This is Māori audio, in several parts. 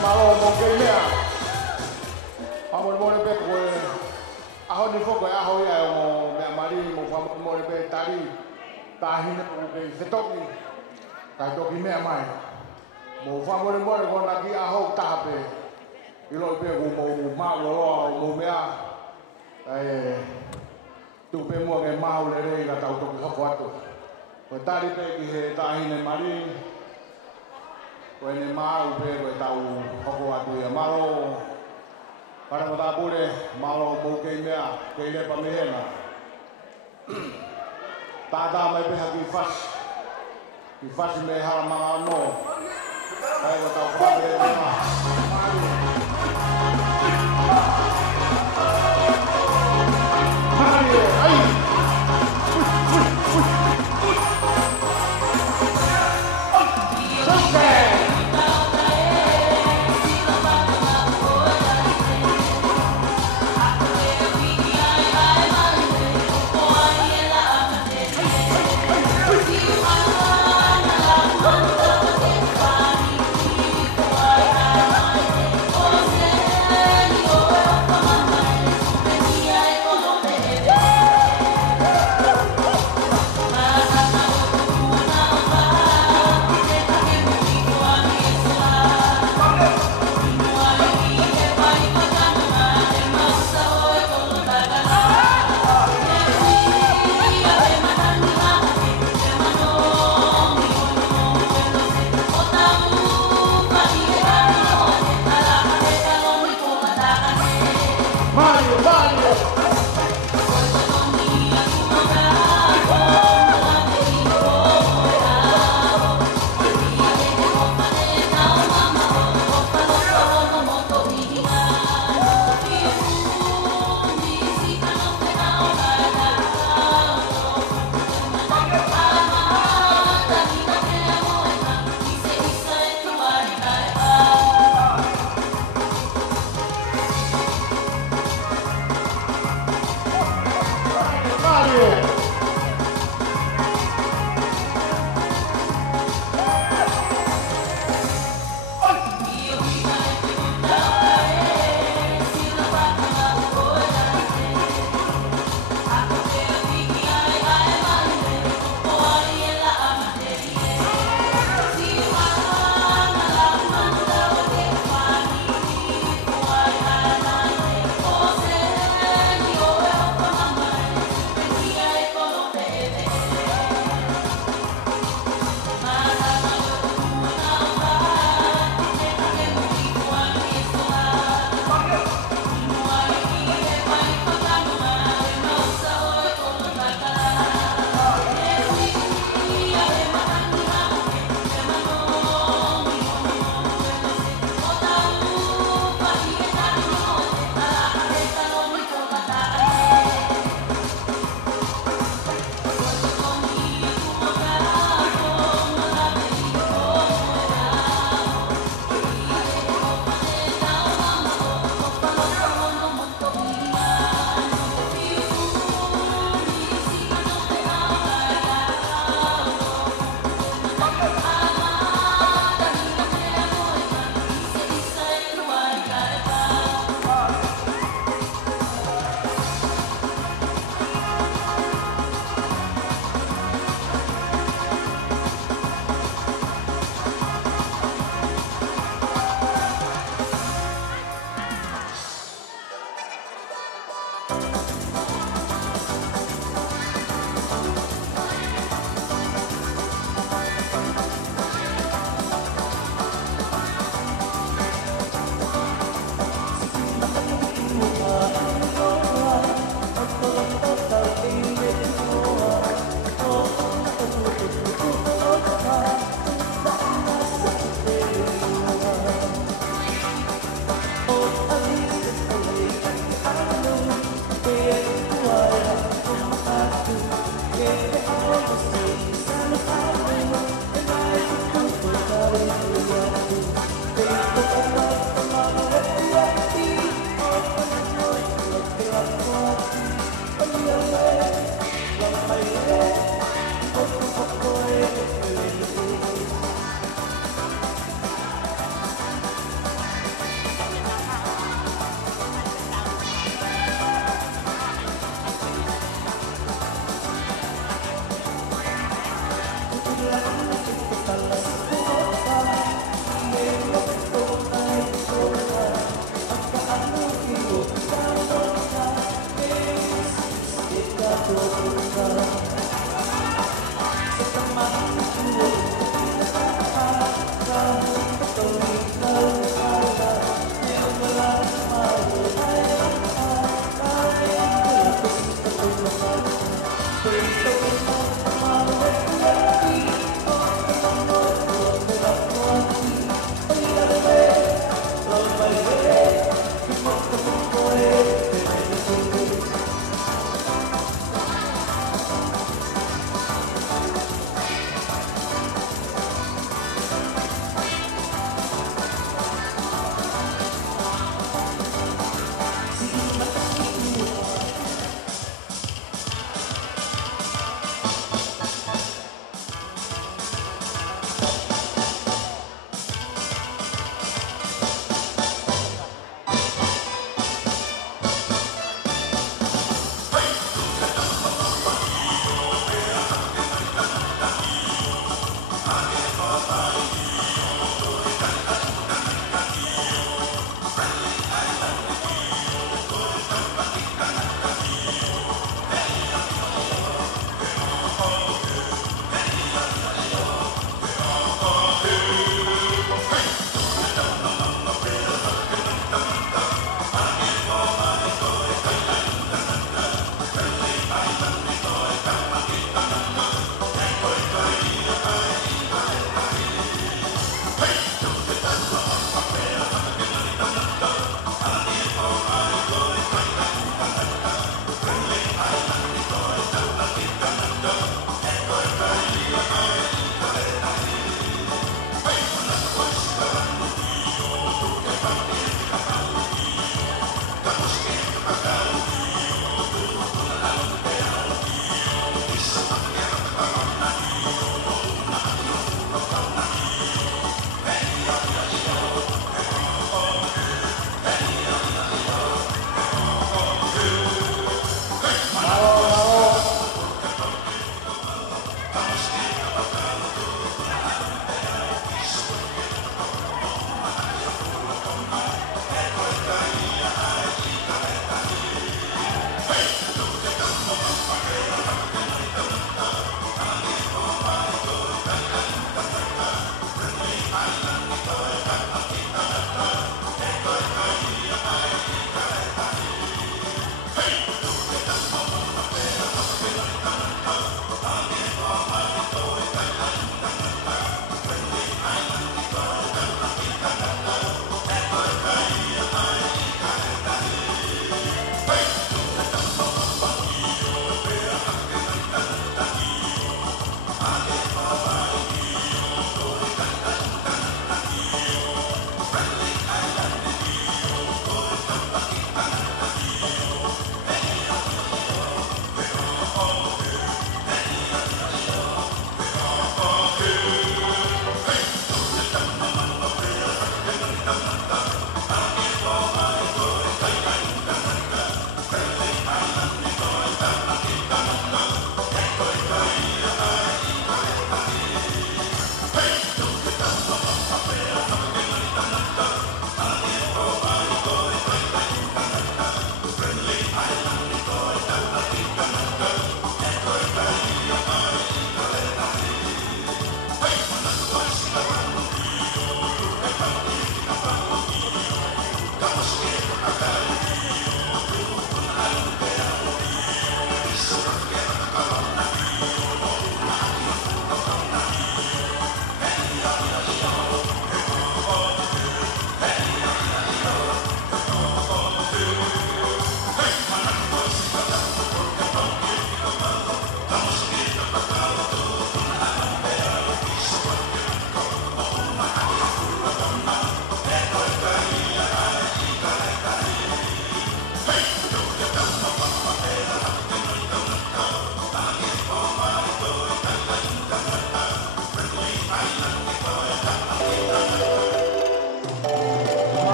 malo mungkin ya. Pamun mo be ko aho ni foko aho ya mo me mari mo pamun mo be tari tahin ko ke setok ni. Ka to ki me mai. Mo pamun mo ko na ki aho tape. Ilo be ko mo ma lo mo me a. Tu pe mo ke mau le re ka tau to ko atu. Ko tari pe ki he tahin mari. Ko ni mau pe ko tau ko atu ya malo. Para mo tapure malo mo ke mea ke le pa mehena. Tata mai pe haki fas. Ki fas me hala mga no. Ai ko tau pa re ma. Ai.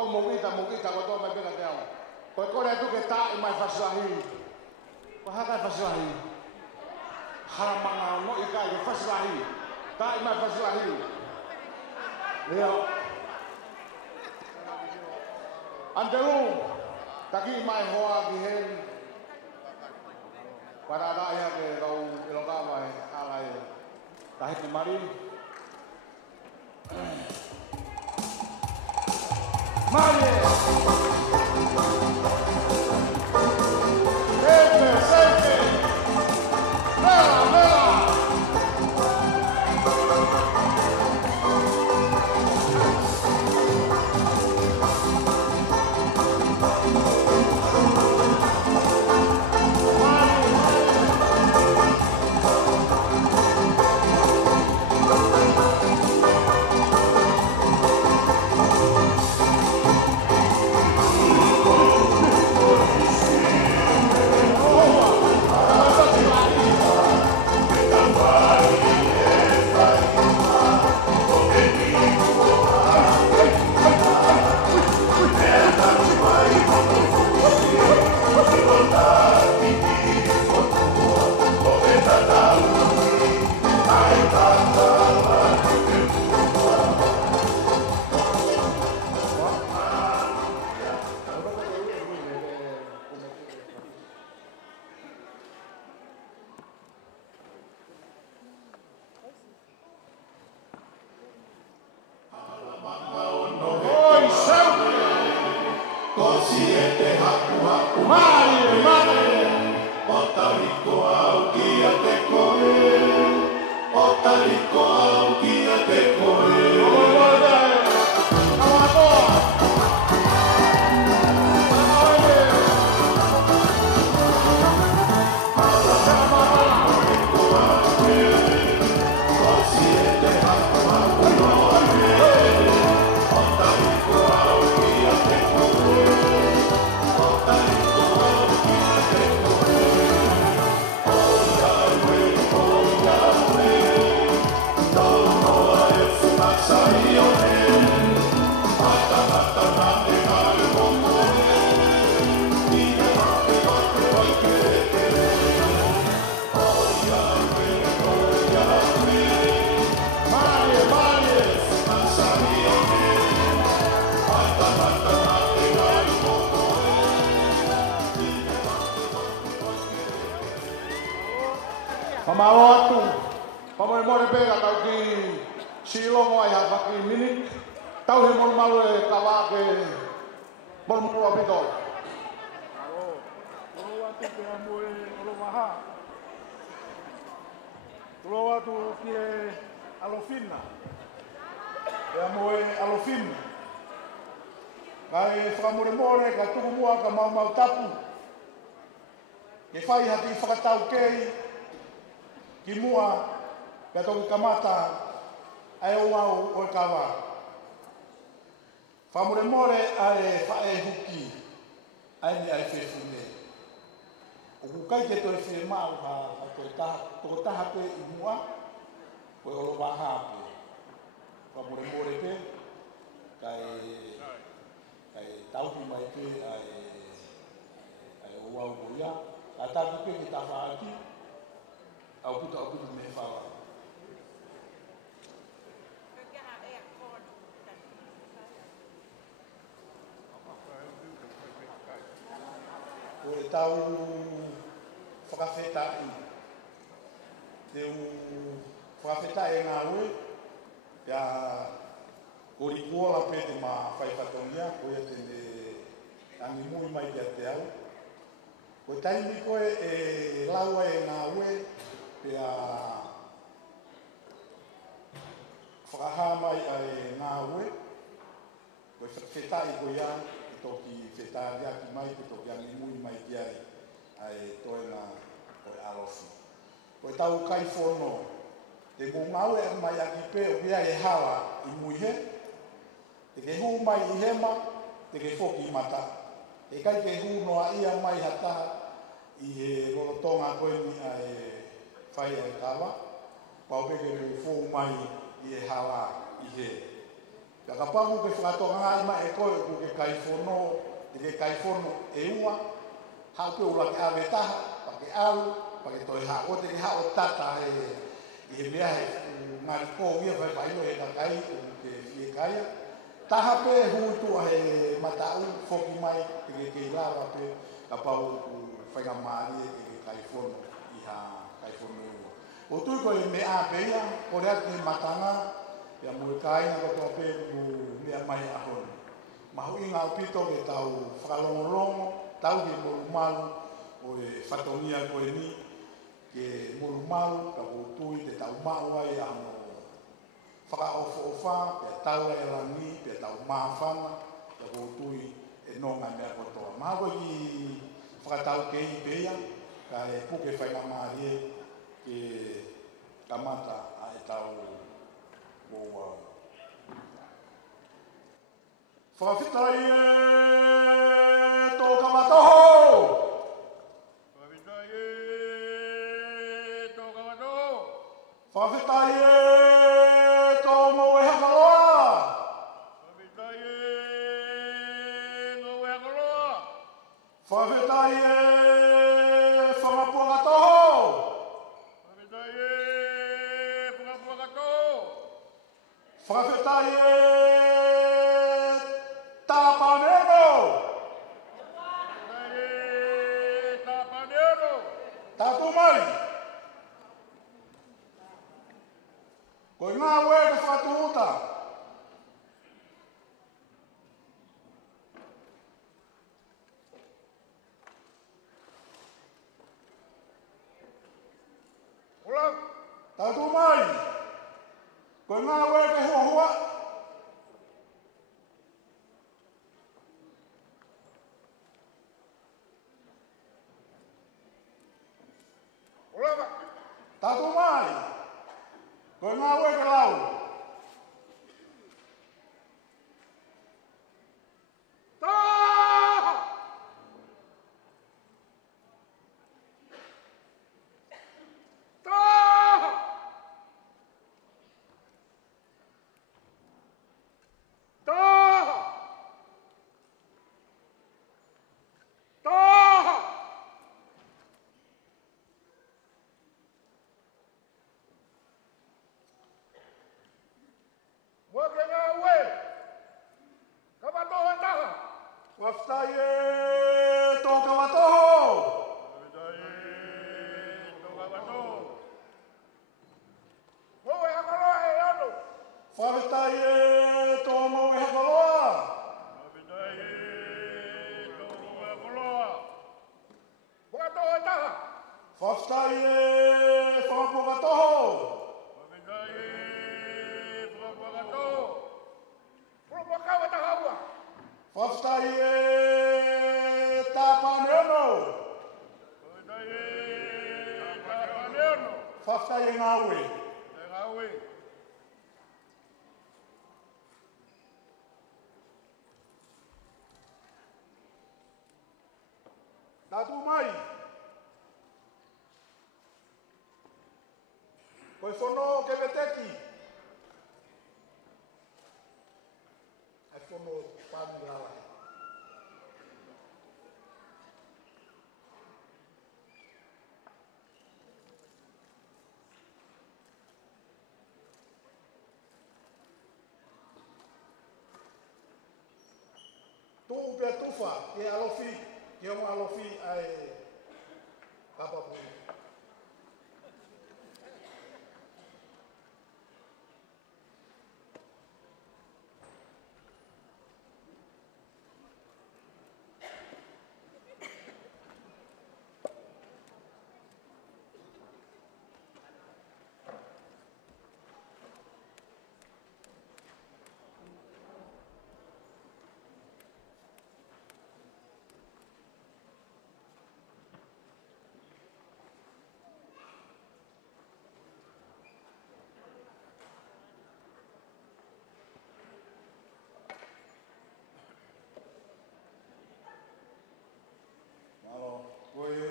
ko mo kita ko to mai pega te au. Ko le tu ke ta i mai fasilahi. Ko haka fasilahi. Haramanga no i ka i fasilahi. Ta i mai fasilahi. Leo. Antelu taki mai hoa ki hen. Para da ya ke kau ilongka mai alai. Tahi ni mari. Mari. Sente. Vela. Pamarotu, pamoi more pega tau ki silongo ai hapaki mini, tau he mon malu e kawa ke mon malu apito. Tolo atu ke amoe olo maha. Tolo atu ki alofina. Ke amoe alofina. Kai whakamore more ka tuku mua ka mau tapu. Ke whai hati whakatau kei. Ki mua, ka toki kamata, ai o wau o e kawa. Whamure more ai whae huki, ai ni ai whewhune. O kukai ke toi whi mau ha toko taha pe i mua, koe olo waha pe. Whamure more pe, kai tauhi mai pe ai o wau o ia. Ka taku pe ki taha aki, au puta me fala. O e tau whakawhetai. Te whakawhetai e ngā ue, kia kori kuola pe te mā whaifatonia, koe te tangi mui mai kia te au. Koe taimi koe e laua e ngā ue, pea whakaha mai ai ngā ue, koe whetai koe ia, i toki whetai aki mai, i toki angi mui mai ki ai toe ngā koe alofi. Koe tau kai whono, te mō ngau e mai aki pe o pia e hawa i mui he, te ke hū mai i hema, te ke whoki i mata. E kai ke hū noa ia mai hataha i he rorotonga koe ni ai whai e kawa, pau peke me fōu mai i e hawa i he. ka pangu ke whakatoa ngai ma e koe ku ke kaifono e ua, hau ke ula ke awe taha, pa ke au, pa ke toi hao, te ke hao tata he mea he ngari ko ia whai whaino he kakai o ke fie kaya. Taha pe hutua he matau foki mai ke lawa pe ka pau ku whainga maari ke kaifono i ha kaifono e ua. O tui ko e mea peia, ko rea te matanga, ia mui kaina ko toa pe ku mea mai ahoni. Mahu i ngā pito ke tau whakalongolongo, tau ke morumalu o e whatongia koe ni, ke morumalu ka kutui te tau maua i ango whakaofo-ofa, pia tau e rangi, pia tau maafanga, ka kutui e nonga mea kotoa. Maha koe ki whakatau ke i peia, ka e puke whainga maarie ke kamata a e tau o wau. Whakawhitai e tō kamatoho! Whakawhitai e tō kamatoho! Whakawhitai e tō mau e hakaloa! Whakawhitai e tō e hakaloa! Whakawhitai e whangapua katoho! Whakawhitai e whangapua katoho! Whakawhitai e Tātou mai! Koe ngā ue ka whatuhuta. Tātou mai! Koe ngā ue ka hua. Tātou mai! Koe ngā ue ka lau. Tāha! Tāha! Tāha! Tāha! Whaftai e tō kawatoho! Whaftai e tō kawatoho! Mau e hakaloa e anu! Whaftai e tō mau e hakaloa! Whaftai e tō mau e hakaloa! Whakatoho e taha! Whaftai e whakapukatoho! Whaftai e whakapukatoho! Purupakau e taha ua! Whaftai e tāpaneono. Whaftai e tāpaneono. Whaftai e ngāwe. E ngāwe. Tātou mai. Koe whono ke weteki. Ai whono pāni rawa. Tō pia tufa, ke alofi, ke o alofi ai kapapui.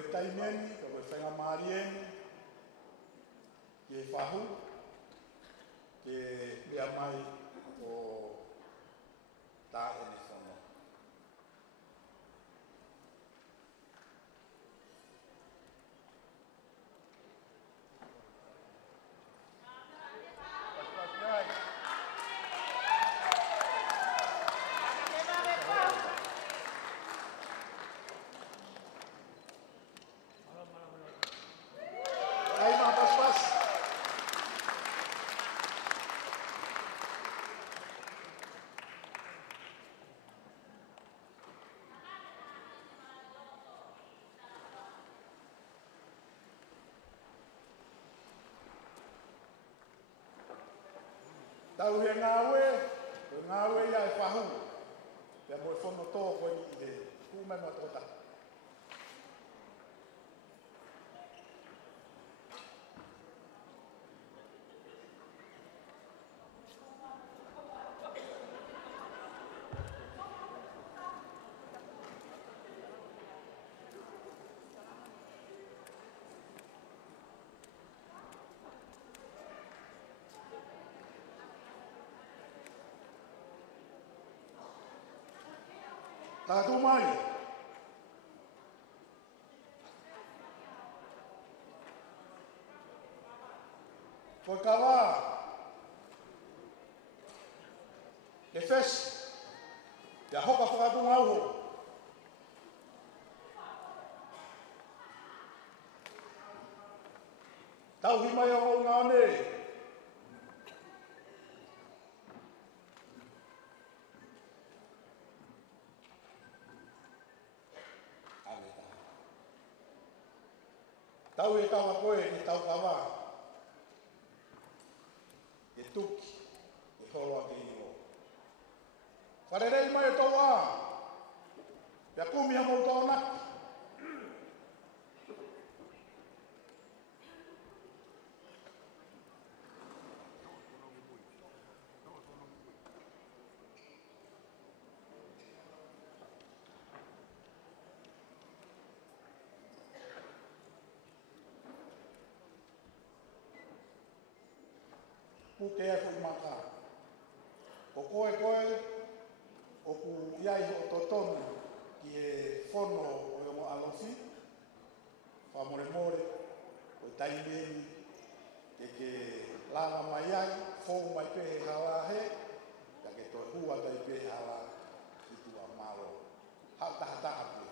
Taimeni, ka koe whainga maarieni, ke whahu, ke mea mai o Tau he ngā we ia e whahu. Pea mo e whono tō koe i he kūmema tōta. Tātou mai. Koe ka wā. E whesi. Ia hoka whakatunga auho. Tau hi mai o ngā ne. Tau e kawa koe ni tau kawa. E tuki, e horoa ke iro. Wharerei mai e tau a. Pea kumi ha mou tau naki. Puke e fu maka. O koe, o ku iai o totonu ki e whono o yongo alofi. Whamore, o taimeni, ke langa mai ai, whou mai pehe hawa he, ka ke toi hua tai pehe hawa ki tua malo. Hau taha pia.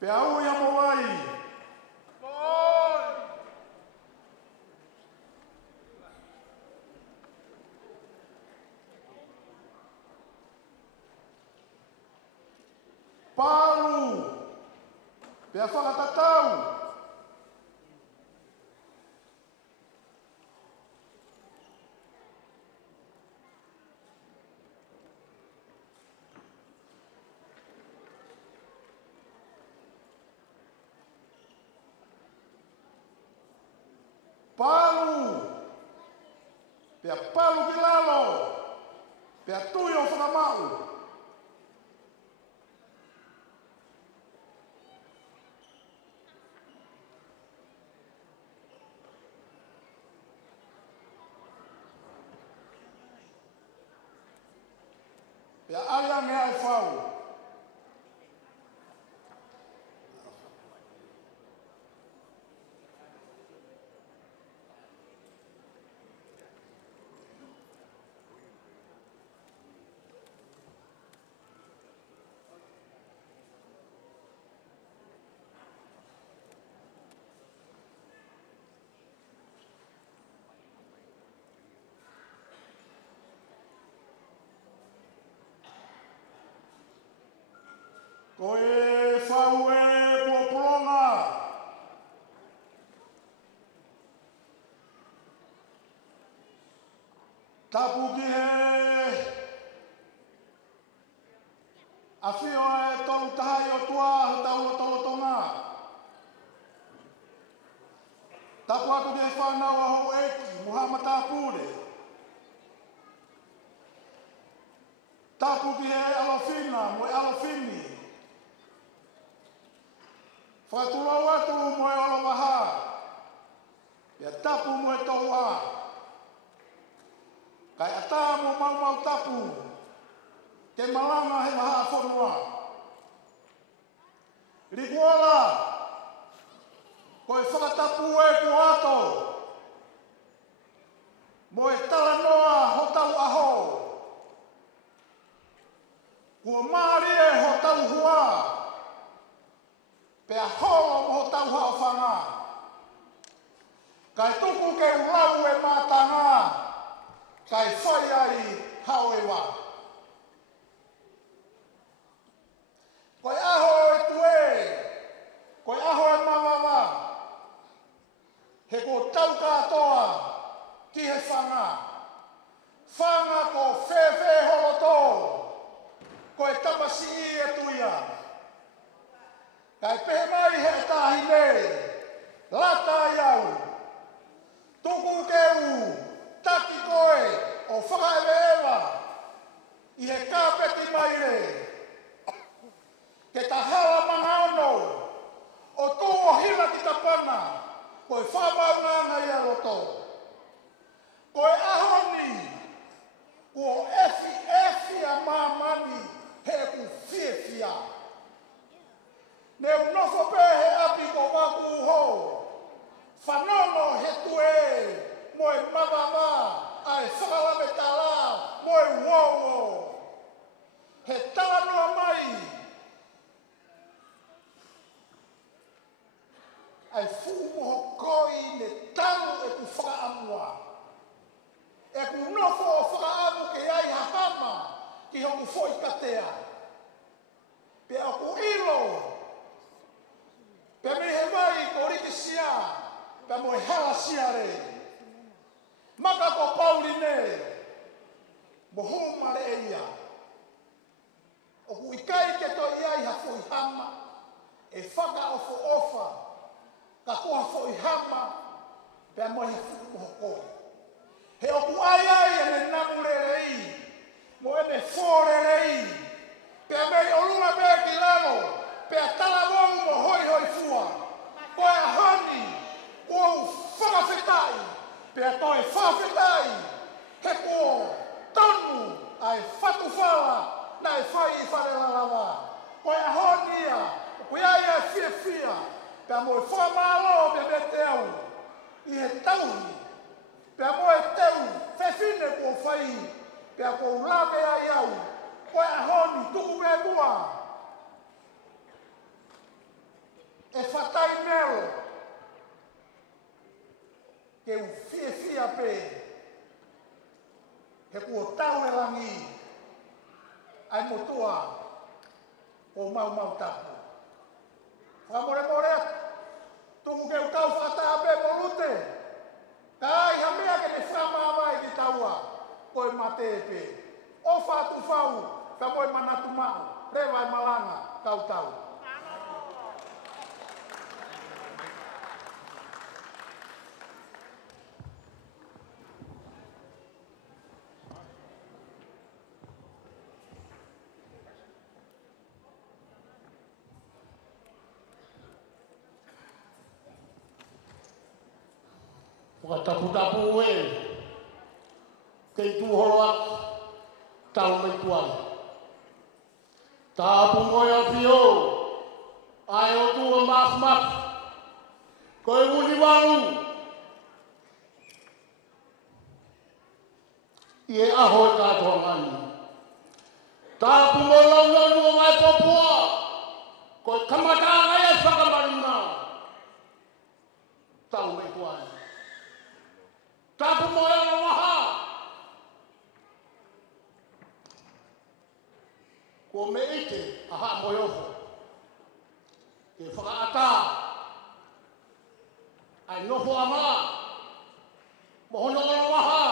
Pe au ia moai. Palu. Pe a whakatatau. Palu. Pe a palu ki lalo. Pe a tui o whakamau. Pe a aia me ai whau. Ko e whau e popolonga. Tapu ki he a whio e tolu tahai o tua ho tau o tolotonga. Tapu atu ki he whanau a ho eki, Muhammad Tapure. Tapu ki he alofina, mo e alofini. Whatulau atu mo e olowaha. Ia tapu mo e tohua. Kai ata mo mau tapu. Ke malanga he maha whanua. Rikuola. Ko e whakatapu e ku ato. Mo e tala noa ho tau aho. Kua maari e ho tau hua. Pea holo mo tau hao whanga. Kai tuku ke ulau e mātanga. Kai whai ai hao e wā. Koi aho e tue. Koi aho e mawawa. He ko tau katoa. Ki he whanga. Whanga ko whewhe holoto. Koi tamasi i e tuia. Kai pehe mai he tahi nei, lata iau, tuku keu, taki koe, o whakaeweewa, i he kāpeti mai re. Ke ta hala mangano, o tū o hila ki ta pana, koe whamaunanga i aloto. Koe ahoni, ko efi a mamani, he ku whiewhia. Ne unofo pe he api ko waku ho. Whanono he tue. Mo e mawama. Ai whakalame tala. Mo e uowo. He tala noa mai. Ai fumo koi ne talu e ku whakaamua. E ku nofo o whakaamu ke ai hahama. Ki hoku foi katea. Pe o ku ilo. Pe mi he mai ko riki sia, pe mo e hala sia re. Maka ko pauli ne, mo huma re ia. O ku ikai ke to iai ha fui hama, e whaka ofo ofa, ka koha fui hama, pe mo he fuku mo hokoi. He o ku ai e ne namu re rei, mo e ne fore rei, pe me o lunga me ki lano, pe a tala wau mo hoi fua. Koe a honi, o whakawhetai, pe a toi whawhetai, he ko tonu ai whatu whala, na e whai i wharelalawa. Koe a honi ia, koe ai e whia, pe a mo e whamalo pe me te au, i he tauhi, pe a mo e teu, whewhine ko whai, pe a ko ulawe ai au, koe a honi, tuku me mua. ke u fia pe he kua tau e langi ai motua o mau tapu. Whamore tungu ke u tau whata ape molute. Kai hamea ke te whama awai ki taua koe mate pe. O whatu whau, ka koe manatu mau, rewai malanga kau tau. Whakatapu e, kei tūhoroa, tau mai tuai. Tāpu moe a whio, ai o tua maf, koe uni waru. I e aho e kātoa ngani. Tāpu moe launanu o mai popua, koe kamatanga e whakamarina. Tau mai tuai. Tāpu moe ala waha. Ko me ite, aha moe ofo. Ke whakaata. Ai nofo ama. Mohono ala waha.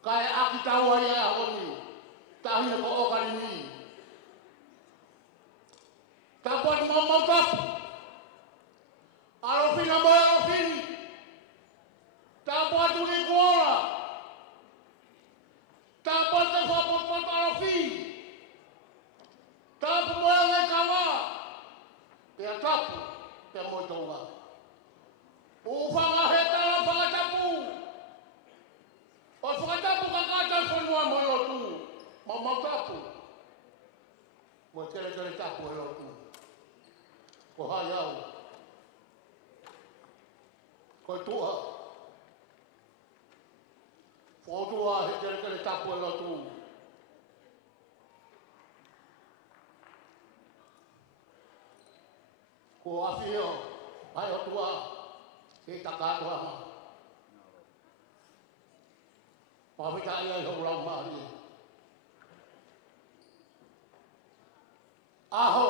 Kai aki taua ia honi. Tahina ko okari ni. Tāpu atu mau tapu. Arofina moe arofini. Tāpu atu ni kuora. Tāpu atu whapopoto arofi. Tāpu moe ngai kawa. Pea tapu, pea moe taua. Uwhanga he tala whakatapu. O whakatapu ka kātai whanua moe o tu. Mau tapu. Moe kere tapu e o tu. Ko hai au. Ko tua. Whotua he kere tapu e o tu. Ko awhio, ai o tua, he takatoa ma. Pawhita ia i hau rau maari. Aho,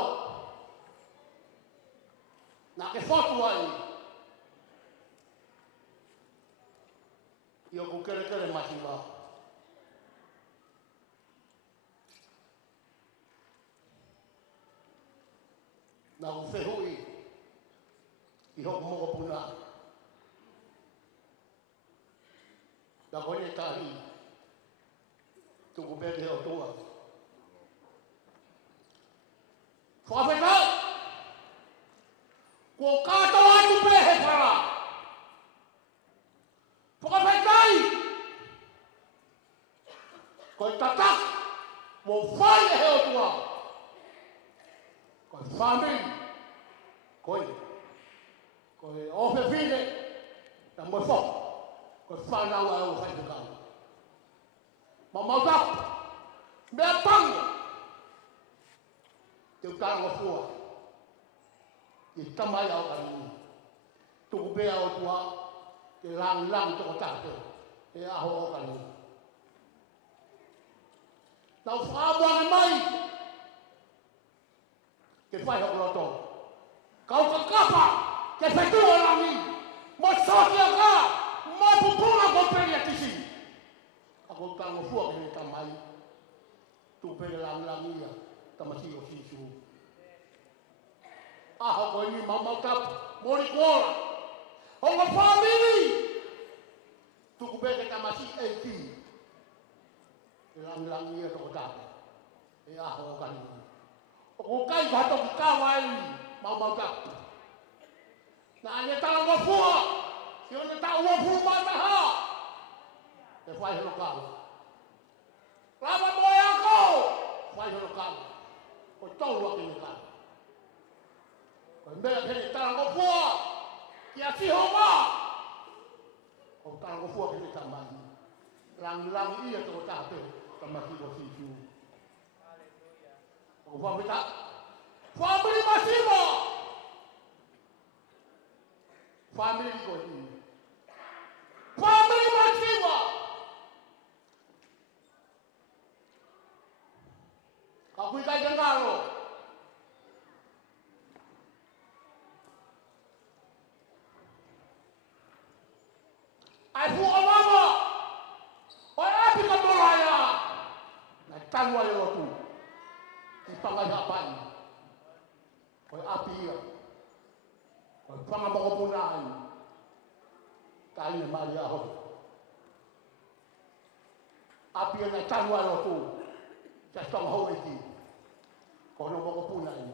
nā ke whotu ai. I o ku kere mahiwa. Nā ku whehui i hoku moko puna. Nā koe tahi tuku pete o tua. Whawhetau! Ko kātou atu pehe para. Whakawhetai! Koe tatak, mo whai e heo tua. Koe whamiri, koe ofe whine, na moe whok, koe whanau a o whai tukau. Ma mautapu, mea panga, te utanga fua, i tamai au karini. Tuku pea o tua, ke lang toko tātou, e aho o karini. Nau whaamuanga mai, ke whai hoko roto. Kau ka kapa, ke whetua rangi, mo sotia ka, mo pupuna ko peri atisi. Ako tango fua ke tamai, tu pere lang ia, tamasi o sisu. Aho ko ini mamau tap, mori kola. Honga family, tuku pere tamasi eiti. Lang ia toko tape, e aho o kanini. O kai kato ki kawai, mau tap. Na ane tala wafua, si one tau wafu mataha. E whai hero kawa. Lama moe ako, whai hero kawa. O tau waki me kawa. Ko mea pene tala wafua, ki a siho ma. O tala wafua kene tamai. Lang ia toko tape, tamaki o sisu. O whawita, whamiri masimo. family ko ni. Family masiwa. Aku ikai jengaro. Aku awama. Ora api katolaya. Na tanwa yo tu. Ipangai apa ni? Oi api ya. Oi panga bako punai. Kali mali aho. Api na tanwa yo tu. Sa tong ho iki. Kono bako punai.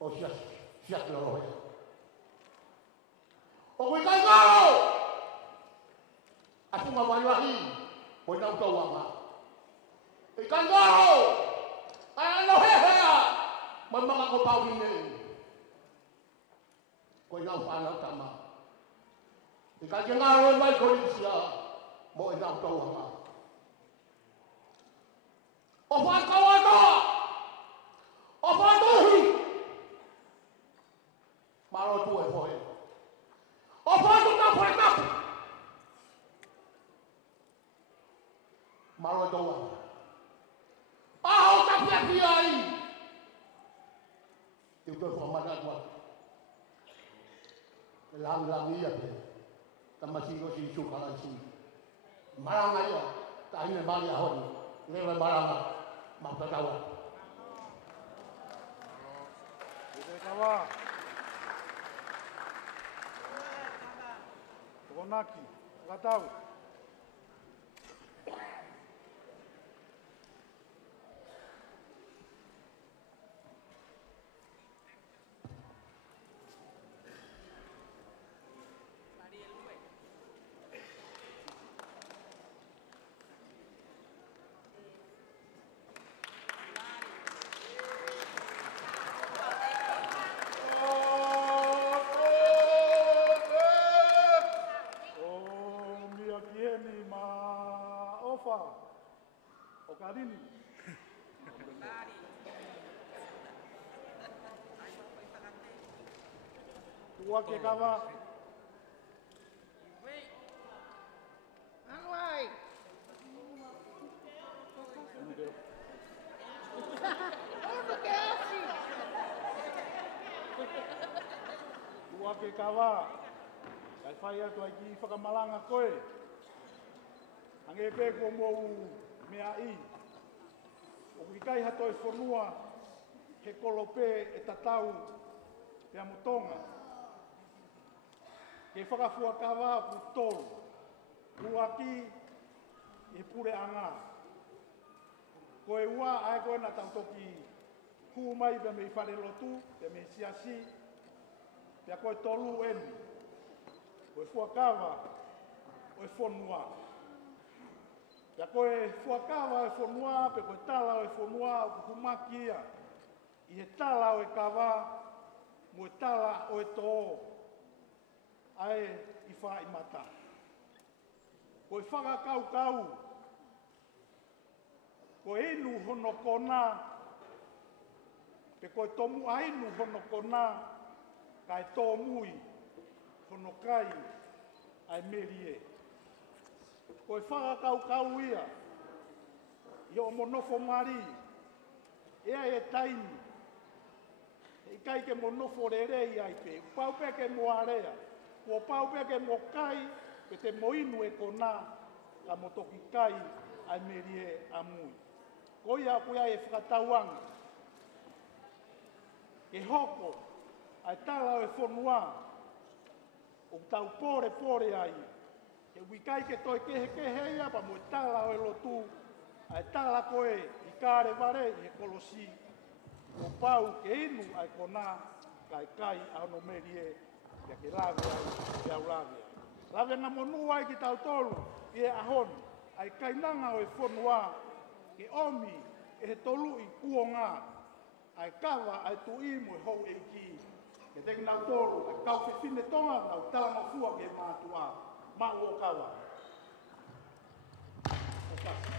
O siat lo ya. O wi kangaro. Aku mawalahi. Oi na utawa. Ikangaro. Ano hehe. Mamaka ko pawin ni. Ko ina pana tama. Ikangaro mai ko siya. Mo ina utawa. Ofa kawana. Ofa dohi. Maro tu e foi. Ofa tu ta foi ta. Maro doa. Ah, o tapi ai. Eu tô formado agora. Lang ia pe. Tamasi ko si sukala si. Maranga ia. Ta ina mali ahon. Leva maranga. Mapatawa. Kawa. Ronaki, Gatau. Okarini. Tua ke kawa. Anuai. Tua ke kawa. Kai fai atu ai ki whakamalanga koe. Ange pe ko mou mea i. O kikai hato e whanua he kolope e tatau te amutonga. Ke whakafua kawa ku tolu. Kuaki e pure anga. Koe ua ai koe na tautoki ku mai pe me whare lotu, pe me siasi, pe koe tolu eni. Koe fuakawa, koe whanua. Ia koe fuakawa e whanua, pe koe tala o e whanua o kukumaki ia. I he tala o e kawa, mo e tala o e tō. Ai i wha i mata. Koe whaka kau, koe inu hono kona, pe koe tomu ainu hono kona, kai tō mui, hono kai, ai merie. Koe whaka kau ia, i o monofo mari, ea e taimi, i kai ke monofo rerei ai pe, paupeke mo area, kua paupeke mo kai, pe te moinu e kona, ka motoki kai, ai merie a mui. Koi a kuia e whakatauanga, ke hoko, ai tala o e whanua, o tau pore ai, e wikai ke toi kehe ia, pa mo e tala o e lotu, ai tala koe i kāre ware i he kolosi, o pau ke inu ai kona, kai ano merie, ia ke lawe ai, ke au lawe ai. Lawe nga monua ai ki tau tolu, i e ahon, ai kainanga o e whanua, ke omi e he tolu i kuonga, ai kawa ai tui mo e hou e ki, ke teki nau tolu, ai kau whiwhine tonga, nau talanga fua ke mātua, ma ua kawa. O pasi.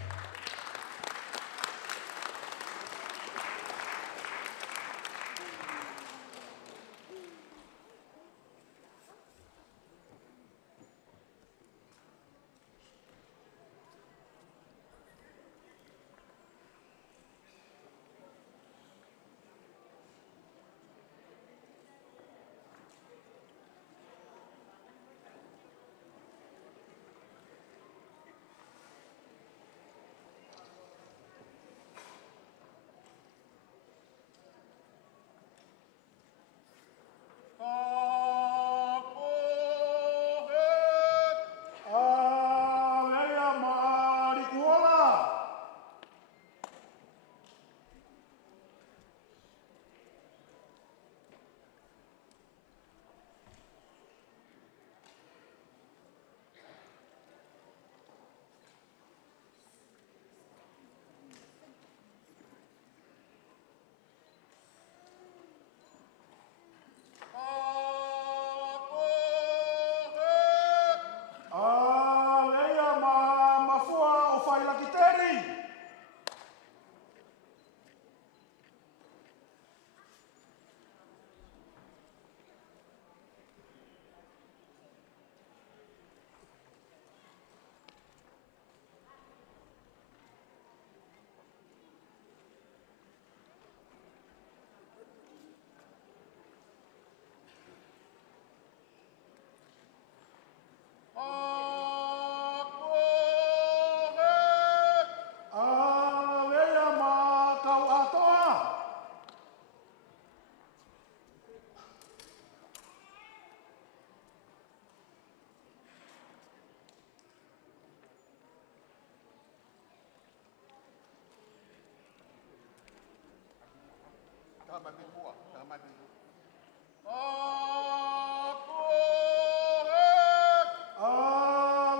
mabikua, tanga mabikua.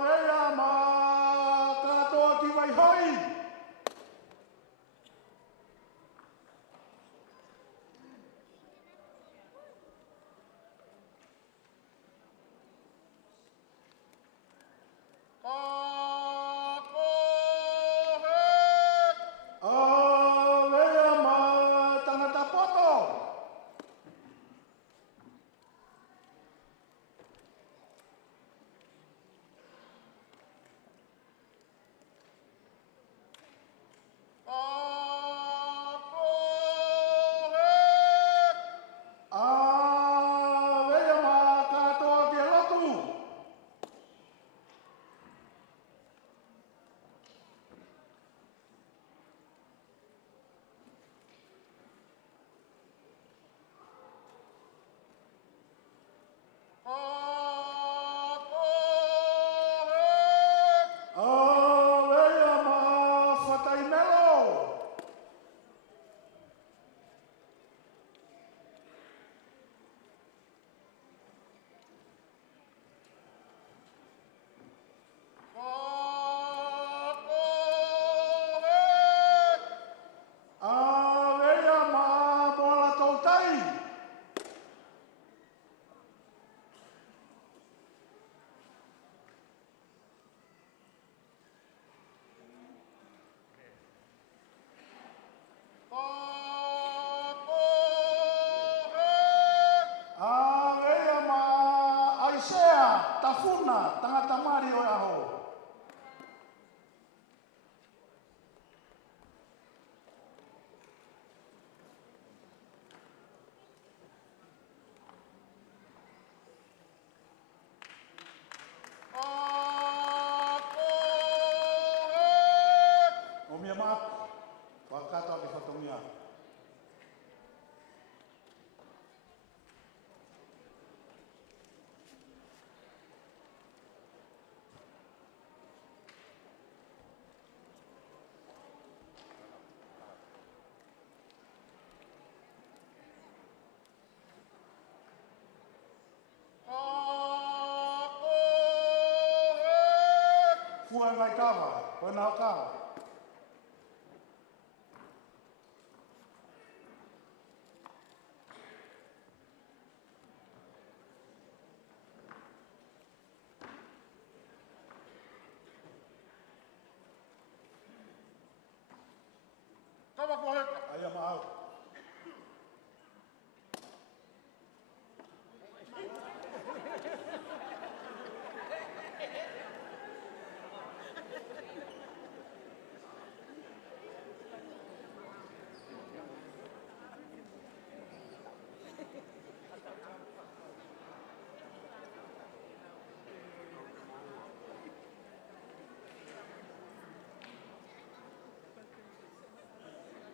Rea ma katoa ki vai hoi. Rea ma tangata poto. Rea ma katoa ki lotu. Rea ma whatai melo. Rea ma bola tautai. Rea ma aisea tafuna tangata mari o aho. O mia mat, wakata ki whatongia. Fua vai kawa, koe nao kawa. Tama ko heka. Aia ma au.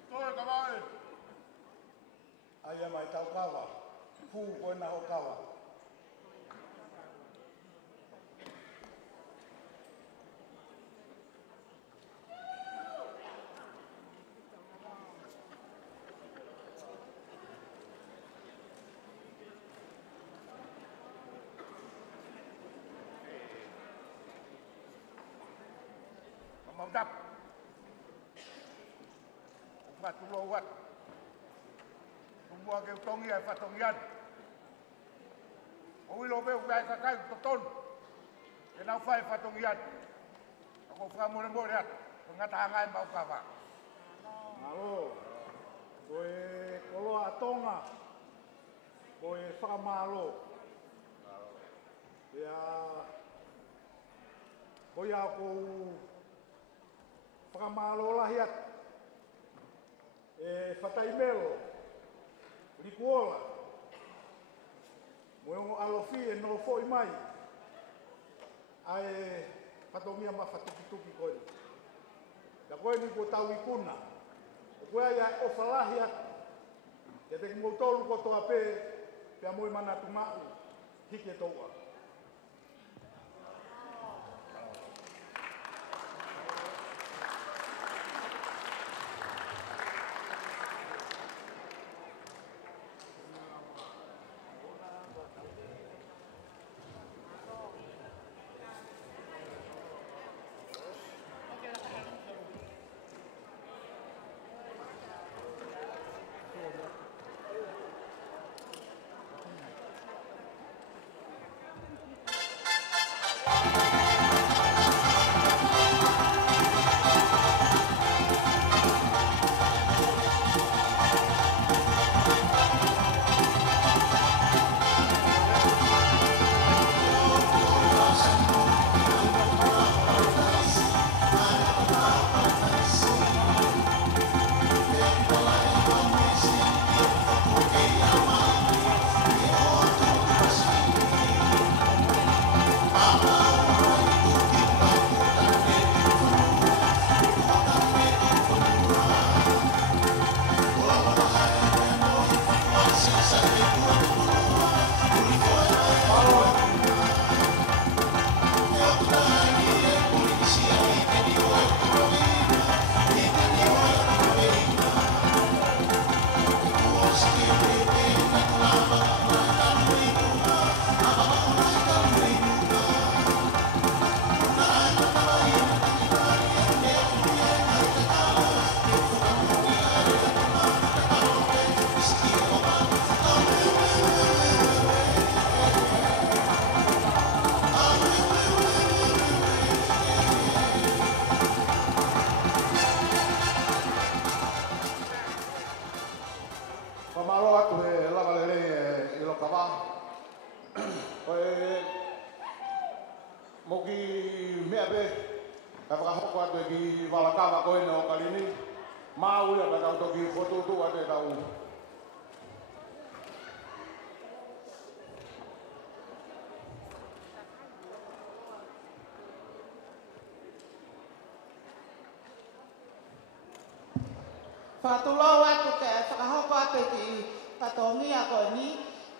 Toi kawai. Aia mai tau kawa. Fu koe na o kawa. Mamdap. Upat tulo wat. Tumbuha ke utongi ai fatongian. O wilo be ugai kakai toton. Ke nau fai fatongian. Ako fra more more at. Ngatahangai mau kawa. Alo. Koe koloa tonga. Koe whakamalo. Ia... Koe au kou... Whakamalo lahiat. Whatai melo. Rikuola. Moengo alofi e no foi mai. Ai whatongia ma whatukituki koe. Ka koe ni ko tau ikuna. Koe ai o whalahia. Ke te ngotolu ko toa pē. Pea moe mana tu mau. Hike toua. Whātulau atu te whakahoko atu ki patongi a koe ni,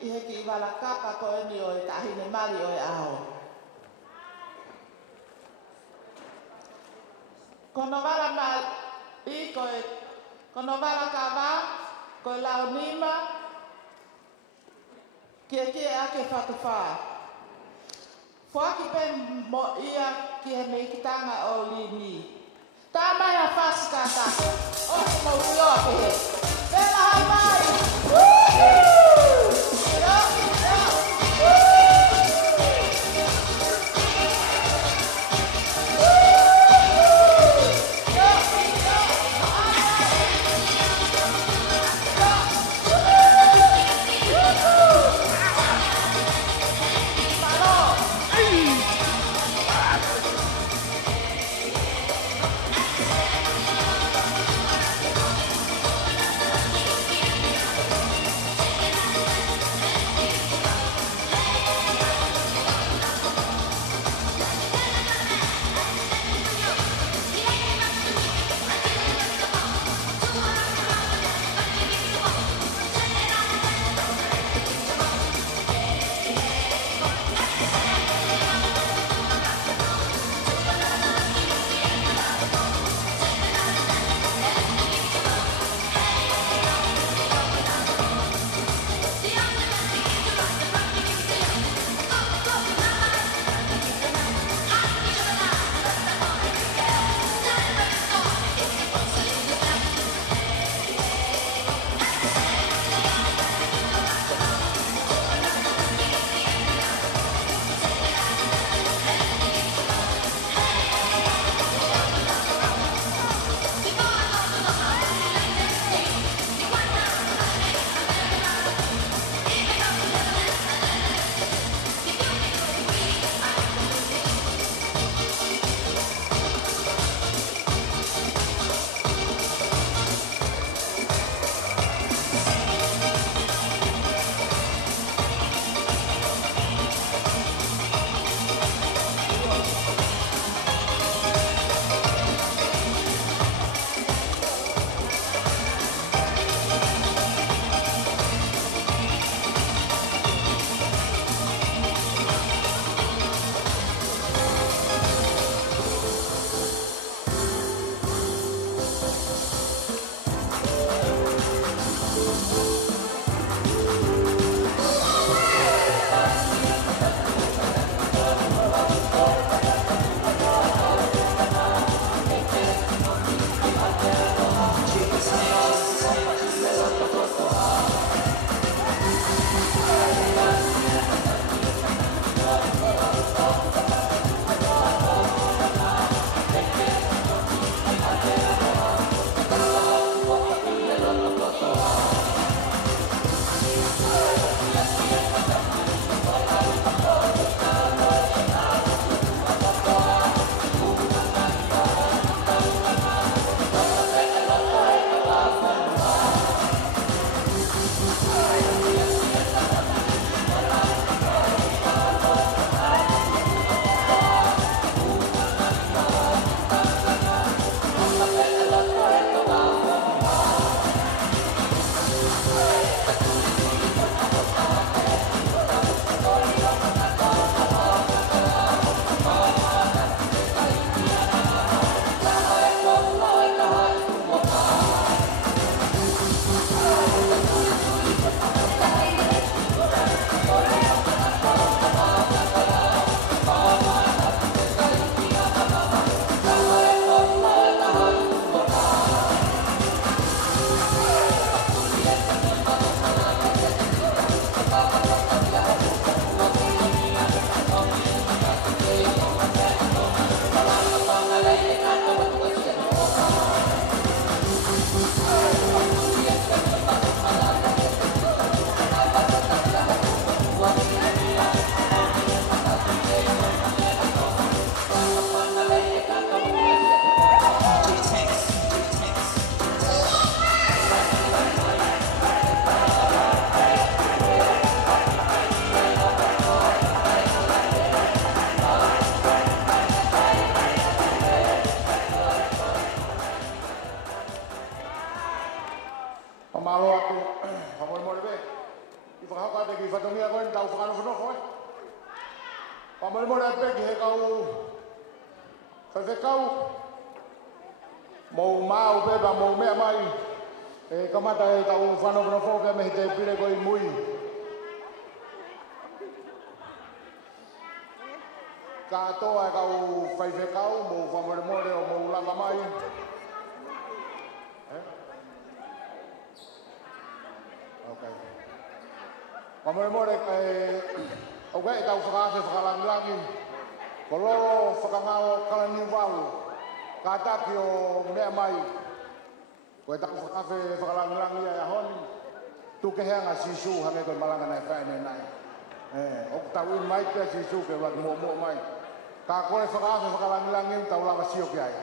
I he ki walakapa koe ni o e tahine mari o e aho. Kono wala mai koe, kono wala ka wā, koe lau nima, kia ake whatuwha. Whaki pen mo ia ki he meikitanga o lini. Tā mai a whaska tako. O te maurio ke he. Pela hai mai! whatongia koe tau whakanowhanoko e. Pamore peki he kau whawhekau. Mou mau beba mou mea mai. E kamata e tau whanowhanoko pia me te pire koe mui. Katoa e kau whawhekau mou whamore o mou langa mai. Okay. Pamore oke tau whakaase whakalangilangi. Ko loro whakangao kalani walu. Kataki o mea mai. Ko e tau whakaase whakalangilangi ai ahoni. Tuke heanga sisu hange koe malanga nai whaene nai. O tau in mai pia sisu ke wak mo mai. Ka koe whakaase whakalangilangi tau langa sio ki ai.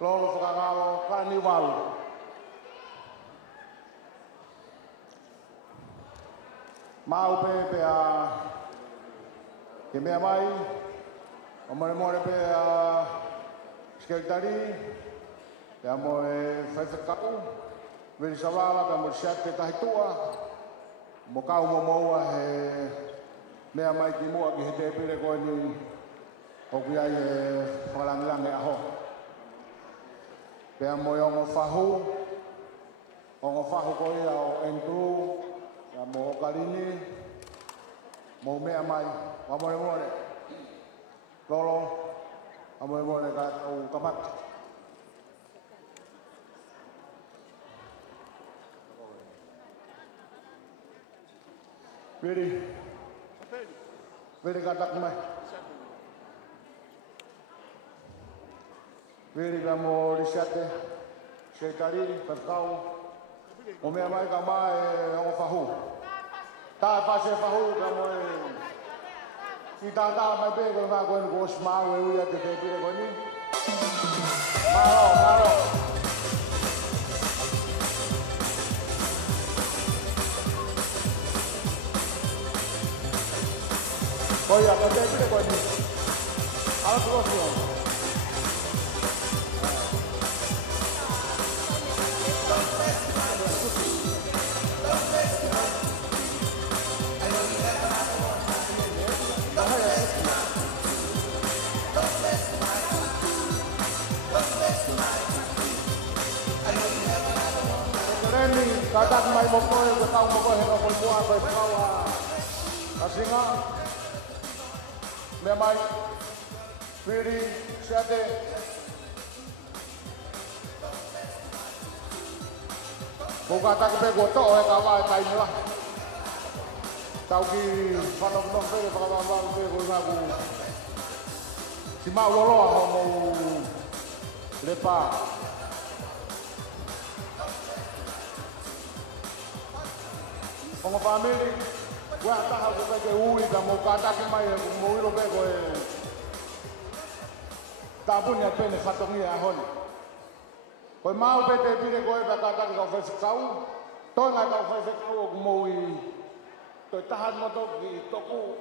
Loro whakangao kalani walu. Mau pe a ke mea mai o more pe a sekretari pe mo e whaiwhakau veri sawawa pe mo siate tahitua mo kau mo he mea mai ki mua ki he te pire koe ni o ki ai e whakalangilangi aho pe mo i ongo whahu koe a o entru ya mo kalini mo mea mai more lolo more ka o kamat Veri katak mai Veri ka mo risiate sekretari perkau o mea mai ka mai o whahu. Tā whase whahu ka mo e... Si tā mai pe ko ngā koe ko smau e uia te pēpire koe ni. Maro. Koia ka pēpire koe ni. Ala turosi on. Katak mai mo koe, katau mo koe, hena koe mua koe pau a kasinga. Mea mai, piri, siate. Mo katak pe kua to'o he kawa e tainila. Tau ki whanok pe, whakawawang pe koe ngā ku. Si mau loloa ho mo lepa. Ongo family, gue ataha ko pe ke ui ka mo kataki mai mo iro pe ko e tabun ya pene fatongi a hon. Ko mau pe te pire ko e pa kataki ka whaisikau, toi ngai ka whaisikau o mo i toi tahan mo to ki toku.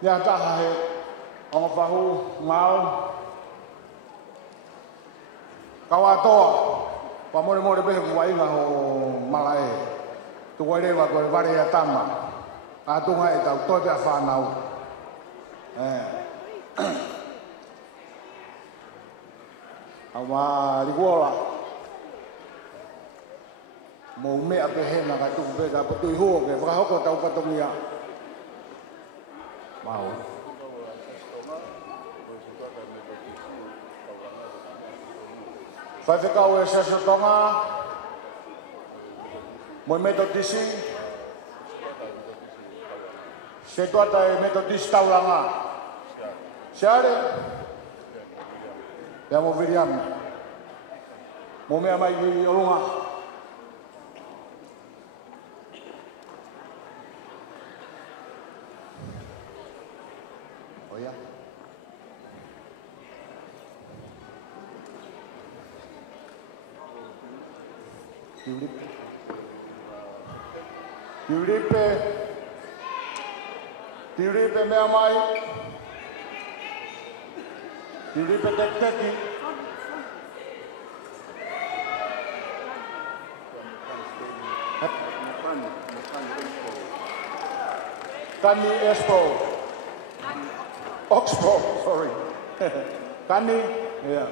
Ya taha he, ongo whahu, ngau, Kawatoa, pa more pehe kuwainga ho malae. Tuko rewa koe ware ya tama. Atunga e tau toi pia whanau. Awa rikuola. Mo mea pehe na kai tuku peka putui huo ke whakahoko tau patongia. Mau. Whaiwhekau e Sasotonga, mo metodisi, se tuata e metodisi taulanga. Seare, pea mo Viriam, mo mea mai i olunga. Oia. Tiripe mea mai. Tiripe teki. Kani Expo. Oxbow, sorry. Kani, yeah.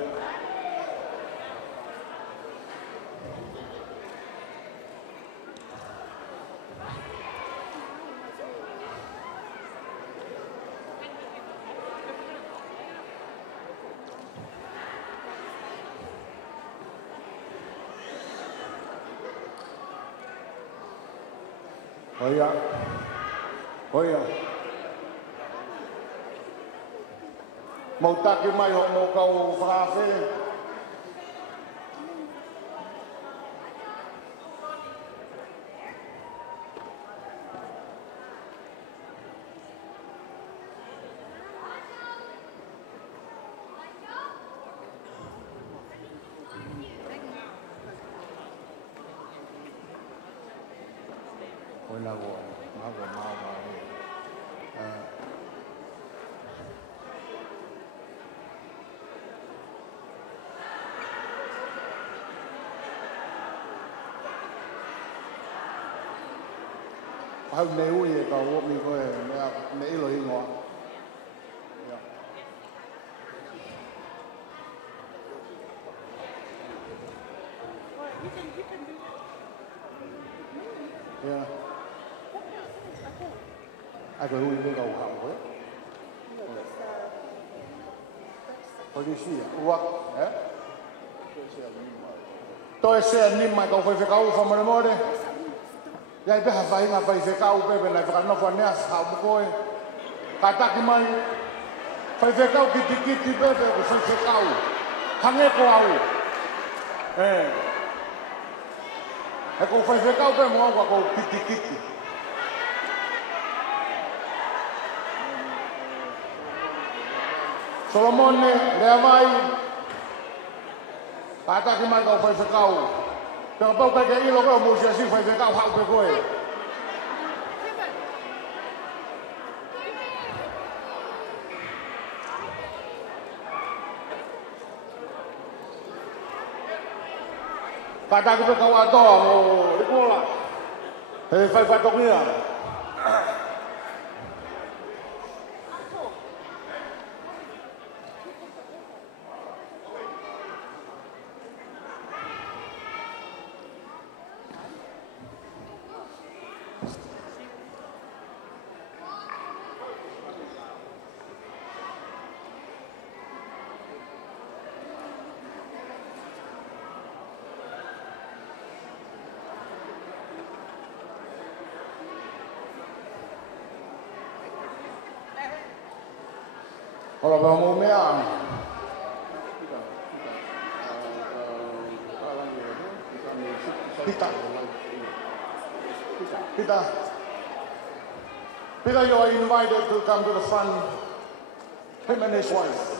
Oya. Oya. Mau taki mai ho mo kau whaafe. Oi na go, mau. Hau nei ui e ka o mi koe me ilo ingoa. Yeah. Ai koe ui me ka o hau koe? Polisia. Uak, eh? Toi se ni mai ka koe whekau whamare more. Ia peha whahinga whai whekau pepe nei whakanofo nea hau koe. Ka taki mai. Whai whekau kiti pepe ko whai whekau. Hange ko au. E ko whai whekau pepe mo au ko kiti. Solomone, lea vai. Ka taki mai ka whai whekau. Pea pau kai ke ilo koe mo sia si whai whekau hau pe koe. Ka taki pe kau atoa mo rikola. He whai whatokia. Kalau mau mea, Peter, you are invited to come to the front. Him and his wife.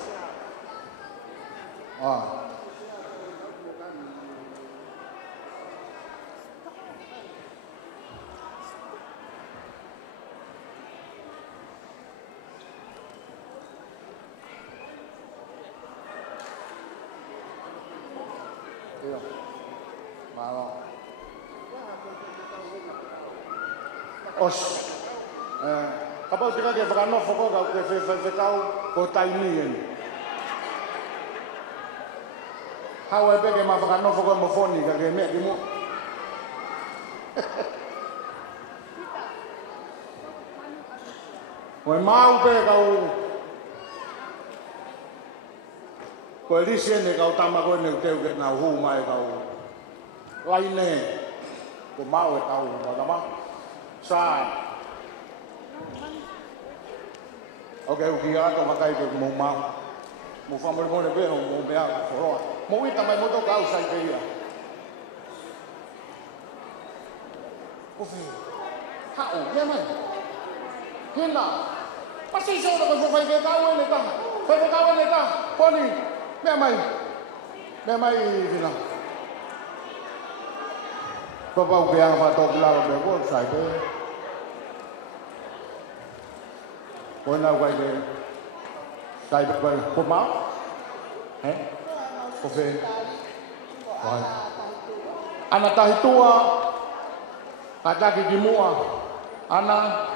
Os, kapag tika ke whakanofo ko ka ke whekau ko taimi eni. Hau e peke ma whakanofo ko mo foni ka ke mea ki mo. Koe mau pe kau koe lisi ene kau tama koe ne teu ke nau huu mai kau laine ko mau e kau tama sai. Ok, uki ato makai ke mo mau mo whamare mone pe mo mea whoroa mo ita mai mo to kau sai ke ia Ofi hao, ia mai hina pasti so ko fai ke kau ene ta fai ke kau ene ta poni mea mai hina Papa uke ang patok lalo be ko sai ke Ona wai de sai be ko ma ko fe wai ana tahi tua kata ki mua ana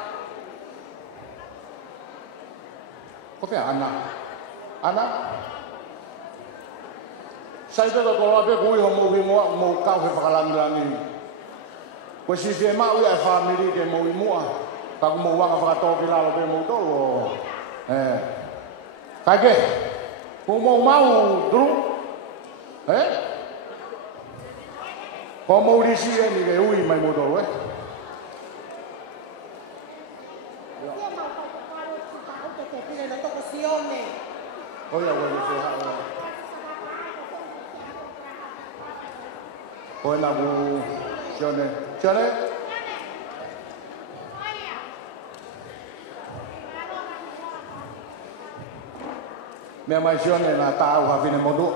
Ko pe ana. Ana. Sai te ko la pe ko mo ka fe whakalangi. Ko si te mau ia family ke mo i mua. Ka ko mo wanga whakatoki lalo pe mo tolo. Kai ke? Ko mo mau dru? Ko mo risi e ni ke ui mai mo tolo Oia, bueno, se ha. Oi, na bu, Sione. Sione? Mea mai Sione na tau hawhine modu.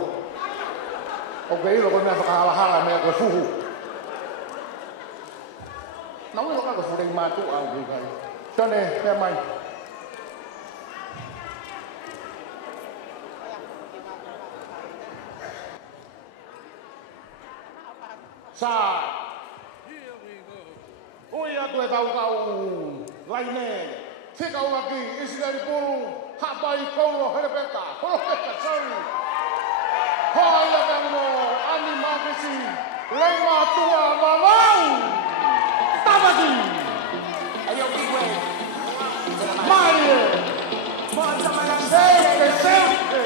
Oke, ilo ko mea whakahala mea ko fuhu. Nau ilo ka ko fureng matu au kai. Sione, mea mai. Sa. Here we go. Oia tu e tau laine. Te kau laki Israel pulu. Hapai kolo herebeka. Kolo heka sari. Hoia kango. Ani makisi. Lema tua malau. Tabaki. Ayo kiwe. Marie. Sempre, sempre.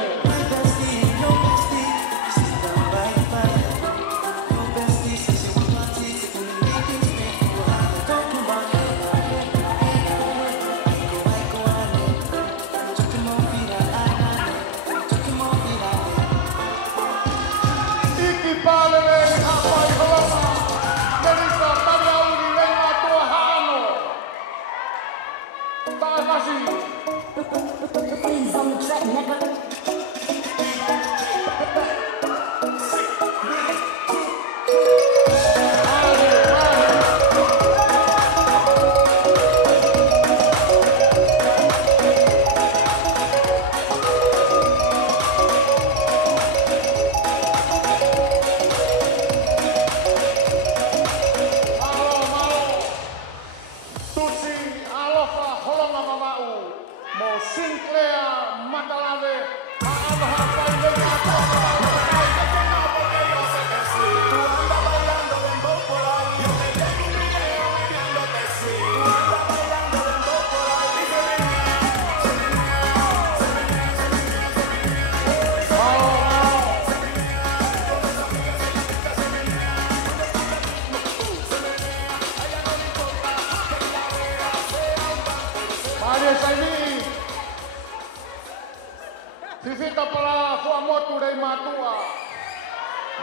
Fifita pala fua motu dei matua.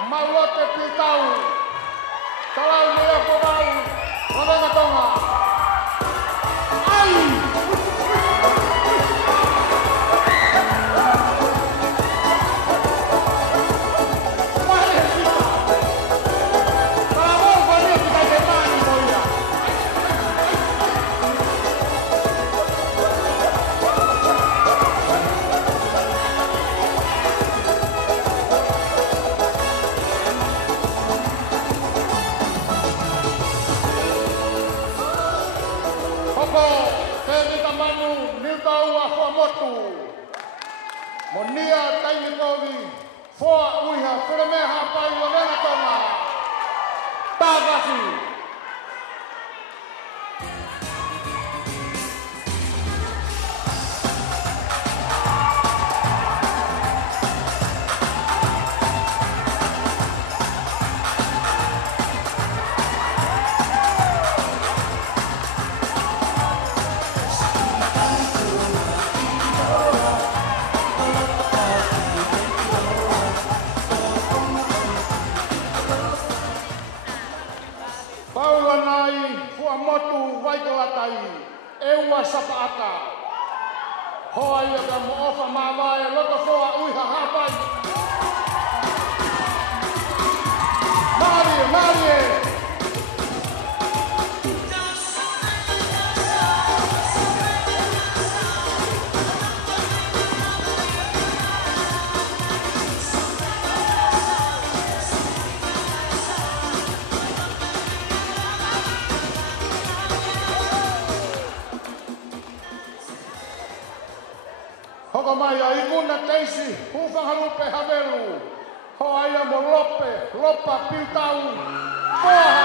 Maulote pitau. Talau mulai kobau. Labenga tonga. Ai! Monia taimi kovi, foa uiha, whiremeha pai wa mena tonga. Tāwasi. Motu waikalatai, eua sapaata. Hoa ia ka mo ofa mawai, loto foa uiha hapai. Marie, Marie. una teisi, huwhaharupe havelu. Ho aia mo lope, lopa piutau, moha.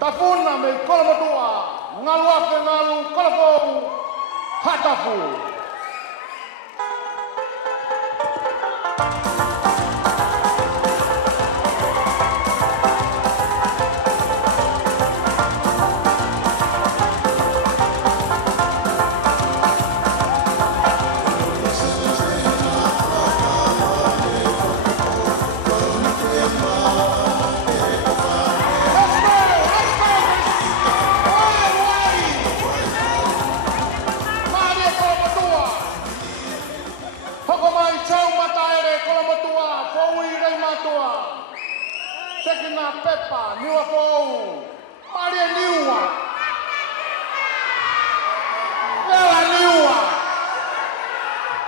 Tapuna me kolmatua, ngalu ape ngalu kolapou, hatapu. Sekina Pepa, Niua Pou, Maria Niua, Lela Niua,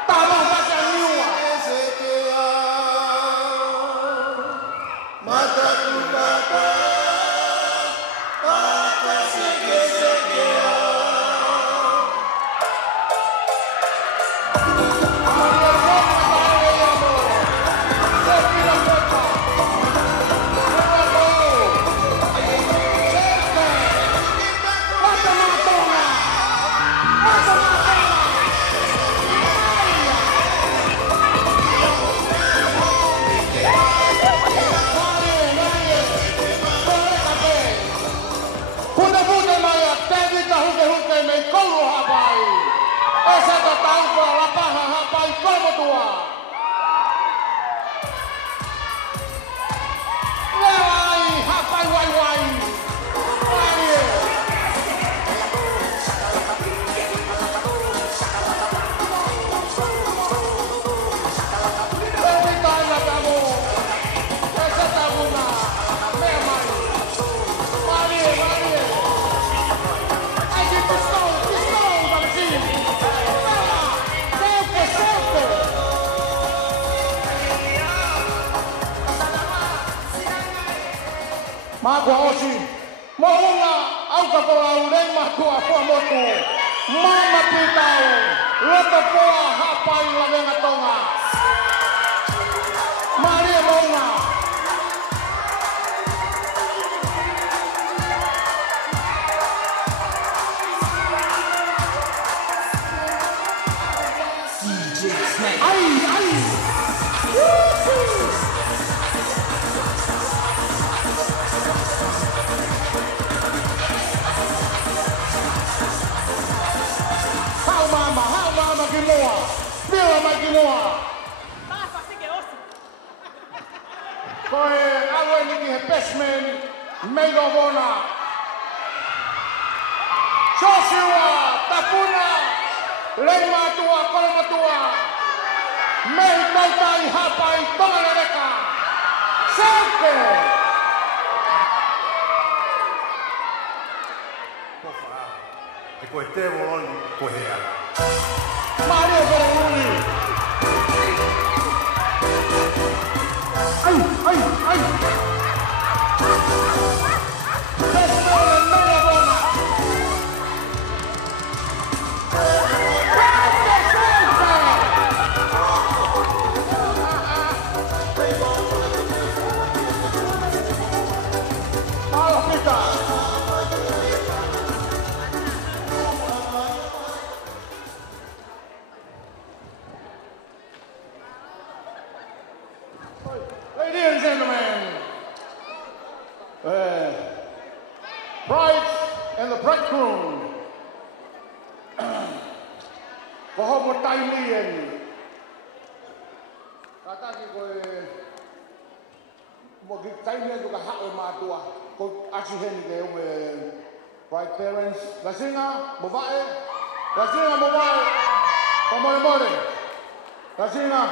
Tama Mata Niua, Mata Kutata, Mata Sekea, Maria Niua, Sekina Pepa. Magua osi, mohunga au kapolau lei matua fua motu, mama pitau, loto poa hapai la venga tonga. Maria mohunga. DJ Snake. Ai, ai. Gimoa, Mira Magimoa. Koe awe niki he pesmen, meigo bona. Joshua, Tapuna, Leimatua, Kolmatua. Mei tautai hapai tonga reka. Sauke. E koe te voloni koe hea. Maria Veroni. Ai, ai, ai. Pesmone mega bona. Mala pita. Ladies and gentlemen, bride and the bridegroom, Kohomo Taimien, Kataki koe mo ki taimea tu ka hao e mātua. Ko asi heni ke ume right parents. La singa, mo vae. La singa, mo vae. Pamore more. La singa.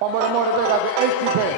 Pamore more te ka ke ekipe.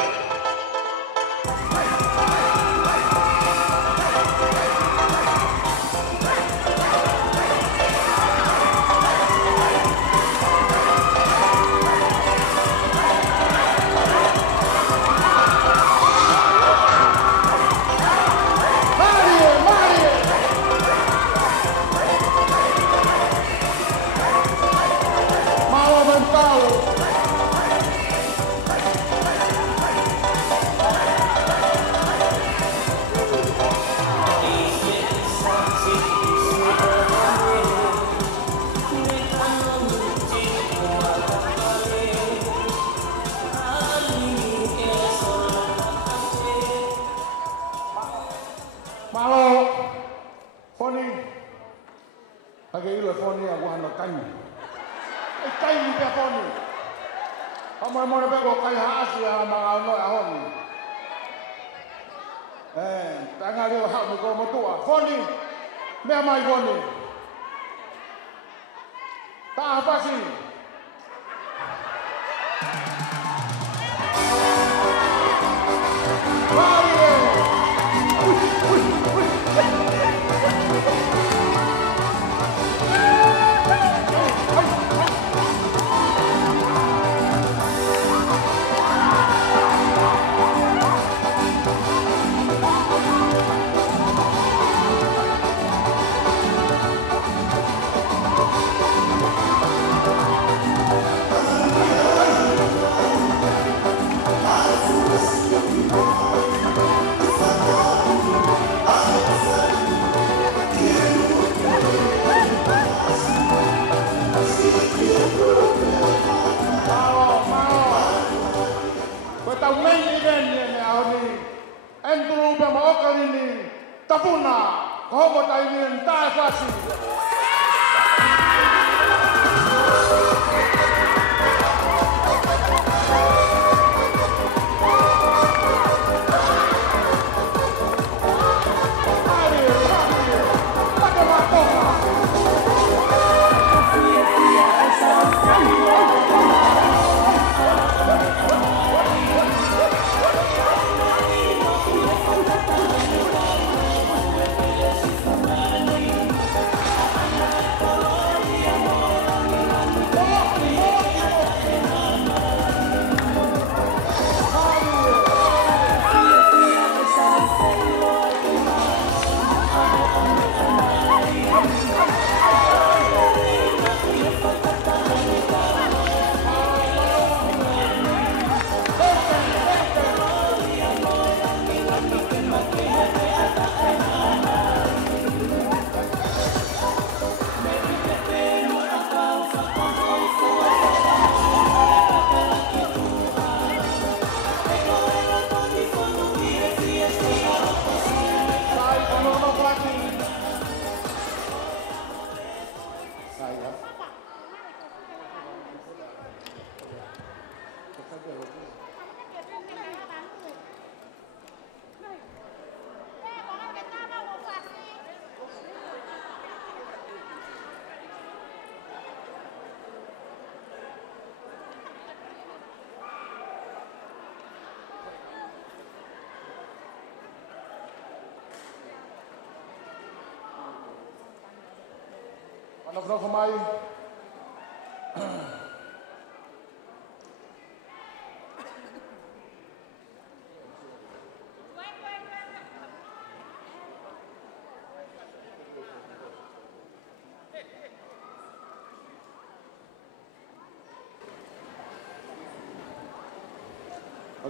Ano van mij?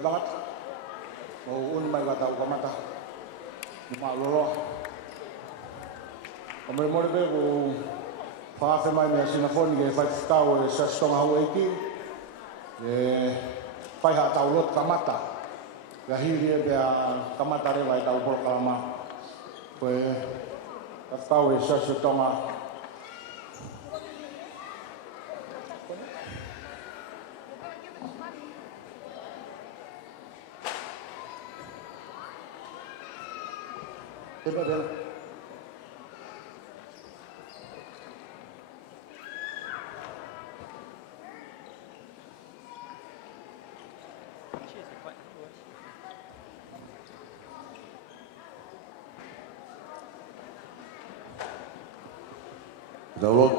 Lahat, mauun may kata ukamata, lumalolo. Kami mo rin ko, pakakimay niya sinafon niya 5 tao sa stong hawaiki, pai ha taulot kamata, gahiri dia kamata rin ay taupol kalama, pues tao sa stong Te pera. Daulot,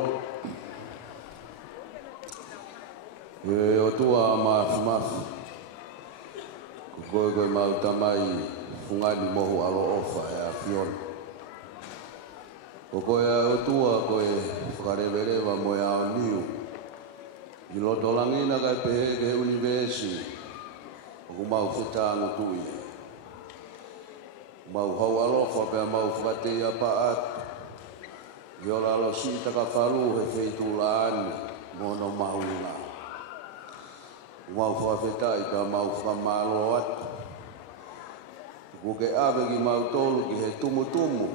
o tua mafi, koe mau tamai fungani mohu alo ofa e a fion. Koe o tua koe whakarewerewa mo e ao niu. I loto langina kai pehe ke universi, o mau whetango tui. Mau hau alofa pia mau whakatea pa atu. I ora alo sita ka wharu he wheitu laani mono mahuina. Mau whawhetai pia mau whamalo atu. Kuke awe ki mau tolu ki he tumu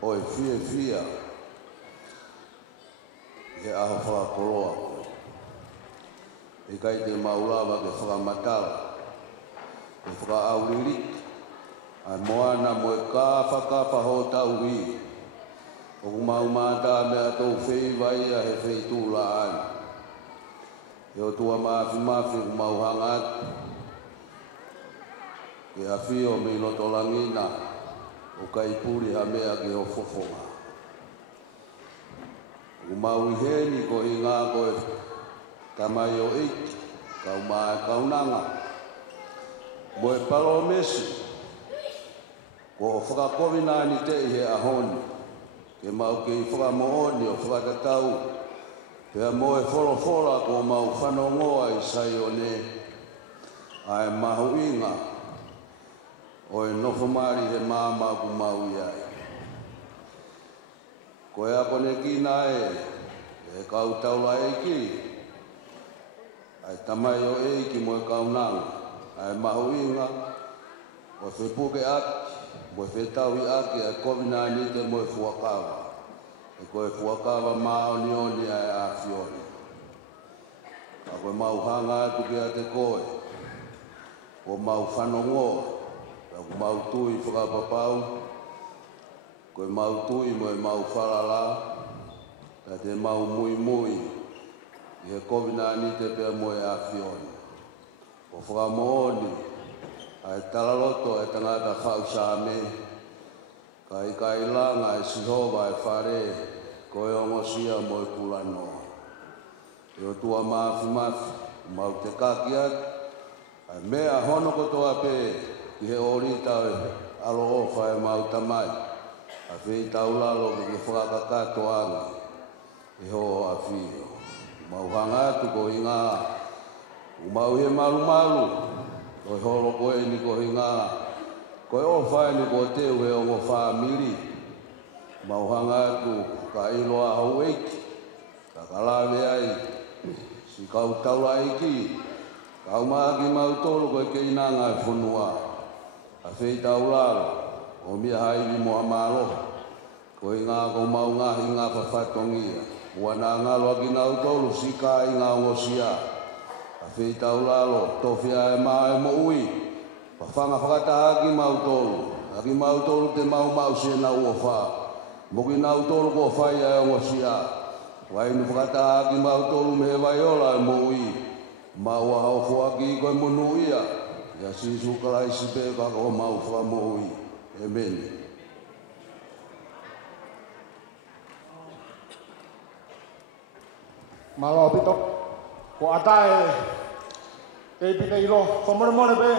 o e fia. He aho whakakoloa koe. E kai te maulawa ke whakamatala. E whakaauririk. Ai moana mo e kafa ho tauhi. O mau mata me atou whei vai a he whei tūla ani. E o tua mafi o mau hangat. Ke a whio me loto langina o kai puri ha mea ki ho fofonga. O mau iheni ko i ngā koe tamai o iki, kau maa kaunanga. Mo e palo mesi, ko o whakakowina ni te i he ahoni. Ke mau ke i whakamooni o whakatatau. Pea mo e whorofora ko mau whanongoa i sai o ne. Ai mahu inga. O e nofomari he māma ku mau iai. Ko e ako ne kina e kau taula eiki. Ai tamai o eiki mo e kaunanga. Ai mahu inga. O whepuke aki. Mo e whetau i aki ai kovina ni te mo e fuakawa. E ko e fuakawa mao ni oni ai a fioni. A koe mau hanga atu ki a te koe. O mau whanongoa. A ko mau tui whakapapau. Koe mau tui mo e mau whalala. A te mau mui. I he kovina ni te pia mo e a fioni. O whakamooni. Ai talaloto e tangata whausame, kai langa e sihova e whare, ko e ongosia mo e pulano. E o tua mafi, mau te kakiat, ai mea hono kotoa pe, ki he orita e alo ofa e mau tamai, a whei taulalo ki ke whakakatoanga, e ho a whio. Mau hangatu ko inga, mau he malu, Koe holo koe ni ko hinga, koe o whae ni ko teu he o ngo whamiri. Mau hanga atu ka iloa hau eiki, ka kalawe ai, si kau taula eiki. Kau maaki mau tolu koe ke inanga e whunua. A whei taularo, o mia haiwi mo amalo. Koe ngā ko mau ngahi ngā whawhatongia. Wana ngalo ki nau tolu si ka i ngā ngosia. Whei taulalo, tofia e maa e mo ui. Whanga whakataha ki mau tolu. Aki mau tolu te mau se na ua wha. Moki nau tolu ko whai e o ngosia. Wai nu whakataha ki mau tolu me he vaiola e mo ui. Mau a hau whuaki koe monu ia. Ia sisu kalai si peka ko mau wha mo ui. Amen. Malo pito. Ko atae e pita ilo, whamore pe,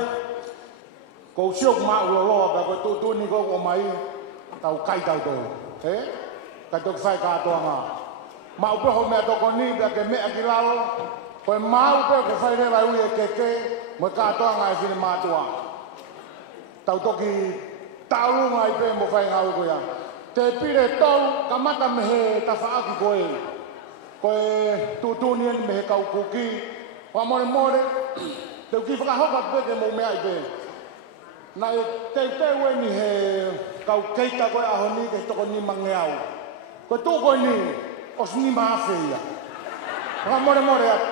ko siok maa ulo pe, ko tu ni ko mai, tau kai tau tō, kai tō whai kātoa ngā. Maa upe ho mea toko ni, pe ke mea ki lalo, ko e maa upe ko whai rewa ui e keke, mo kātoa ngā e whine mātua. Tau toki taurunga i pe mo whai ngā uko ia. Te pire tau, ka mata mehe ta whaaki koe. Koe tūtūnien me he kau kuki, whamore, teu ki whakahoka peke mō mea i pe. Nai teu ni he kau keita koe aho ni ke toko ni mangeau. Koe tū koe ni, os ni maafeia. Whamore atu.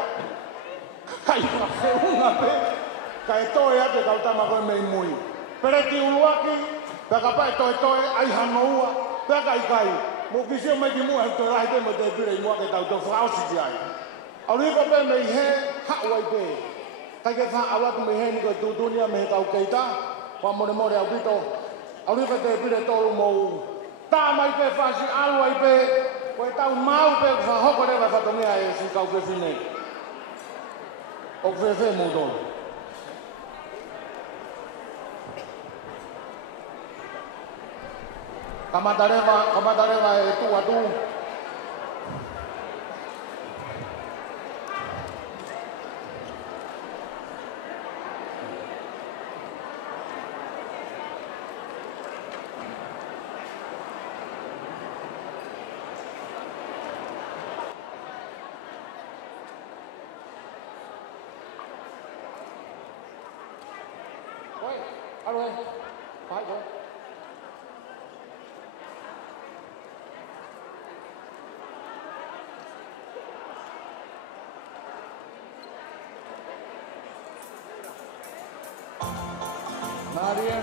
Kai whakawheunga pe, kai toe atu kau tama koe mei mui. Pereti uluaki, Peka pai toi ai hanoua. Peka ikai. Mo kisio mai ki mua to ai te mo te pire mua ke tau to frausi ki ai. Au ni ko pe me he ha wai pe. Kai ke fa awa ku me he ni ko tu dunia me tau keita. Wa mo le au bito. Au ni ko te pire to mo. Ta mai pe fa si alu ai pe. Ko tau mau pe fa hoko le fa to me ai si kau pe fine. O fe mo do. Kamadareva itu waduh. Oi, halo, phải rồi. Maria.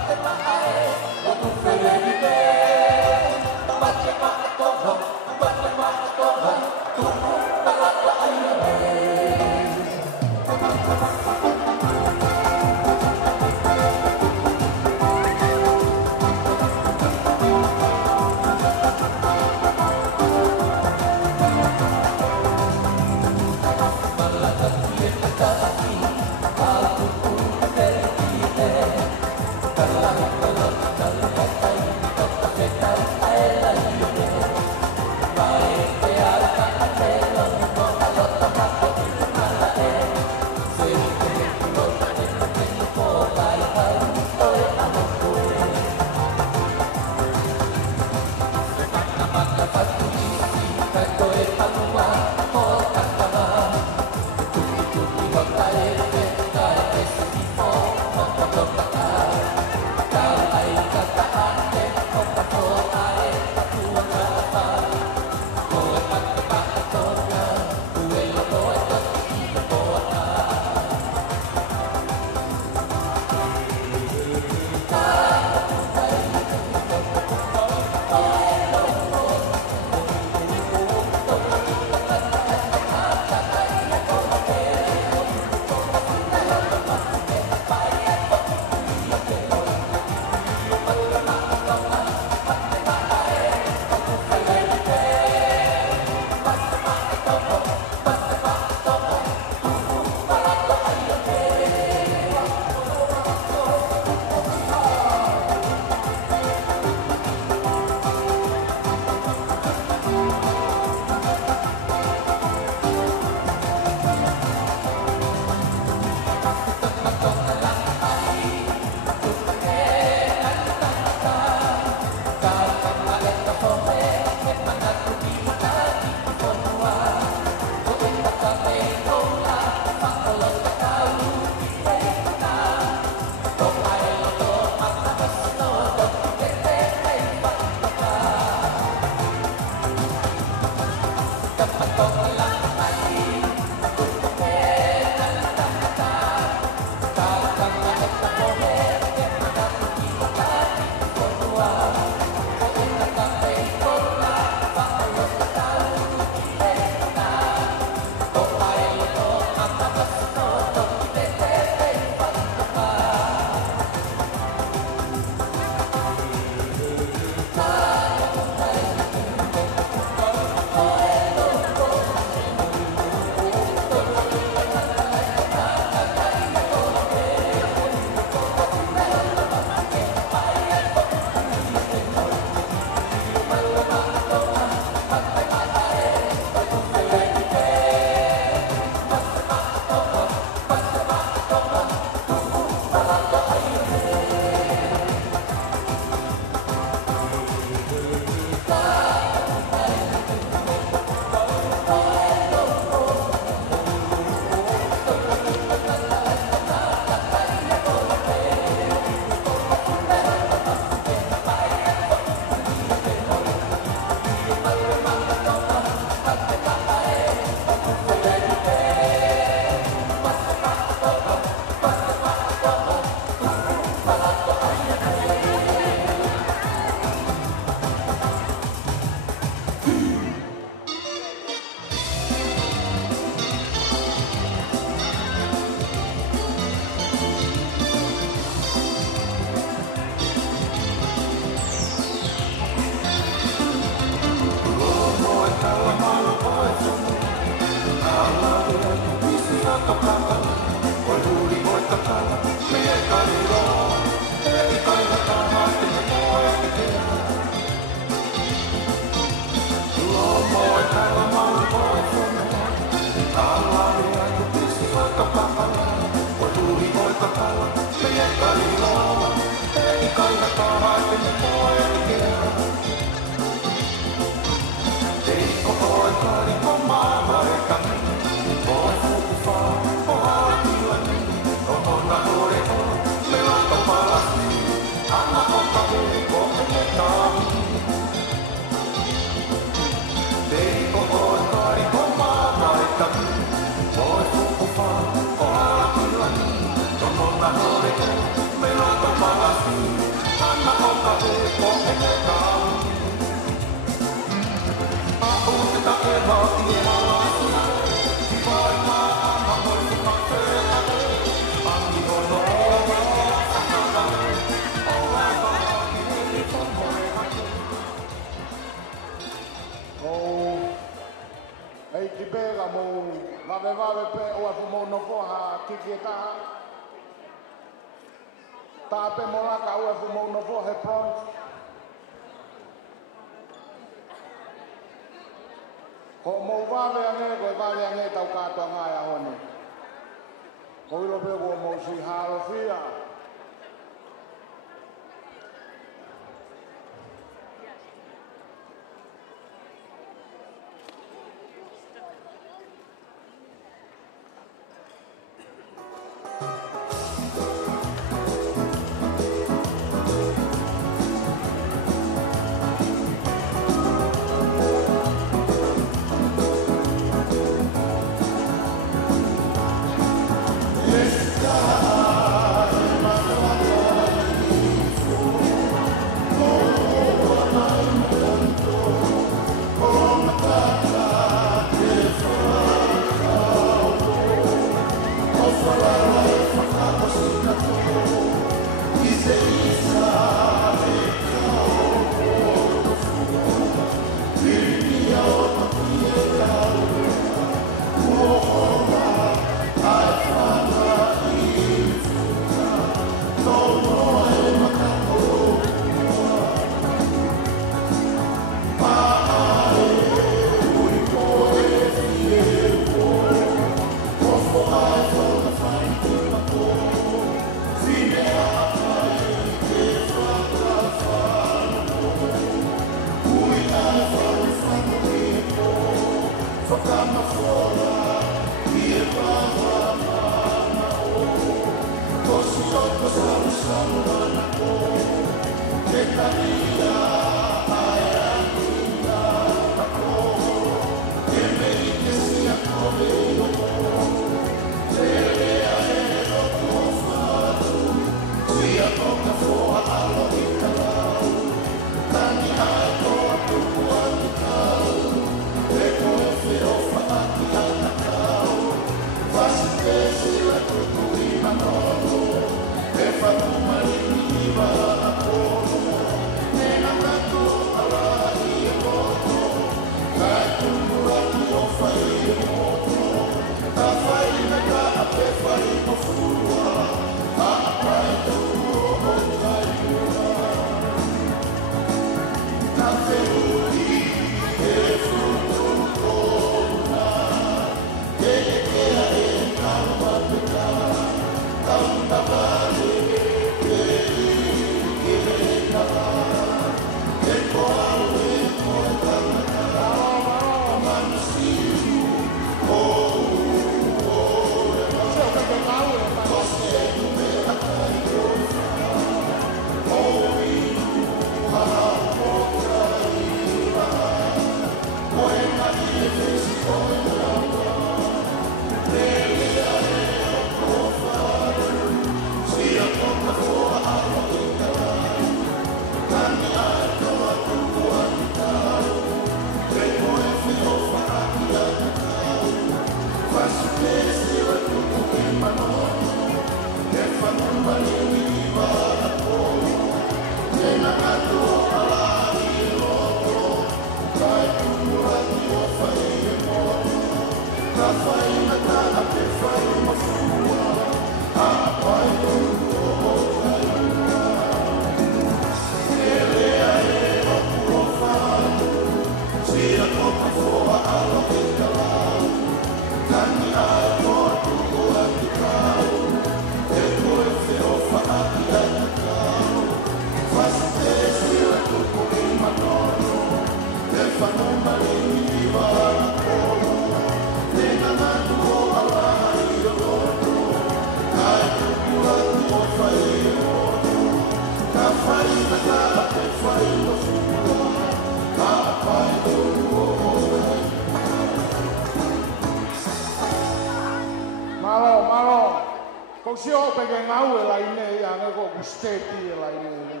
si o pe ke ngau e lai nei a ne ko steti e lai nei.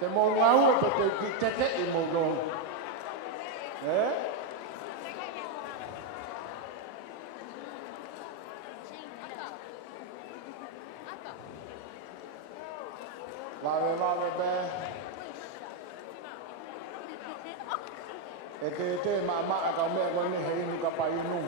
Te mo ngau e pe te ki teke e mo don. Lave be. E te ma ka me ko ni hei ni ka pai nu.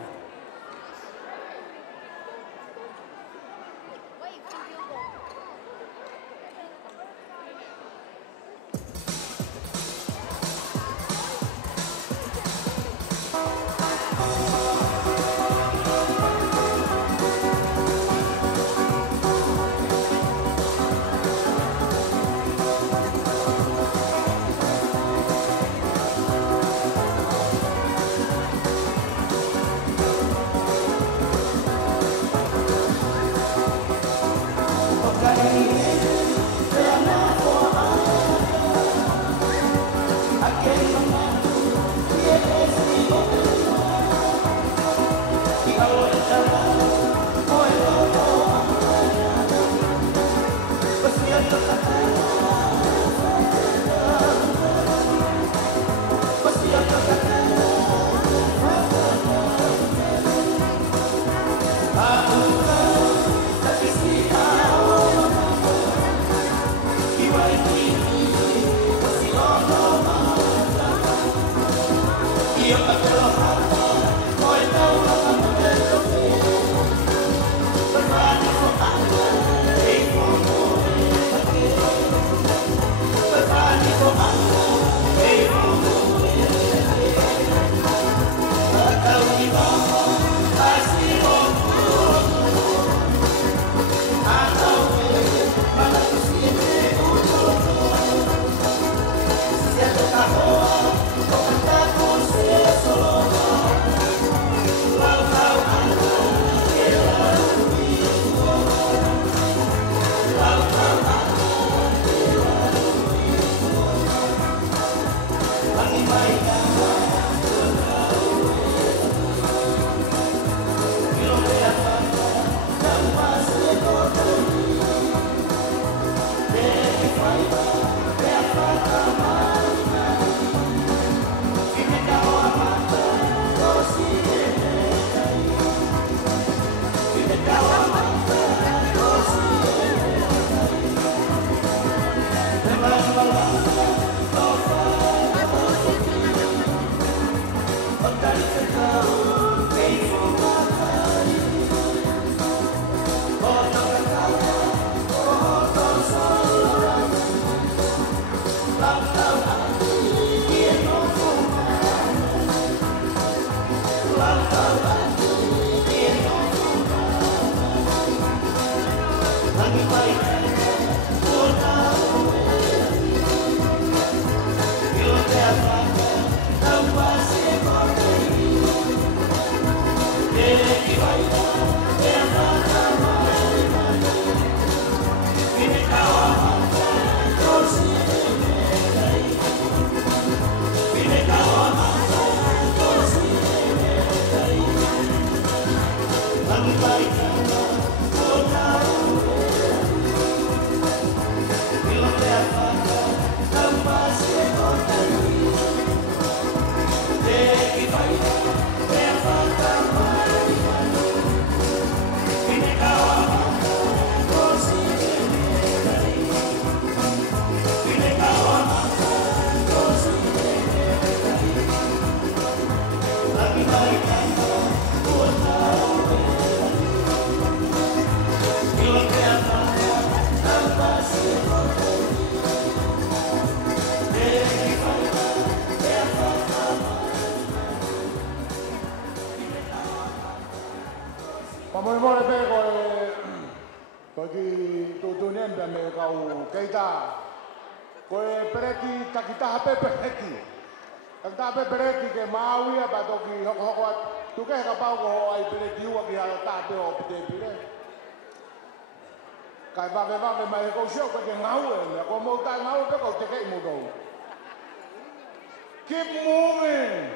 Keep moving,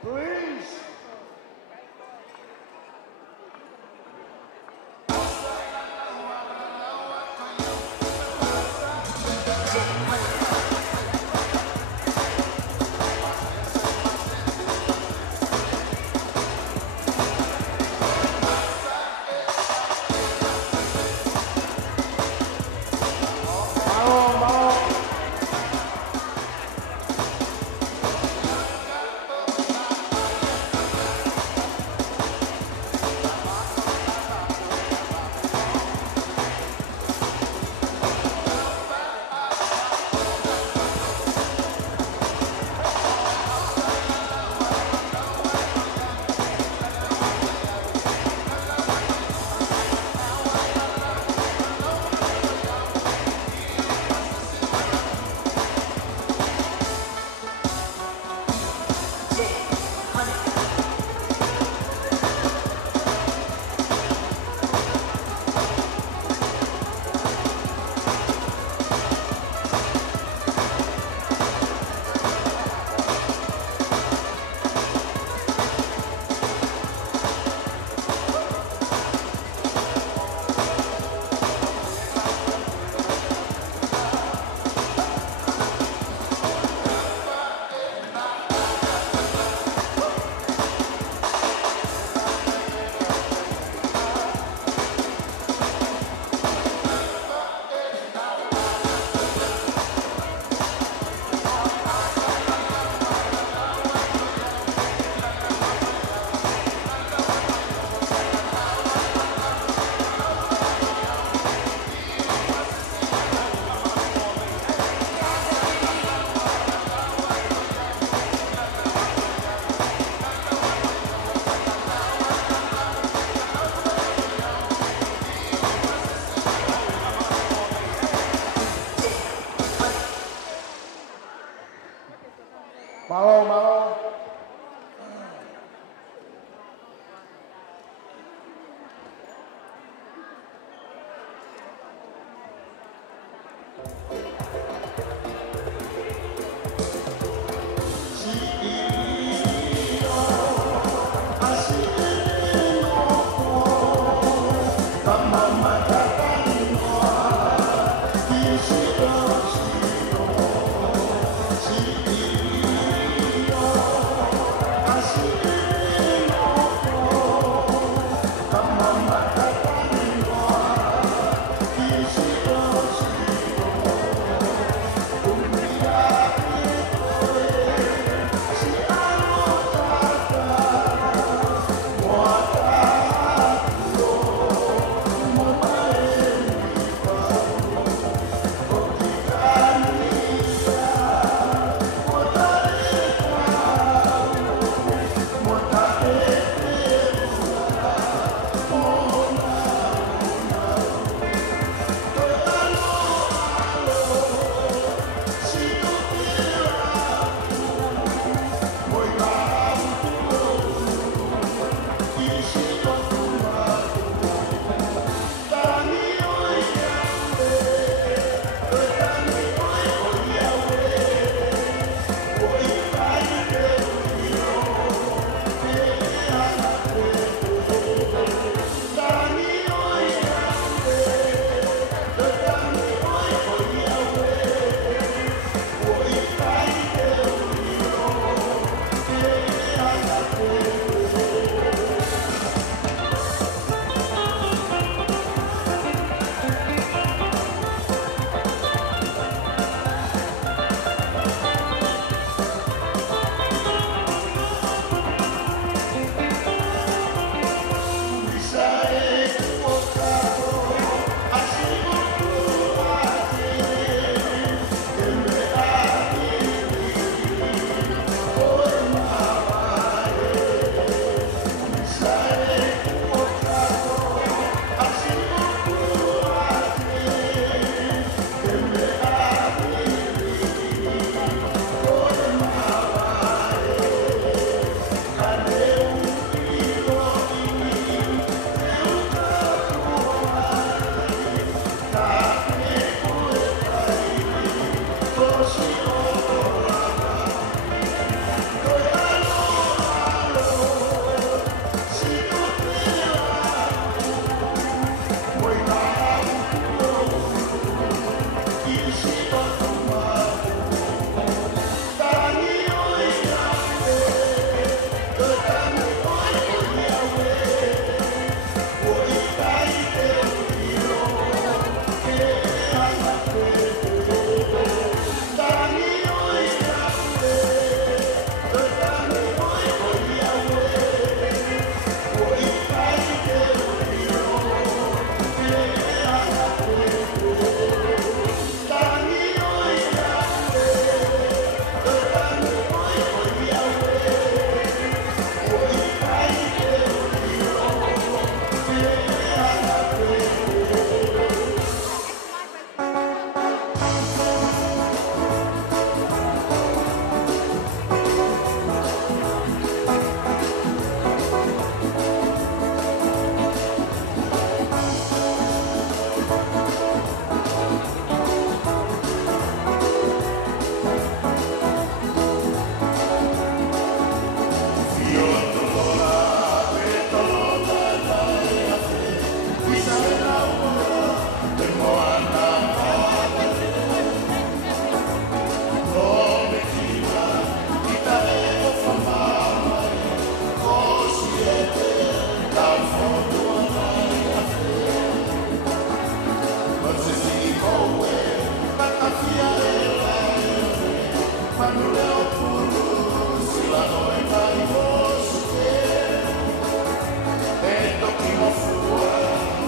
please.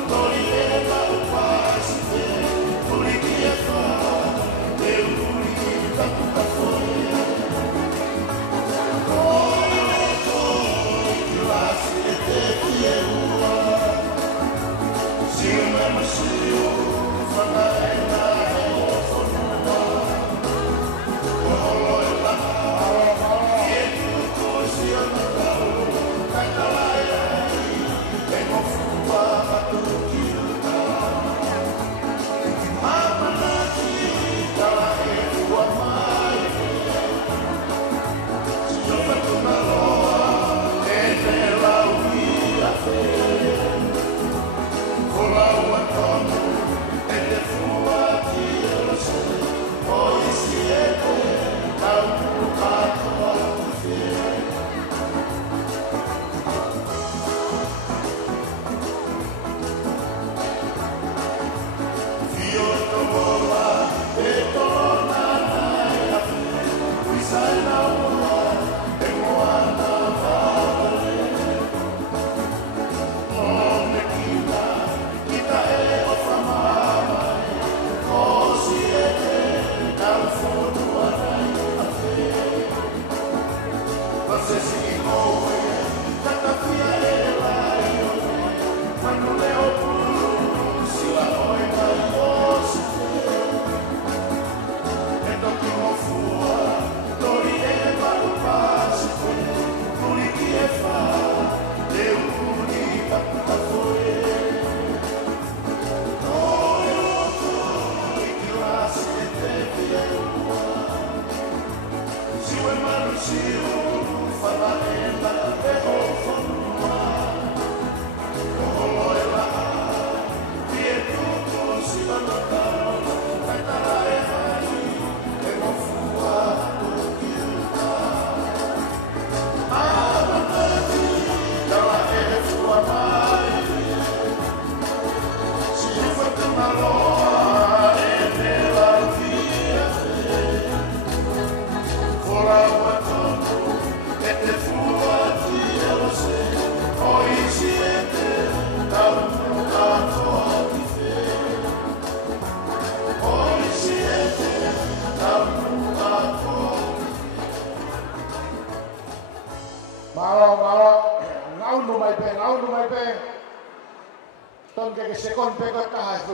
Gloria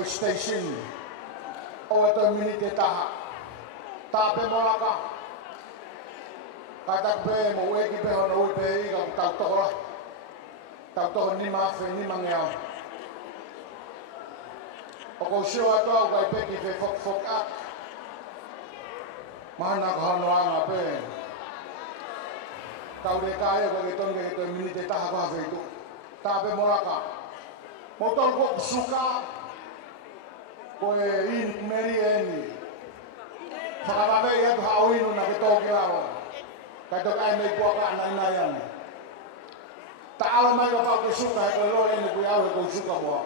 Station o ito minute taha tape molaka katak be mo weki be hono be iga tautola ni mafe ni mangea o ko sio ato ga be ki fe fok ak mana ka hono anga be tau de kae ko ke tonge ito minute taha ba fe tu tape molaka motor ko suka koe in meri eni. Whakarawe ia tu hauinu na ke tōki awa. Kai tōk ai mei puaka ana ina iani. Ta ala mai ka pau ke suka he koe lore eni kui au he koe suka mua.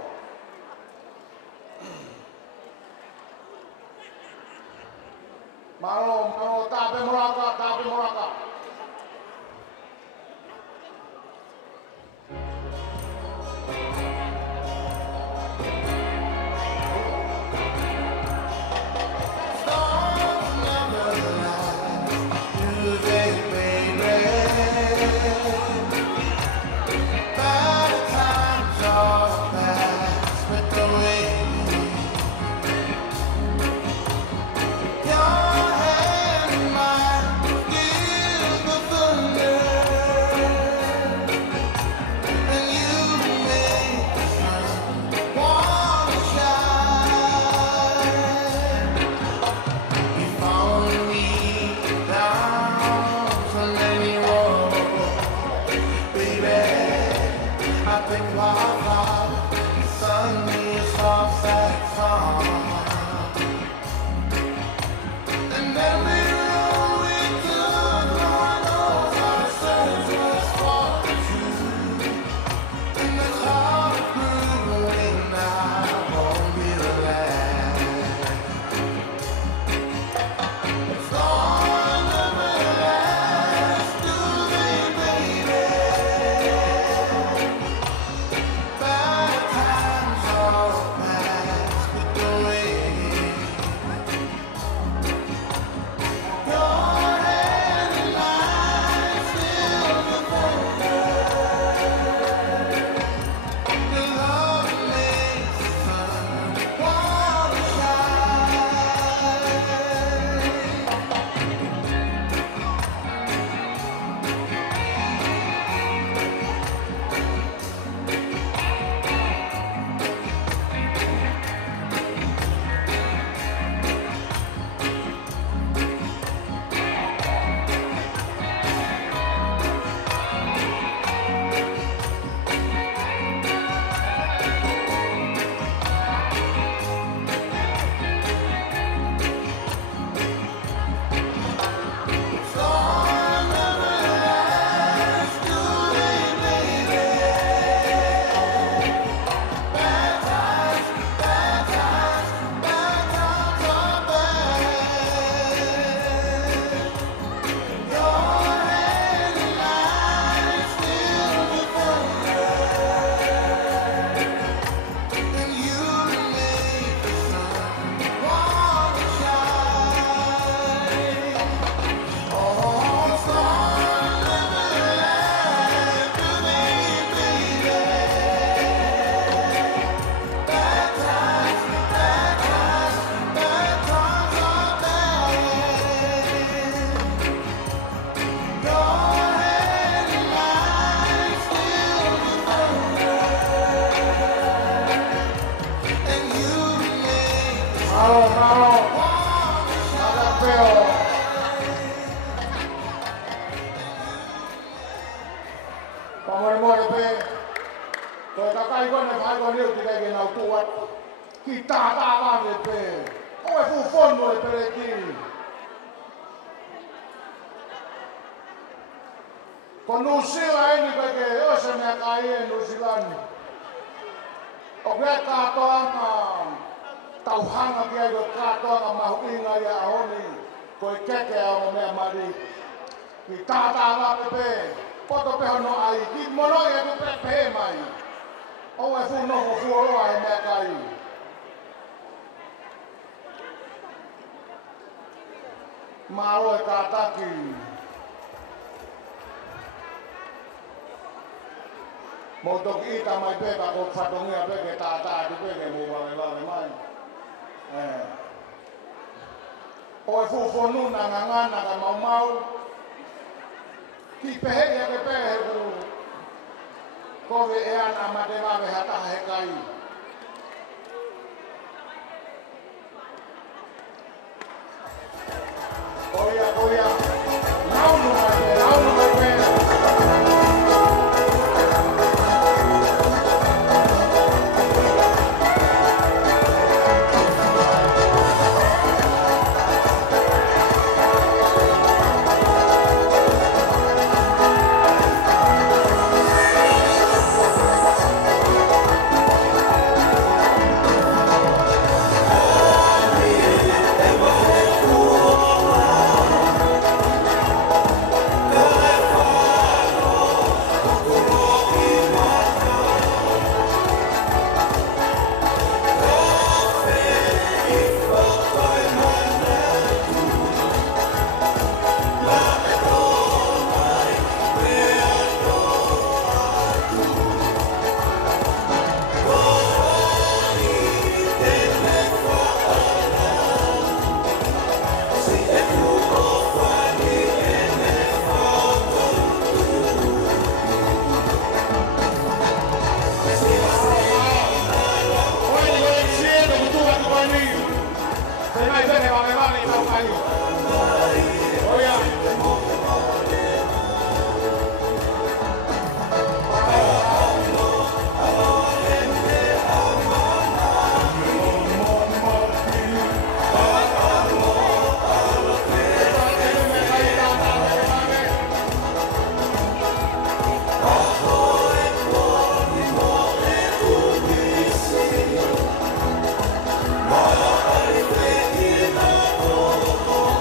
Maro, tape moraka. Your hand in mine. Con Nusila ini bagi osanya kaya Nusilan. Oke katoan tauhang lagi ada katoan mau ingat ya ahoni. Kau keke orang memari. Kita tahu apa? Foto pehono ai. Kita mono ya tu pepe mai. Oke funo funo ai mekai. Malo kataki. Motok ita mai peka ko fatongia peke tata di peke mo wala mai. Oi fu fonu na nganga na mau ki pehe ya ke pehe ku ko ve ana mate va ve hata he kai. Oya now no mai Oh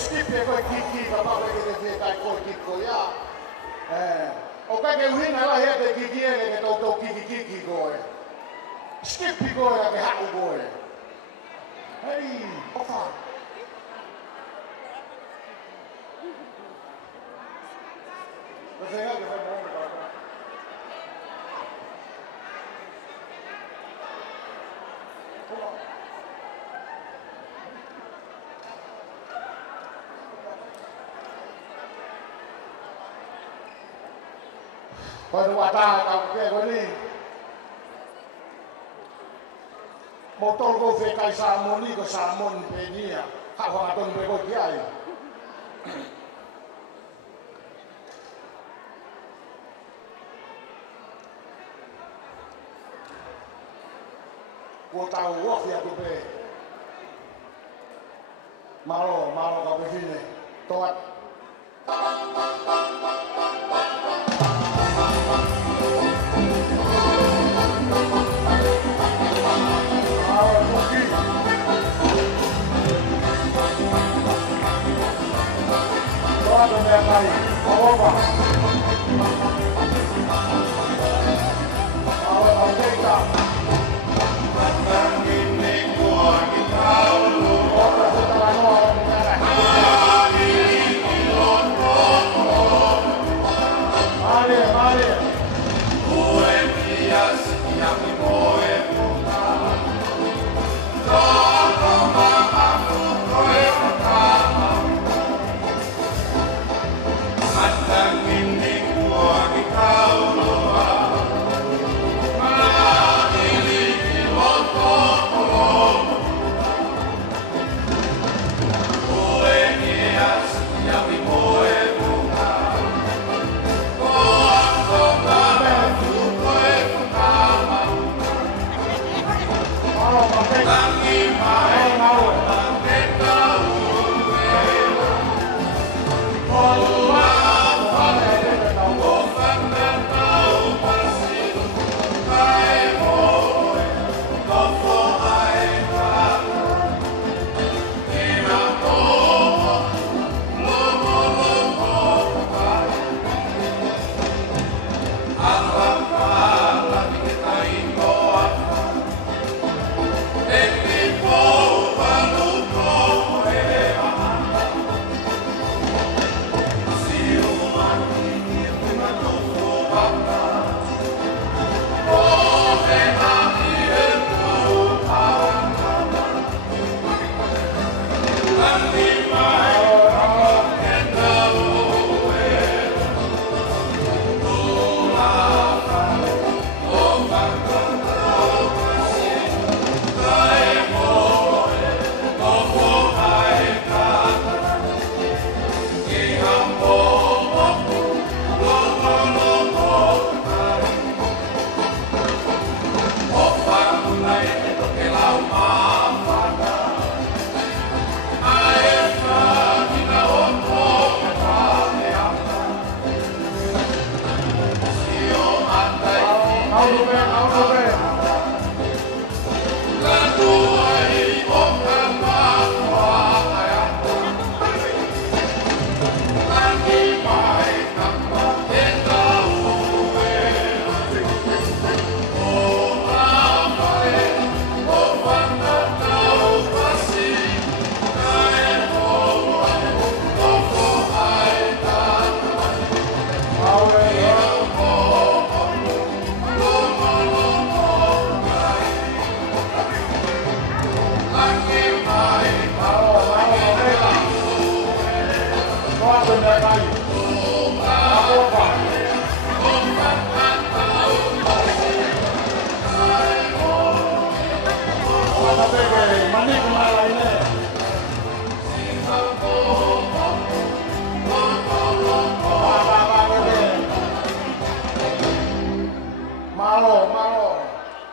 skip e koe kiki ka pawe ke te kai koe kiko ia. O kai ke uhinga la hea te kiki e ke tau kiki koe. Skip koe a ke haku koe. Hei, ofa. Kasi nga, kasi mo ka. Còn quả ta cọc kê có đi một tôn cô phê cây xa môn đi có xa môn phê nhỉ hạ hòa tôn phê có kia ấy cô tàu quốc phía cô phê malo có cái phê này tốt Aí, opa!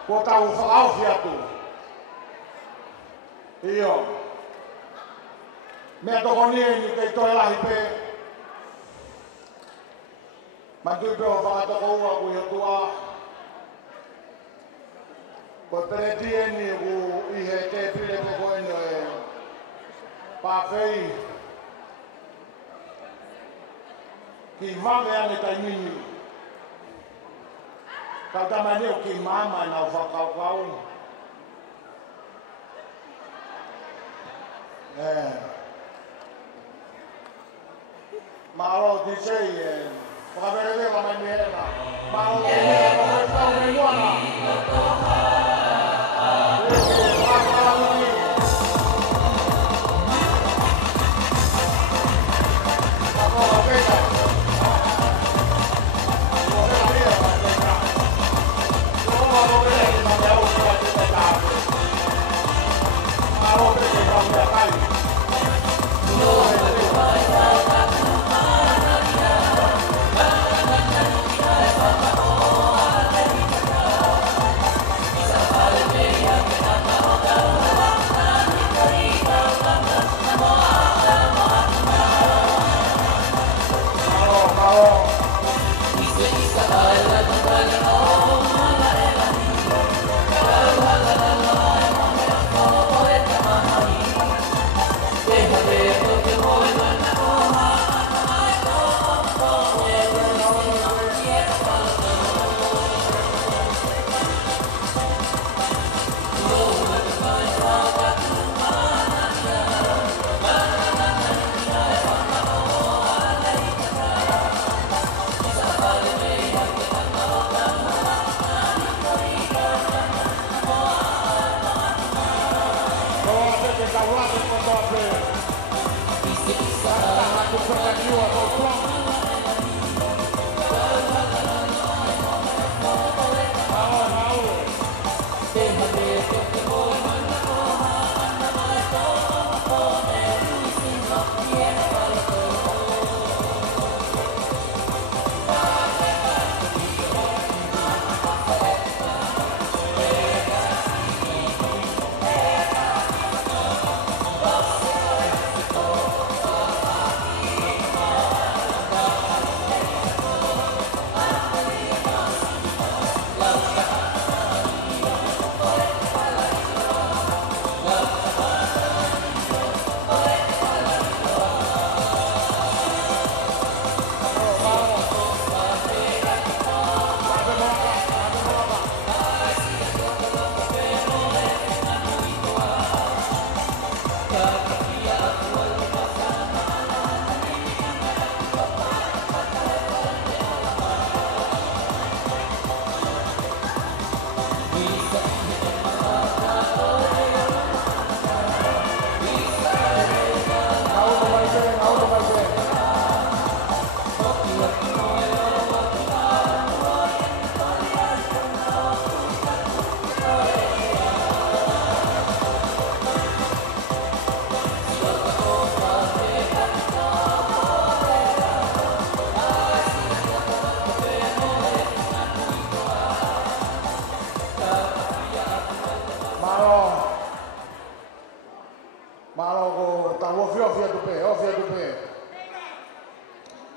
Ko tau whaau fiatu. Iyo. Mea toko nie ni kei toi lahi pe. Mantui pe o whakatoko ua ku hiatua. Ko pereti e ni ku ihe te pile koko eno e. Pāwhei. ki vame ane taimini. Kau tamane o ki mama na whakau. Malo di sei, whakaverere wa mai mehena. Malo di mea whakau me nuana.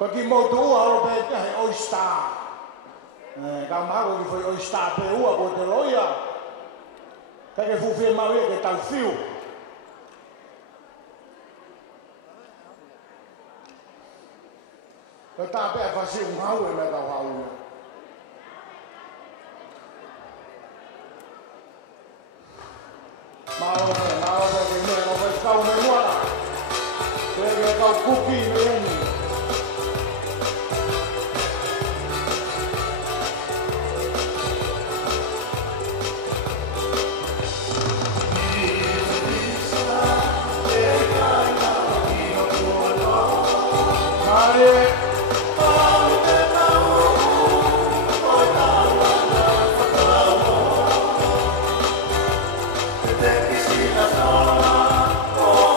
Porque motou a Roberta é o está. Gamago que foi o está pe ua boteloia. Que fu firma que tal fio. Eu tá pe fazer hau e me da hau. Malo que me não vai ficar o menor. Pega o cookie mesmo. Te quisiera sola, oh,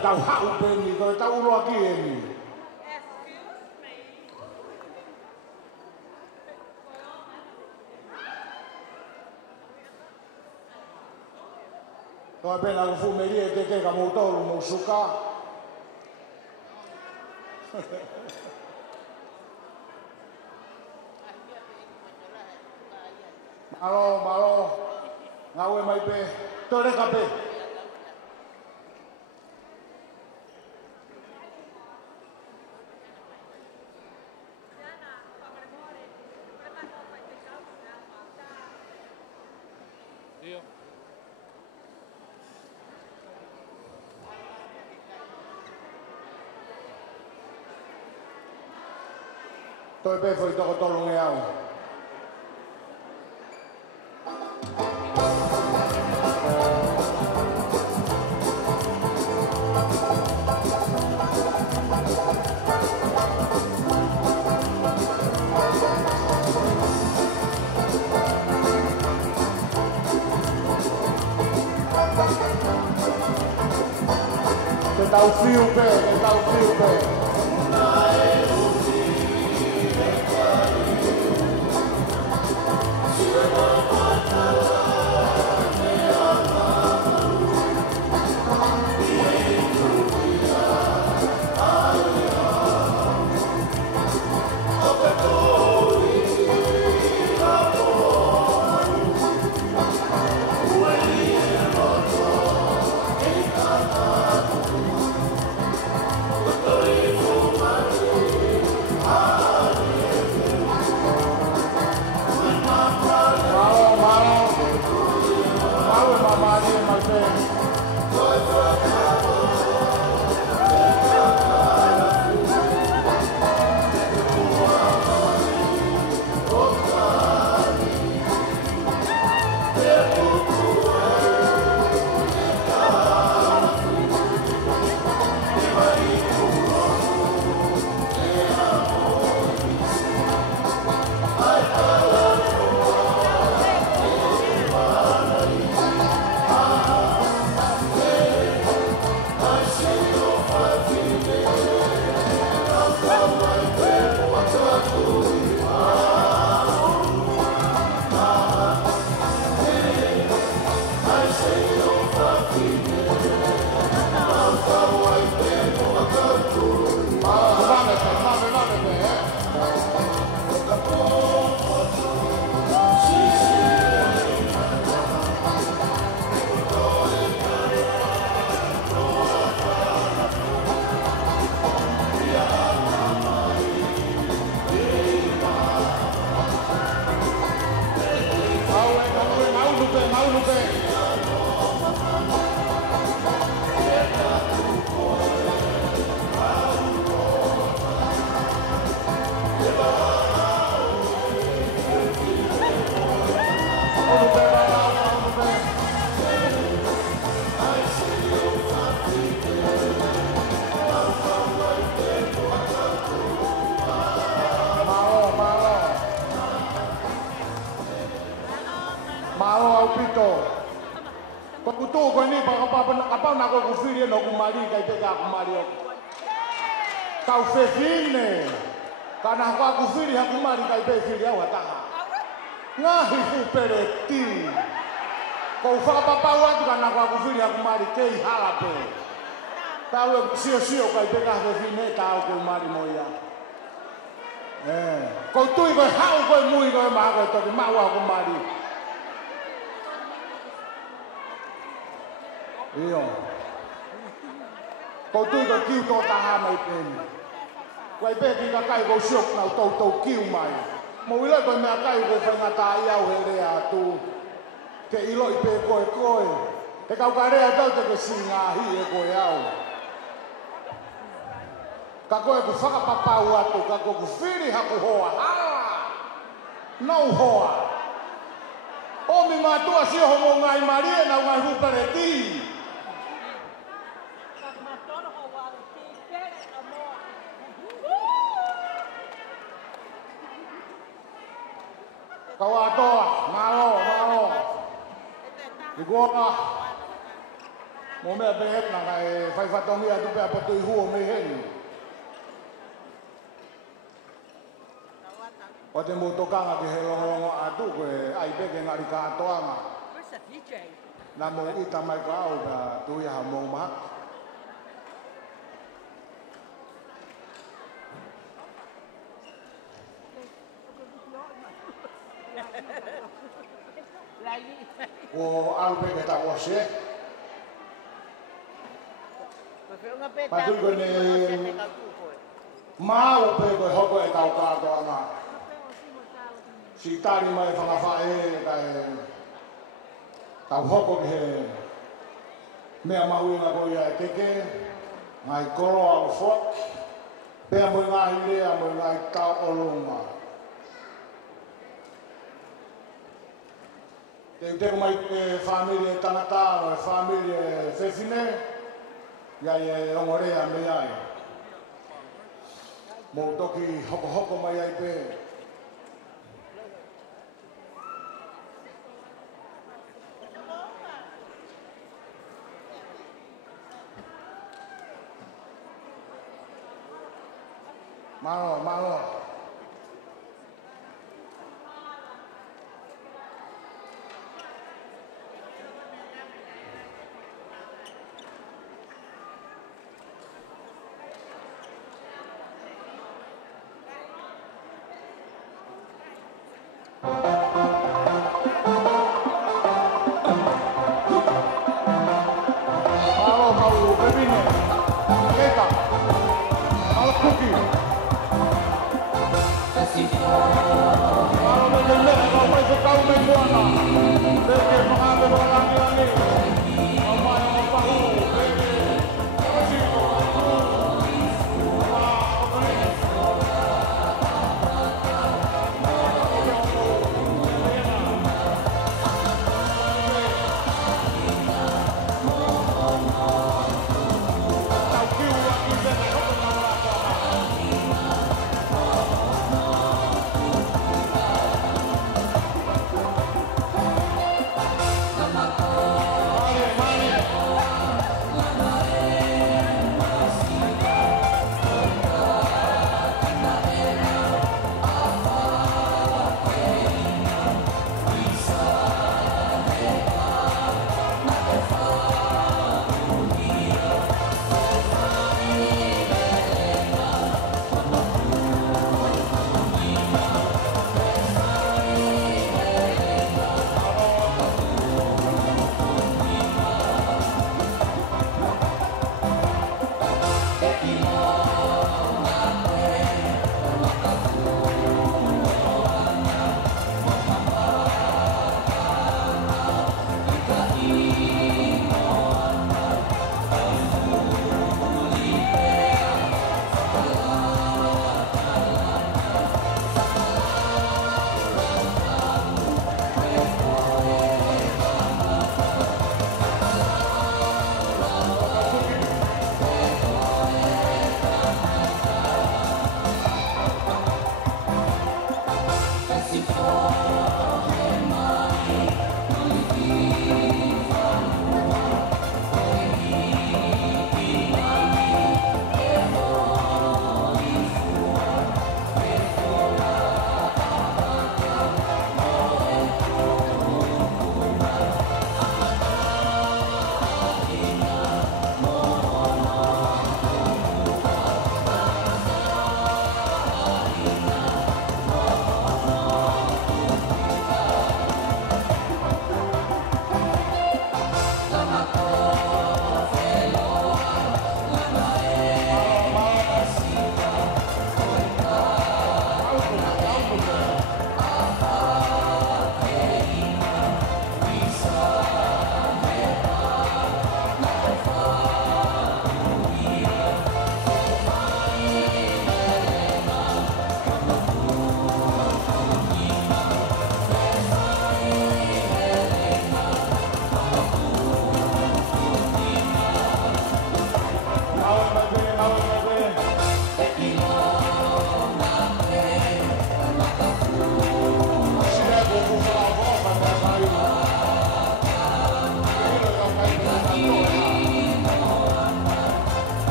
Tau hau peni, tau uloa kieni. Toi pena ku fumeria te ke ka moutolu mo suka. Malo, ngawe mai pe, tore ka pe. Toi pe foi toko tolu nge au. Tau fio pe. Kau fefine, karena aku fili aku mari kai fili awak taha. Ngahi fu pereti. Kau faka papa watu karena aku fili aku mari kei halape. Tahu sio kai peka fefine tahu kau mari moya. Kau tui kau hau kau mui kau mah kau toki mau aku mari. Iyo. Kau tui kau kiu to taha mai peni. Quay về thì các cái gấu sụp nào tàu kêu mày mỗi lần con mẹ cái gấu phải ngã tay ao về đây à tu cái ý lội về coi cái câu cái đây đâu cho cái gì ngà hi coi ao các cô cũng phát cái bao à tu các cô cũng phi đi học hoa nâu hoa ôm mình mà tu siêu hồng ngày mà đi nào ngày hụt bể ti kau ato, malo. Igual mo me behet na kay fai fatong ya tu pe patoy huo me hen. Pati mo to ka nga helong atu ko ai be ke ngari ka ato nga. Na mo ita mai ka o ba tu ya mo ma. O algo que está você. Patu ko ni mau pe ko hoko e tau ka to ana. Si tari mai fa fa e kai tau hoko ke me mau ina ko ya keke mai koro au fok. Pe mo ngai le mo ngai tau olunga. Tenho uma família tanata, uma família fefine, e aí eu morei a meia aí. Montou que hoko mai aí pe. Malo.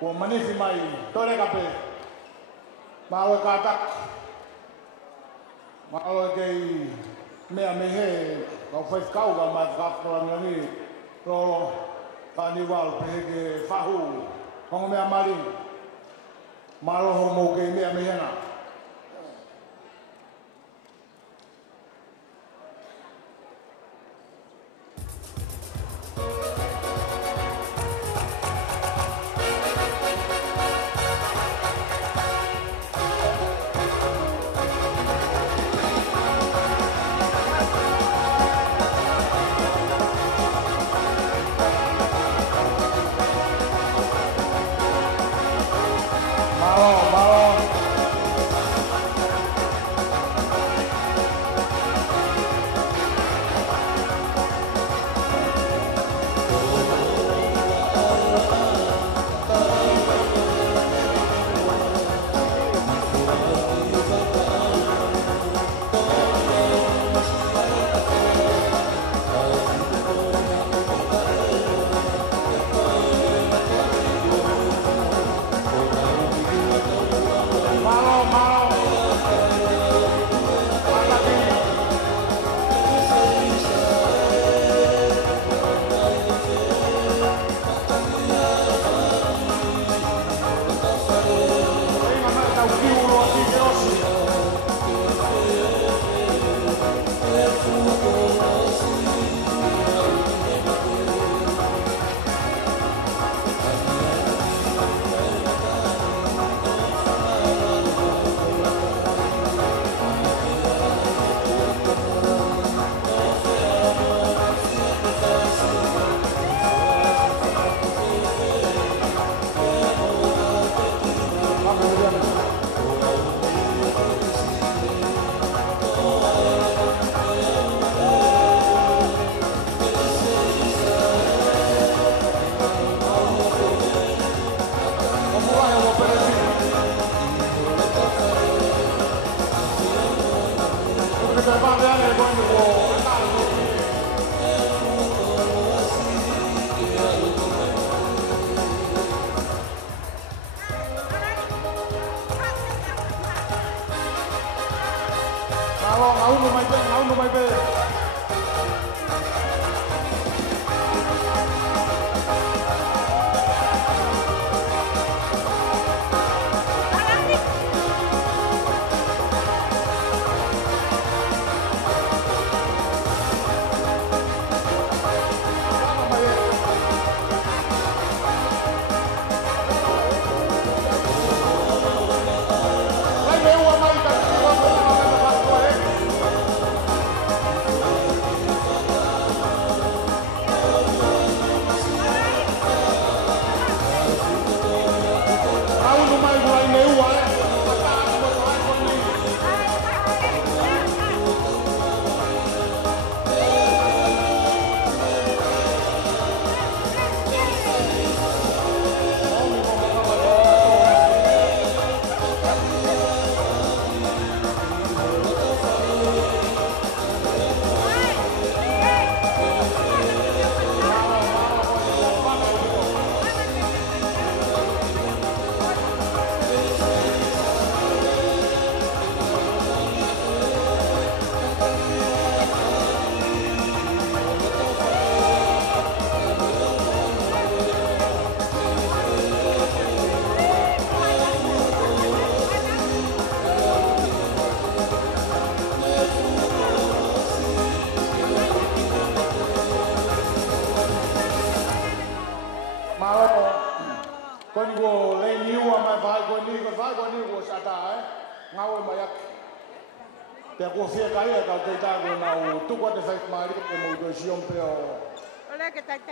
Ko manifi mai, tore kape. Malo katak. Malo kei mea mehe, kau fai kau ka mai kapra ngani. Rolo kaniwal pege fahu. Kongo mea mari. Malo ho mo kei mea mehe na.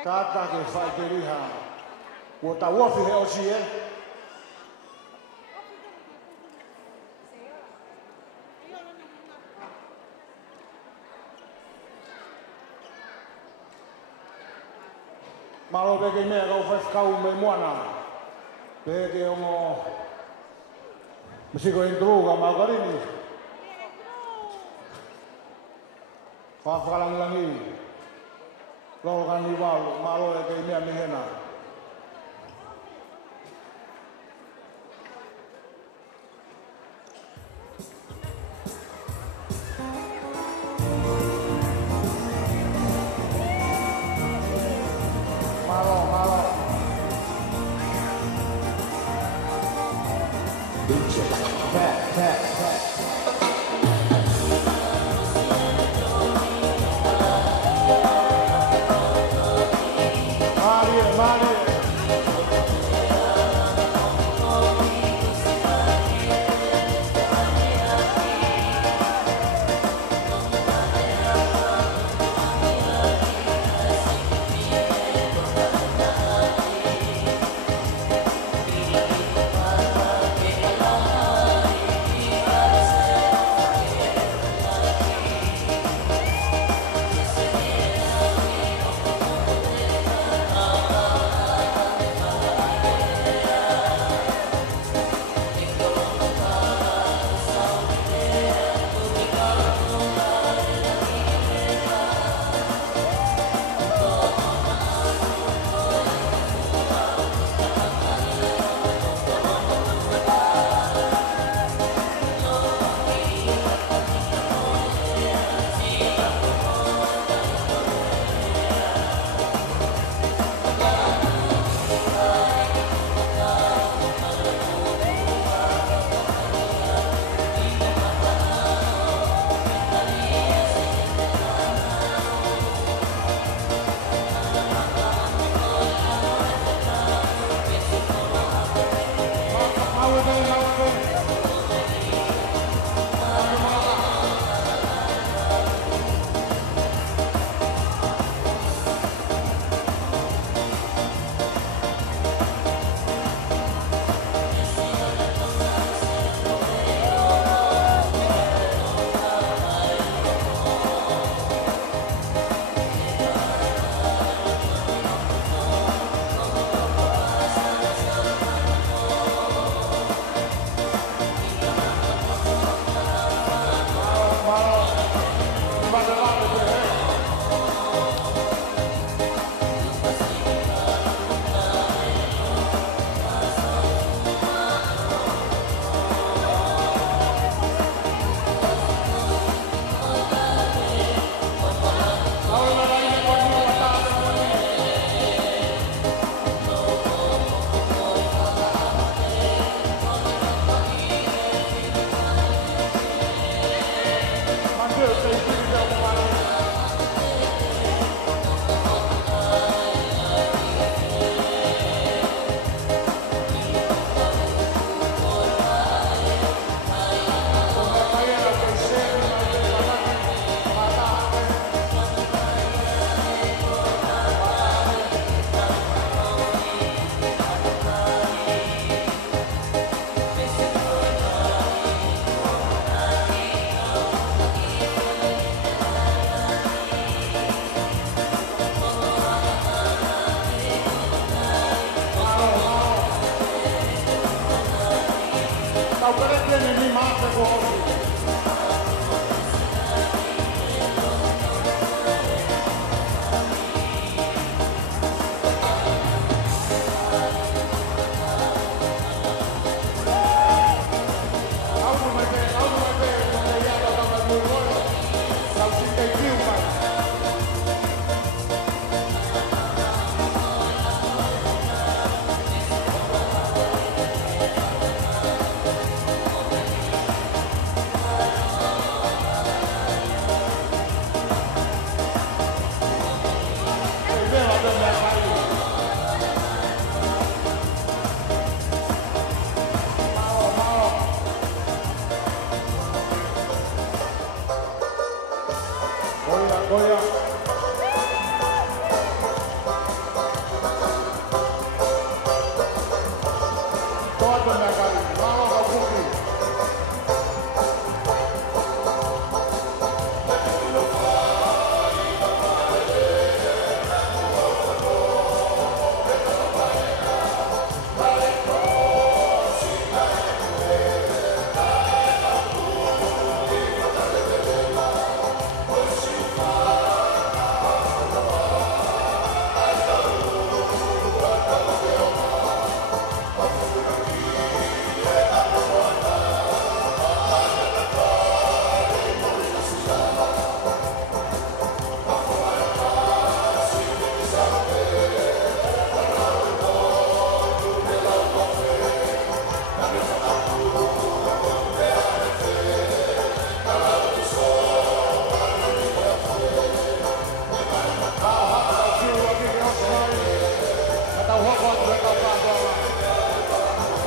Tata ke fai ke riha. Ko ta wofi he osi e. Malo pe ke mea kau fai kau me moana. Pe ke ongo. Mesti ko intro ka mau kari ni. Whakalang langi. Lolo kani walo, malo e kei mea mehena.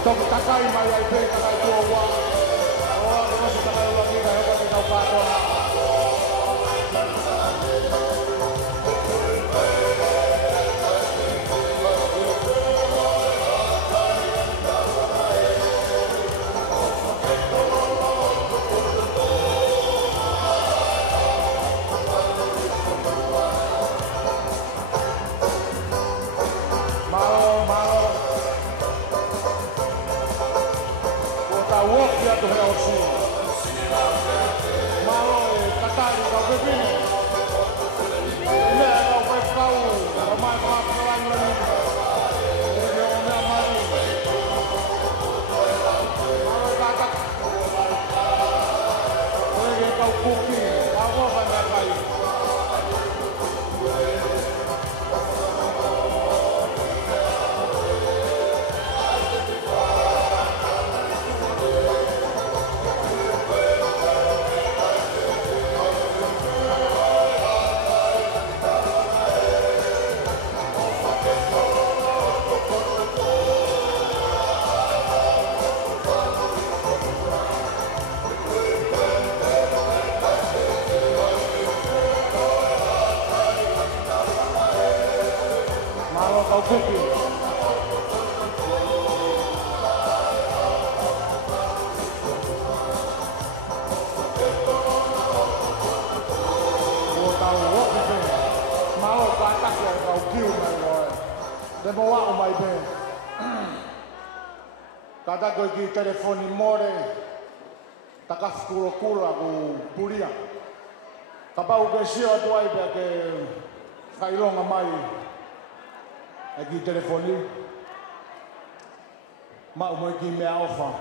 Toki takai mai ai pe takai tua wa. Oa ko si takai ua ki ka hoko te kau katoa. Tu he o si. Malo e katari kau pepine. Mea kau pai kau. Kau mai kau akalang lagi. E o mea mari. Malo e katak. Koe kau kuki. Kau kau pai mea kai. Kau kuki. Kau tahu woki pe. Malo katak ya kau kiu mai loe. Demo wa o mai pe. Kata kau ki telefoni more. Takas kuro-kuro aku puria. Kapau ke sio tuai pe ke kailonga mai. Aqui telefone, mas o que me alfa,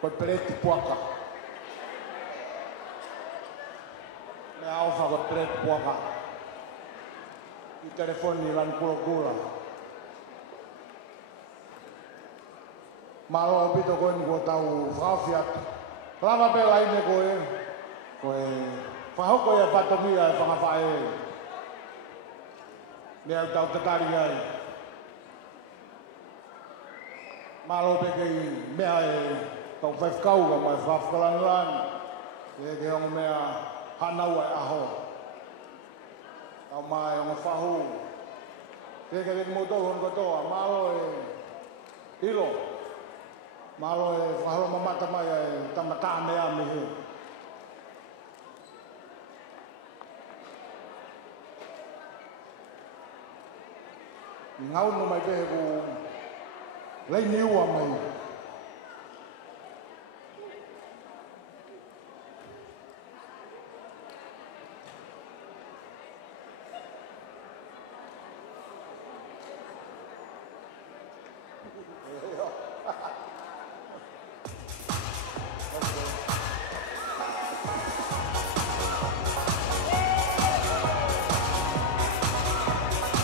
foi preto poca, me alfa foi preto poca, e telefone lá no procura, mas o pito coi no botar o Fiat, lava pela aí me coi, faz o coi a patomia, faz a fae. Mea tau tatari ai. Malo pekei mea e tau whaifkau ka mai whafkalanilani. E ke hongo mea hanau ai aho. Tau mai hongo whahu. Te ke rin motou hongo toa. Malo e hilo. Malo e whahalo mamata mai ai tamataa mea mihi. Ngau no mai pe ko lei niua mai.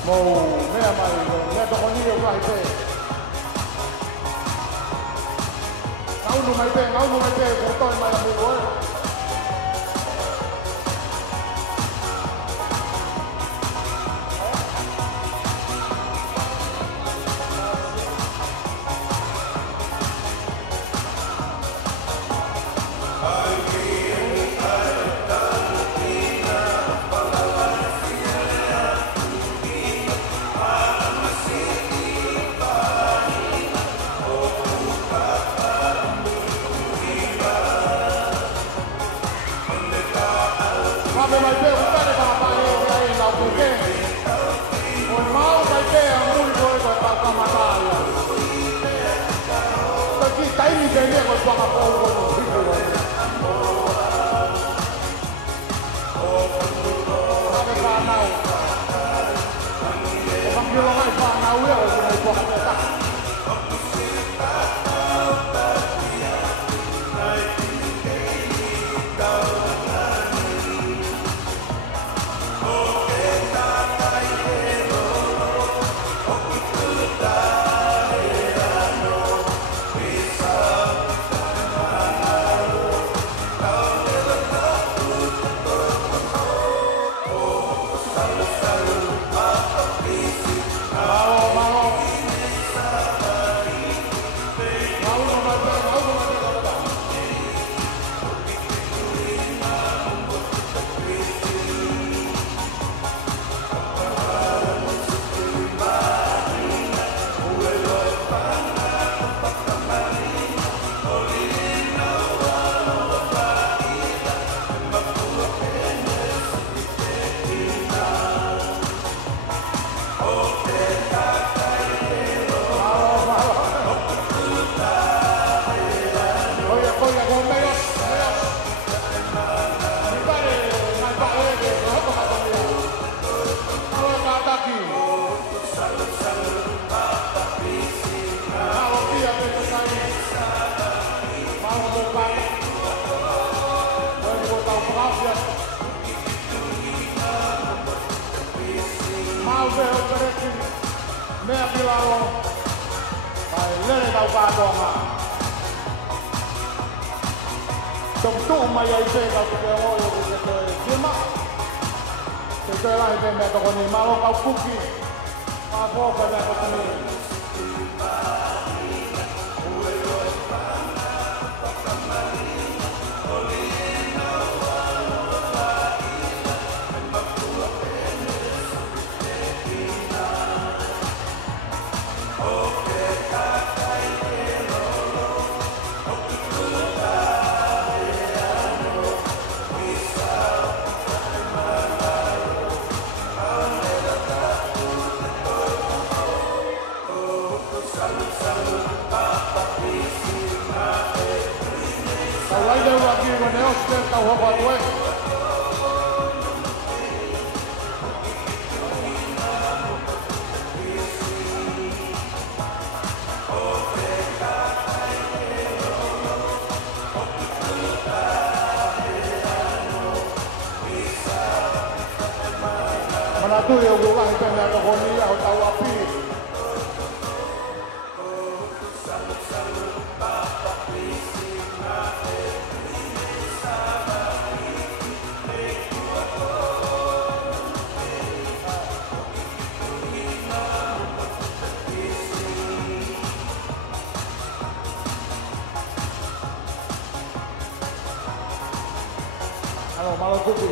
Mo mea mai mea to ni o mai pe. Ngau no mai pe ko to mai mo ro. Die. mea ki lalo, kai lere tau kātoa ngā. Tōm tū mai ai pēkau ki te hoi o ki te kima. Te te lahi te mea toko ni malo kau kuki. Ka fōka mea toko ni. Kau hoko atu e. Mana tu yo gua lahi pena toko ni au tau api. Halo, malo kupi.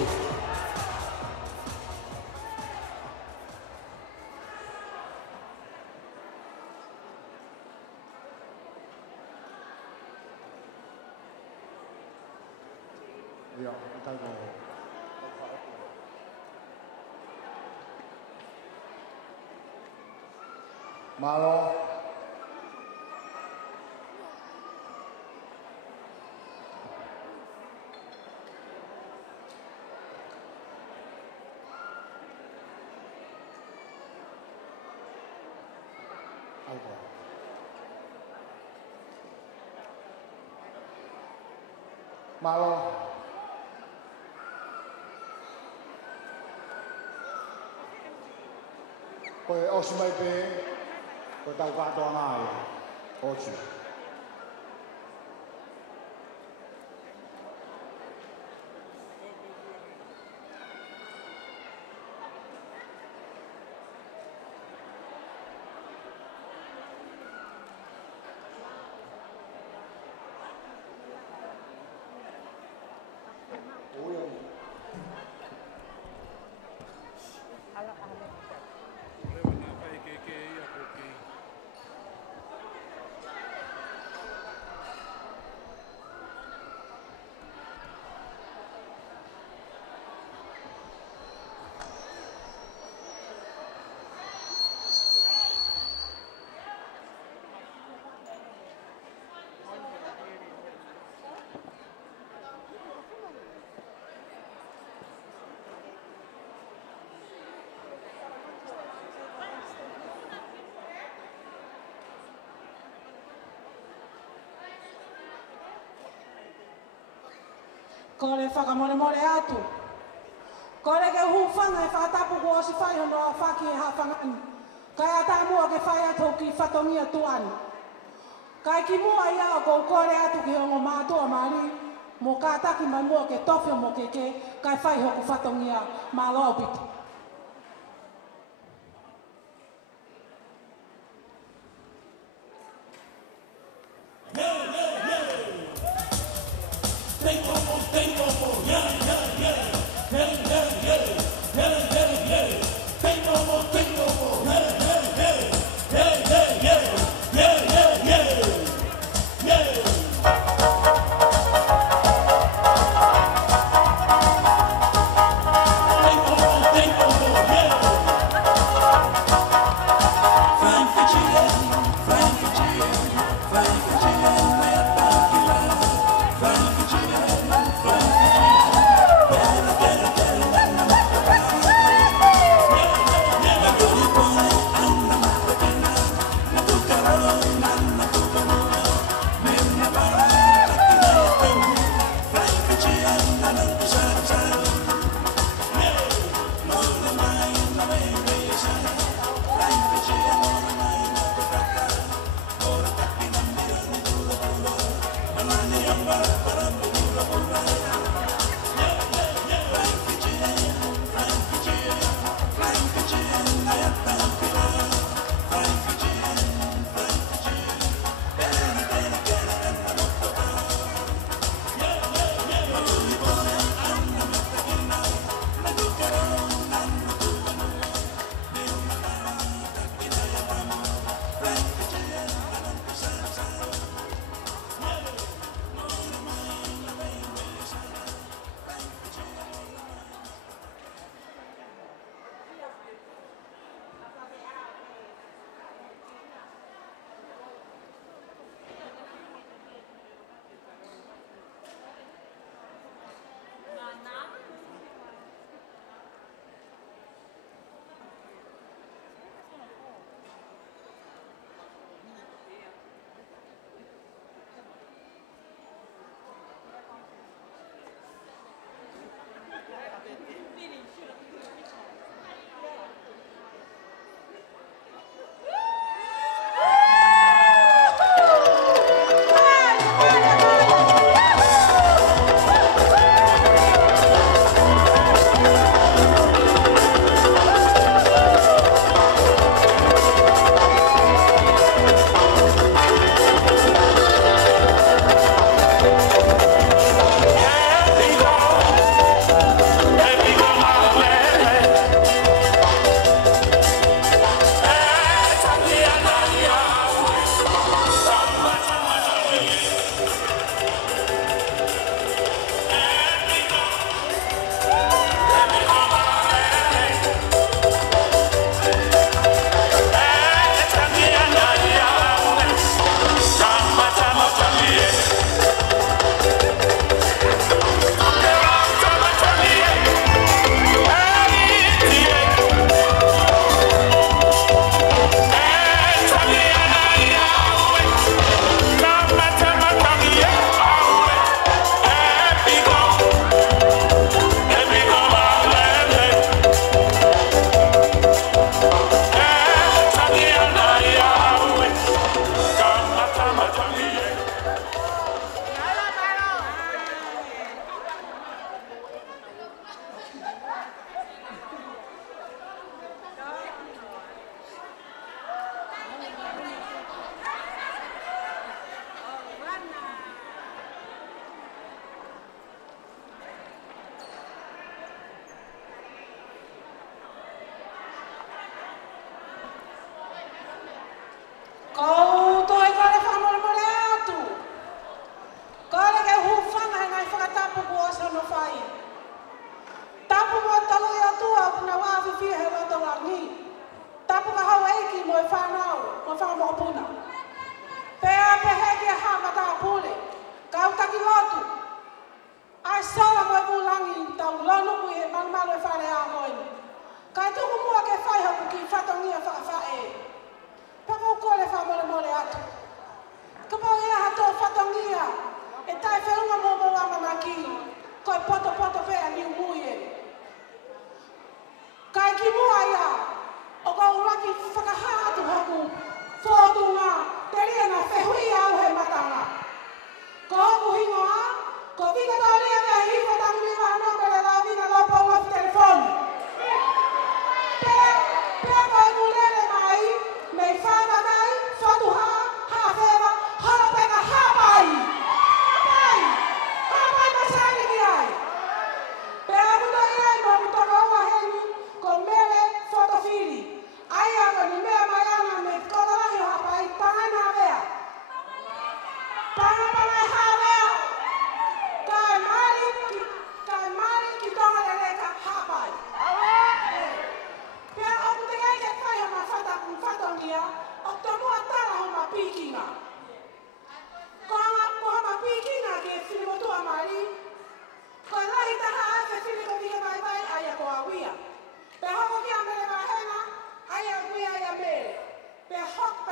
Iya, kita go. Malo. Malo. Koe osi mai pe, koe tau kātoa ngāi. Osi. Ko le whakamore atu. Ko le ke hūwhanga e whakatapu ko o si whai hono a whaki e hawhangani. Kai a tā mua ke whai atu ki whatongia tuani. Kai ki mua ia o ko kore atu ki hongo mātua maari. Mo kātaki mai mua ke tofio mo ke kai whai hoku whatongia mā laupiti. Thank you.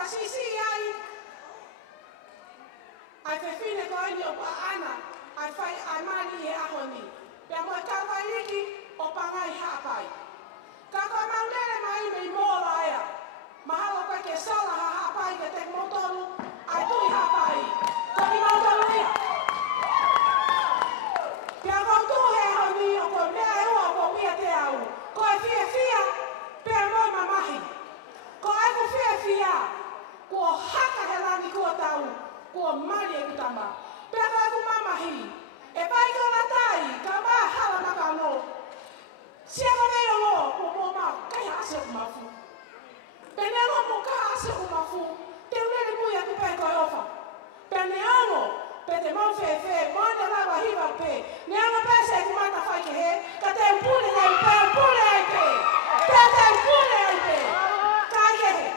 sisi ai. Ai fe fine ko ni o pa ana. Ai fai ai mani e ahoni. Pea mo ka vai liki o pangai hapai. Ka ko maunere mai me mola ia. Mahalo ka ke sala ha hapai ke te motoru. Ai tui hapai. Ko ki maunere ia. Pea ko tu he ahoni o ko mea e ua ko mia te au. Ko e fia pea mo mamahi. Ko ai ko fia ko haka he lani kua tau. Ko mari e kutama. Pea ko ai ko mamahi. E pai ko na tai, ka maa hala maka no. Sia ko nei o lo, ko mo ma, kai hase o mafu. Pene o mo ka hase o mafu, te unere mui aku pai ko ofa. Pene o pe te mau fe, mo ne lawa hiva pe. Ne anga pese ku mata fai ke he, ka te mpule nei pe, mpule ai pe. Te mpule ai pe. Kai ke he.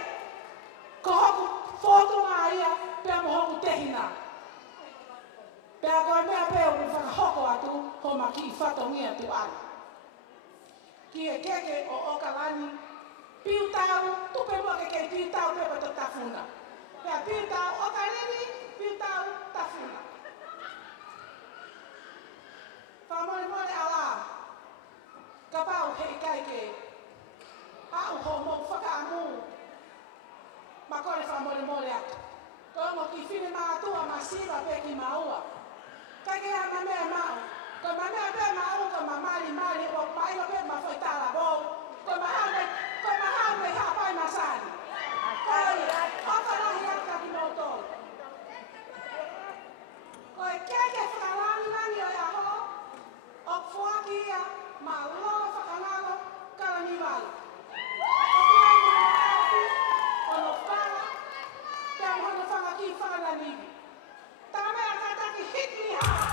Ko hoku foto ngā ia, pe mo hoku tehina. Pea koe mea peo ku whakahoko atu, ho ma ki whatongi atu ana. Ki e keke o Okalani, piu tau, tupe mua ke piu tau pepa to tafuna. Pea piu tau Okalini, piu tau tafuna. Whamore ala, ka pau hei kai ke, au ho mo whakaamu, ma kore whamore atu. Koe mo ki whine maatua ma siwa pe ki maua. Kai ke ana mea mau, ko mamea pe mau ko mali o mai lo pe ma foi tala bo, ko mahame ha pai masani. Kai aka na hi aka ki no to. Ko ke whakalani o aho, o fuakia ma lo whakanalo kala ni wali. O no whaka, pe hono whaka ki whakanani. Tame a kataki hit me hard.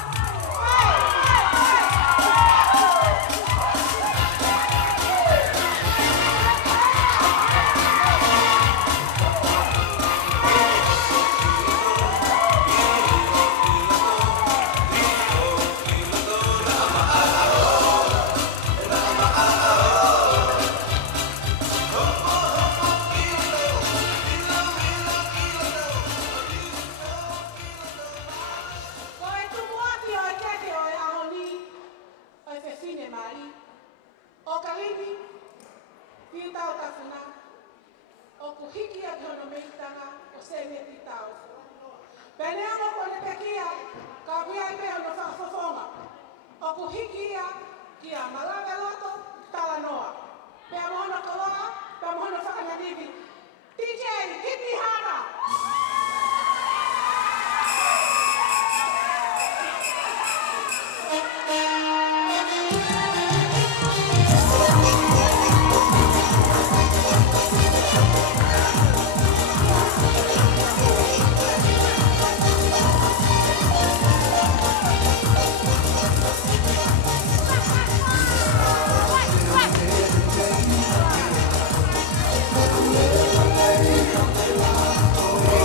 DJ, hit me harder! Oh,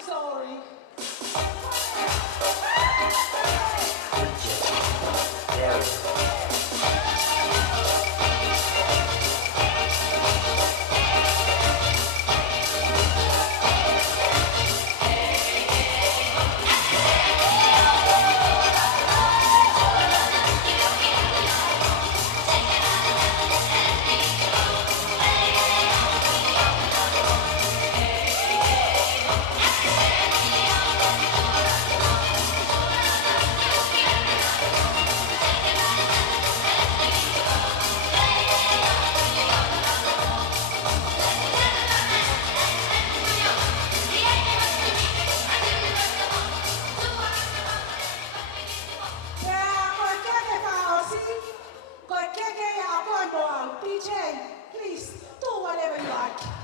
sorry. DJ, please do whatever you like.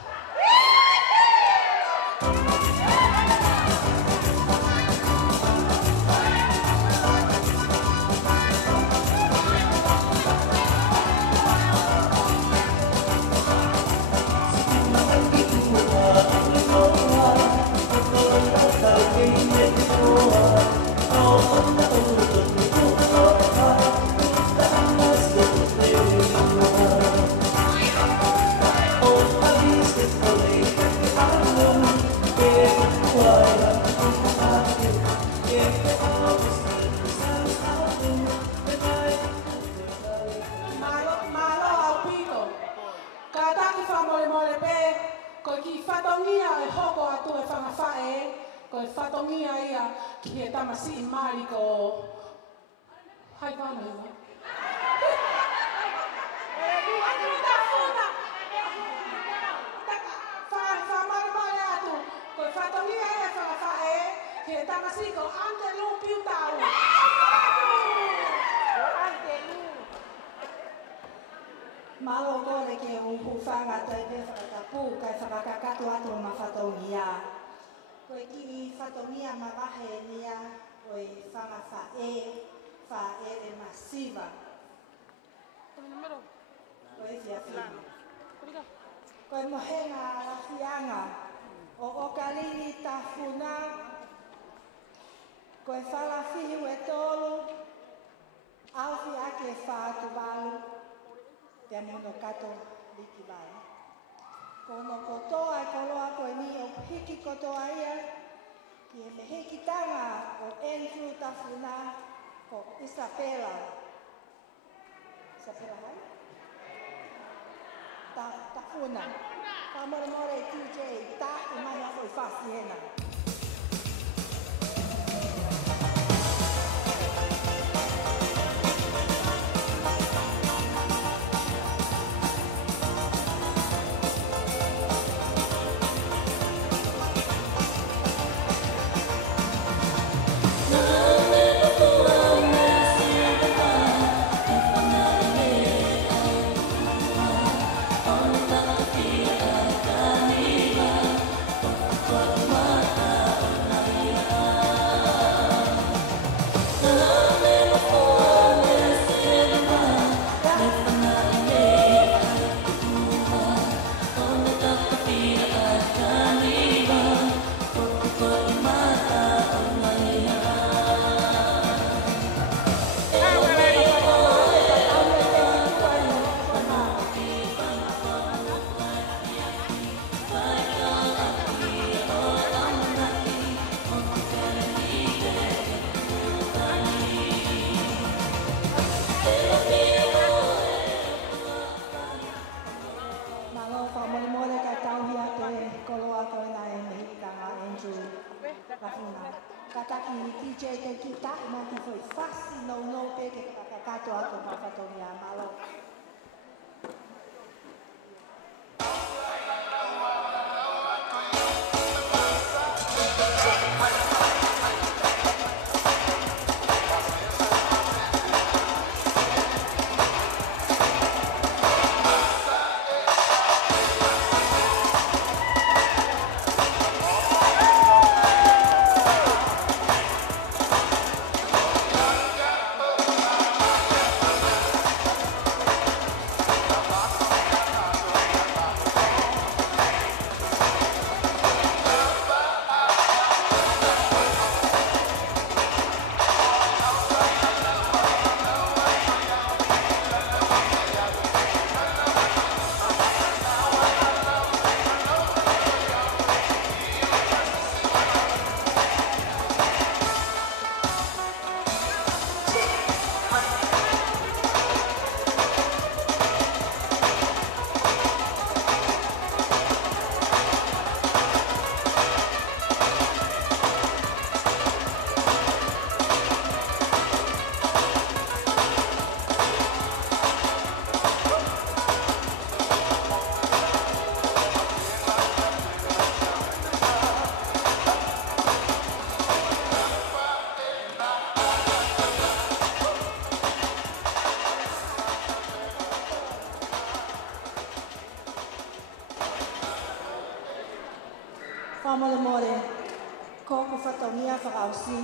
whatongia whakausi,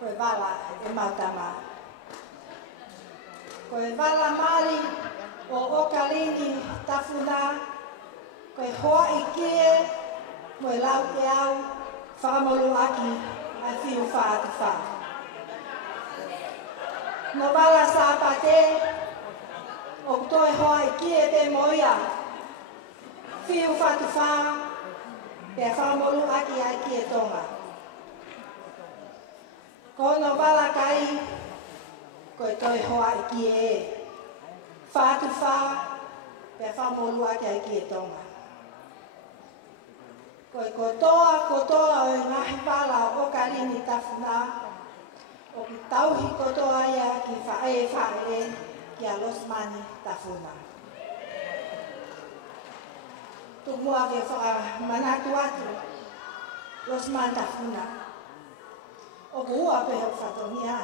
koe wala e mautama. Koe wala mari o Okalini tafuna, koe hoa i kie, moe lau te au, whakamolu aki, ai whiu whaatu wha. No wala sa pate, o kutoe hoa i kie te moia, whiu whaatu wha, pia whakamolu aki ai kie tonga. Ko no wala kai, koe toi hoa i kie e. Whaatu wha, pia whakamolu aki ai kie tonga. Koe kotoa o ngahi wala o Okalini tafuna, o ki tauhi kotoa ia ki whae ki a Losmani tafuna. Tumua ke manatu atu, Losmani tafuna. O kuua pehe whatongia.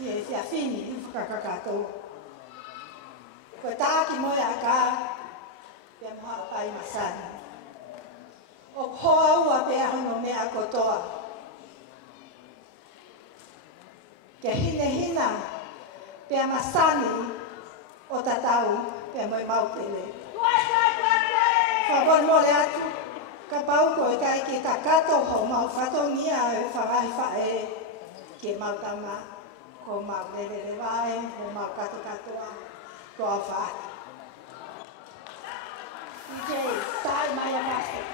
Ie fia fini, whakakakatou. Koe tāki moe a ka, pia moha pai masani. O hoa ua pia hono mea kotoa. Ke hina, pia masani o tatau, pia moe maupele. Whabon mole atu, ka pau koe kai ki takato ho mau whatongia e wharahi whae ke mautama, ko mau lelele wae, ko mau katikatoa, ko au whaati. DJ, tai mai a master.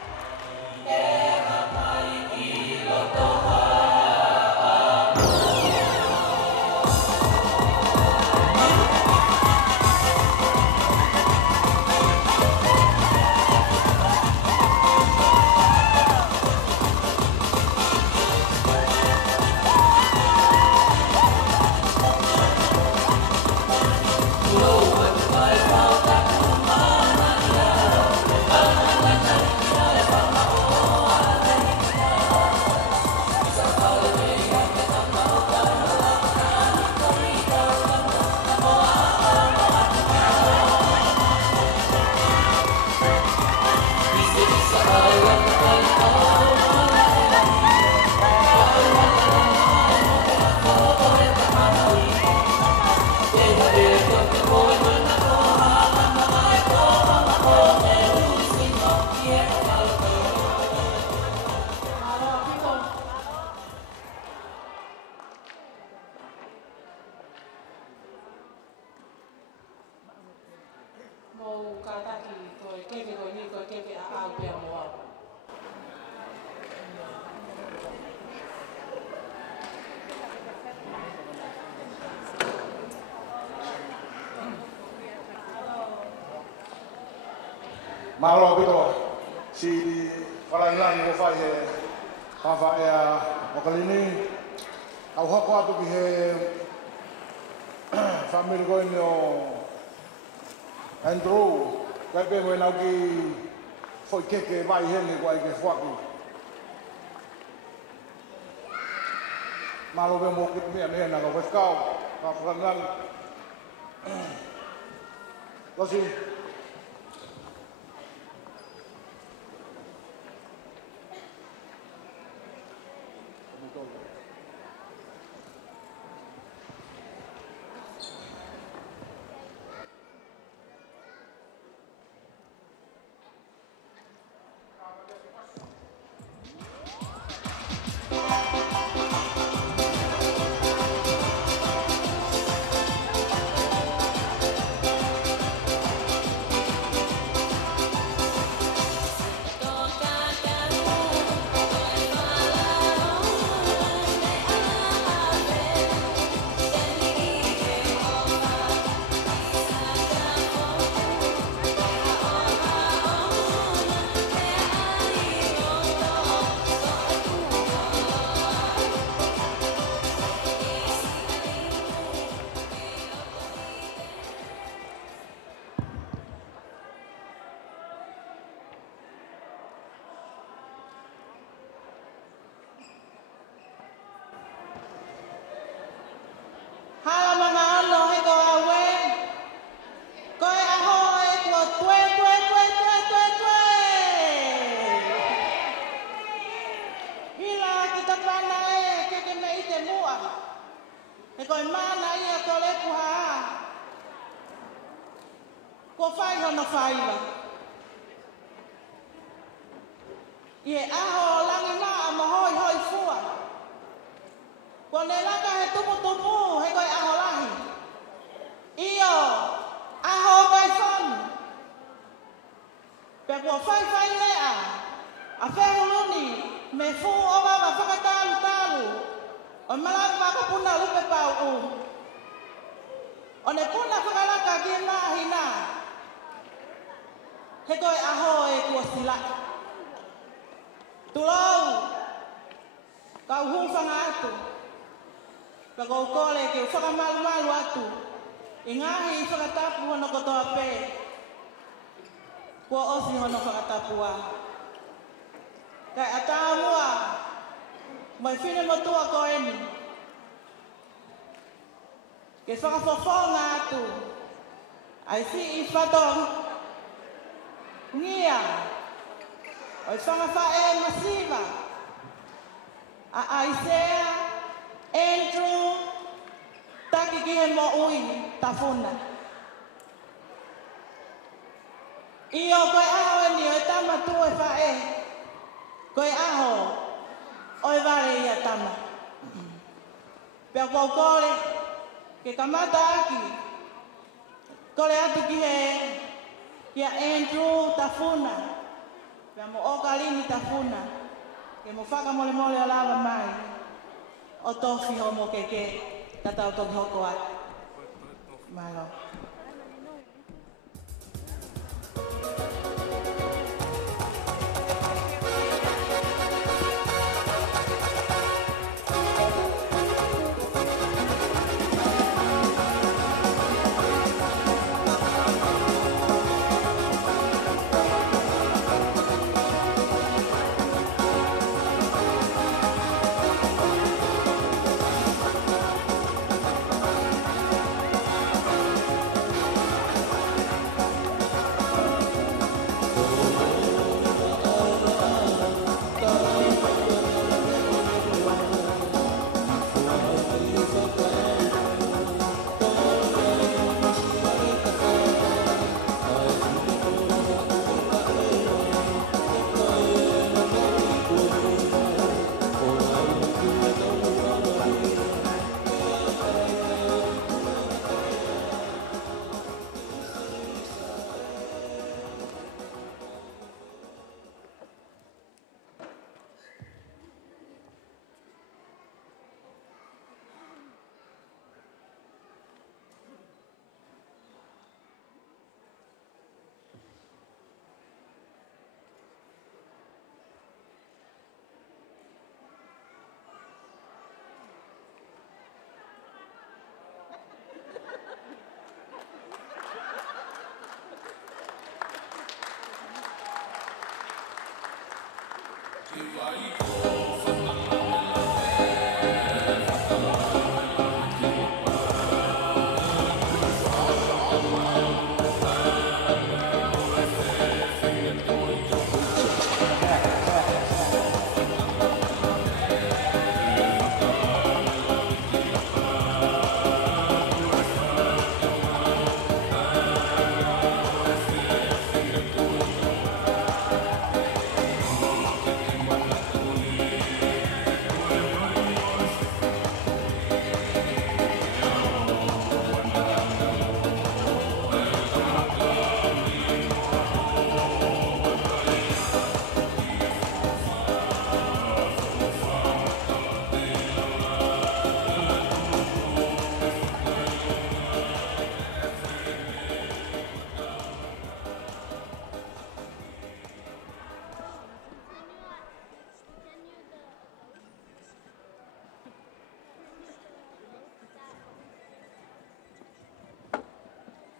Mahalo pito si Walailani ko fai he hafa e a Okalini au hako atu ki he family going o Andrew kai pe mo nau ki foi keke vai hele wai ke fuaki Mahalo be mo ki me ne na ko feskau ka frangan Losi whaiva. I e aho langi maa ma hoi hoi fua. Ko ne laka he tumu he koi aho lahi. Iyo, aho kai whanu. Pe kua whai lea, a whehuluni, me fu o wawa whakatalu. O malaki waka puna lupe pau u. O ne puna whakalaka ki e mahi nā. He koi aho e kua silaki. Tulou, kau hūwhanga atu. Ka kou kore ke whakamalu atu. I ngahi I whakatapu hono kotoa pē. Kua osi hono whakatapua. Kai ataa mua, mai whine motua ko eni. Ke whakawhawhonga atu. Ai si I whato ngia. Oi whangawha e masiva. A Aisea, Andrew, taki ki he mo ui, tafuna. Iyo koe aho e ni, oi tama tu e wha e. Koe aho, oi vare ia tama. Pea kou kore, ke kamata aki. Kore atu ki he Andrew tafuna. Pea mo okalini tafuna. Ke mo whaka mole o lava mai. O tofi homo keke, tata o toki hoko atu. Malo.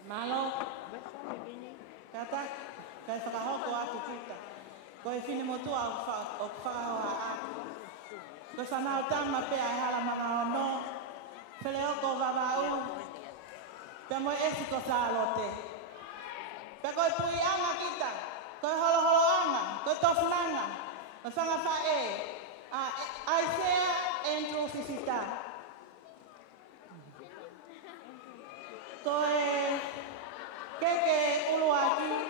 Malo, kata, kai whakahoko atu kita. Ko e whine motua o whakahoa atu. Ko whanau tama pea e hala mana ono. Whele oko wawau. Pea moe esi ko salote. Pea koe pui anga kita. Koe holo anga. Koe tofunanga. Koe whangawha e. Aisea Andrew Sisita. Koe keke uluaki.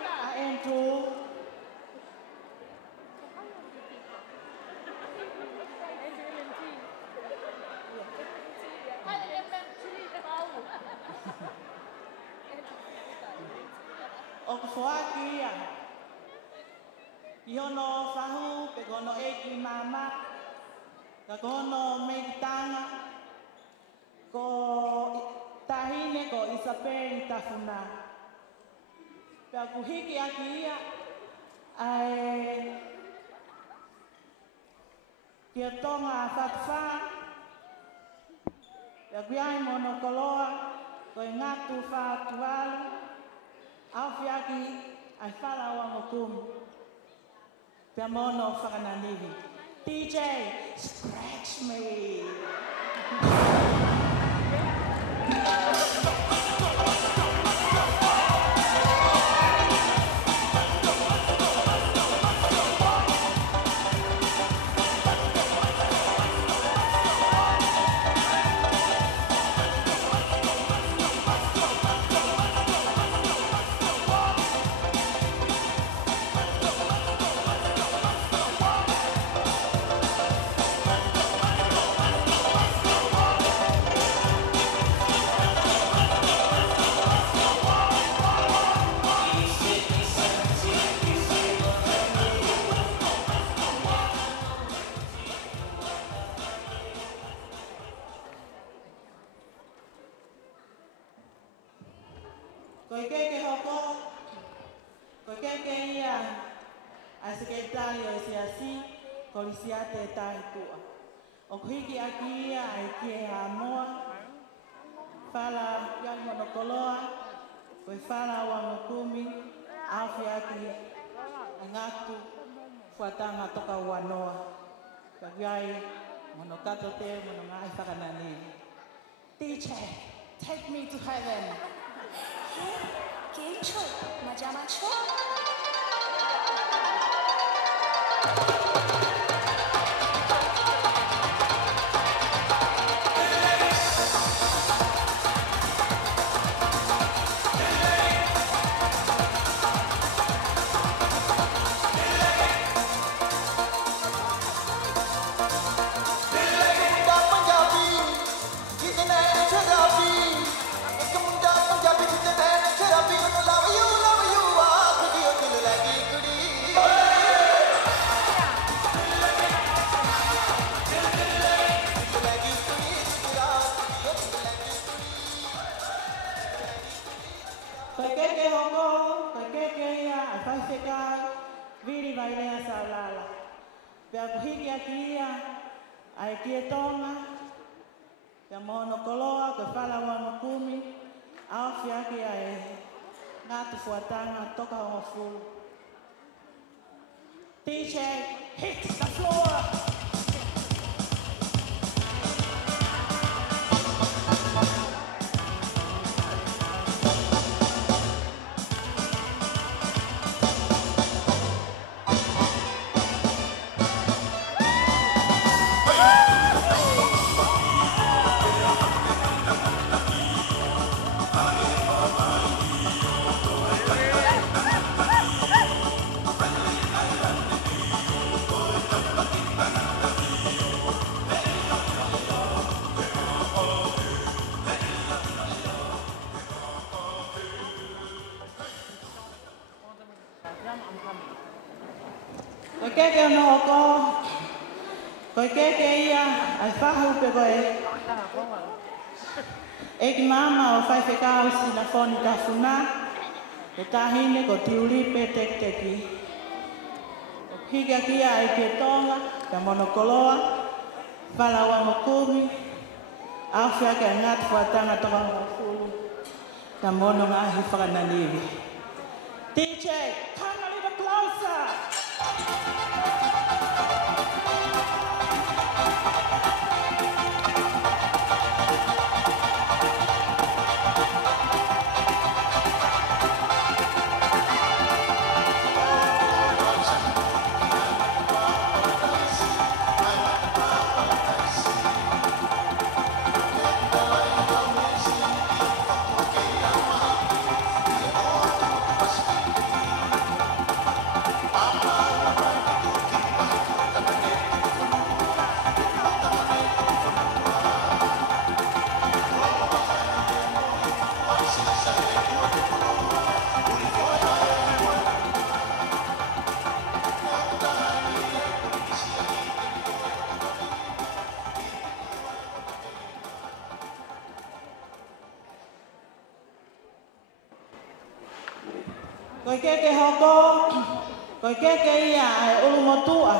foaki ia. Iono fahu pe gono eki mama. Ka gono meitanga. Ko tahine ko isapei tafuna. Pe aku hiki aki ia. Ai kia tonga whatwha. Ia kuiai mono koloa, koe ngatu whātualu, awhiaki ai whalawa mokumu. Pia mono whakananihi. DJ, scratch me. Koe keke hoko, koe keke ia, ai sekretari o isiasi, ko lisiate tahi tua. O kuhiki aki ia, ai kie ha moa, whala yang monokoloa, koe whala wangokumi, awhi aki, ngatu, fuatanga toka wanoa. Kagiai, monokato te, monongai whakanani. DJ, take me to heaven. કેમ છો મજામાં છો ai kia tonga, kia mono koloa, kia whalawa mokumi, awhi aki ai ngātu fuatanga, toka hongo fulu. DJ, hit the floor! Koe keke no oko, koe keke ia, ai whahu pe koe. Eki mama o whai whekau sina whoni ka whuna, e tahine ko tiulipe tek teki. O hika kia ai ke tonga, ka monokoloa, whalawa mokumi, awhia ke ngāt whatanga toka ngafulu, ka mono ngahi whakananiwi. DJ, come a little closer! Koe keke hoko, koe keke ia ai ulumotua.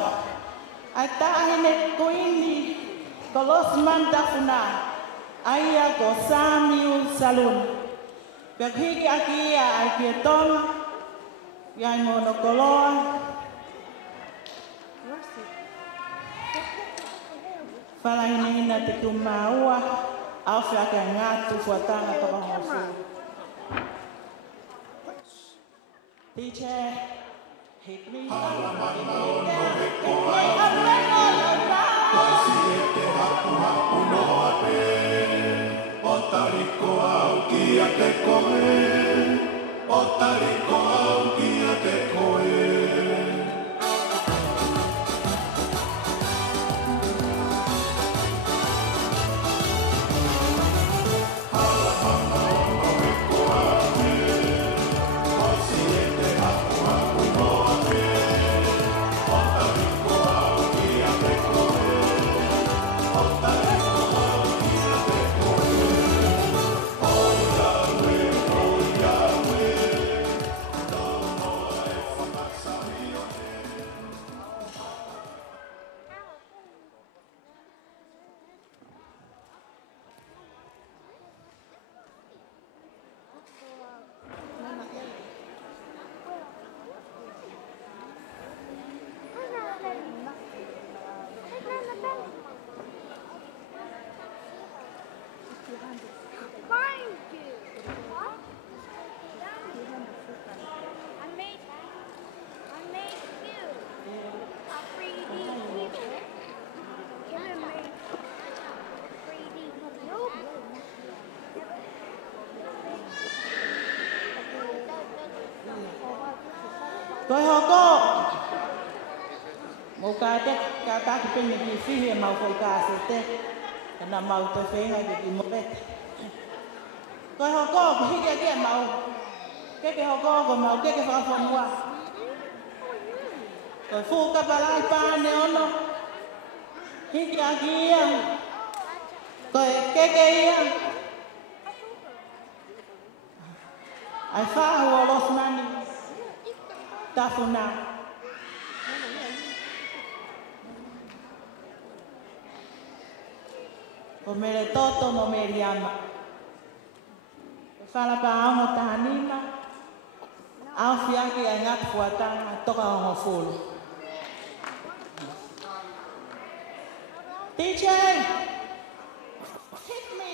Ai tahine kuini, ko Losman Dafuna, aia ko Samuel Salun. Pek hiki aki ia ai kia tonga, iai mono koloa. Whalahina te kumaua, au whiaka ngātu fuatanga toka hofu. Teacher, hit me. Koe hoko, mo ka te ka taki pene ki whihi mau koe ka se te, kana mau te whenga ki mo rete. Koe hoko, ko hiki kia mau, keke hoko ko mau keke whakawhanua. Koe fuka palai pāne ono, hiki aki ia, koe keke ia. Ai whahua Losmani. Dafuna. O mere toto mo me riama. Whala pa aongo tahanima. Ao whiaki ai ngātu fuatanga toka ongo fulu. Teacher! Hit me!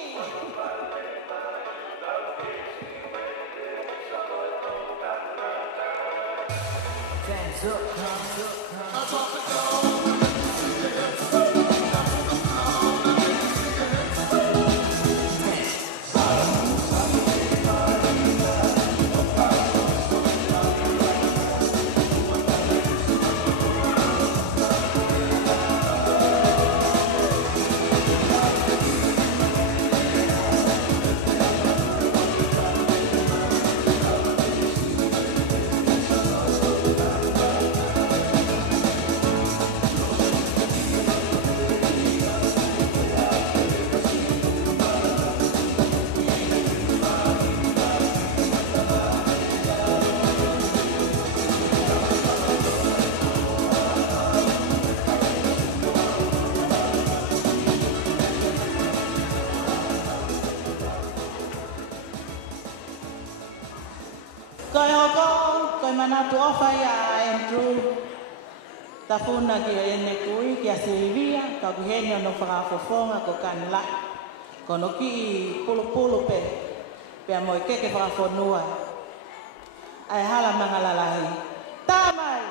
Koe hoko, koe manatu ofa ia Andrew. Tafuna ki ene kui, ki a Silvia, ka kuhene ono whakafofonga ko kanila. Kono ki pulu pe, pe a moi keke whakafonua. Ai hala mangalalahi. Tamai!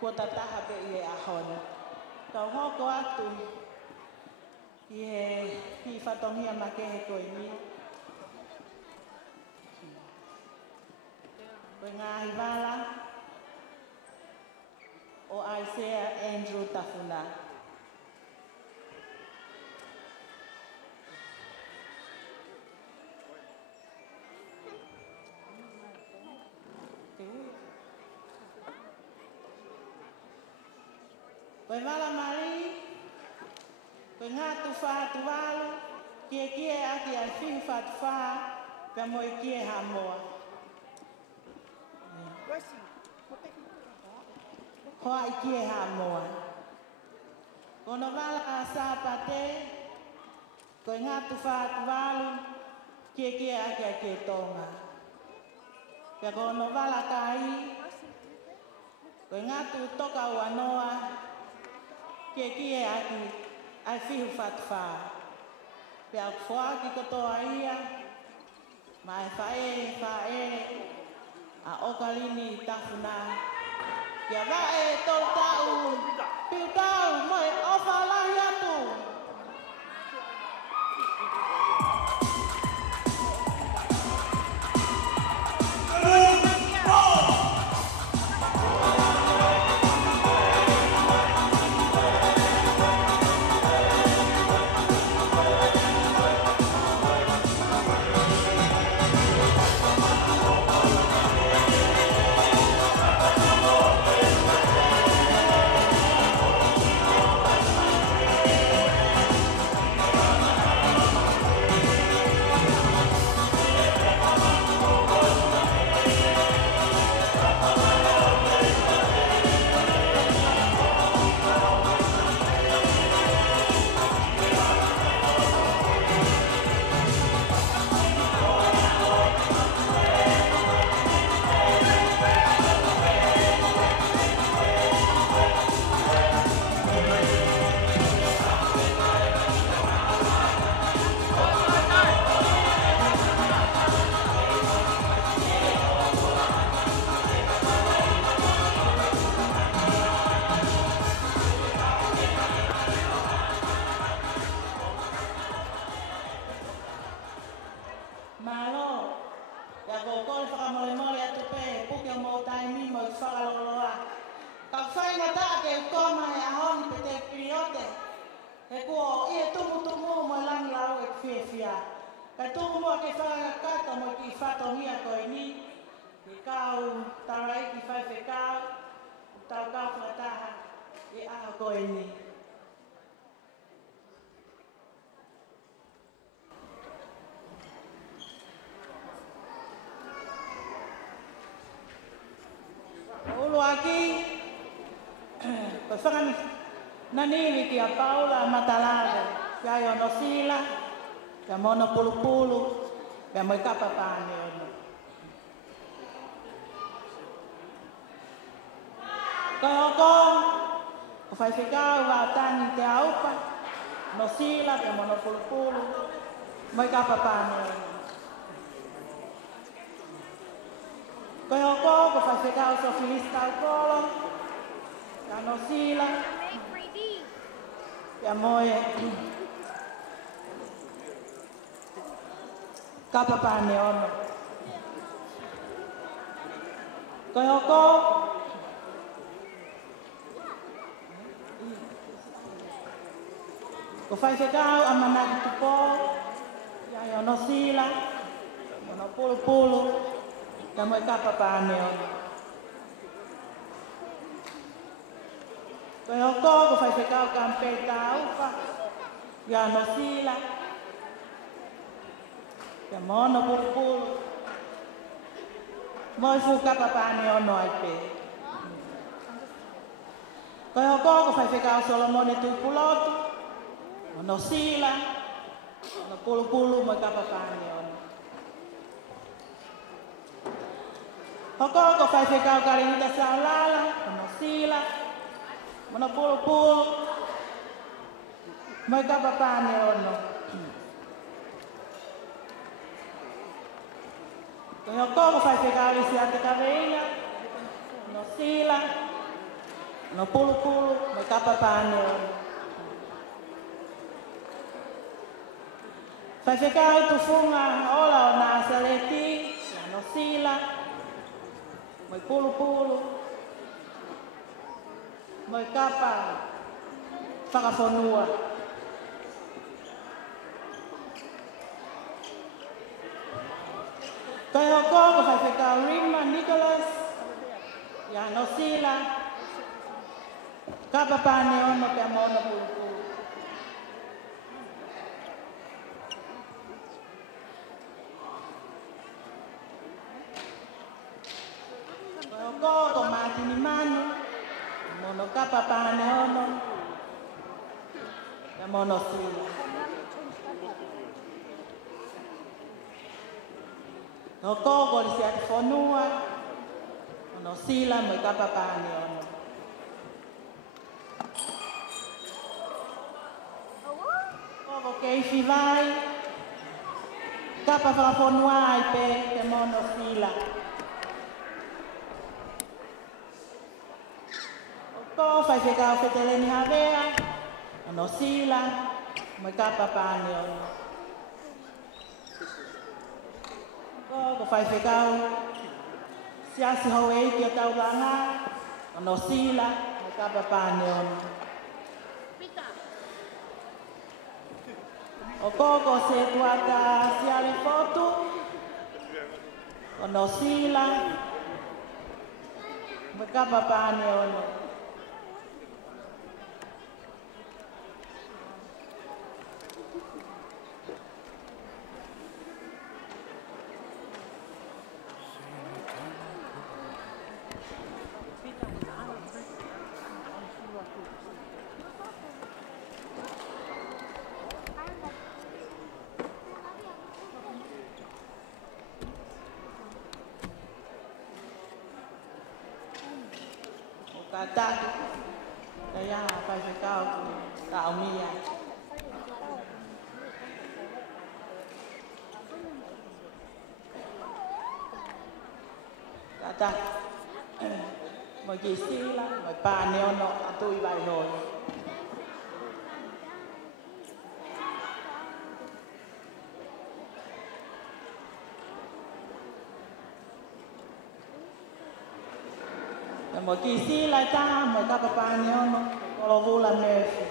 Ko tataha pe i e ahona. Tau hoko atu i e whatongia ma ke he koe ni. Koe ngāhi wala o Isaiah Andrew Tafuna. Koe wala mari, koe ngā tu wha tu walu, kie aki ai whiu wha tu wha, pia moi kie ha moa. Hoa i kie ha moa. Kono wala a sāpate, koe ngā tu wha tu walu, kie aki ai ke tonga. Pia kono wala kai, koe ngā tu toka ua noa, kie aki ai whiu whatwha. Pea whaaki kotoa ia, ma e whae, a okalini i tawhuna. Kia wae tau tau, piu tau, moi ofa lahi atu. Nanili ki a Paula Matalaga, kia i ono sila, kia mono pulu, kia moi kapapane ono. Koe oko, ko whai whikau wā tani te aupa, no sila, kia mono pulu, moi kapapane ono. Koe oko, ko whai whikau so filista au kolo, kia no sila, kia moe kapapane ono. Koe oko, ko whai whikau a manaki tupo, kia i ono sila, ono pulu, kia moe kapapane ono. Koe oko, ko whai whikau ka mpeta aupa, ia no sila, kia mono pulu, moi fu kapapane ono ai pe. Koe oko, ko whai whikau Solomone tuipulotu, ono sila, ono pulu, moi kapapane ono. Hoko, ko whai whikau ka rinita saulala, ono sila, mono pulu, moi kapapane ono. Koe hoko, ko whai whikau isi ate kaweina, no sila, no pulu me kapa pane whaiwhekau tu whunga ola o nā saleti no sila mai pulu mai kapa whakawhonua kai hoko ko whaiwhekau Rima Nicholas ia no sila kapa pane ono pe amona pulu ko matini manu mono kapa pane ono ya mono sila no ko li sia fonua mono sila mo kapa pane ono ko ke vai kapa fra fonua ai pe mono sila ko whaiwhekau wheteleni hawea, ono sila, mai kapa pane ono. Ko whaiwhekau siasi hau eiki o tau ranga, ono sila, mai kapa pane ono. O koko se tuata siale fotu, ono sila, mai kapa pane ono. Kata kaya whaiwhekau ka omia. Kata mo ki sila, mo pane ono atui vai hoi. Mo ki sila ta mo kapa pane ono o vula nefu.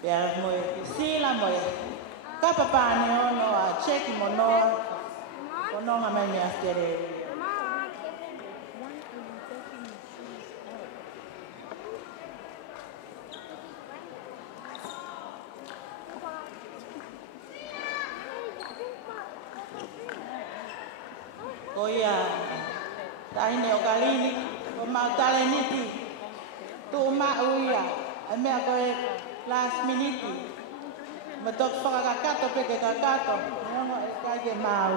Pia mo ki sila mo kapa pane ono a cheki mono ono ngamenya stere. Koia taine o kalini o mautale niti tu uia e mea koe last minute ma tok whakakato peke kakato ngongo e kaike mau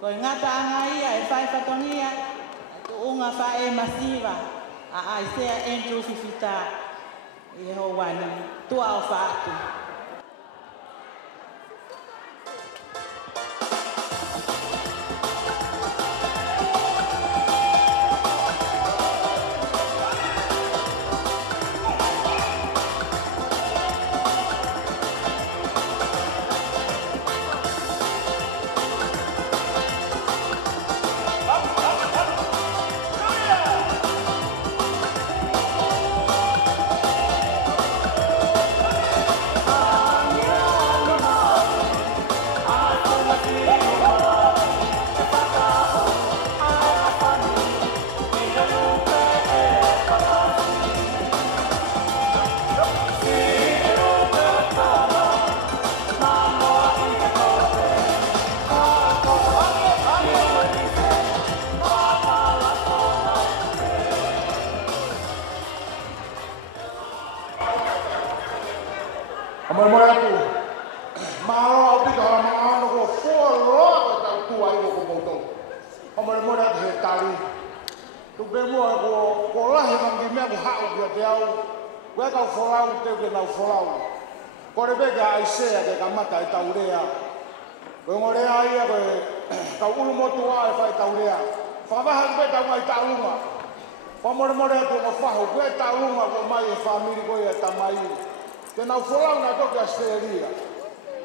koe ngata anga ia e whai whatongia tu unga whae masiva a aisea Andrew Fifita e ho wani tua o whaatu. tari. Tu ke mua ko lahi mangi mea ku hau kia te au. Koe kau wholau teu ke nau wholau. Kore peke aisea ke kamata e taurea. Koe ngorea ia koe kau ulu motu a e whai taurea. Whakawaha koe tau mai taunga. Whamore more atu o whahu koe taunga ko mai e whamiri koe e tamai. Ke nau wholau na toke a steria.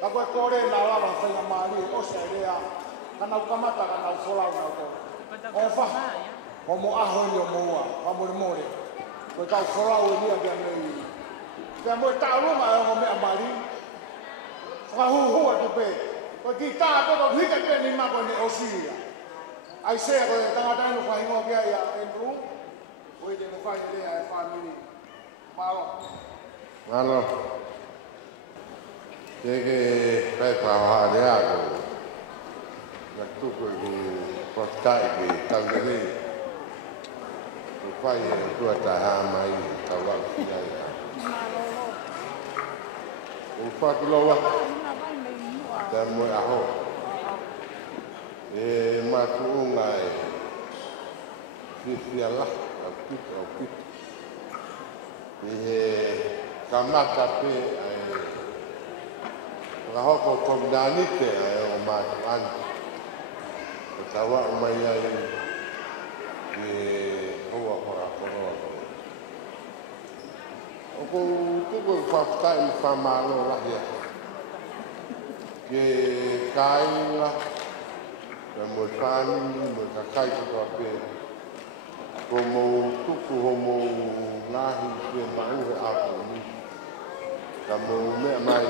Ka koe kore na lava whainga maari e ose e rea. Ka nau kamata ka nau wholau na koe. O whahu. O mo aho ni o moua. Whamore more. Koe tau wholau e nia kia mei. Kia moe taunga e o mea maari. Whahua tu pe. Koe ki tā toko hita pe ni mako ni osiria. Ai sea koe tangata inu whahingo kia ia Andrew. Koe te mwhai rea e whamiri. Malo. Malo. Keke pai whaha rea ko. Na tuko ku postai ki taurere. Ko whai e tua taha mai taulau kia ia. Ko whakuloa. Ta mo aho e matuunga e fisiala au kit e kamata pe e rahoko komdanite e o matuan e tawa o mai ai e hoa hora koroa o ko tuko whaftai i whamalo lahia ke kainga na mo tani mo kakai ko pe ko mo tuku ho mo ngahi ke mau e ako ni ka mo me mai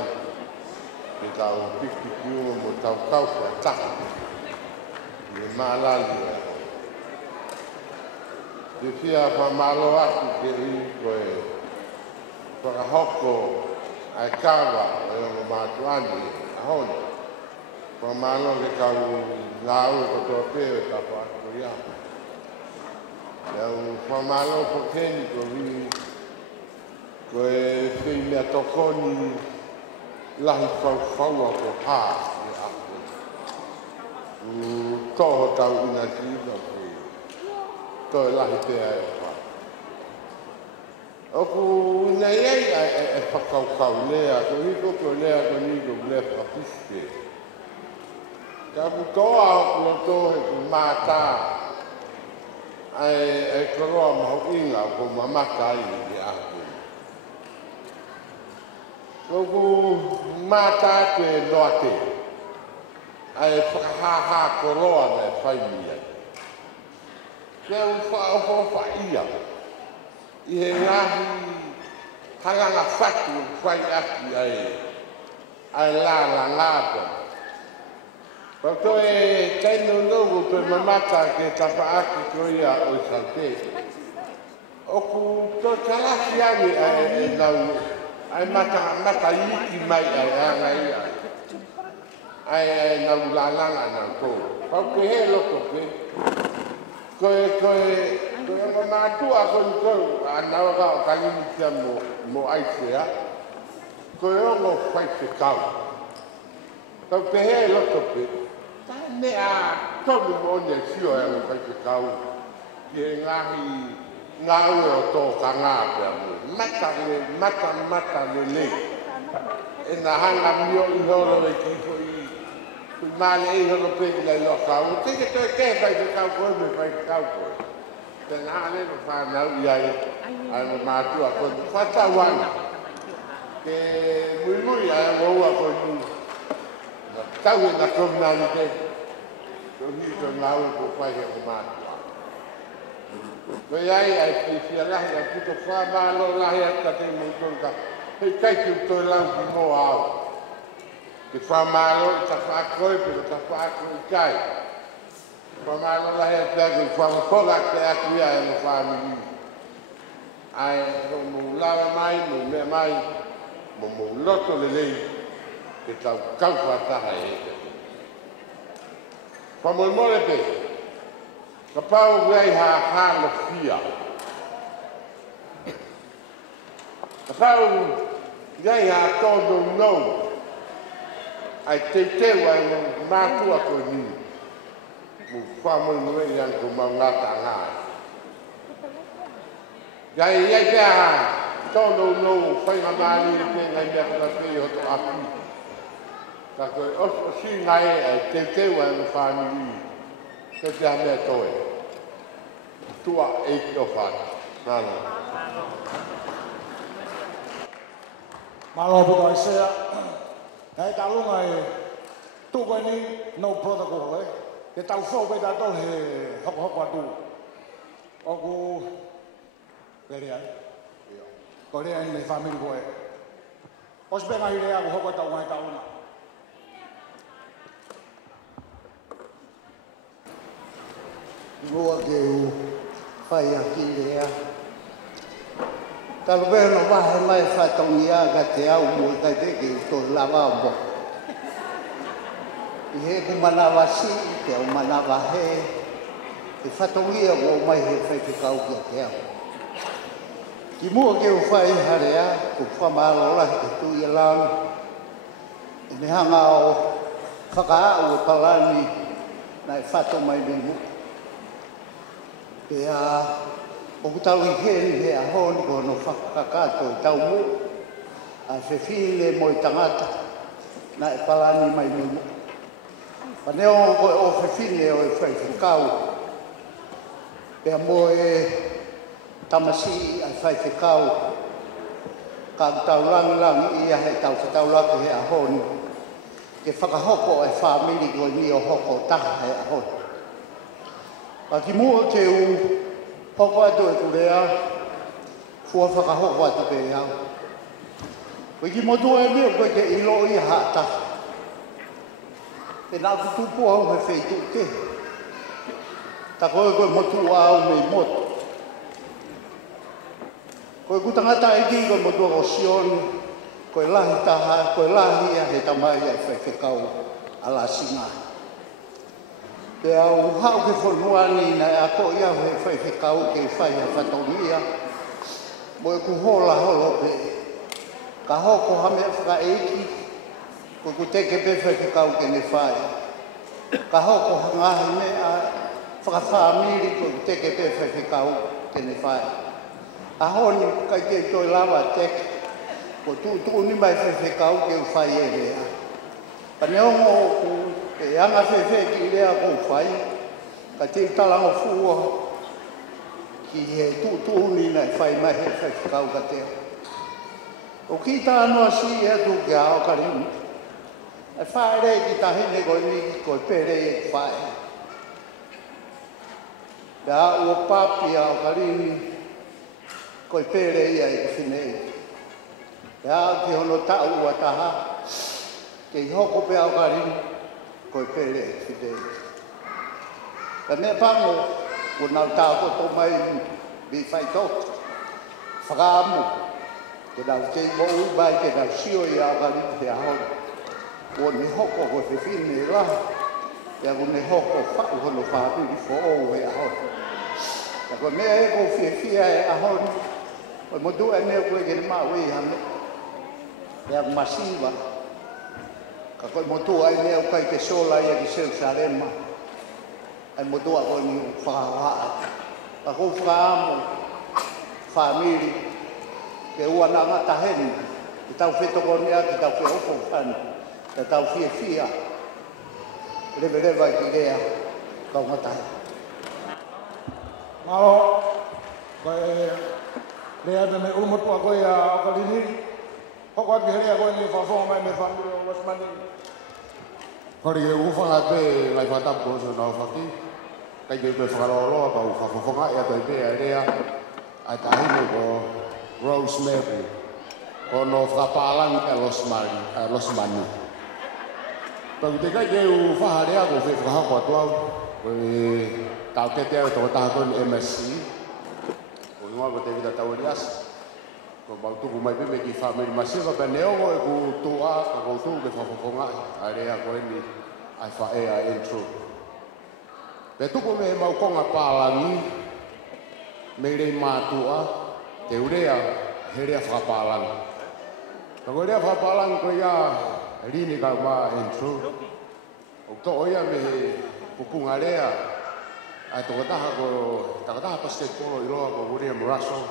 ke tau piki kiu mo tau kau ko ta e malali ke fia pa malo atu ke i ko e para hoko ai kawa e o matuani ahoni. Pamalo ke kau lau ko to pe ta pa ko ya. Eu pamalo ko keni ko vi ko e fei me tokoni la fau ko ha ya. To ta una ki no ko. To la te ai pa. O ku nei ai fa kau lea ko ni ko lea ko ni ko le fa fiske. Ka kutoa o to he mata ai koroa mo inga ko mamata i di aku. Ko mata te doate. Ai ha koroa me fai mia. Ke u fa ia. I he ngahi hanganga fatu fai aki ai la ngapa. Pato e tenu nogu pe mamata ke tapaaki koia o salte. Oku to talaki ani ai nau ai mata iki mai ai anga ia. Ai nau lalanga nau ko. Pau ke he loko pe. Koe mamatua ko anau ka o kalini tia mo aisea. Koe ongo fai te kau. Pau ke he loko pe. Ne a tomi mo ne sio e mo kai te kau ke ngahi ngau e o tō ka ngā pia mo mata le e na hanga mio i horo e ki fo i male e horo pe ki lai lo kau te ke toi ke fai te kau koe me fai te kau koe te ngā le no whanau i ai mo mātua koe whata wana ke mui ai mo ua koe ni tau e na komnani te ko ni ko ngau ko pai he mātua. Ko ai fia lahi a puto whamalo lahi a tate mo tonga hei kai ki utoi lau ki mo au. Ke whamalo i ta whakoe pe ta whakoe i kai. Whamalo lahi a tate ko whamapoga te aku ia e mo whamiri. Ai mo lawa mai, mo mea mai, mo loto le lei. Ke tau kauwhataha e te. Whamolmole pe, ka pau wei ha no fia. Ka pau wei ha todo no. Ai te wai mo mātua ko ni. Mufamo mwe yang kumangata nga. Gai ya ya tono no fai ngamani ke ngai ya ka pe yo to api. Ka ko o si ngai te wa family. Ke ja me to e. Tua e to fa. Nana. Malo bu ko se ai ta lu ngai tu ko ni no protocol le. Ke tau fo be da to he hok wa tu. O ku Korea. Korea ni family ko e. Os be ngai le a hok wa ta ngai ta una. Lua ke u whai a ki rea. Ka lue no wahe mai whatongia ka te au mui kai te ki tō lawa o mo. I he ku manawa si, te au manawa he, te whatongia o mai he whai te kau ki a te au. Ki mua ke u whai harea, ku whamalola he tu i lau. I me hanga o whakaau o palani na i whato mai me mu. Pea o kutau I heri he a honi ko no whakakato I tau mu a whewhile mo I tangata na e palani mai mu. Paneo o whewhile o e whaiwhikau. Pea mo e tamasi a whaiwhikau. Ka kutau langi ia he tau kutau laki he a honi. Ke whakahoko e whamiri ko ni o hoko taha he a honi. A ki mua ke u hoko atu e kurea, fua whakahoko atu ke iau. Koe ki motu e mea koe ke ilo I hata. E nā kutupu au he wheitu ke. Ta koe koe motu au mei motu. Koe kutangata e ki koe motu o sioni, koe lahi taha, koe lahi a he tamai a whewhekau ala singai. Pea u hau ke whanuani na e ako ia he whaiwhikau ke whai a whatongia. Mo e ku hola holo pe. Ka hoko hame whakaeiki, ko ku teke pe whaiwhikau ke ne whai. Ka hoko hangahi me a whakawhamiri ko ku teke pe whaiwhikau ke ne whai. A honi kai ke toi lawa teke, ko tu ni mai whaiwhikau ke whai e rea. Paneongo ku e anga whewhe ki rea kou whai, ka te talango fua ki he tūtūni nei whai mai he whaiwhikau ka teo. O ki tā noa si e atu ki ao karini, e whae rei ki tahine koi ni koi pere e whae. Pea ua papi ao karini, koi pere ia I whinei. Pea ki hono tau ua taha, ke I hoko pe ao karini, koe pere e whidei. Ka mea pango, ko nau tāko tō mai mi whai tō. Whakaamu, ke nau kei mo ubai, ke nau sio I au karini te ahona. Ko ne hoko ko te whine laha, Pea ko ne hoko whau hono whāpiri fo ou e ahona. Ka koe mea e ko whia e ahona, koe motu e neo koe ke ne mau I hane. Pea ko masiwa, ka koe motua ai nea ukai ke sola ia ki Jerusalema. Ai motua koe ni whakawaha. Ka koe whakaamu, whamiri, ke ua na ngata heni, ki tau whetoko nea, ki tau wheofo whani, ki tau whia. Rewa ki rea, kau ngata heni. Malo, koe rea me umotua koe a Okarini. Hoko atu herea koe ni whawhonga mai me whanuri o Wasmani. Kori ke uwhanga pe lai whatapu o so nao whaki. Kai ke pe whakaroloa ka uwhawhonga e ato I pe a rea. Ai tahine ko Rosemary. Ko no whakapalang e Losmani. Pau te kai ke uwhaharea ko whewhahako atu au. Koe tau kete au tō taha koe ni MSC. Ko ingoa ko te vida tau rias. Ko bautuku mai pepe ki whamiri masiwa pe neongo e ku tua ka koutuku ke whawhawhonga a rea koe ni ai whae a intro. Pe tuku me maukonga pālangi me rei mātua te urea he rea whakapālangi. Ka koe rea whakapālangi koe ia rini ka mā intro. O to oia me Kupunga lea, ai tokataha basketball i loa ko William Russell.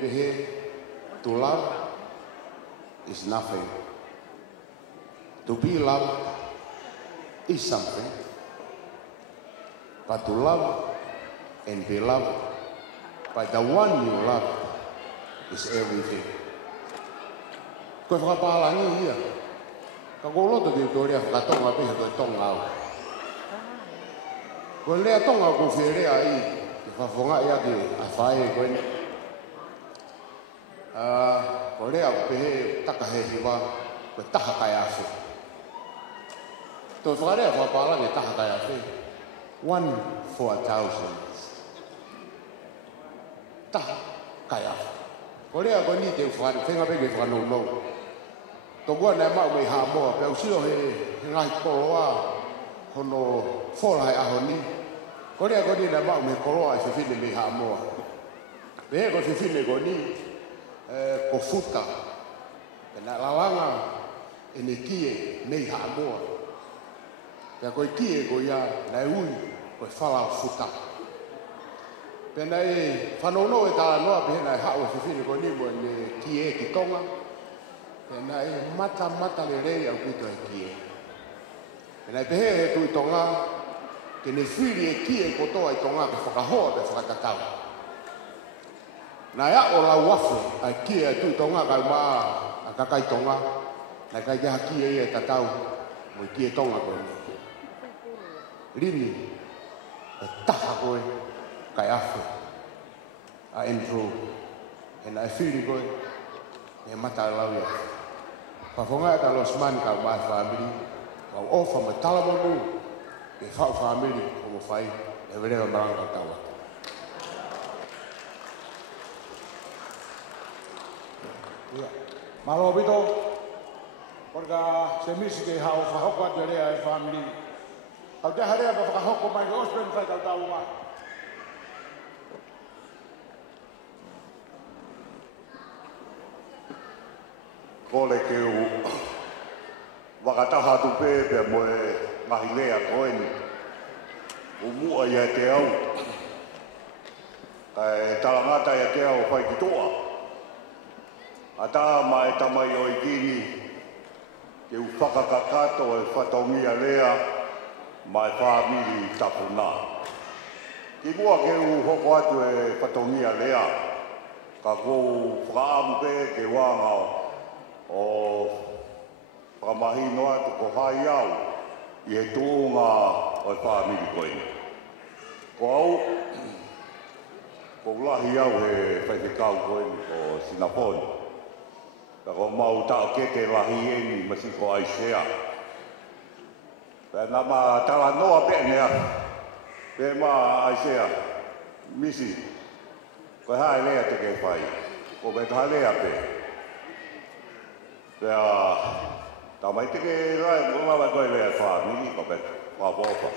Pehe, to love is nothing. To be loved is something. But to love and be loved by the one you love is everything. Koe whakapalangi ia. Ka koloto ki utoria whakatonga pehe koe tonga au. Koe lea tonga ko whirea i, ki whawhonga ia ki a whae koe ni. Ko lea ko pehe takahehi wa, koe taha kai awhi. Toi whakarea whapalangi taha kai awhi. 1 for 1,000. Taha kai awhi. Ko lea ko ni te whenga peke whanau mau. Tō kua nei mau mei haa moa, pe usio he ngai koroa hono wholai aho ni. Ko rea ko ni nei mau mei koroa i whiwhine mei haa moa. Pe he ko whiwhine ko ni, ko futa. Pena lalanga e ne kie mei haa moa. Pea koe kie ko ia nei ui koe whala futa. Pena e whanauno e tāla noa pe he nei hao e whiwhine ko ni mo ne kie e ki tonga. Pena e mata le rei au kuito e kie. Pena e pehe he tui tonga, ke ne whiri e kie e kotoa i tonga ke whakahoa pe whakatatau. Na ea o la wafu ai kie e tui tonga kai maa a kakai tonga, na kai keha kie e tatau, mo i kie tonga koe. Rini, e taha koe kai afu, a entro, e na e whiri koe, e mata e lau ia. Whawhonga e ka los man ka mai whamiri, wau ofa mai talamonu, e whau whamiri o mo whai, e werewa maranga tawa. Malo bito, porka se misi ke hao whahoko atu rea e whamiri. Au te harea pa whakahoko mai ke ospen whai tau tau mai. Kole ke u wakataha tu pepe mo e mahilea koeni. U mua ia te au. Kai talangata ia te au whai ki toa. A tā mai tamai o i kini ke u whakakakato e whatongia lea mai whamiri tapuna. Ki mua ke u hoko atu e whatongia lea. Ka kou whaamu pe ke wangao. O whakamahi noa te ko hai au i he tōnga o e whaamiri koini. Ko au, ko ulahi au he whaikikau koini o Sinaponi. Ka ko mau tau ke te lahi eni masiko aisea. Pea nā ma tala noa pe'nea, pe ma aisea, misi, ko hae lea te ke whai, ko me taha lea pe. Pea, tā mai teke rai lawa koe lea whaamiri, ko pe whapopa.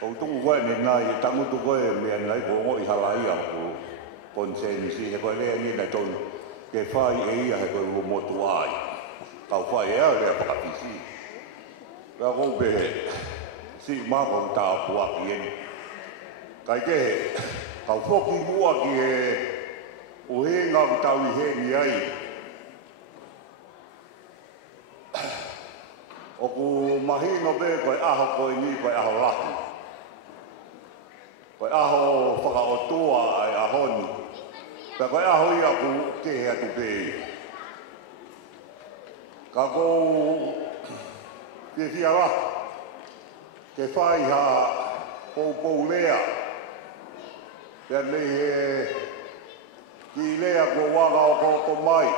Kou tuku koe ni nai, tangutu koe mea nai ko ngoi halai au ko konsenisi, he koe lea ni nei tonu, ke whai e ia he koe motu ai. Kau whai ea lea whakapisi. Pea kou pehe, si mākong tā puaki eni. Kai ke he, kau whoki mua ki he uhenga ki tau i he ni ai. O ku mahino be koe aho koe ni koe aho lahi. Koe aho whakaotua ai ahoni. Pea koe aho ia ku kehe atu pei. Ka kou ke fia la. Ke whai ha pou lea. Pea nei he ki lea ko wanga o koko mai.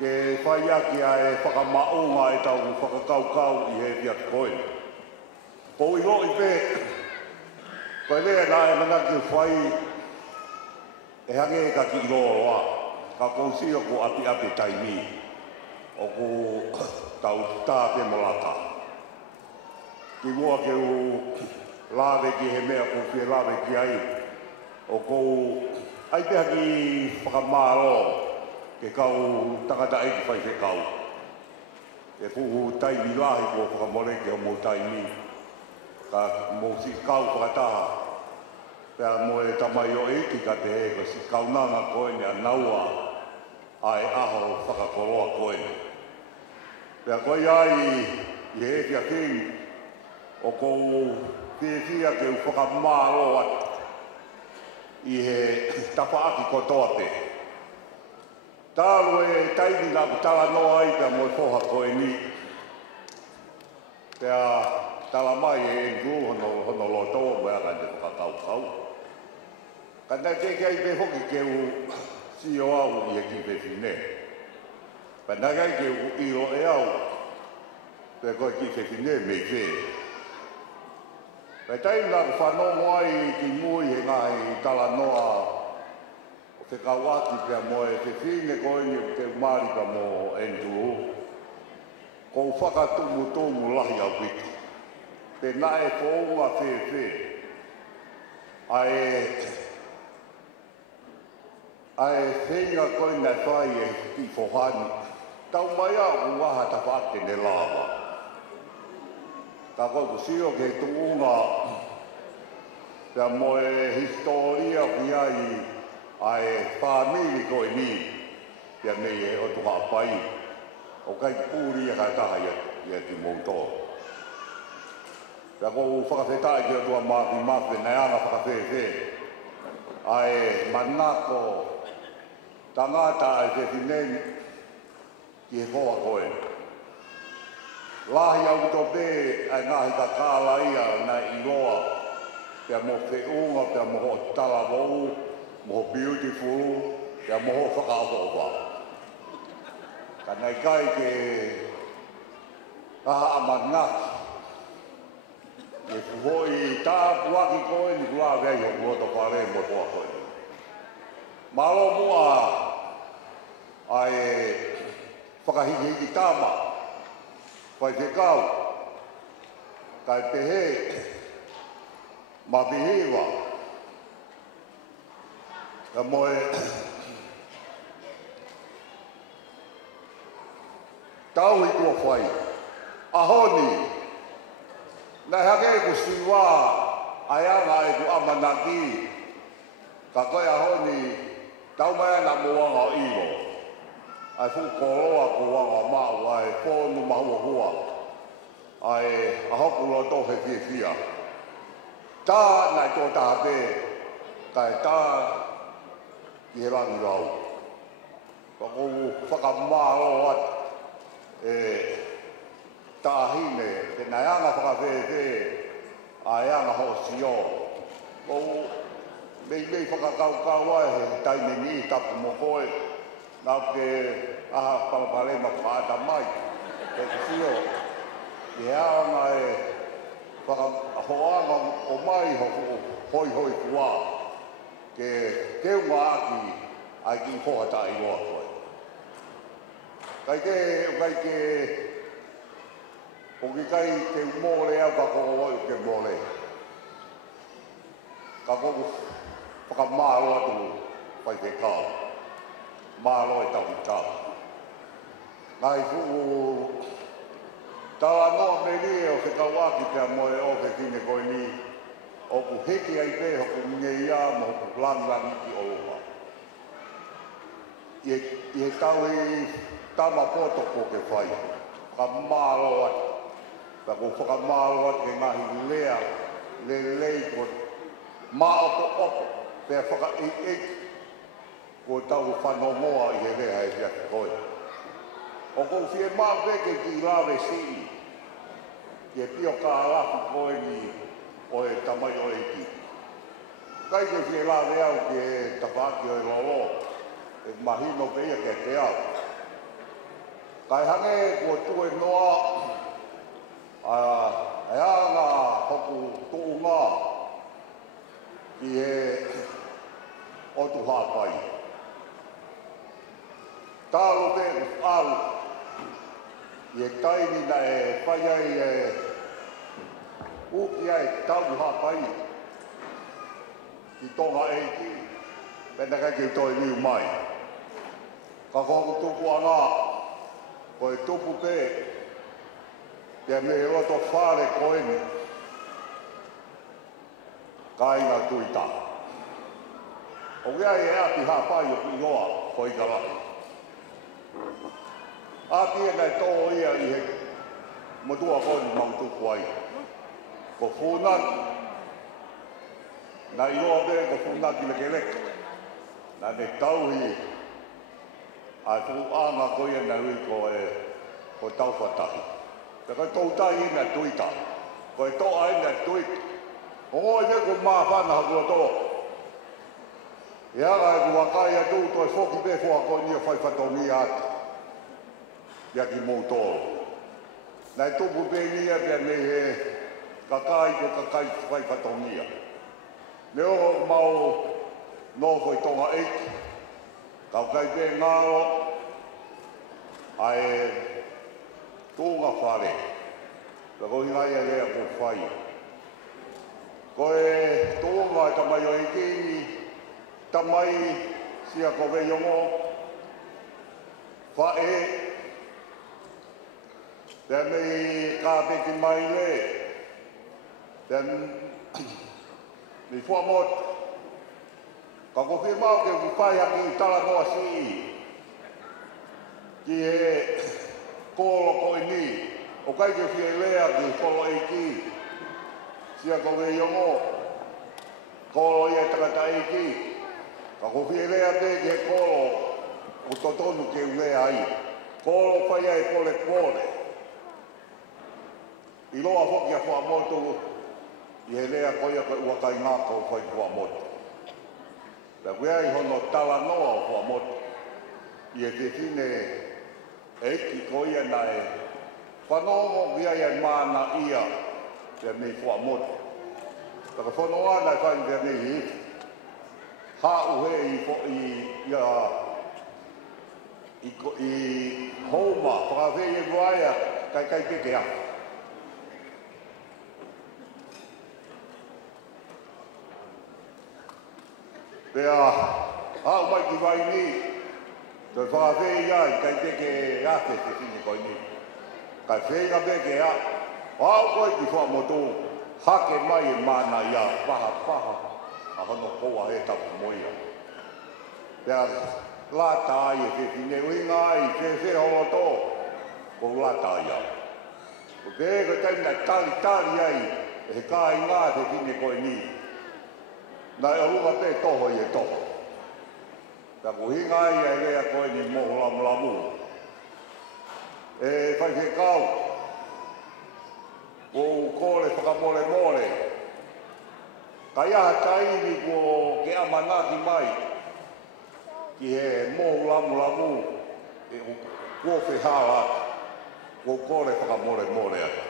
Ke whai aki a e whakamaunga e tau whakakaukau i he fiat koe. Pou i hoi pe, koe lea nā e manaki whai e hange e ka ki roa. Ka konsio ko api taimi. O ko tau tāpe molata. Ki mua ke u lawe ki he mea ko fie lawe ki ai. O ko ai te haki whakamaro. Ke kau tangata e ki whai ke kau. e puhu taimi lahi ko whakamore ke o mo taimi. Ka mo si kau whakataha. Pea mo e tamai o eki ka te he, ko si kaunanga koe ni a naua ai aho whakakoroa koe. Pea koe ai i he kia king o kou whiawhia ke u whakamaro atu i he tapaaki kotoa te. Tālo e taini nā ku tala noa ai pia mo e whoha koe ni. Pea tala mai e ngu hono lotoa mo ea kante whakakau. Kanda te kai pe hoki ke u si o au i e ki pe whine. Kanda kai ke u i o e au pe koe ki pe whine me whe. Pea taini nā ku whanongo ai ki mui he ngahi tala noa te kawaki pia mo e te whine koe ni te umari pa mo enduru. Ko whakatumu lahi au piti. Te nae whounga whe. Ai whenga koe nai whai e ki whohani. Tau mai au waha ta whate ne lawa. Ka koe ku sio ke tuunga pia mo e historia ki ai ai whamiri koe ni pia nei e o tuha pai o kai pūri e kai taha ia ki moutoa. Pia kou whakawhetai ki o tua māwhi nei anga whakawhewhe ai manako tangata ai te whinei ki he hoa koe. Lahi au to pe ai ngahi ka kāla ia nai iroa pia mo whiunga pia mo ho tala wau mo beautiful, ya mo whakaopa. Ka nei kai ke kaha amanaki. E fuhoi tā puaki koe ni kua vei ho kuoto whare mo toa koe. Malo mua ai whakahiki tāma. Pai te kau. Kai pehe ma pihiwa. Ka moe tau i kua whai. Ahoni, nai hake ku siwa ai anga e ku amanaki. Ka koe ahoni, tau mai ana moanga o iro. Ai fu koroa ku wanga mau ai whonu mahua hua. Ai ahoku loto he fia. Tā nai tō tāpe, kai tā i he rangi rau. Ka kou whakamaro at e tāhine, te nai anga whakawhewhe, ai anga ho sio. Kou mei whakakaukau ai he taime ni tapu mo koe, nau ke aha palapalema whaata mai, te sio. I he anga e whakahoanga o mai hoi kua. Ke keunga aki ai ki whohata i roa koe. Kai ke o ki kai te mōre au ka koko oi ke mōre. Ka koko whakamāro atu pai te kao. Māro e tawi tā. Ngai fuku tāla noa me ni o se kawaki te moe o ke kine koe ni. O ku heki ai pe ho ku ngei ia mo ku langangi ki oloha. I he tau i tama poto ko ke whai. Ka mālo atu. Ka ku whakamālo atu ke ngahi lea, le lei ko māopo opo. Pea whaka i ko tau whanongoa i he reha e whiake koe. O kou whie māu peke ki lawe sii. Ke pio ka alafu koe ni o e tamai o eki. Kai ke whie lawe au ke tapaki o e lolo. E mahino peia ke te au. Kai hange kua tue noa. E anga hoku tuu ngā. Ki he otu hāpai. Tālo te au. I e taini na e whai ai e uki ai tau hāpai. Ki tonga eiki. Pena kai ki toi niu mai. Ka koku tupu anga. Ko e tupu pe. Te me roto whare koeni. Kai ngā tuita. O kia e ati hapai o ki noa koi karai. Ati e nei tō ia i he motua koeni mautuku ai. Ko whūnaki. Nā i roa me ko whūnaki leke leke. Nā ne tauhi. Ai whu anga koia na hui ko tauwhatahi. Te kai tō tai ina tuita. Ko e tō aina tuita. O ngoi me ko maa whana hakua tō. E aga e ku wakai a tū toi whoki pe whoa koe nia whai whatongi ati. Ia ki mou tōru. Nai tupu pe nia pia me he kakai ko kakai whai whatongi ati. Me o mau no whai tonga eiki. Kau kai pe ngāo. Ai tūnga whare. Ka kohi ngai a rea ko whai. Koe tōnga e tamai o ikini, tamai sia ko veiongo, whae, te mei ka peki mai le, te mi wha mot, ka ko whi mau ke whai haki tala noa si ki he kōlo koe ni, o kai ke whi lea ki kōlo eiki, sia ko ve yongo kolo ia takata iki ka ko fielea te ke kolo o totonu ke ulea ai kolo whai ai pole pole i loa hoki a wha motu i he lea koia ka uakai ngāko whai wha motu la wea i hono tala noa o wha motu i e te tine eiki koia na e whanongo via ia mana ia te mei wha motu. Taka whanau ana i whain te mei hi. Hau he i houma, whakawhei e waia, kai peke a. Pea, hau mai ki vai ni, te whakawhei ai, kai peke a te tini koi ni. Kai whenga peke a. Hau koi ki whamotu, hake mai e mana ia, paha, a hono koa he tapu moia. Pea, lata ai e whine uinga ai, whe hono tō, ko lata ai au. Ko te ego taina tali ai, e he kāi ngā te whine koe ni. Nā e runga te toho i e toho. Pea ko hinga ai e rea koe ni moho lamu. E whai he kau, ko kore whakamore. Ka iaha taini ko ke amanaki mai ki he mohu lamu e ko whihala ko kore whakamore ata.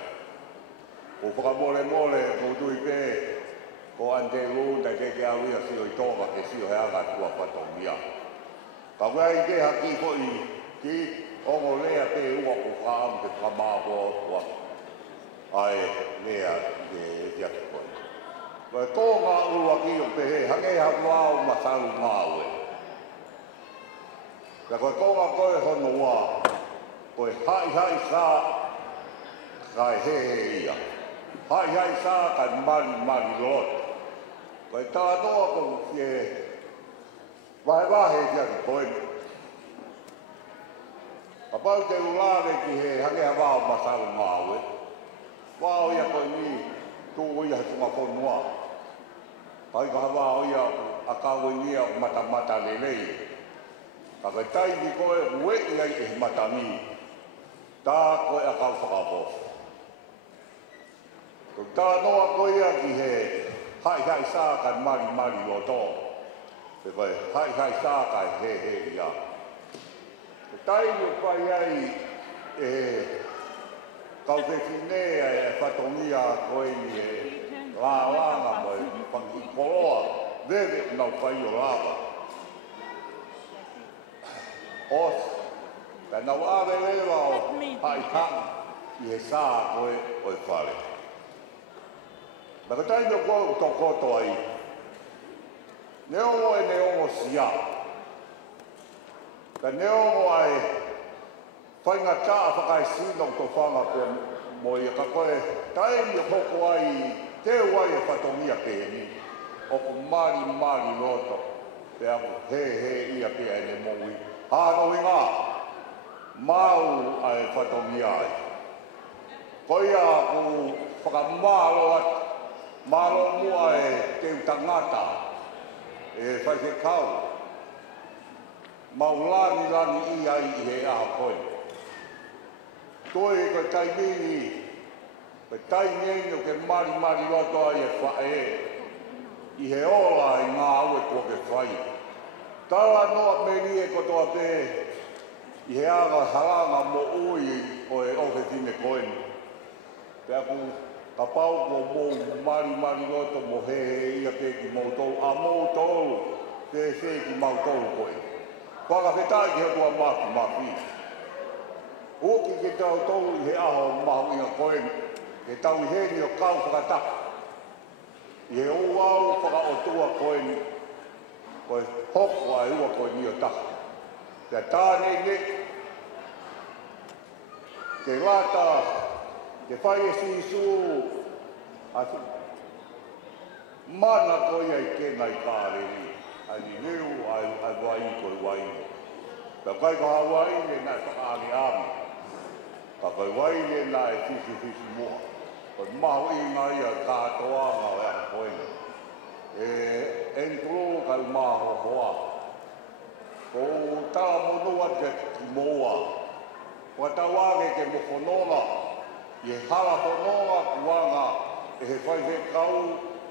Ko whakamore ko tui pe ko ante lunda ke awia sio i tonga ke sio he aga tua whatongia. Ka wai te haki hoi ki ongo lea te ua ko whaam te whamāpua ai lea ke iaki koe. Koe tō ngā urua ki o pehe, hange ha wāu masaru ngāue. Ka koe tō ngā koe hono wā, koe hai sā kai he ia. Hai sā kai mari lot. Koe tā noa ko ke wahe iaki koe. Ka pau te ulare ki he hange ha wāu masaru ngāue. Wāo ia koe ni, tō ia tunga whonua. Pai ka wāo ia a kāwe ni a mata lelei. Ka koe tai ki koe ue ia i he mata ni. Tā koe a kau whakapo. Ko tā noa koe ia ki he hai sā kai mari o tō. Pe koe hai sā kai he ia. Ko tai ni pai ai kau te whinea e whatongia koe ni e rāwanga mo e whangi koroa, vewe nau whai o rāwa. Os, ka nau awe lewa o hai tanga i he sā koe o e whare. Naka taino koe tō koto ai, neongo e neongo sia. Ka neongo ai whainga tā whakai sinong tō whanga koe mo ia ka koe tae ni hoko ai te wai e whatongia pēni o ku mari loto te aku he ia pēa e le moui hāno i ngā mau ai whatongia ai koia ku whakamālo atu mālo mua e te utangata e whai te kau mau lani i ai i he aha koe toi ko taimini ko taimini o ke mari loto ai e whae i he ola i ngā aue kua ke whai tawa noa meni e kotoa te i he aga haranga mo ui o e ohe tine koeni pe aku ka pau mo mari loto mo he ia ke ki moutou a moutou te se ki moutou koe whaka whetai ki hatua maki Oki ke tau tau i he aho mahu inga koe, ke tau i he ni o kau whakataka. I he o au whaka o tua koe ni, koe hoko ai ua koe ni o taka. Te tāne ne, ke lata, ke whai e sisu, atu. Mana koe ai kenai kāre ni, ai ni leu ai wai koe wai. Pea kai ka Hawaii ne nai whakaari ami. Ka kai wai ne nai fisi mua. Kai mahu i ngā ia kātoa ngā wea koena. Entro kai mahu hoa. Ko tala monua te moa. Ko tawange ke mo whanora. I he hala whanora kuanga. E he whai he kau.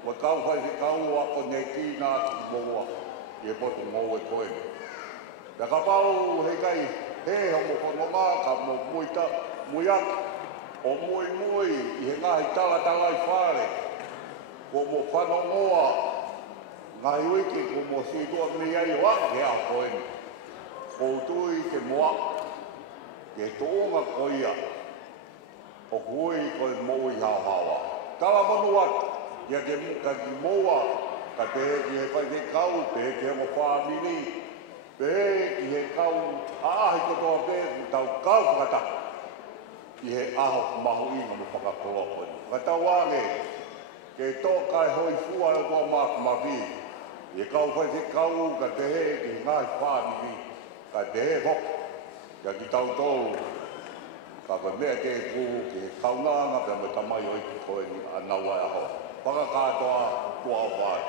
Wa kau whai he kau ako ne ki nā ki moa. I he poto moa e koena. Ka pau hei kai he homo whanonga ka mo muita muiak o mui i he ngahi tala i whare ko mo whanongoa ngahi wiki ko mo sidua mi ai o ake a koeni ko tui ke moa ke toonga koia o hui koe mo i hawa tala manu atu ia ke muka ki moa ka te ki he whai he kau te ke mo whamini pe ki he kau aahi kotoa pe tau kau whakataka i he aho mahu inga mo whakakoa koe. Kata wange ke tōkai hoi fua e kua māku mawi i he kau whai te kau ka te he ki ngai whāmiwi ka te he hoko ka ki tau tōu ka koe mea ke kū ki he kaunanga pe me tamai oi ki koe ni anau ai aho. Whakakātoa tua o whai.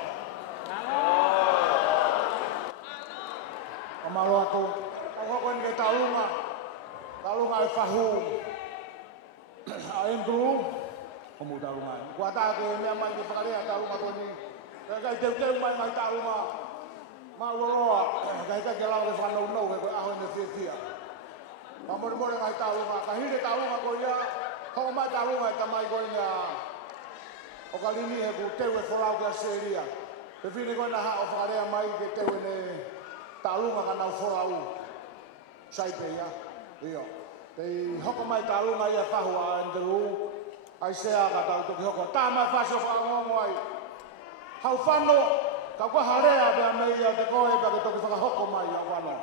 Amaro atu, ako koe ni ke taunga e whahu. A Andrew, homo taunga. Kua tāke mea mai ke whakarea taunga koe ni. Kai teu mai taunga. Ma uroa, kai ke lau ke whanau ke koe aho ina whiawhia. Ma more ngai taunga, ka hire taunga koe ia, hoko mai taunga e tamai koe ni a o ka lini he ku teu e wholau ke a seria. Te whini koe na hao whakarea mai ke teu e ne tālunga ka nau wholau. Saipe ia. Ia. Te hoko mai tālunga ia whahu a Andrew. Ai sea ka tau toki hoko. Tā mai whasio whangongo ai. Hau whano. Ka kua harea bea mei ia te koe pa ke toki whakahoko mai ia whano.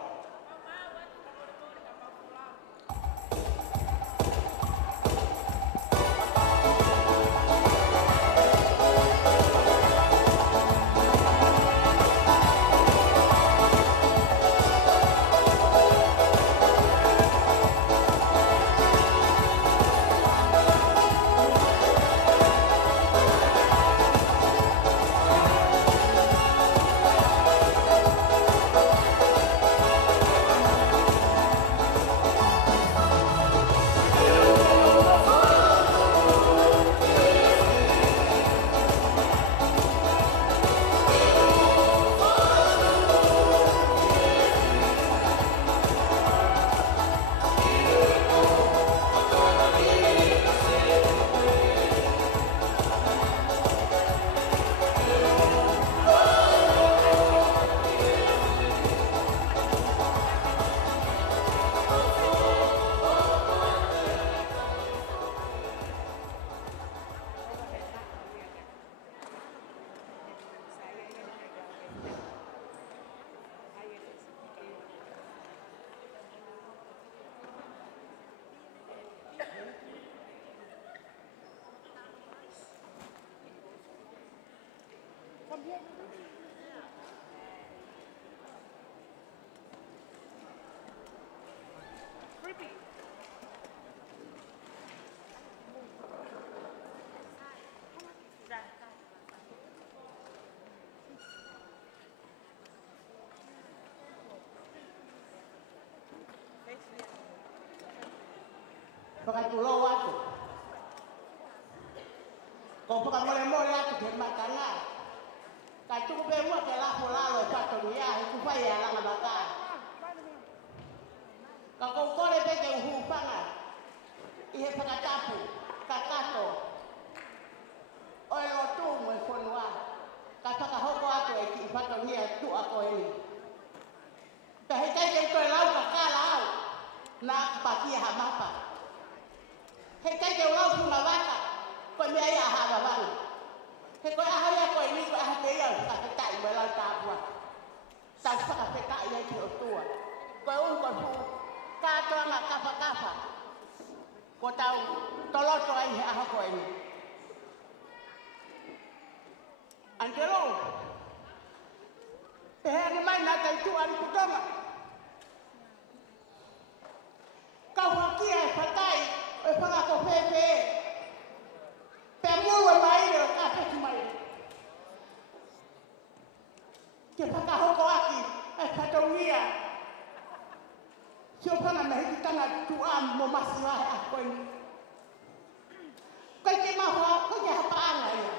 Pakatulo atu. Kau pakamole-mole atu ke matanga. Katu pe mo ke la polalo pato dia itu fa ya la ngabaka. Kau kole pe ke uhupanga. Ihe pakatapu, kakato. Oi lo tu mo fonwa. Kapaka hoko atu e ki pato dia tu ako ini. Tahe kai ke to lau kakala au. Na pakia hamapa. He kai ke lau funga waka. Ko me ai aha babang. He ko aha ya ko ni ko aha te ya ka tai mo lau ta bua. Sa sa ka te tai ya ki o tua. Ko un ko fu ka to na kapa. Ko tau toloto ai aha ko ini. Angelo. Ni mai na tai tu ali kutama. Kau hakia patai e para ko pepe. Pemu wa mai ro ka pe mai. Ke paka hoko aki e patongia. Sio pana na hiki tanga tuam mo masiwa ako ni. Kai ke maho ko ya pa anga ya.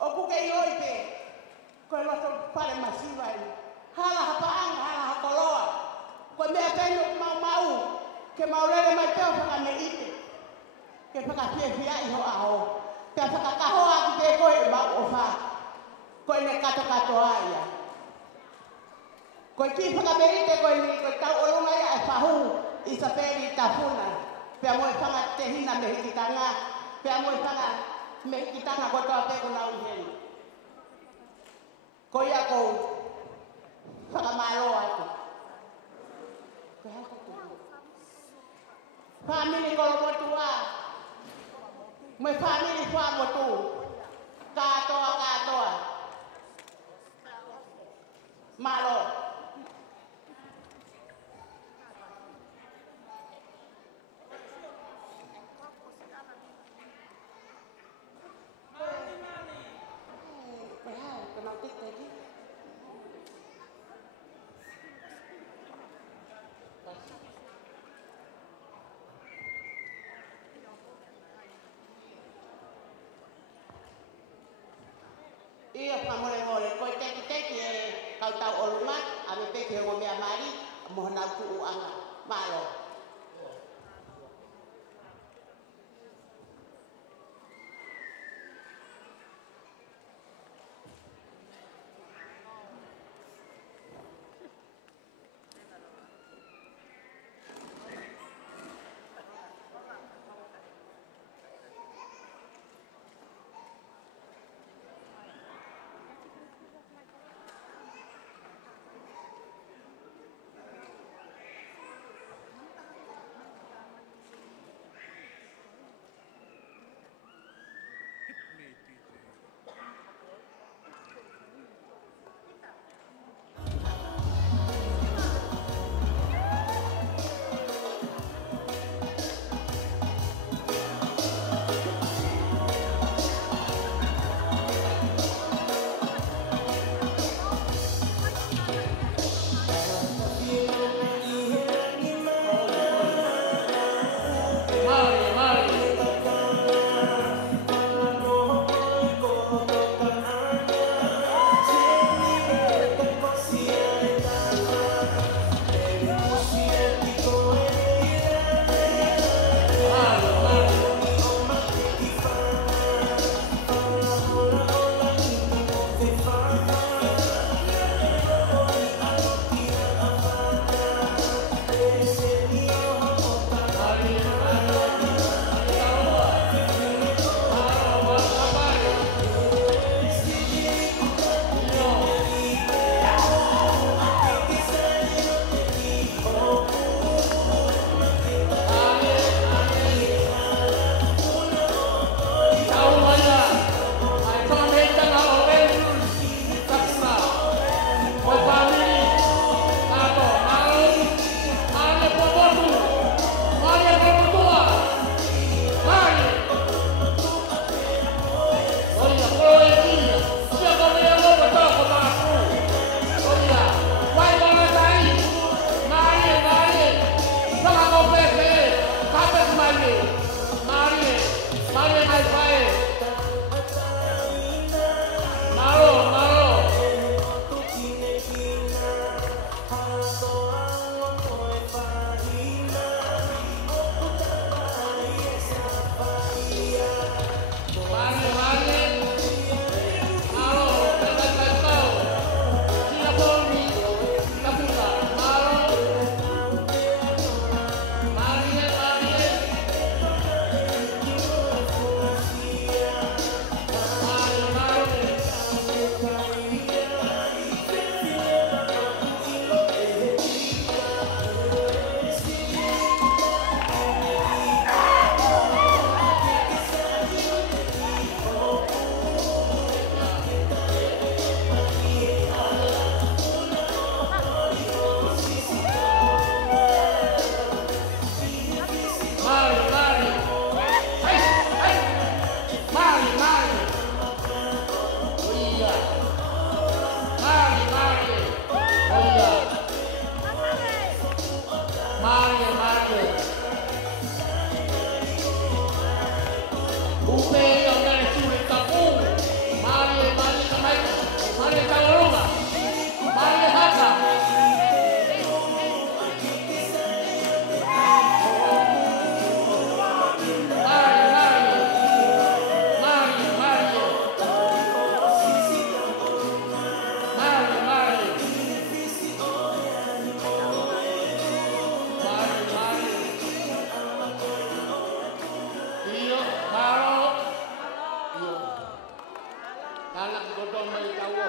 O ku ke yoite. Ko lo so pale masiwa ni. Hala hapa anga hala hakoloa. Ko me apendo mau. Ke maulele mai teo whaka me ite. Ke whaka pia iho aho. Ke whaka kahoa ki te koe e mau o wha. Koe ne kato aia. Koe ki whaka me ite koe ni koe tau olunga ia e whahu i sa peri tafuna. Pea moe whanga te hina me hikitanga. Pea moe whanga me hikitanga kotoa peko na uheni. Koe ia kou whaka maloa atu. Koe hako tu. Family kalau motua, me family fa motu, katoa, malo. Iya pamole-mole ko teki kau tau oluma ame peke ngombe amari mo na ku anga malo.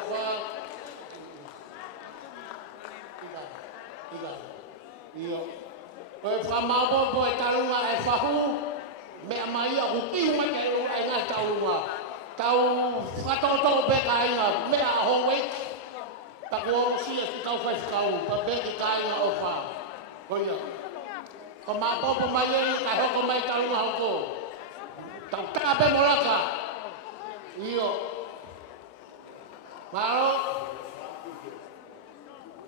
fa. Iyo. Koe whamabobo e tarunga e whahu, mea mai a hukihu mai kei runga e ngai taurunga. Tau whatoto beka inga, mea a hongwei. Taku o sia si kau whai whakau, pa beki ka inga o wha. Koia. Ko mabobo mai e kai hoko mai tarunga hoko. Tau taka pe moraka. Iyo. Maro.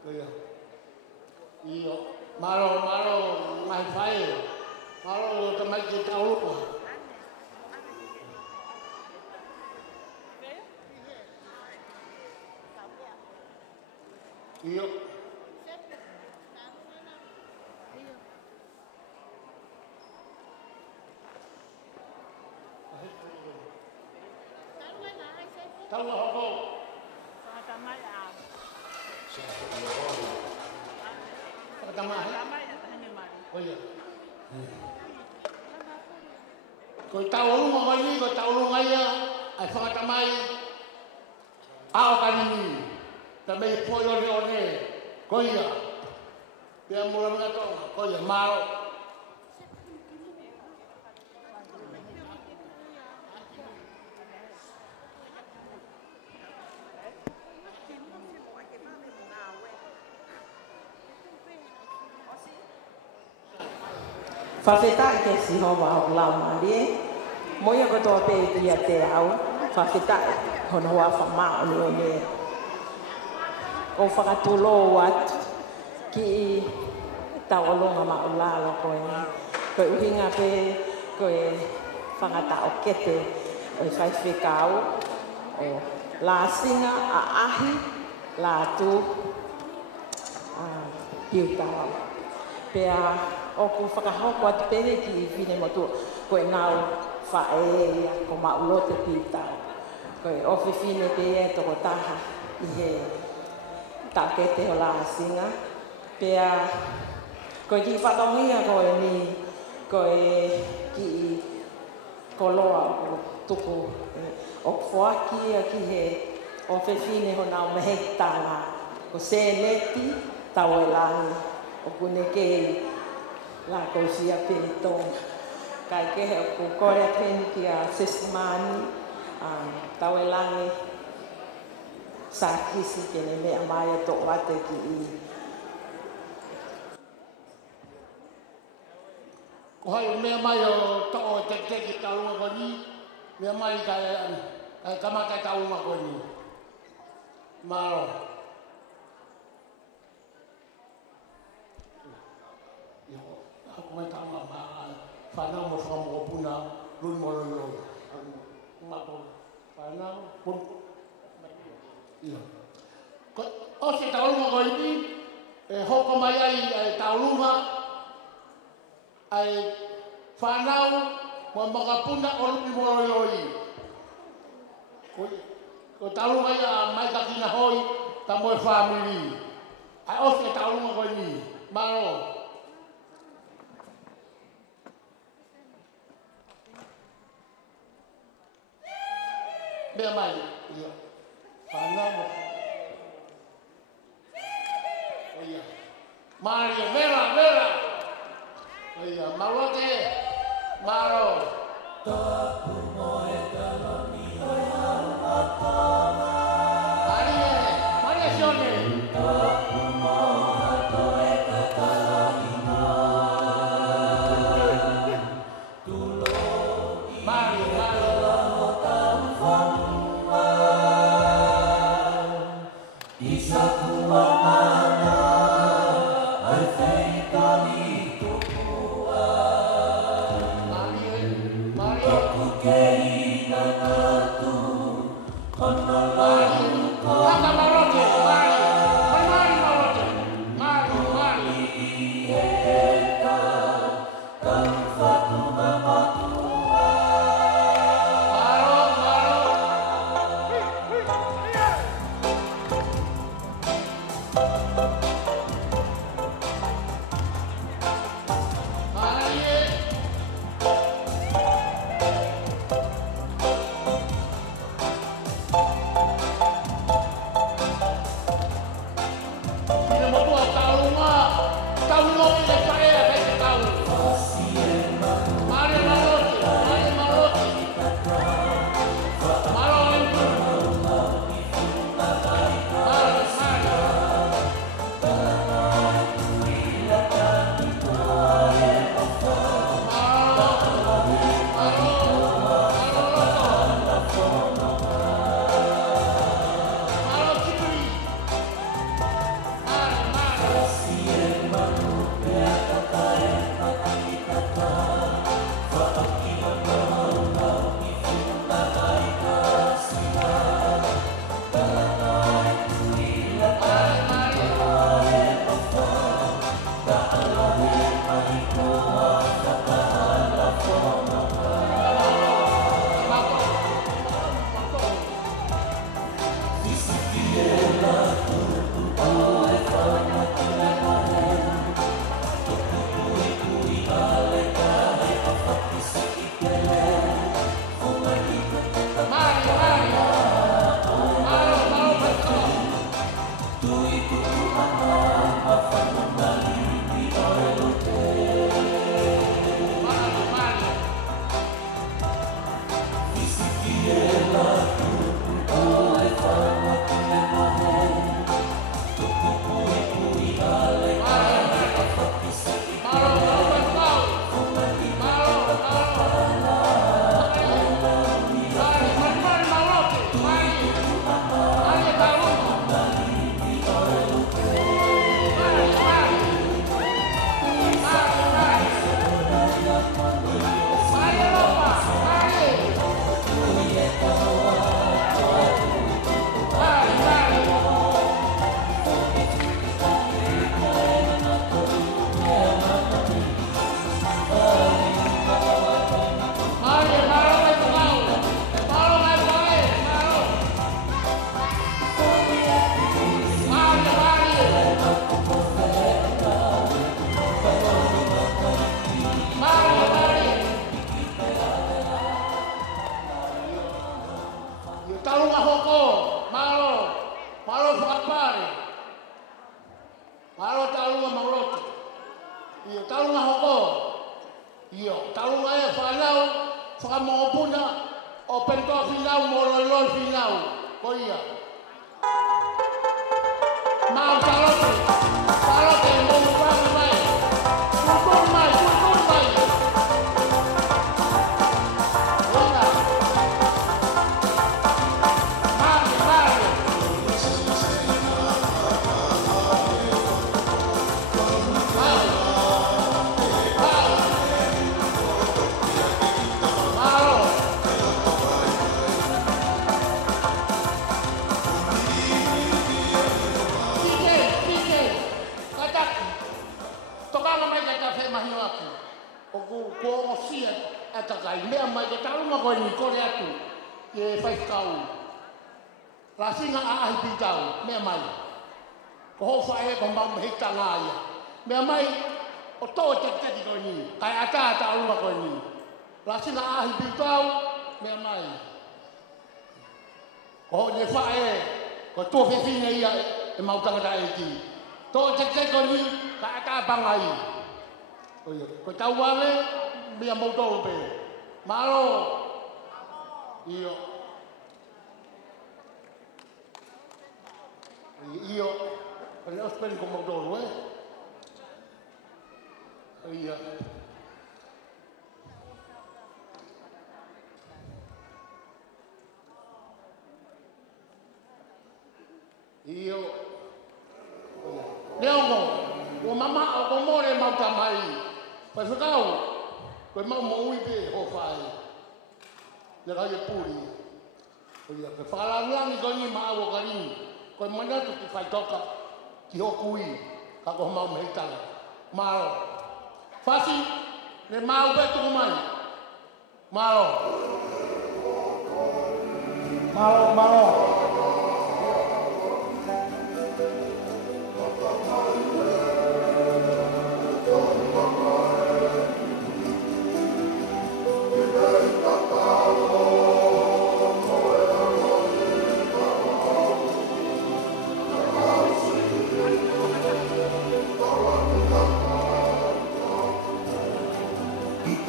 Koia. Iyo. Maro, mai whae. Maro, ta mai ki taurupa. Iyo. Taua hoko. Oh iya. Kau tahu rumah kau ini, kau tahu rumah ya. Ai whakatamai. Ao kanini. Tamai poyo leone. Kau iya. Pia mula mga tonga. Kau iya. Maro. Whawheta ke si hoa o lau marie. Moia katoa pe ia te au. Whawheta hono hoa whamao ni o me. O whakatulo watu ki tawalonga ma o lalo koe. Koe uhinga pe koe whangata o kete o whaiwhekau. O la singa a ahi la tu piutau. Pea o ku whakahoko atu pere ki i whine motu koe ngau whae ko maulote pitau. Koe ofi whine pe e toko taha i he takete o la singa. Pea koe ki whatongia koe ni koe ki i koloa o tuku o whoaki a ki he ofi whine ho nao mehetanga ko seneti tau e langi o kune kei la kosia pento kai ke ko kore pen ki a sesmani tawelangi sakisi ke ne me amaya to wate ki i ko hai me mai o to te ki taunga ko ni me mai kai kama kai taunga ko ni maro Mai tama ma whanau mo whamoko puna rui moro i oi. Mato whanau pun. Ia. O se taurunga ko ini, hoko mai ai taurunga, ai whanau mo maka puna o rui moro i oi. Ko taurunga ia mai kakina hoi, ta moe family. Ai o se taurunga ko ini, maro. Bea mai, ia. Whanau. O ia. Maria, vera. O ia, marote, maro. Tapu moe kaloni, oi haru matona. Maria Sione. Tapu moe toe kaloni no. Tulo. Maria.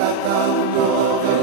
Kita kau doakan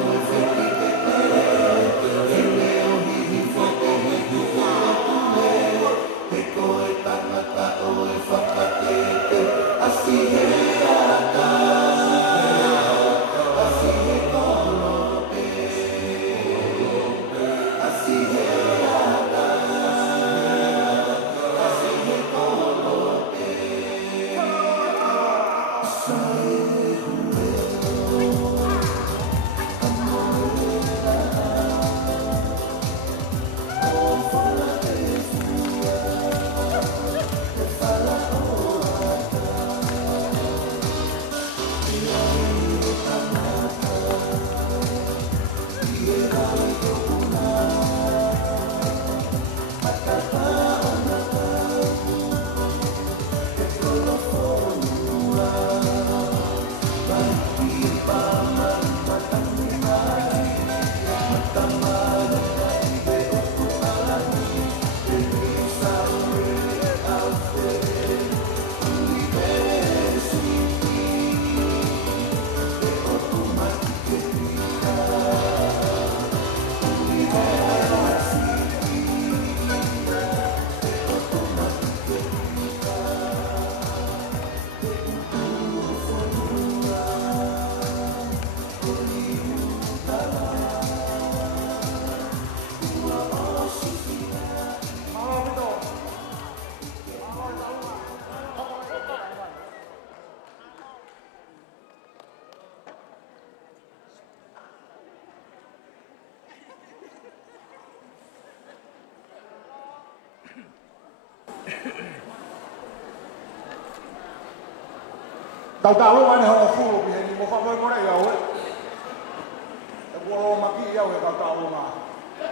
tau talo mane ho fulu bi ni mo fa mo mo ya o e bo ma ki ya o tau talo ma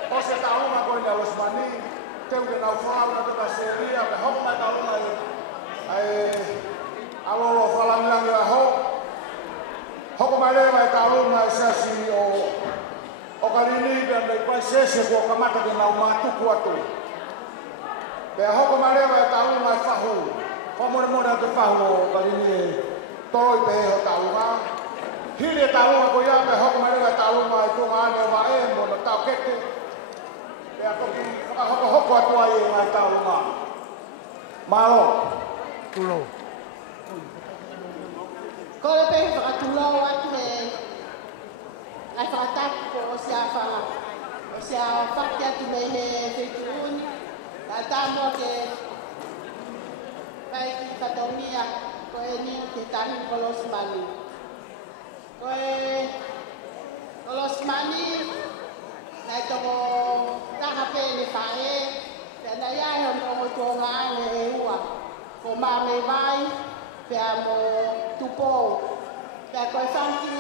o se talo ma ko ya los mani te u na fa na ta seria ka ho ma talo ma ai alo lo fa la mi ya ho ko ma le ma talo ma sa si o karini da me pa se ko kamata ke na ma tu ko atu pe ho ko ma le ma talo ma fa ho ko mo mo da te fa ho karini tôi về họ tạo ra khi để tạo ra có giá về họ mới là tạo ra mà tôi ăn là vậy mà tạo kết đi để họ có qua tuổi mà tạo ra mà lo tulo có lẽ bây giờ tulo anh về ai phải tập của xe phát triển từ mấy về tuôn đã tam một cái phát động nia koe ni ke tahin kolos mani. Koe kolos mani nai tongo tahape le fae pe na ia he mo tonga le ua. Ko ma me vai pe mo tupo. Pe koe fanki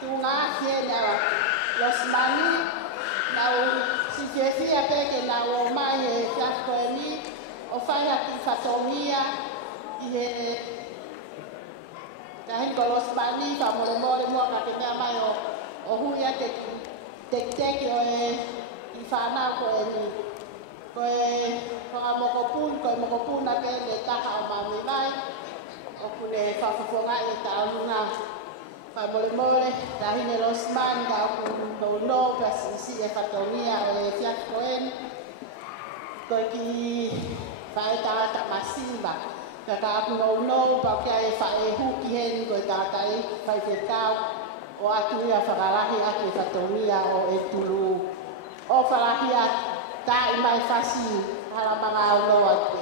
tunga ke na los mani na si fia pe ke na o mai he fa koe ni o fai ki fatomia i Kahin kolos mani fa mole mo ka kenya mai o huya te o i fa na ko ni ko mo ko pun na ke le ta ha ma mi mai o kule fa nga e ta lunga fa mole da hin los man da ko no ka si e fa tonia o e fia ko en ko ki fa ta masimba Kaka aku no pakai fai huki hen ko tatai fai fetau o atu ia whakarahi atu whatomia o e tulu o wharahi a tai mai fasi hala mga ulo atu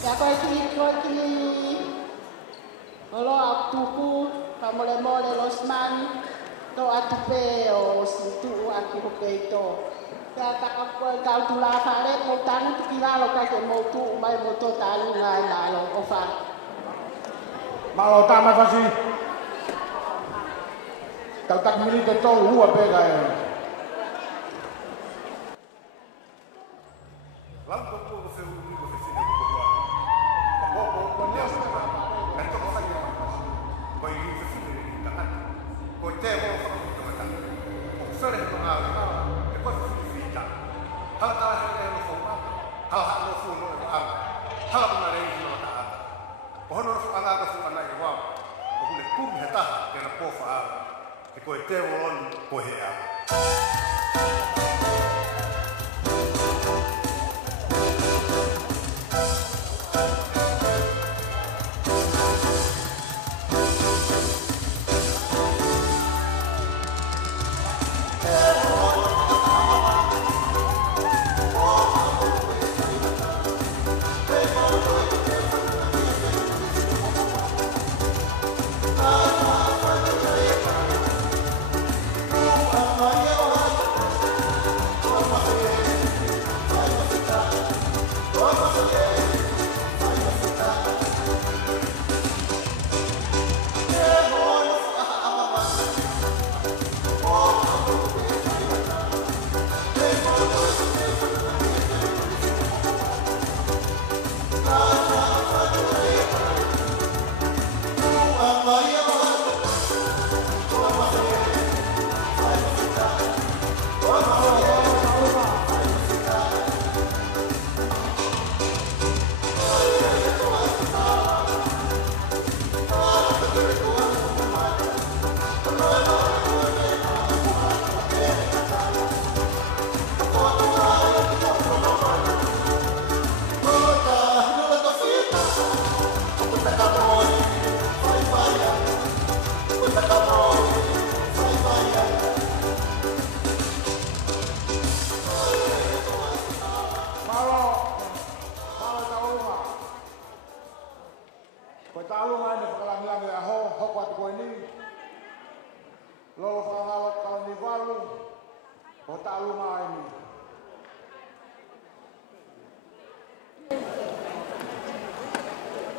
ya koe ki olo au tuku pa mole losman to atu pe o situ aki hopeito Kata aku kau tu la fare mo tanu tu kira lo ka ke mo tu mai mo to talu ngai la lo ofa malo tama fasi tau tak mili te to hua pega e Lang ko ko se u ko se se ko ko ni asa ka to sa ni ko i se se ka ka ko te mo ko ka ko sare no a ko Hata hele no foma, hala no funo no ama, hala na rei no ta. Ono no anga ka fu ana i wa. O kule kum heta ke na pofa a. E ko te won ko he a. Oh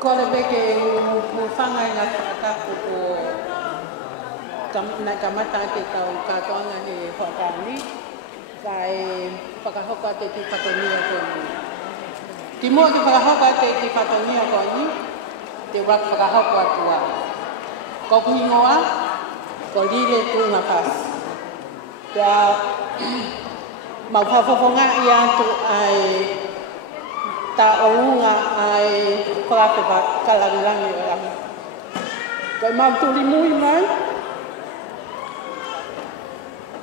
Kore beke whanga i ngā whakatapu ko nai kamata te tau katoanga he whakaani. Ka e whakahoka te ki whatonia koni. Ki mua ki whakahoka te ki whatonia koni, te wak whakahoka atua. Ko kuingoa, ko rire tūnga kasi. Pea mau whawhawhonga i atu ai ta ounga ai whakawha kalarurangi o rama. Ko e mau turi mui mai.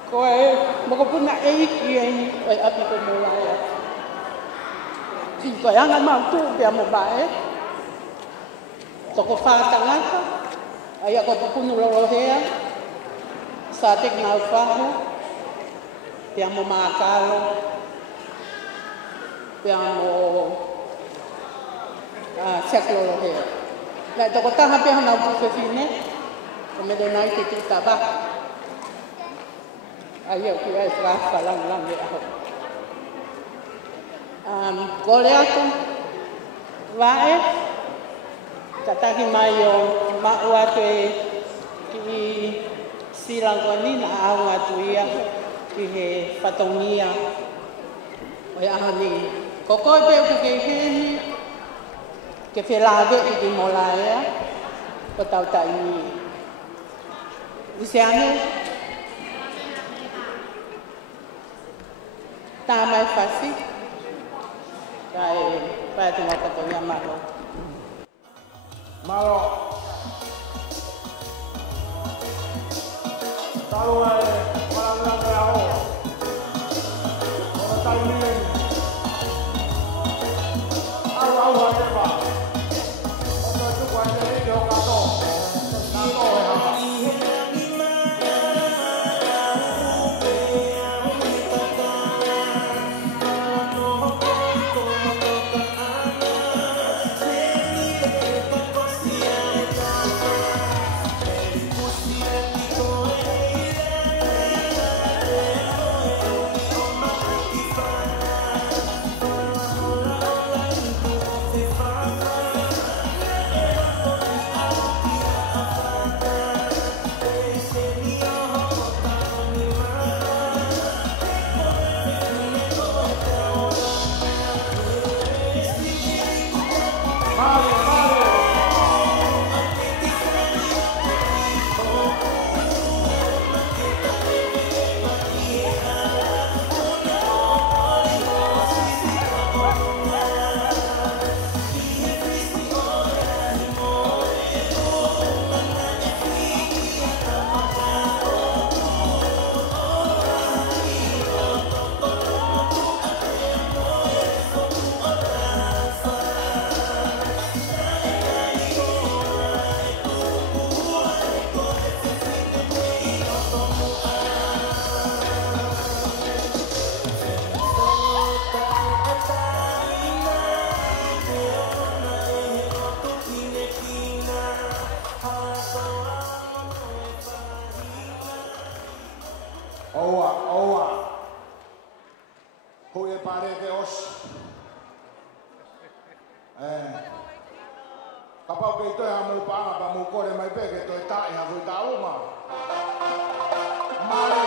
Ko e mokopuna e iki e ni o e api ko molaya. Ko e anga mau tu pia mo bae. Toko whakatangata. Ai ako papunu lorohea. Sa tek ngau whahu. Pia mo maakalo. Pia mo siak lorohea. Lai toko taha pia hana upu whewhine. Ko me donai te tūtaba. Ai au ki ai whaka lang e aho. Kore atu, wae, tataki mai o mau atu e ki Silangoni na aunga atu ia ki he whatongia o e aho ni. Ko koe peo ki ke heni, ke whelawe i ki molaea, ko tau taimi. Ise ane, tā mai whasi, kai pai te whakatoria maro. Maro. Tau e wharangranga e aho. Ora tai mileni. Au a te wha. Oto e tuku a te rike o kato. Kato e hama. Kapau kei toi ha mau paanga pa mau kore mai peke toi tai ha fui ta uma. Mare.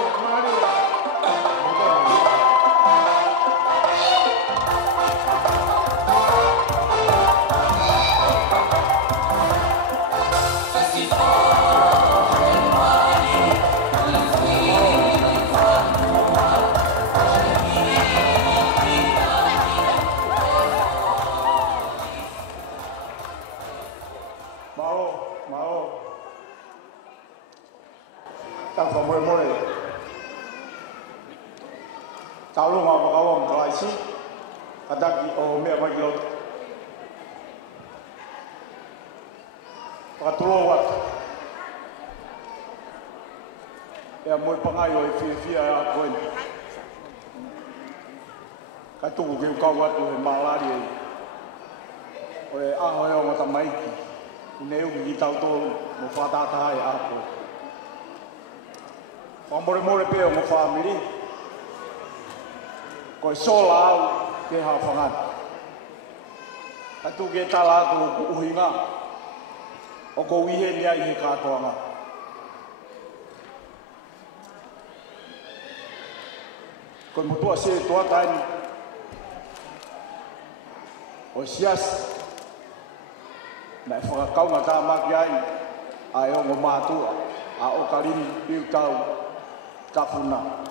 Kalau ngapa kawang kelasi, ada di mea magilot. Pakatulowat. Ya mo pangayo fia ako. Katugo ke kawat o malari. O aho yo mata maiki. Neu gi tau to mo fata tai ako. Pamore pe mo family. Ko solau ke ha fangat. Atu ke tala atu ku uhinga. O ko wihe nia I he katoanga. Ko mutua se toa tani. O sias. Na whakakaunga tā maki ai. Ai o ngō mātua. A o karini piu tau. Kafuna.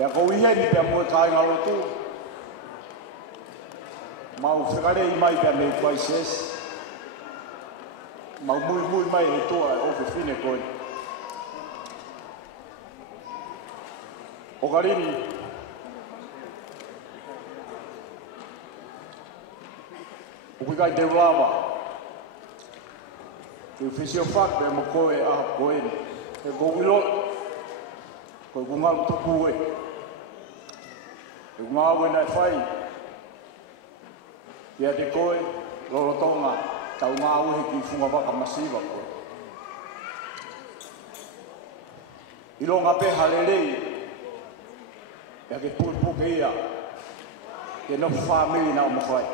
Pea ko wihe ni pea mua kai ngaro tu. Mau whekare I mai pia mei kwai ses. Mau mui mai he toa e ofe whine koe. O karini. O kui kai te ulawa. Te whisio whak pia mo koe a koe ni. Te kouilo. Koe kungaru tuku e. Te kungaru e nai whai. Ia te koe, lorotonga, tau ngā uhi ki whunga waka masiwa koe. I longa peha lelei, ia ke puke ia, ke nofu whamiri na o mawhai.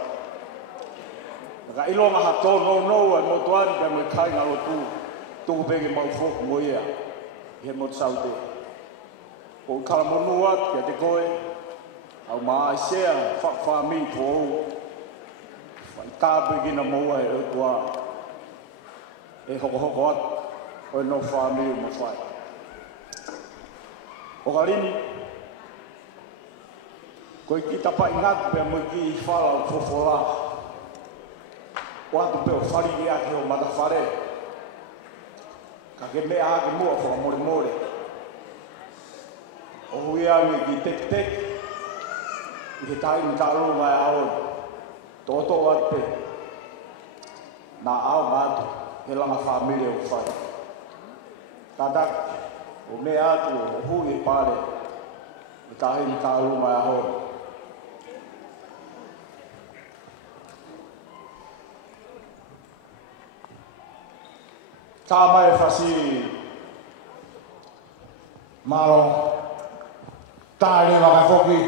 Naka i longa ha tō nou e motuari pe mo i kai ngā rotu, tōku peke mau whoku mo ia, i he motu saute. Ko i karamonua, ia te koe, au maa i sea, whamiri po ou, I tāpui kina maua e kua e hoko atu o no whāmiu ma whai. O ka rini, ko I ki tapa I ngātu pia mo ki I whala o whawhala. O atu pia o whari I ake o matawhare. Ka ke mea ake mua whakamore more. O hui ame ki tek. I he tai mi tāro mai aoi. Toto ate. Nā ao mātu, he langa whamiri o whai. Tātak, o me atu o hui e pāre, I tahi ni tā ruma e ahoi. Tā mai whasi, maro, tāre waka whoki,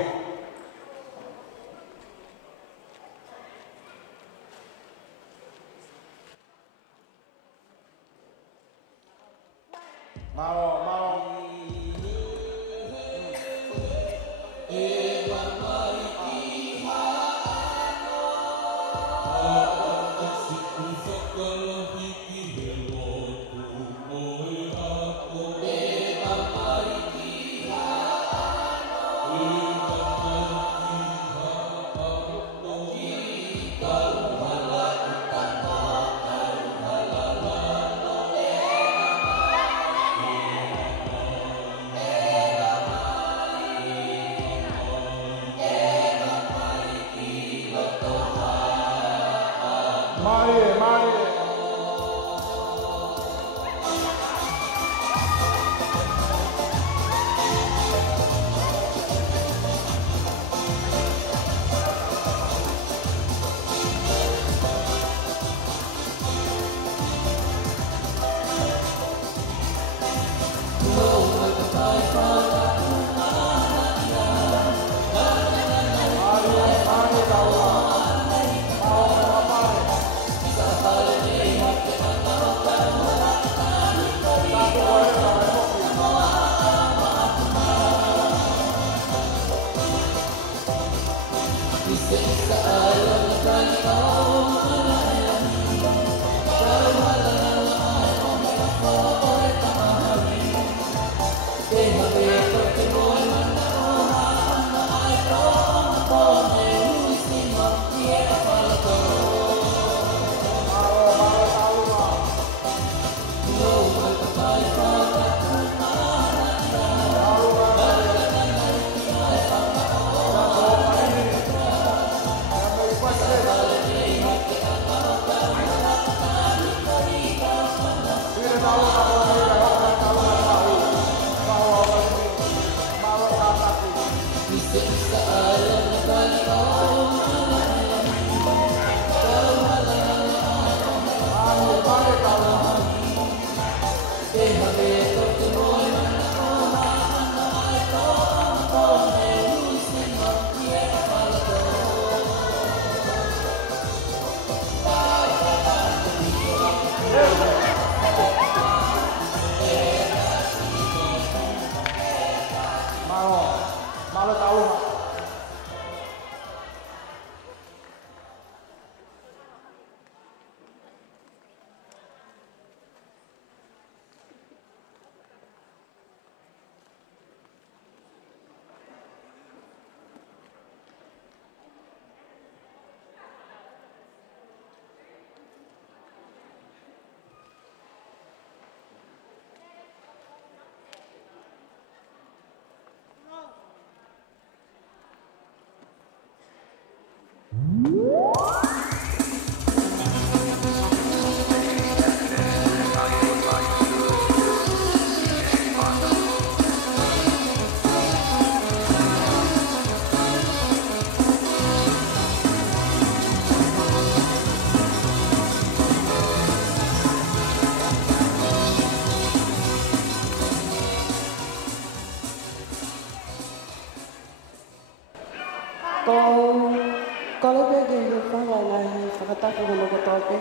Ko le pe ke whanga nai whakatapu hono ko tōpe.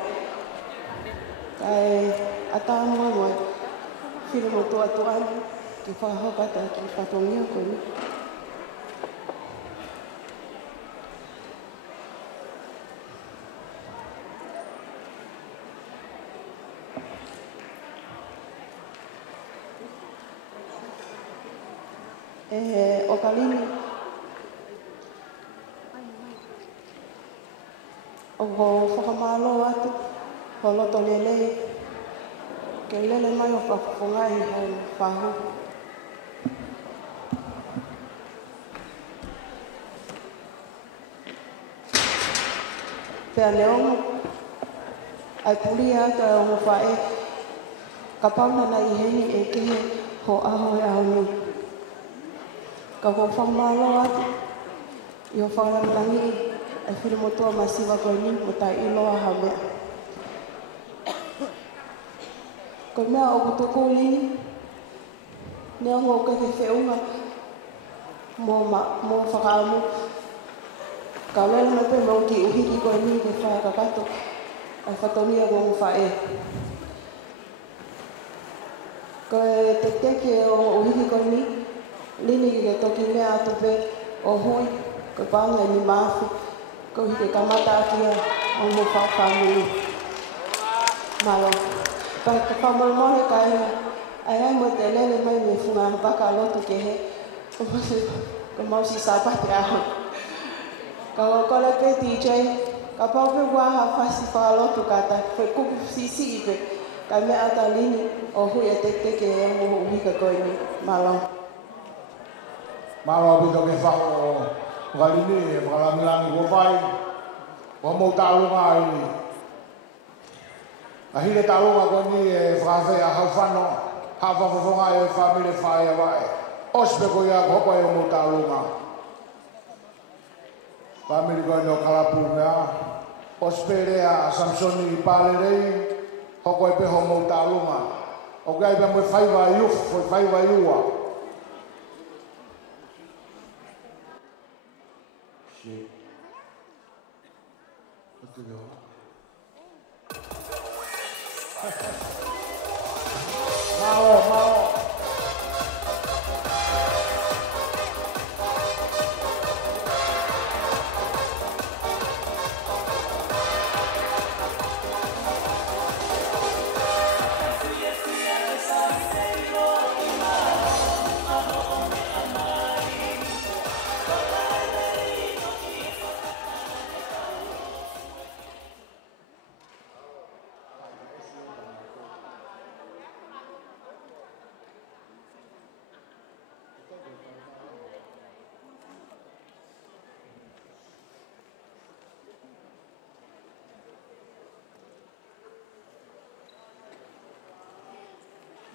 Kai ata mua moe whiru mo tua tuana ki whahopata ki whatongia koe ni. O kalini o ho whakamalo atu ho loto lele ke lele mai o whakafongai hau whahu pea leongo ai puli ata o mo whae ka pauna na i heni e kehe ho aho e aho ni ka ho whamalo atu i ho whakarangi ai whiru motua masiwa koe ni mo tai iloa ha mea. Koe mea o kutoko lini, nea ngō kake whiunga mō whakaamu. Ka lele me pe mau ki uhiki koe ni ke whae kakato, ai whatongia ngō whae. Koe te teke o uhiki koe ni, lini ki ke toki mea atu pe o hui, koe pānga ni māwhi. Ko hike kamata atia o mo whawhamui. Malo. Pai ka whamolmone ka ea. Ai ai mo te lele mai me whunga waka lotu ke he. Ko mausi sapate aho. Ka o kole pe DJ. Ka paupe waha whasi whakalotu kata. Koe kupu sisi ipe. Ka mea ata lini o hui e te teke e mo uhika koe ni. Malo. Malo pito ke whao. Galini, whakalangilangi ko vai, o mou tālunga ai ni. A hile tālunga ko ni e whakawhea hau whano, hau whawhawhonga e whamile whae a wae. Ospe ko ia hopa e o mou tālunga. Whamile ko no kalapu mea, ospe rea Samsoni i pāle rei, hoko e peho mou tālunga. O kai pe mo whaiwa iuf, whaiwa iua. Mau.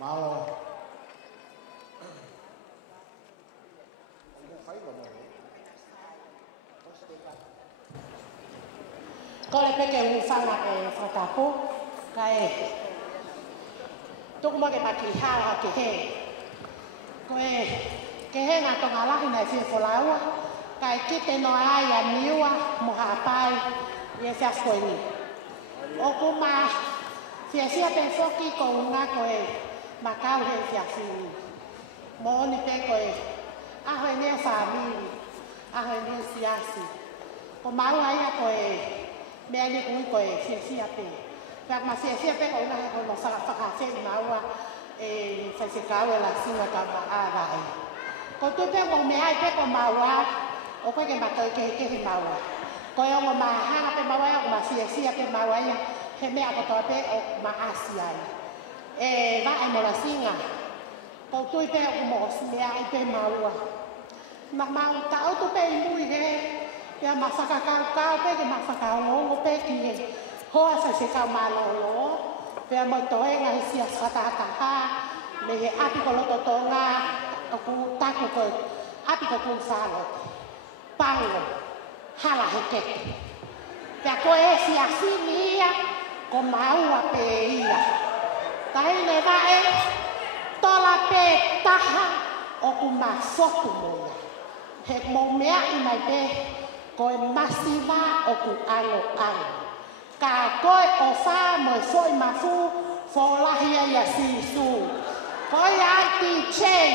Malo. Ko le peke u whanga e whakapo, ka e. Tuku mo ke maki haa ke he. Ko e, ke he ngā tonga lahi nei whiwholaua, ka e kite no ai a niua mo hāpai i e whiaskoi ni. O ku mā whiasia pe whoki ko unga ko e makau he whiasi ni. Mo oni pe ko e, aho e nea whamiri, aho e nea siasi. Ko mau aia ko e, mea ni kui ko e whiasia pe. Pēk ma whiasia pe ko unga he ko no whakawhakase i maua e whaisikau e la singa ka ma ārai. Ko tu pe ko mea ai pe ko maua, o koe ke makai kehi maua. Ko e ongo ma hanga pe maua e o ma whiasia pe maua ia, he mea ko toa pe o ma asiai. E va e mo la singa. Ko tui pe o mo mea ai pe maua. Ma mau ta o tu pe i mui he, pea ma whakakau pe ke ma whakaongo pe ki he. Hoa sa se kau malolo, pea mo toe nga he sia whatataha, me he api ko loto tonga, o ku taku ko, api ko kun whalot. Pango, hala he keke. Pea ko e sia sini ia, ko maua pe ia. Tai ne vae, tola pe taha, o ku ma fotu moia. He mo mea i mai pe, koe masiva o ku alo alo. Ka koe o wha mo foi mafu wholahia ia sisu. Koe auntie Chen,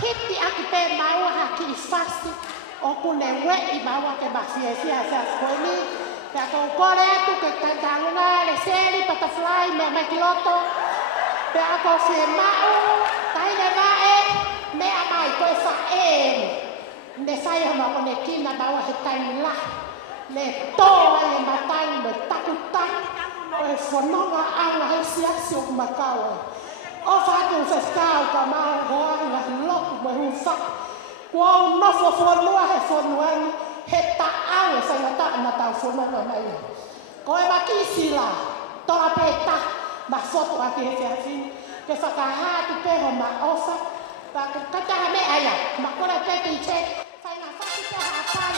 hiti aki pe maua haki I fasi o ku ne wei maua ke mafia fia fia koe ni. Ka kou kore atu ke tangalunga le seri butterfly me makiloto. Pe ako fie mau, taine vae, me amai koe whae. Ne whai hama o ne kina maua he taini la. Ne toa e matai me takutai. O e whanonga anga he siasi o kumakaua. O whatu wheskau ka mau hoa nga loku me hu wha. Kua nofo whanua he whanuani. He ta au e whaingata na tau whanua mai. Koe makisi la, toa peta. Ma foto aki he whiawhini. Ke whakahātu peho ma ofa. Pa kataha me aia. Ma kora tete I te. Whainga whaki te hāpai.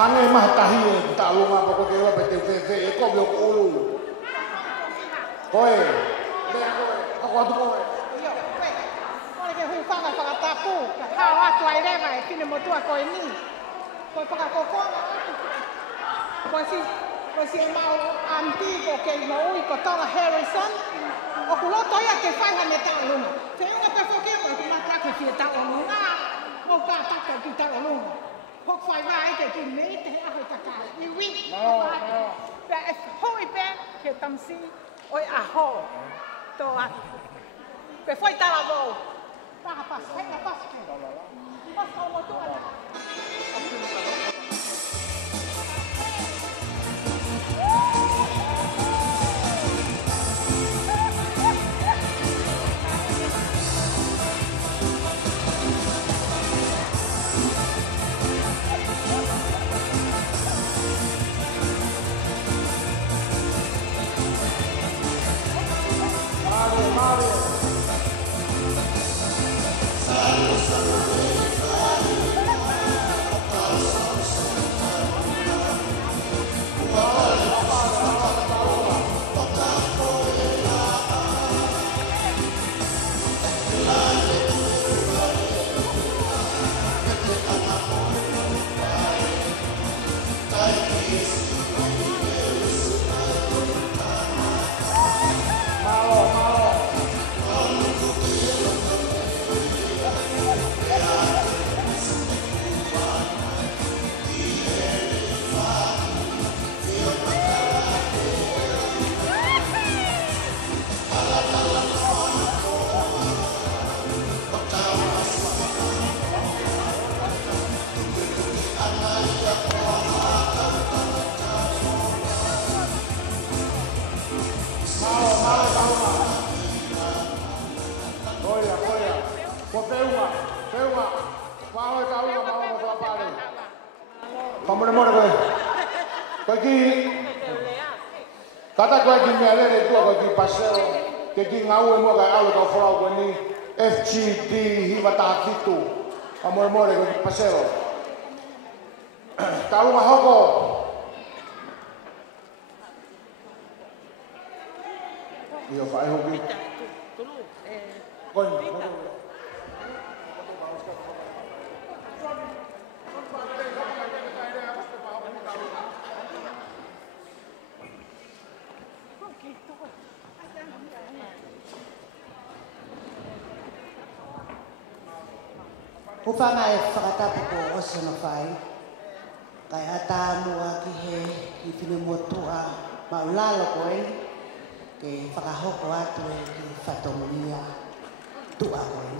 Hange mahtahi e talunga poko ke wa pete fe e ko yo ulu. Koe. Le koe. Ako atu koe. Yo, koe. Koe ke hui whanga whakatapu. Ka hao atu ai rewa e kine motua koe ni. Koe whakakokonga atu. Koe si e mau antigo ke I maui ko tonga Harrison. O kuloto ia ke whaiha me talunga. Te unga pe whoke mo ki matake ki e talunga. Mo ka taka ki talunga. Hok whai wai ke ki nei te aho takai. I wiki. Pea e hoi pe ke tamsi oi aho. Tō atu. Pe whai tala wau. Taha pas, henga pas ke. Pas kau mo tu ana. Pamone koe. Koe ki kata koe ki mea lere tua koe ki paseo ke ki ngau e mua kai alu kau whorau koe ni FGD hiwa tākitu. Pamone koe ki paseo. Talunga hoko. Iyo whae hoki. Koe. Ko whanga e whakatapu ko osana whai. Kai ata mua ki he ki whine motua maulalo koe. Ke whakahoko atu e ki whatongia tua koe.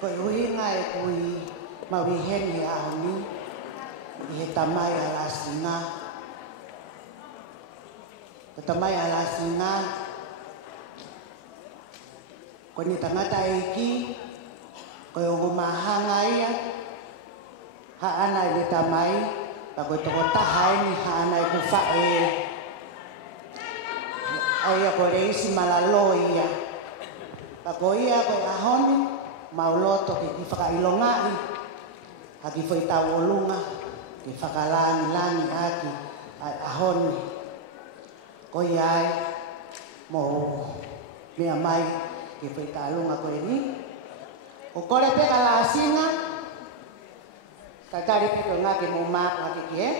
Koe uhinga e kui maurihengi a ni. I he tamai a la singa. Ko tamai a la singa. Ko ni tangata e ki, ko o mahanga ia, ha ana i le tamai, pa ko toko taha ni ha ana i kufa e. Aia ko reisi malalo ia. Pa ko ia ko ahoni, mauloto ki whakailongai, haki foi tau olunga, ki whakalani aki, ahoni. Ko ia ai, mo mea mai, ki foi talunga ko e ni. O kore peka la singa, kakari piko ngā ke mō mā ngā ke e.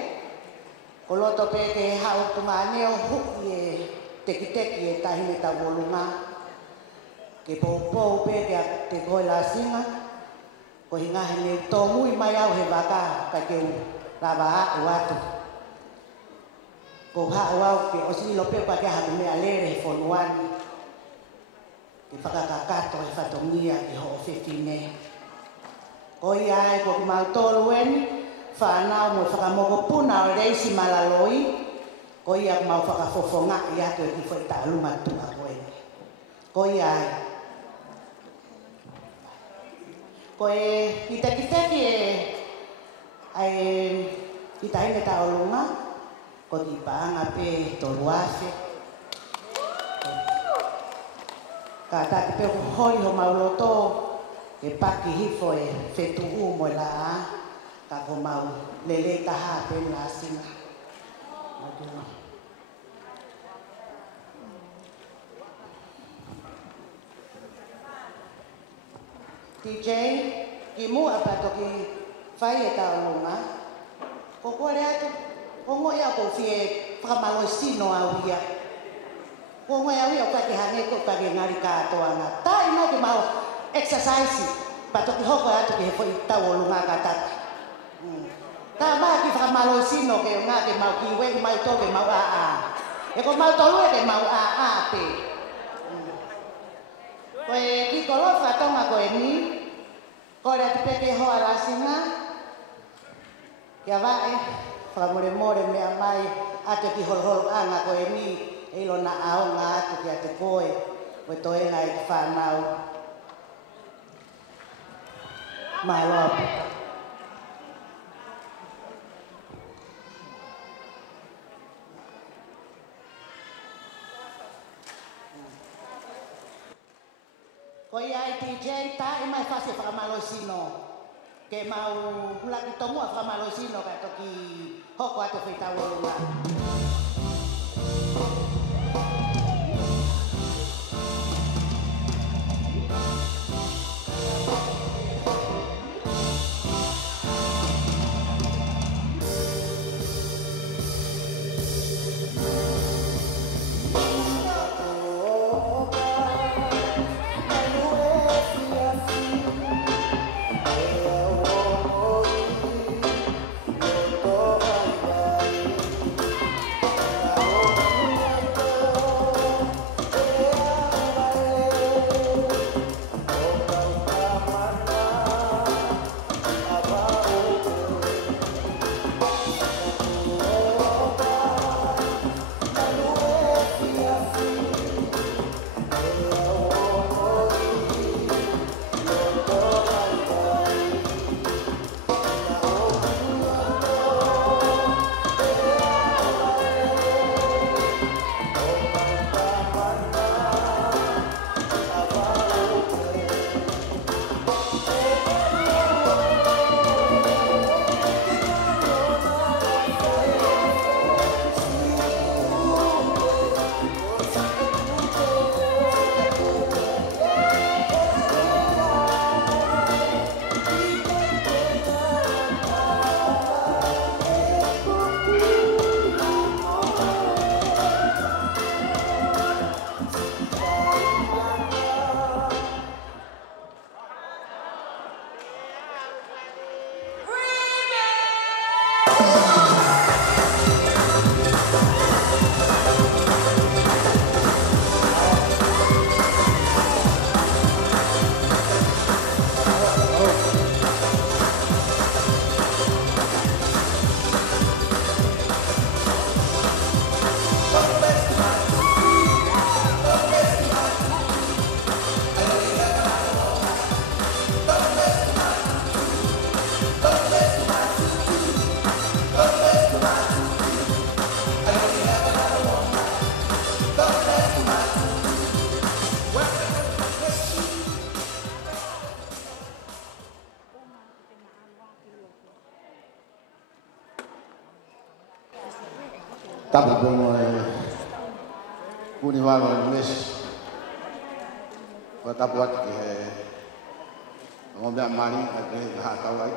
Ko loto peke hau tumaneo huki e teki e tahine ta wolunga. Ke pōpō peke a te koe la singa. Ko hinga hene tōmui mai au he waka ka ke rawa atu atu. Ko hau au ke osi lope pa ke hatu mea lere he whonuani. Ke whakakakato e whatongia ki ho whiwhine. Ko ia e ko ki mautolu eni, whanau mo whakamoko puna o reisi malaloi, ko ia ku mau whakafofonga i atu e ki whai tālunga tua ko eni. Ko ia e. Ko e kiteki e ai kita ine taolunga, ko ki paanga pe toruafe. Ka taki pe hoi ho mauloto e paki hifo e whetu mo la a ka ko mau lele taha pe la singa. DJ, ki mua pato ki whai e taolunga, ko kore atu, ko ngoi a ko fie whakamalo sino au ia. Ko ngoi au ia o kake hange ko kake ngari katoa nga. Ta ino ki mau exercise, pato ki hoko atu ki he fo i taolunga ka taki. Ta maa ki whakamalo sino ke ngā ke mau ki we, mau to ke mau a. E ko mau tolu e ke mau a pe. Ko e ki kolo whatonga ko e ni, ko rea ti peke hoa la singa, kia wae, whakamore mea mai, ate ki holhol anga ko e ni, e ilo na ao ngā atu ki ate koe, koe toe ngai ki whanau. Mahaloa puta. Ko ia i DJ ta i mai fase whakamalo sino. Ke mau hula ki tomua whakamalo sino ka toki hoko atu whita wolunga. tapu pengo kuni wano mes wa tapu at ke ngombe mani ate ha tawai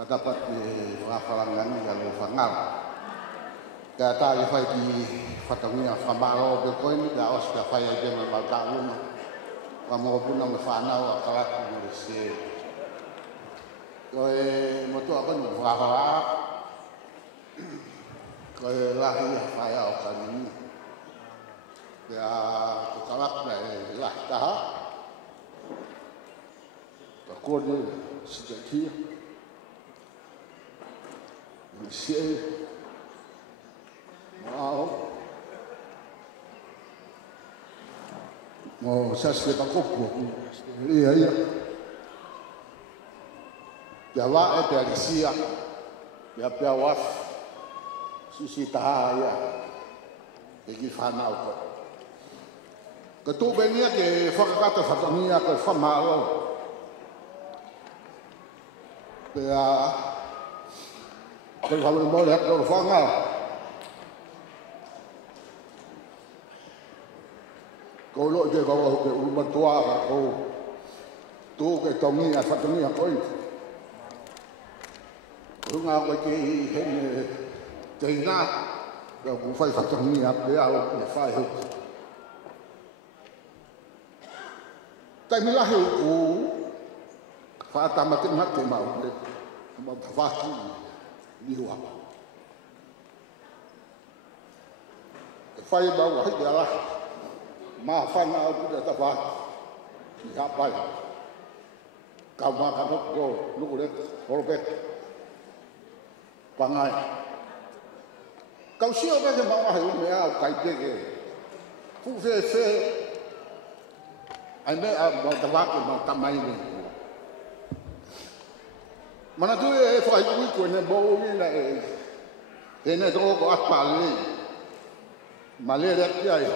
wa tapu ke wa falangan ya lo fangal ka ta ye fai ki fatamia famaro be ko ni da os ka fai de ma ta lu wa mo puna me fa na wa kala ku se ko mo to ko no wa ha ko la hi fa ya o ka ni ya ko kala ne la ta ha ko ni si ta ki ni se wow mo sa se pa ko ia ya va e pe alisia ya pe wa si ta ya e ki fa na ko tu venia ke fa ka ta fa mia ko fa ma lo ya ko fa mo le ko fa nga ko lo je ko ke uma tua ko tu ke tongi a fatongi a koi runga ko ke hen teina ko ku fai fatongi a pe a o fai ho tai mi la he ku fa ta ma te ma te ma ma fa ki ni wa fai ba wa ya la ma fa na o puta ta fa ya pa ka ma ka ko lu le ko pe pa ngai ka si o ba ma wa he me a kai te ke fu fe ai me a ma ta va ko ma ta mai ni mana tu e fa i ko ne bo ni na e ne to ko a pa le ma le re ki ai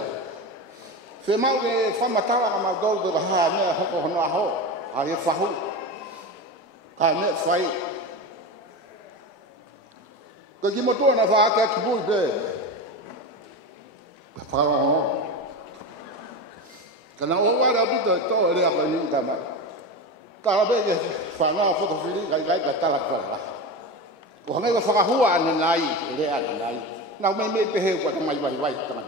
fe mau ke fa matala ma do do ha ne ho ko no ho a ye fa hu ka ne fai ko ki mo to na fa ka ki bu be fa ro kana o wa da bi to le ka ni ka ma ka be ke fa na fo to fili ka ta la ko la ko ne ko fa hu an nai le an nai na me pe he ko mai vai ta ma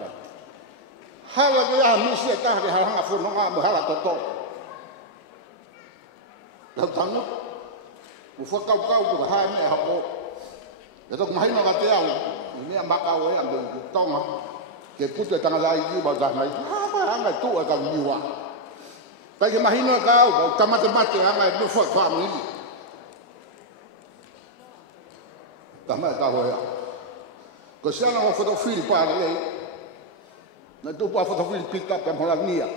hala ke ya mi se ta ke hala fu no ma hala to to la tanu u fo ka ku ha ni ha ko e to mai no ka te au ni ma ka o ya be to ma ke pu te tanga lai ki ba da mai ha nga tu ka ni wa ta ke mai no ka o ta ma te ha nga no fo fa mi ta ma ka ho ya ko sia no fo to fili pa le na tu pa foto fili pick up en la nia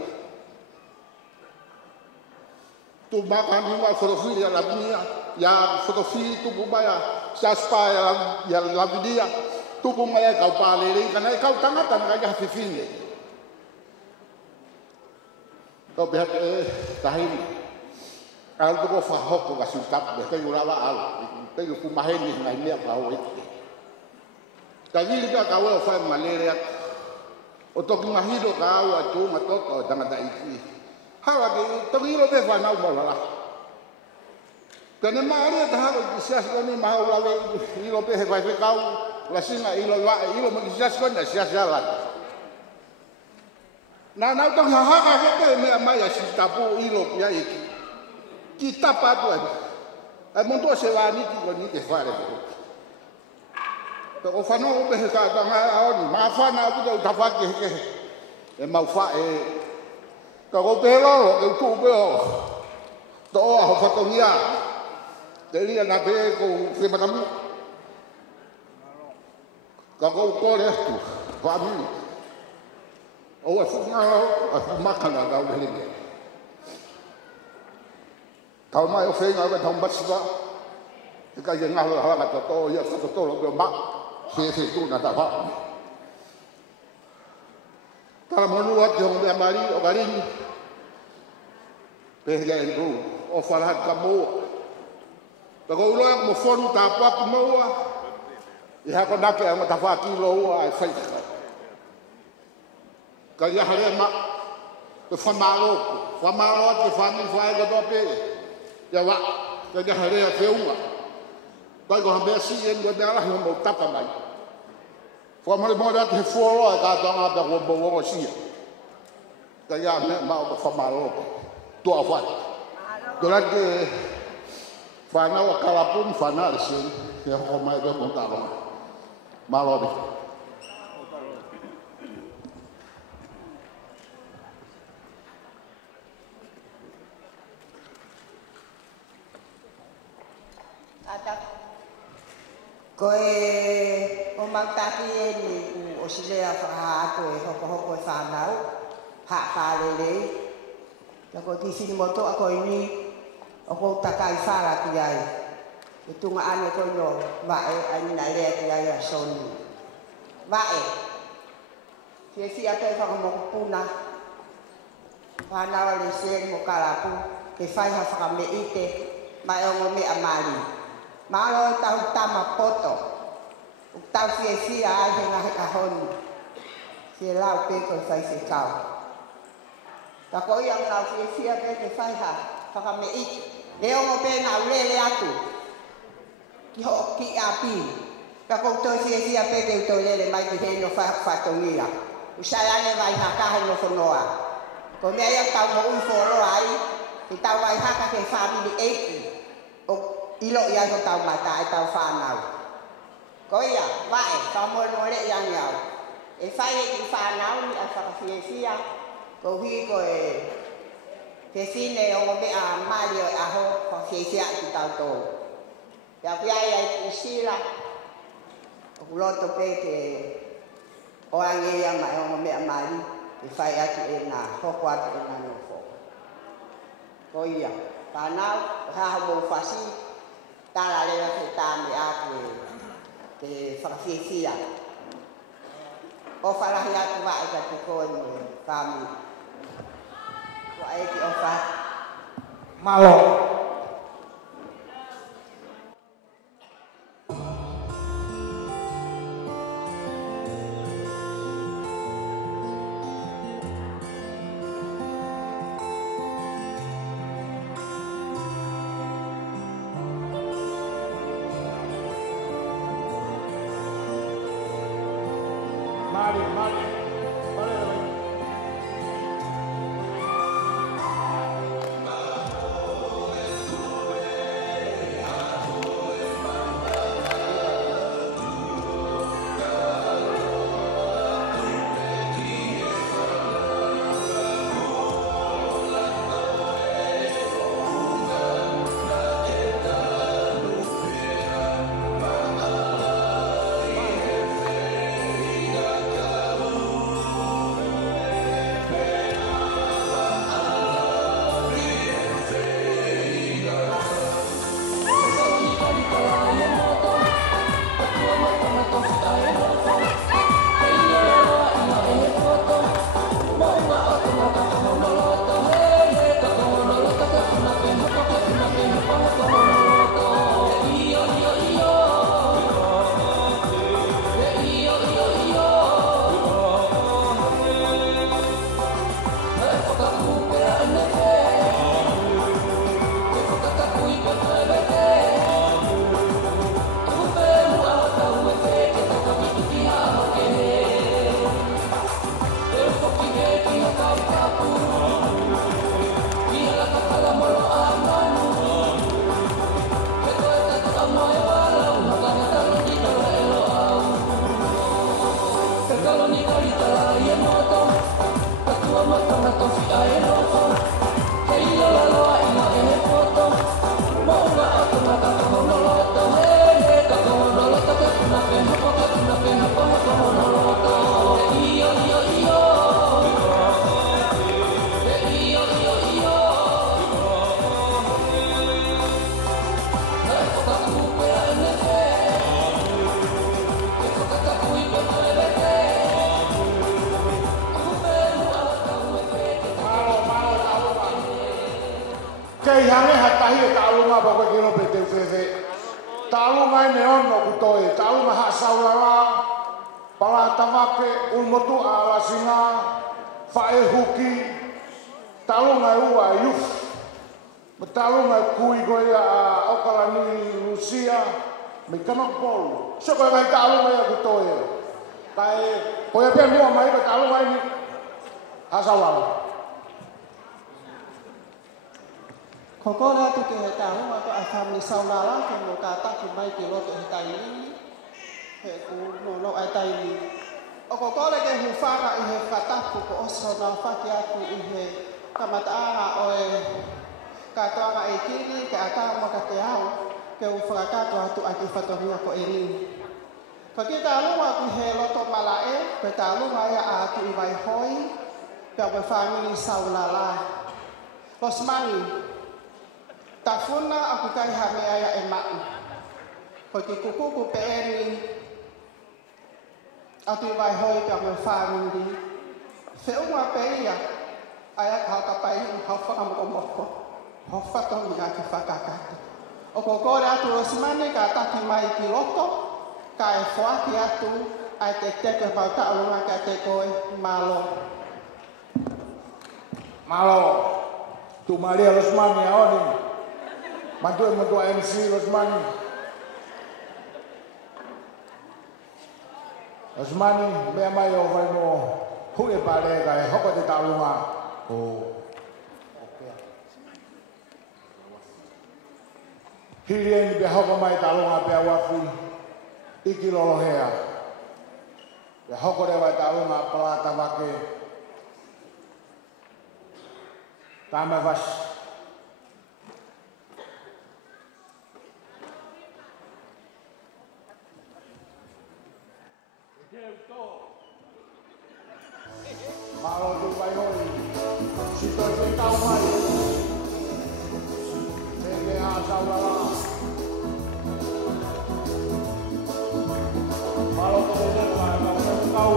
tu ba kan ni wa foto fili la nia ya foto fili tu ba ya sa spa ya la vidia tu bu ma ya ka pa le kana ka tanga tanga ya fifine to be tahin al tu ko fa hok ko su tap be ka yura wa al te ku ma he ni ngai me pa o ka ni ka ka wa fa malaria o toki mahiro ka au a tū matoto o tangata iki. Hawa ki toki iro te whanau mola la. Tene maari e tahako ki siasi koni mahau lawe iro pe he whai whekau la singa iro mo ki siasi koni na siasi ala. Na nau toki hahaka heke mea mai a si tapu iro pia iki. Ki tapa atu e. Ai montua se wāniki ko ni te whare ko. O whanau upe he kātanga aoni, maa whanau puta u tawhake heke e mau wha e ka ko te loro, e utu upe o to oa ho whatongia te ria na pe ko whematamu ka ko kore atu whamini o e whungaro a whumakana ka u hele tau mai o whenga o ka tau mbasiwa e ka i ngaho halanga to to ia whakatoro pe o mak se tu na ta fa ta mo lu at jong de mari o garin pe ya en o fala ka mo ta ko lo mo fonu ta pa mo wa I hako nake a ngata whakilo ua ai whaika. Ka ia hare ma, te whamalo ati whami whae kato pe. Ia wa, ka ia hare a te unga. Kai ko hambea si e ngoi mea lahi mo taka mai. Whamare mōre ati he fuoro e kātonga ta kua mō sia. Ka ia mea mao ka whamalo tua whai. Kora ke whanau a karapun whanau e sien. Ia hoko mai ka mō tāronga. Malobi. Koe o mautaki e ni o silea whakahātu e hoko e whanau, hāpārelei. Ka koe kisini moto a koe ni o kou takai whara ki ai. E tunga ane koe no wae ai nai rea ki ai a soni. Wae. Kie si atoe whakamokupuna. Whanau le sien mo karapu. Ke whaiha whakame ite. Mai ongo me amari. Malo tau tama poto. O tau fia ai he ngahe kahoni. Se lau pe koe whai se kau. Ka koe ang lau fia pe ke whaiha whakame ite. Leo mo pe ngau lele atu. Ki ho ki api. Ka koutou fia pe te utou lele mai ki heino whatongia. Usayane vai hakahe no whonoa. Ko mea iau tau mo ui wholoa ai. Ki tau vai haka ke whamili eiki. O ilo ia ko tau mata e tau whanau. Ko ia, wae, tau mo le iang iau. E whai e ki whanau ni a whakawhiawhia. Ko hui ko e ke sine o me a mali o aho whakawhiawhia ki tau tō. Ia whiai ai ki sila. O kuloto pe ke o ange ia mai o me a mali. E whai atu e nā hoko atu e nā nofo. Ko ia, whanau, haha mo whasi. Tala lewa ke tāme atu e te whakawhiawhia. O wharahi atu wae ka te koe mo e whami. Wae ki o wha. Malo. Kei hange hatahi e ka alunga pa koe kino pe te uwhewhe. Talu ngai ne ono kutoe, talu maha saulala, pala tamake ulmotu ala singa, fae huki, talu ngai ua yuf, talu ngai kui goia okalani Rusia, me kamak polu. Soko ngai talu ngai kutoe, kai koia pia mua mai ka talu ngai ni hasaulala. Kokora tu ke he tahu aku akan misaulala ke mo kata ke mai ke lo ke tai ni he ku no ai tai ni o kokora ke hu fara I he kata ku ko oso na fa ke aku I he kamata ara o e kata ara e kini ke ata ma ka te au ke u fara ka to atu aki fatoria ko eri ko ke talu aku he lo to malae ke talu mai a tu I vai hoi pe o family saulala los mani Tafuna aku kai hame aya e mau. Ko ke kuku pe eni. Atu vai hoi pe me family. Se uma pe ia aya ka ka pai ha fa mo mo. Ha fa to mi ka fa ka ka. O ko ko ra tu osmane ka ta ki mai ki loto. Ka e fo ki atu ai te te ka pa ta o ma ka te ko malo. Malo. Tu Maria Rosmani aoni. Mantu MC Rosmani. Rosmani me mai o vai mo hu e pare ka e hoko te taulunga. Hirien be hoko mai taulunga pe awafi. Iki lolo hea. Be hoko re vai taulunga pelata wake. Tama vas. Malo tu vai hoi, si toi te tau mai, te ha saulala. Malo tu te lewa, kau tau,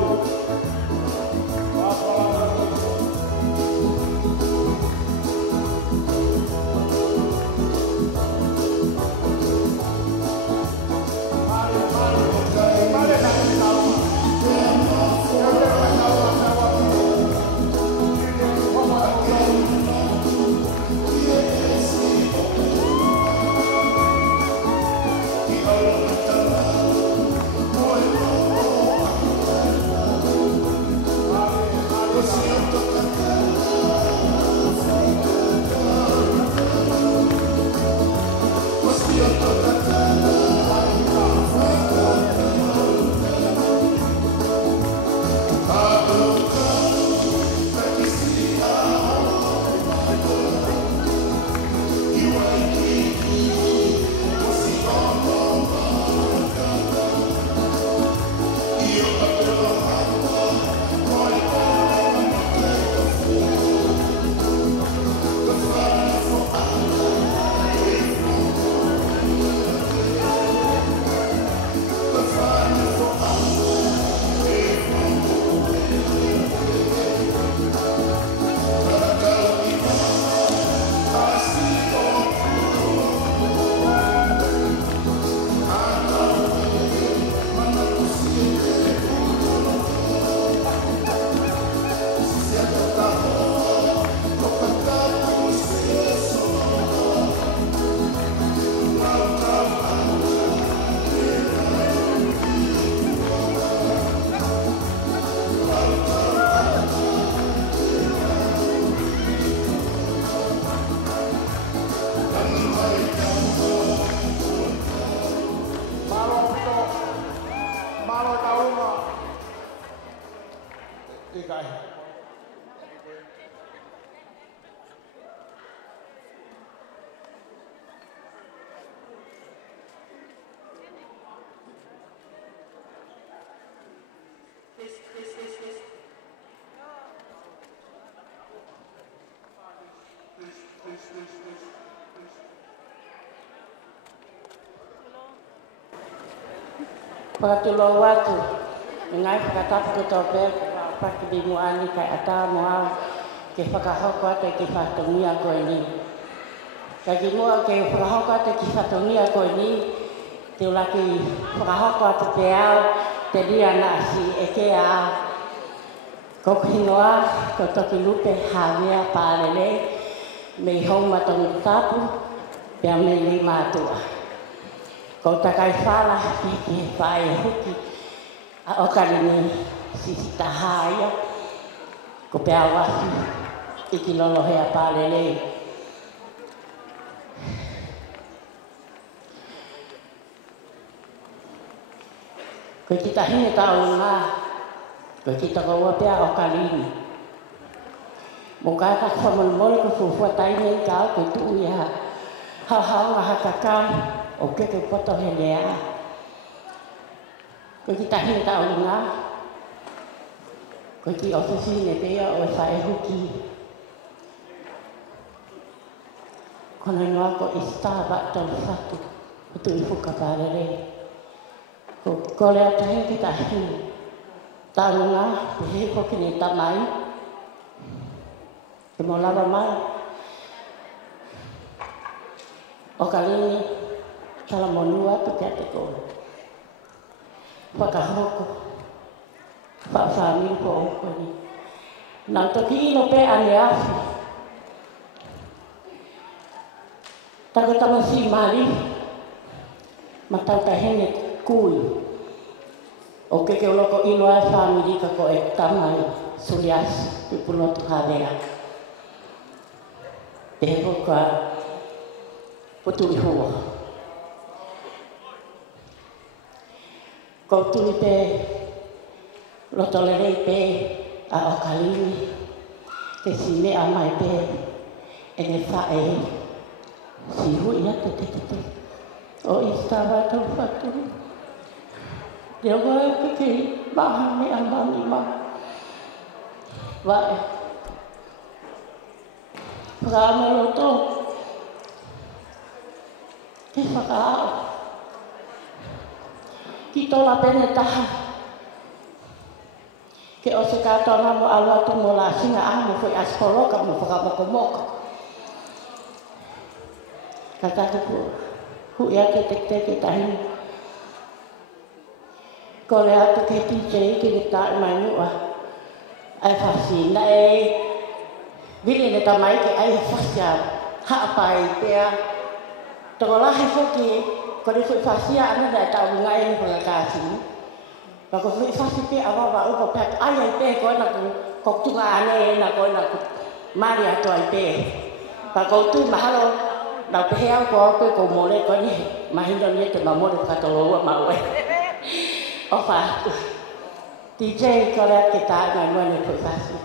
wapala Pakatulo watu, ngai whakatapu ke tau pēr, paki bimu ani kai ata moau, ke whakahoko ate ki whatongia koe ni. Ka ki mua ke whakahoko ate ki whatongia koe ni, te laki whakahoko atu te au, te ria na si e ke a ko hingoa, ko toki lupe hawea pārele, me honga tongu tapu, pia me li mātua. Ko takai whala ki whae huki, a okarini sisita haia, ko pia wahi, iki lolo hea pārele. Ko kita hine tau ngā, ko kita kaua pia o kalini. Mo kata whamanmole ko fufua taine i kau ko tuu ia. Hau ngā hakakau o keke poto he lea. Ko kita hine tau ngā, ko ki ofisine pia o e whae huki. Kona ngā ko i Starbucks tau whatu, ko tu i fuka pārere. Ko lea tahi ki tahi, tarunga, te hei koki ni tamai, ke mo lava mai. O kalini, tala monua tu kia te kore. Whakahoko, whawhami ko okoni. Nā toki ino pe ane afi. Tako tamasi mari, matau tahene kui. O ke loko iloa e whamirika ko e tamai sulias i pulotu hawea. Te hoka putu i hua. Ko tui pe lotolerei pe a o kalini. Te si mea mai pe e ne whae. Si hui ate te. O i stawa tau whaturi. Reo goe kiki maha me amani ma. Wae. Whakaamero tō. Te whakaao. Ki tōla pene taha. Ke o se kātona mo aluatu mo la singa amo whai aspoloka mo whakamokomoka. Ka tātupu. Hui ake te tahini. Ko le atu ke PJ ki ni tae mai nua. Ai whasi na e vili ne tamai ke ai whasi a haapai pia. Toko lahi whoki ko ni whui whasi a anu dai tau ngai ni whanga kāsini. Wa ko whui whasi pia awawa upo pia ai ai pe koe na ko tunga ane na koe na mari atu ai pe. Wa ko tu mahalo na peheau ko koe ko mole ko ni mahindo ni te mamore katoloa maue. Ofa, DJ kore ke tae mai mua ni pui whasi.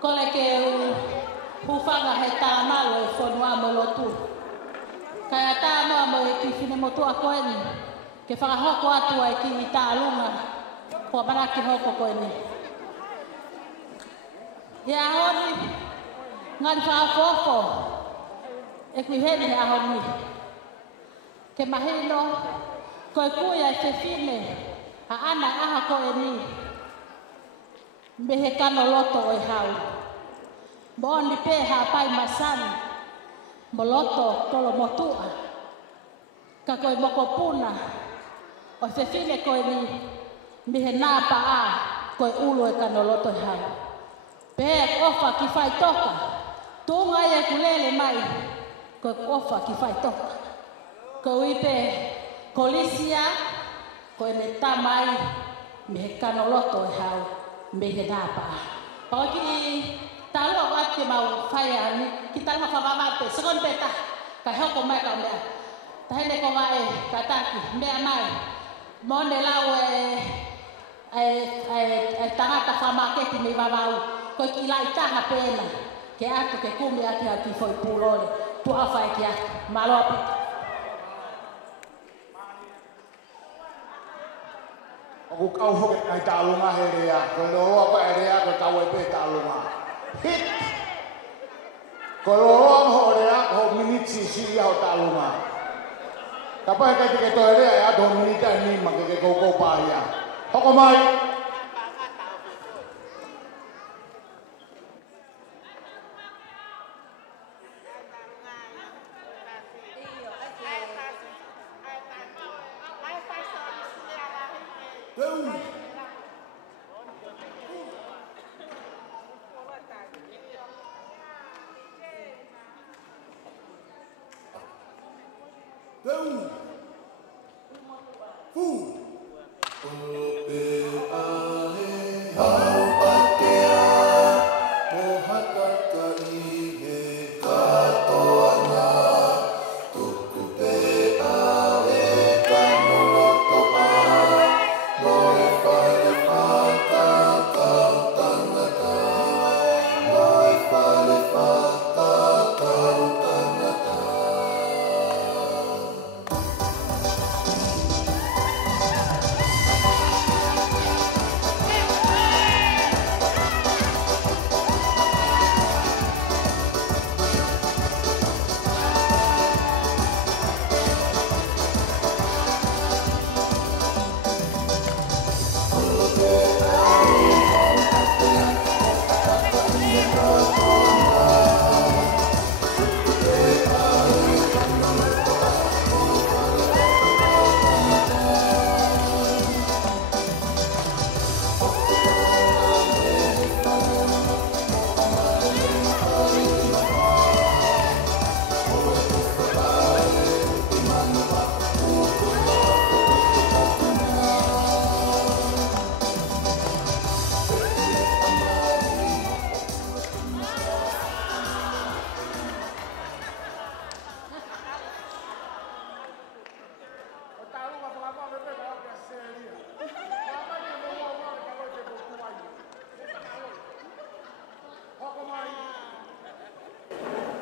Kole ke hufanga he tāmalo e whanua mo lotu. Kaya tāma mo e ki whine motu a koeni, ke whakahoko atu ai ki i tālunga, kua maraki hoko koeni. Ia honi, ngani whakafofo, e kui hene a honi. Ke mahino, koe kuia e whine, a ana aha koeni, me he kano loto o i hau. Mo ni pe ha pai masani, mo loto tolo motua. Ka koe moko puna, o whine koe ni, mi he nāpa a, koe ulu e kano loto i hau. Pe ofa ki whai toka, tūnga e kulele mai, koe ofa ki whai toka. Koe ipe kolisia, koe ne tamai, mi he kano loto i hau, mi he nāpa a. Pao ki talo ate mau whaia ni, ki talo whawamate, sekon peta, kai hoko mai ka mea. Tahine ko mai, ka taki, mea mai. Mone lau tangata whamaketi mi wawau, koe ki lai taha pēna, ke atu ke kumi ati a ki whoi pūrore, tu hawhai ki atu, maloa pita. Oku kau hoke ai tālunga he rea, koe roa pa e rea, koe kau e pē tālunga. Hit! Koe roa ho rea, ho minitsi siri ho tālunga. Ka pahe kai te toi rea e ato ho minita e nima ke koukou pāhia. Hoko mai!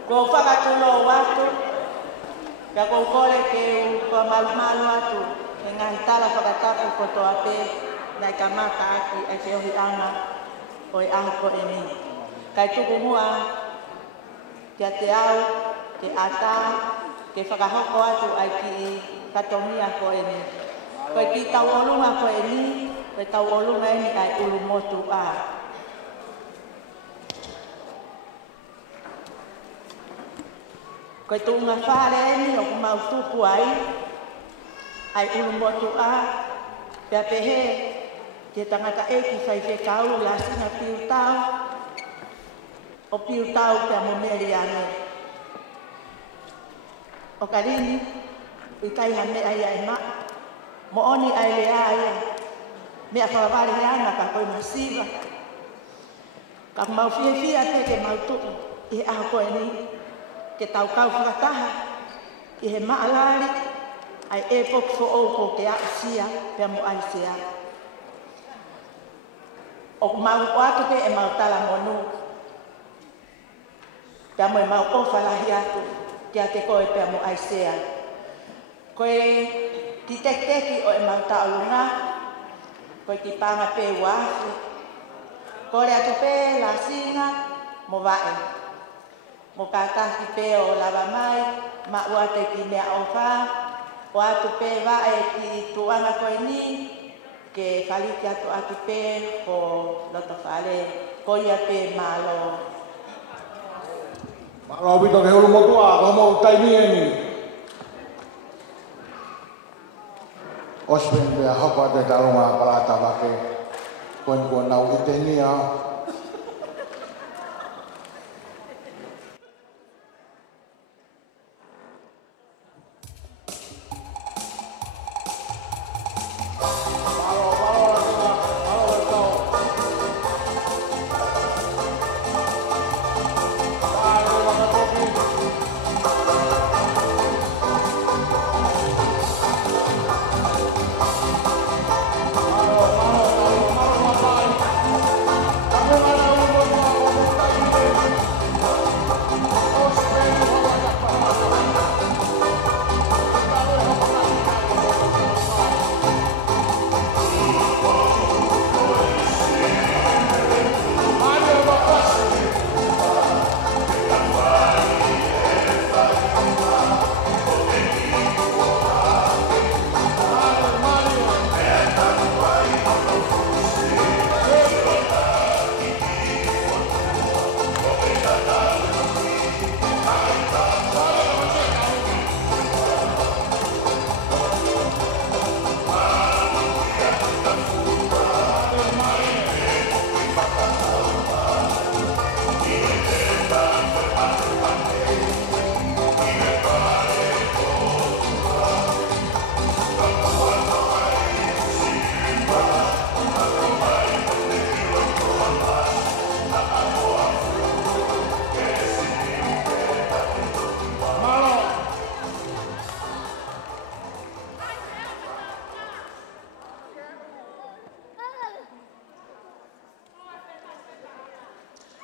Ko whakatulo watu, ka ko kore ke ko malu watu, e ngahi tala whakatapu ko toa pe, nai ka maka aki ai ke ohi anga, o e aho ko e ni. Kai tuku mua, kia te au, ke ata, ke whakahoko atu ai ki katongia ko e ni. Koe ki tau olunga ko e ni, koe tau olunga e ni ai ulu motu a. Koe tunga whare ni o kumau tuku ai ulu motu a, pia pehe, te tangata e ki whai whekau la singa piu tau, o piu tau pia mo meri ane. O karini, i kai ha mea ia e maa, mo oni ai lea ia, mea whawawari ana ka koe masiva, ka mau whia te ke mau tuku, i aho koe ni, ke tau kau whakataha, i he maalari, ai e poku fo o ko ke asia, pia mo ai sea. O mau o atu pe e mau tala monu. Pea mo mau o whalahi atu, kia te koe pea mo aisea. Koe ki teki o e mau taulunga, koe ki panga pe wāwhi. Kore atu pe la singa, mo vae. Mo kātahi pe o lava mai, ma ua te ki mea o whā, o atu pe vae ki tuanga koe ni, ke whaliki atu pe ko loto whale, koia pe malo. Malo wito ke hulu motua, ko mo taimi eni. Ospen bea hapa te talonga palata wake, koen nau itenia.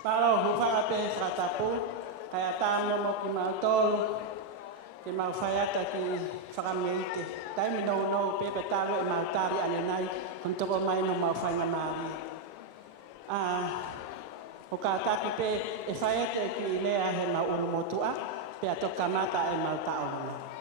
Palo hufanga pe whakatapu, kaya tāno mo ki mau tolu, ki mau whaiata ki whakameite. Taimi nou pe talo e mau tari ane nai, kun toko mai no mau whainga maari. Ho ka taki pe e whaiata ki lea he mau ulu motua, pe ato kamata e mau taonga.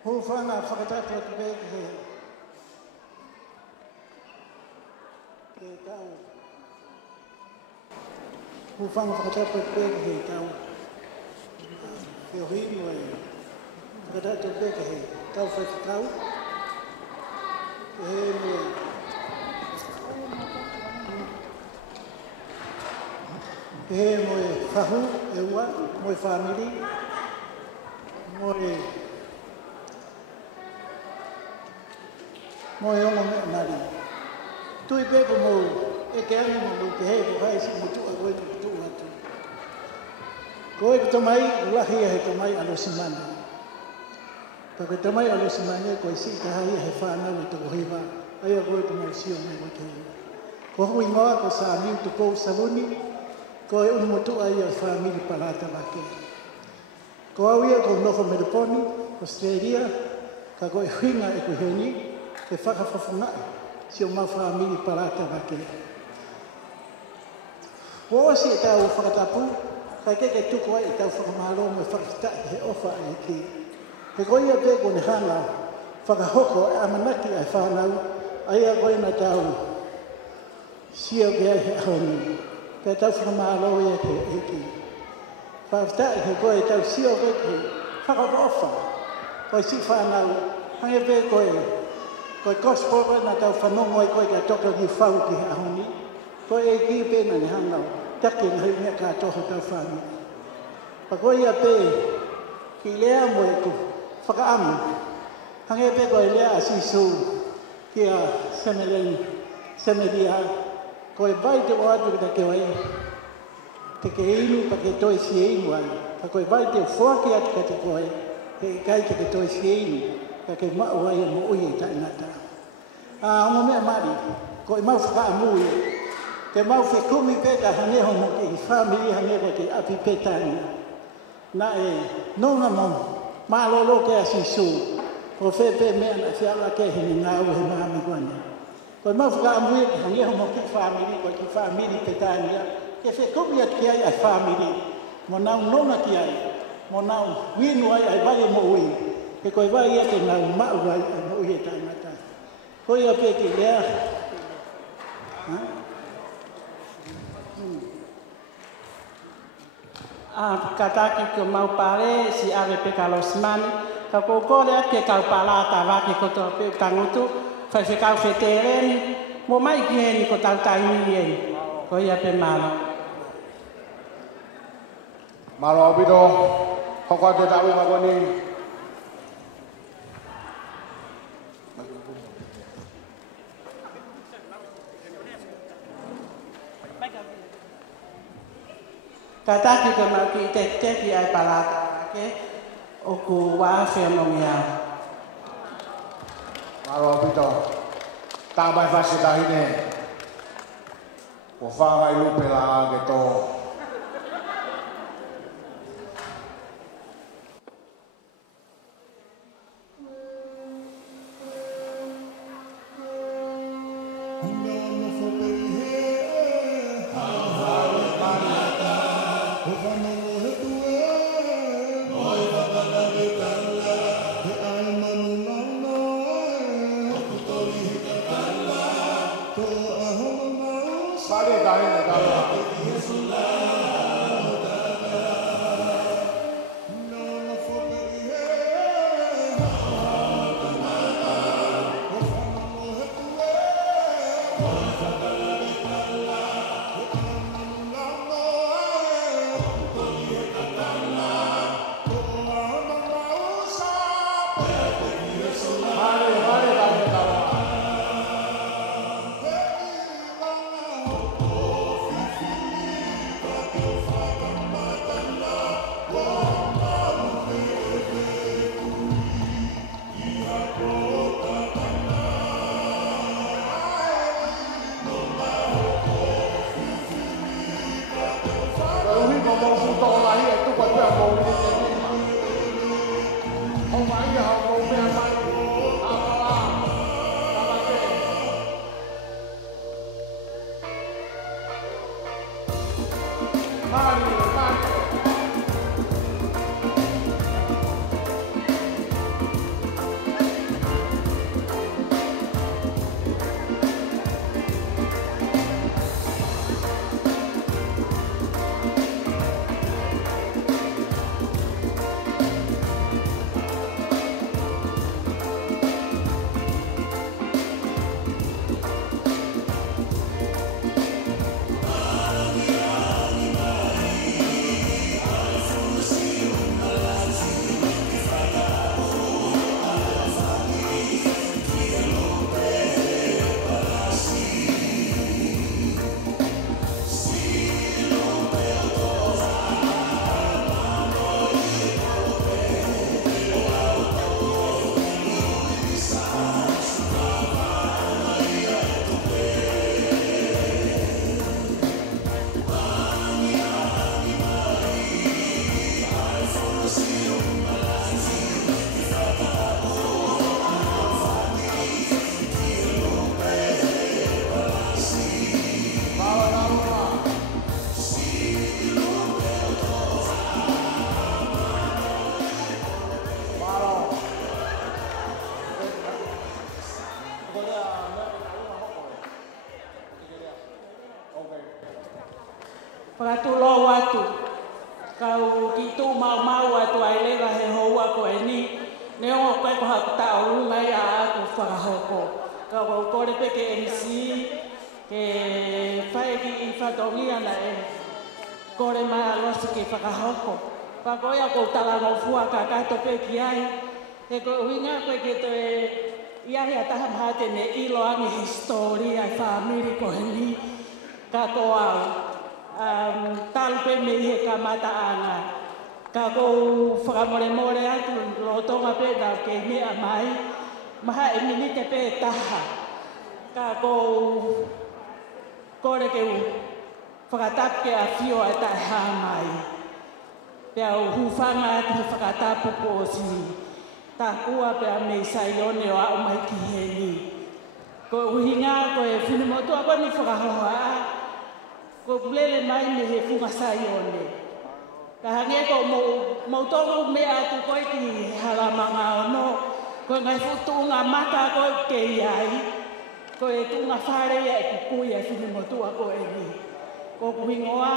Hufanga whakatatu atu pēke he. Ke tau. Hufanga whakatatu atu pēke he tau. Ke hino e. Whakatatu atu pēke he. Tau whakatau. Ke he me. Ke he moe whahu e ua. Moe whamiri. Moe mo yo mo mari tu i pepo mo e ke ani mo ke he ko hai si mo tu a ko tu atu ko e to mai la hi he to mai alo simana to ke to mai alo simana ko si ka hai he fa na to hi va ai ko to mai si o mai ko ko hui ngoa ko sa mi tu ko savuni ko e un mo tu ai fa mi palata ba ke ko ai ko no fo me poni Australia ka ko hinga e ko heni e whakawhawhungai, si o mau whamiri parata wake. Wo si e tau whakatapu, kai ke tuku ai tau whakamalo me whakita he ofa ai ki. He koi a te kone hana whakahoko e amanaki ai whanau ai a koe na tau sio ke ai he ahoni. Kai tau whakamalo ia ke eki. Whakita he koe tau sio ke ke whakaofa. Koi si whanau hange pe koe. Koe kosporo na tau whanongo ai koe ka toka ki whau ki ahoni. Koe e ki pena ni hanau. Taki na hui mea kātoha tau whānau. Pakoi a pē, ki lea mo e ku whakaamu. Hange pē koe lea a sisu ki a semeria. Koe vai te wātu ki te wai. Te ke inu pa ke toi si inu ai. Pa koe vai te whuaki atu ka te koe. Ke kai te ke toi si inu. Ka ke mau ai mo ui e tai ngata. Hongo mea mari, koe mau whakaamu e. Te mau whekumi pēta haneho mo ki whamiri haneho ki api pētani. Na e nonga mo, mālolo ke a sisu, o whepē mea na whiala ke hini ngā uhe mahami kwane. Koe mau whakaamu e haneho mo ki whamiri, koe ki whamiri pētani. Ke whekumi at ki ai ai whamiri, mo nau nonga ki ai, mo nau winu ai ai vai mo ui. Ke koe vai e ke nau mau ai mo ui e taimata. Koe a pē ki lea. Kataki ke mau pare si ave pe kalosmani ka ko kore ke kau pala ta va ki ko to pe tangutu fa se kau feteren mo mai ki ni ko tal tai ni ye ko ya pe malo malo bido ko ko de tawi ma ni Kataki ke mau ki te ki ai palata ke o ku wa fe no mia malo bido ta bai fa se ta hine ko fa ai lu pe la ke to whakatulou atu. Kau ki tū mau atu ai lewa he houa ko e ni. Ne o koe ko haku tau runga i a aku whakahoko. Kau kore peke MC, ke whae ki i whatongia na e. Kore mai alosi ke whakahoko. Pakoia ko talanga fua ka kato peki ai. He ko uhinga koe ke to e iahi a taha mahate ne ilo angi historia e whaamiri ko he ni. Kato au. Talpe me he ka mata anga. Ka kou whakamore atu lotonga pēna ke mea mai. Maha e minite pē taha. Ka kou kore ke whakatapke a whio a tae hā mai. Pea o hufanga atu he whakatapu ko si. Tā kua pea mei saione o au mai ki he ni. Ko uhinga ko e whinumotua ko ni whakahoha a. Ko kulele mai me he funga saione. Ka hange ko mautongo mea atu koe ki halamanga ono. Ko ngai futunga mata ko ke iai. Ko e tunga whare e kukui e whinumotua ko e ni. Ko kuhingoa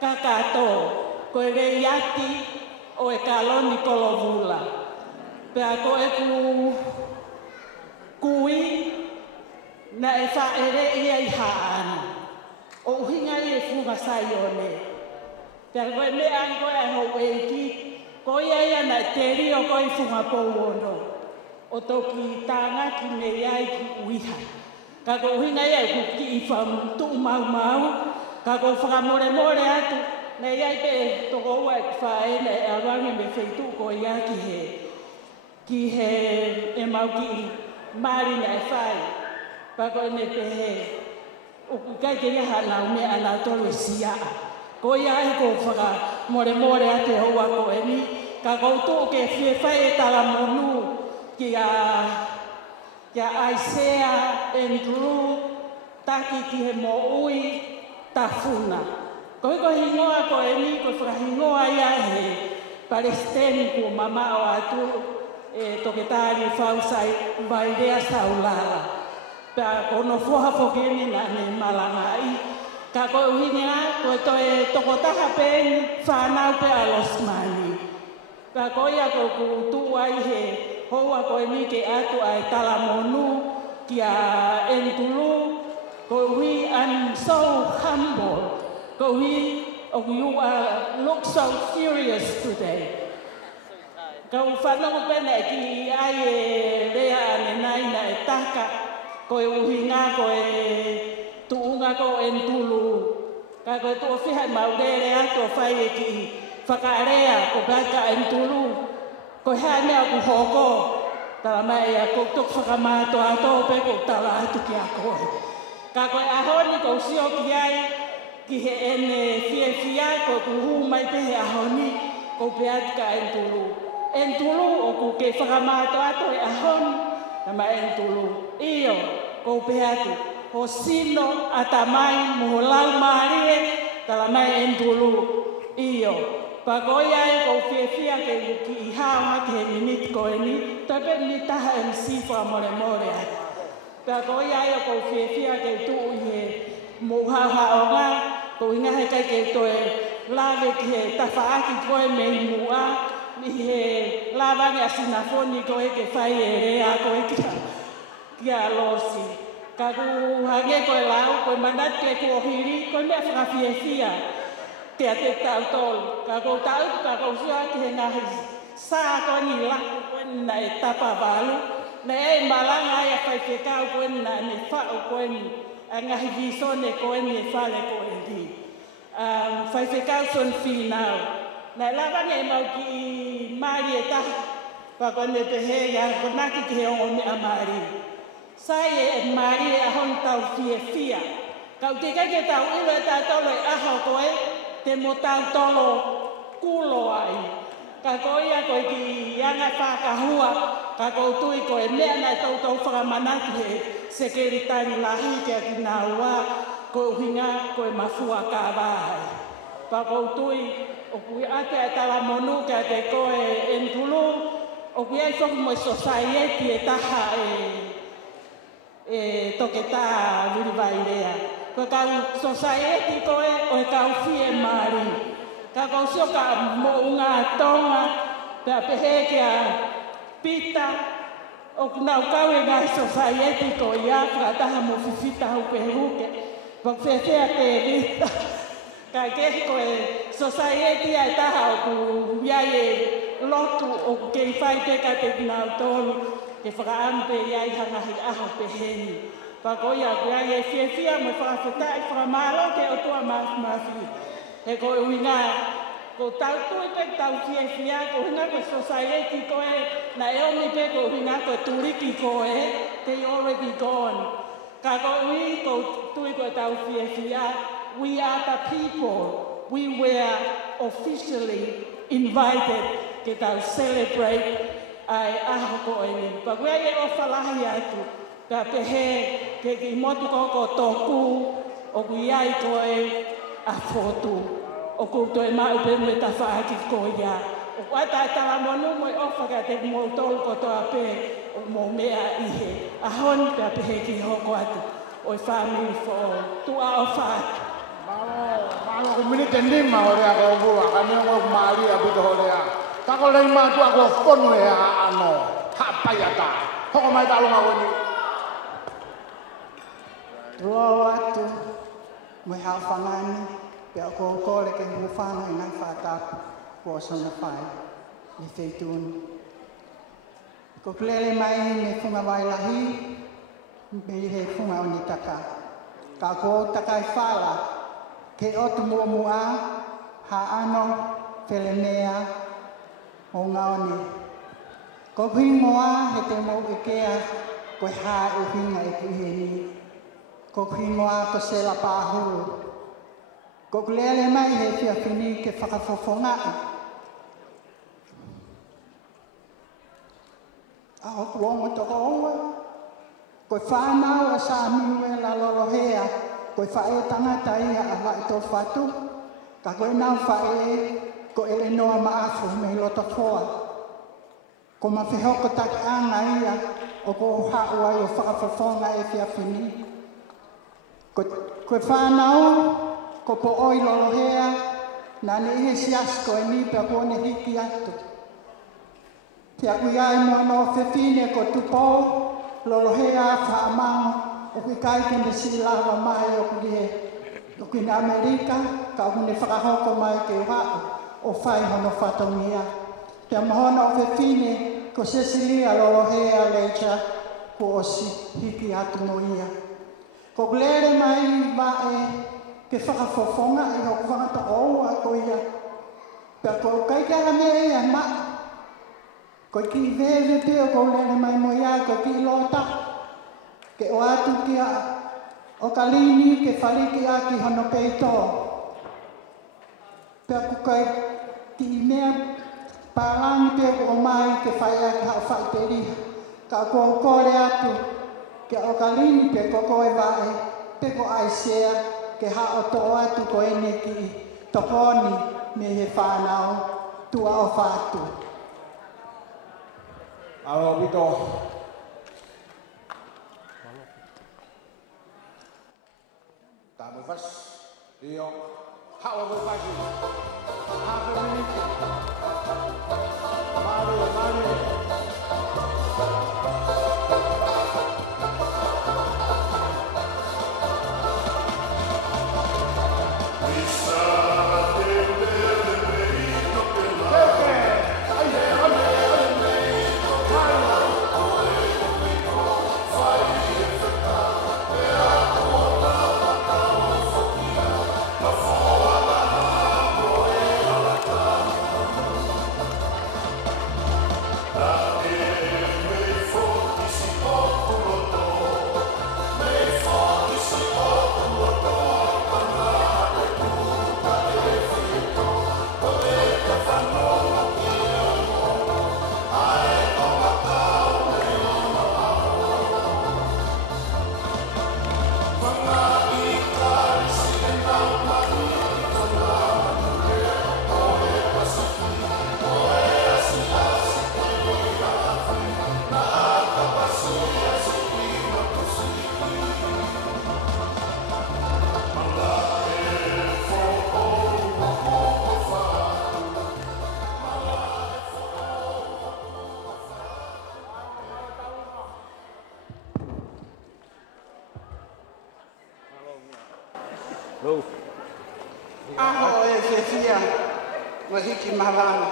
kakato. Ko e rei ati o e kaloni kolovula. Pea ko e kui na e whaere ia i haana. O uhinga i e funga saione. Pea ko e mea ko e hau e ki. Ko ia ia na te rio ko i funga pouono. O toki tanga ki me iai ki uiha. Ka ko uhinga ia ki i whamutu mau. Ka ko whakamore atu. Na iai pe toko ua e whaene e awangi me wheitu ko ia ki he e mau ki maari na e whai. Pako ne pe he uku kai te iha nau me ana tolu e siaa. Ko iai ko whaka more ate hoa ko e ni. Ka koutu ke whie whai e tala monu ki a Isaiah Andrew taki ki he mo ui tafuna. Ko hingoa ko e ni, ko whakahingoa ia he Palestini ko mama o atu e toketari whausai Valdea Saulala. Pea kono whoha whokeni na ne malangai. Ka ko uhinga ko to e tokotaha pēni whanau pe alosmani. Ka ko ia ko kutu ai he hoa ko e ni ke atu ai talamonu ki a Entulu. Ko we am so humble. Ko you look so serious today. Kau whanau pene ki ai e rea ane nai na e taka. Ko e uhinga ko e tuunga ko e Entulu. Ka ko e tua whihai maurere ato whai e ki whakaarea ko baka e Entulu. Ko hea mea ku hoko. Tala mai a ko tuk whakamato ato pe ko tala atu ki a koe. Ka ko e ahoni ko sio ki ai. Ki he ene whia ko kuhu mai pehe ahoni ko peat ka Entulu. Entulu o ku ke whakamato ato e ahoni nama Entulu. Iyo ko peatu ho sino atamai mo lau marie tala mai Entulu. Iyo pagoia e ko whia ke ki ihawa ke he minit ko e ni tape ni taha MC whamore ai. Pagoia e ko whia ke tu he muhaha o ngā. Ko inga he kai ke toe lawe ki he tawhaaki koe me mua. Ni he lawange a sinafoni koe ke whai e rea koe ki a losi. Ka ku hange koe lau, koe manat ke kuohiri, koe mea whakawhiawhia. Te a te tau tolu. Ka kou tau, ka kou sua ki he ngahi sā koe ni laku koe na e tapa walu. Na e malanga ai a whai whekau koe na ne whao koe ni. A ngahi visone koe ni e whale koe ni. Whai whekau son whinau. Na lawange e mau ki maari e taha. Wako ne te he ia konaki ki he ongo me a maari. Sai e maari e ahon tau whia. Kau te kake tau ilo e tau tolo e aho koe. Te mo tau tolo kulo ai. Ka koe ia koe ki ianga whakahua. Ka kou tui koe mea nai tau whakamanaki he sekeritari lahi ke a ki nā ua. Ko uhinga koe mafua ka wāhai. Pa kou tui o kui ate a tala monu ke a te koe Entulu. O kui ai whaku moi society e taha e toke tā Luriwairea. ko kau society ko o kau fie mari. Ka kau soka mo unga tonga pe pehe kia pita o nau kau e ngai society ko ia ka taha mo fifita hu pe huke. Pak fefea te vita. Ka ke ko e society ai taha o ku ia e lotu o ke fai te ka te nau tolu ke whakaampe iai hangahi aho pe heni. Pako ia ku ia e fia mo whakawhetai whakamalo ke o tua mafi. He ko e uinga ko tau tui pe tau fia ko hinga ko society ko e na e omi pe ko hinga ko turiki ko e they already gone. Ka ko ui ko tui ko tau fia we are the people. We were officially invited to celebrate ai aho ko e. Pa we e o falahi atu ka pehe ke ki motu ko toku o kuiai ko e a fotu o ko to e mai pe me ta faaki ko ia. O kwata tala monu mo ofa ka te mo tol ko to ape o mo mea ihe. A hon ka pehe ki hoko atu o family for tu a ofa. Malo ko minute ni ma ore ako bua kami ko mari abu to ore. Ta ko le ma tu ako fonu e ano. Ha pa ya ta. Ko mai ta lo ma ko ni. Roa atu mo ha fangani pe ko ko le ke mo fana ina fata ko sona fai ni feitun. Ko klele mai me funga vai lahi me he funga ni taka. Ka ko takai fala ke otu mua ha ano felenea o ngaoni. Ko hingoa he te mo ikea ko ha o hinga e kuheni. Ko hingoa ko sela pahu. Ko kulele mai he fia fini ke whakafofonga. Aho tuongo toko onga. Ko whanau a sa miwe la lolohea. Ko whae tangata ia a vai tō whatu. Ka koe nau whae ko ele noa maafu me loto foa. Ko mawhihoko take anga ia o ko haua i o whakafofonga e fia fini. Ko whanau ko po oi lolohea na ne ihe sias ko e nipe a kone hiki atu. Tia kuiai mo no whewhine ko tupo lolohea whaamango o kui kai kene silawa mai o kui o kui na Amerika ka hune whakahoko mai ke wao o whai hono whatongia. Tia mahona o whewhine ko Cecilia lolohea lecha ko osi hiki atu mo ia. Ko glere mai vae ke whakafofonga e ho whangata o a ko ia. Pea ko kai kara mea ia ma. Ko ki veve peo ko glere mai mo ia ko ki lota. Ke o atu ki a o kalini ke whariki a ki hono peito. Pea ko kai ki mea pārangi peo ko o mai ke whai a ki hao whai peri. Ka ko kore atu. Ke o kalini pe ko koe vae, pe ko aisea, ke hao to atu ko ene ki tokoni me he whanau, tua o whātu. Alo, Vito. Tāmu vas, io, hao ko pagi, hape minute. Mari. La e fefia o hiki malana.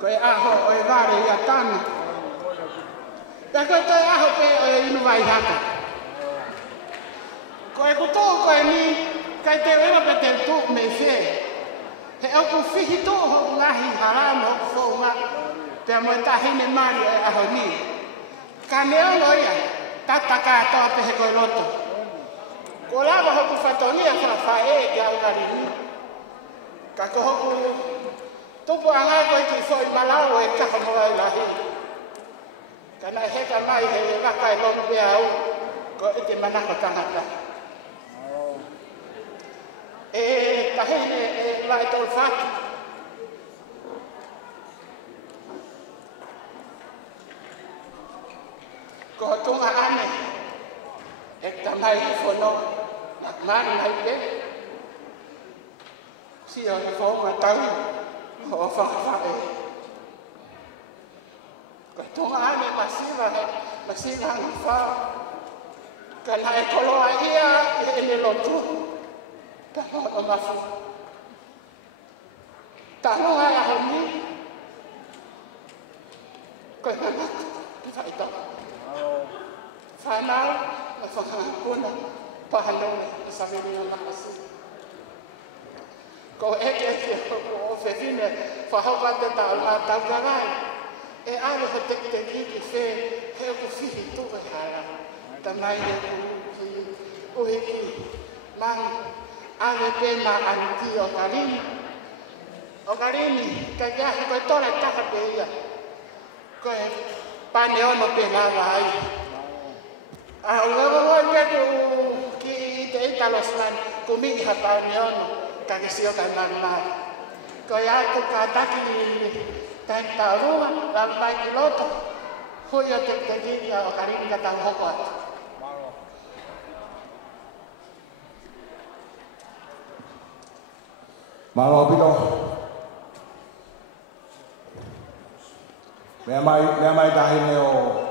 Ko e aho o e vare ia tana. Ia ko te aho pe o e inu vai haka. Ko e kuto ko e ni kai te wera pe te tu me fe. He au ku fihi to ho ngahi harama ho fo nga. Te mo tahine mari e aho ni. Ka neo loia tataka to pe he ko loto. Ko lava ho ku fatonia fa fa e ke au garini. Ka ko ho ku tupu anga ko ki fo i malawo e ka mo ai la hi. Kana he ka mai he ka kai lo pe au ko e te mana ko tangata. Tahine e lai tol fatu. Ko tunga ane e tamai fono na mani hai pe. Si o e fo ma tau o fa fa e. Ko tunga ane masila ni fa. Kana e koloa ia e ne lotu. Tano o mafu. Tano ai a honi. Ko e mana ki fai ta. Whanau, na whakakuna, pahalone, na saviri o namasi. Ko eke o whewhine, whahaupa te tau ngā taukarai. E awe ho te kiki whe, he ku whihi tuwe hara. Tanai e ku uhiki, mahi, awe pēna anuki o Karini. O Karini, ka kiahi koe tore taka pe ia. Koe pane ono pēna ai. Ngawa ke ki te italos man kumi hata nyono ka kisio ka nana ko ya ko ka taki tan tarua dan pai piloto hoyo te te ya o Karini ka tang hoko Malo pito me mai dahine o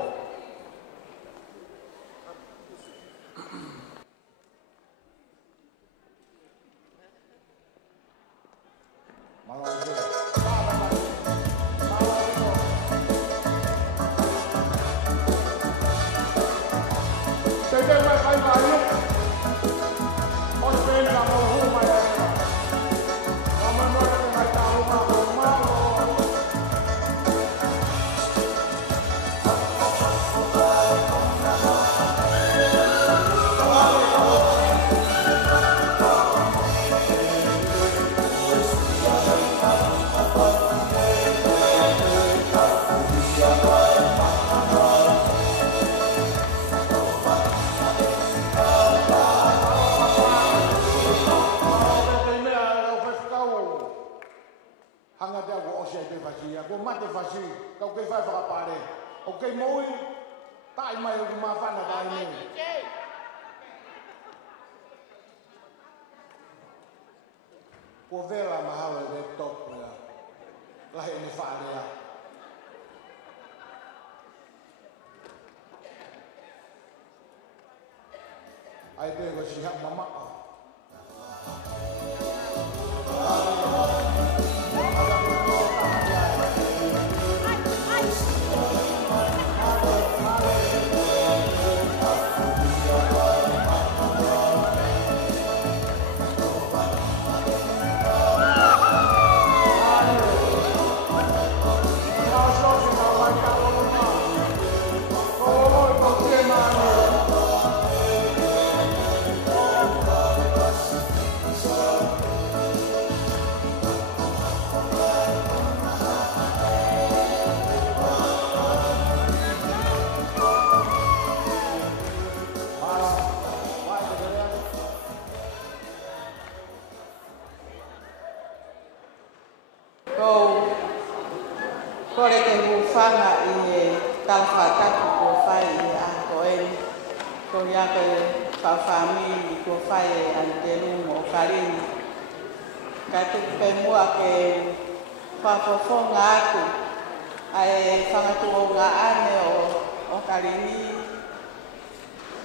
Ko vera mahalo de top ya. Lahi ni faale ya. Ai be ko si ha mama. Kore te hufanga i tawhataku ko whai i a koeni. Ko ia koe whawhamili ko whai e Antelumo o Karini. Ka tuku pe mua ke whawhawhonga aku. Ai whangatu o ngā ane o Karini.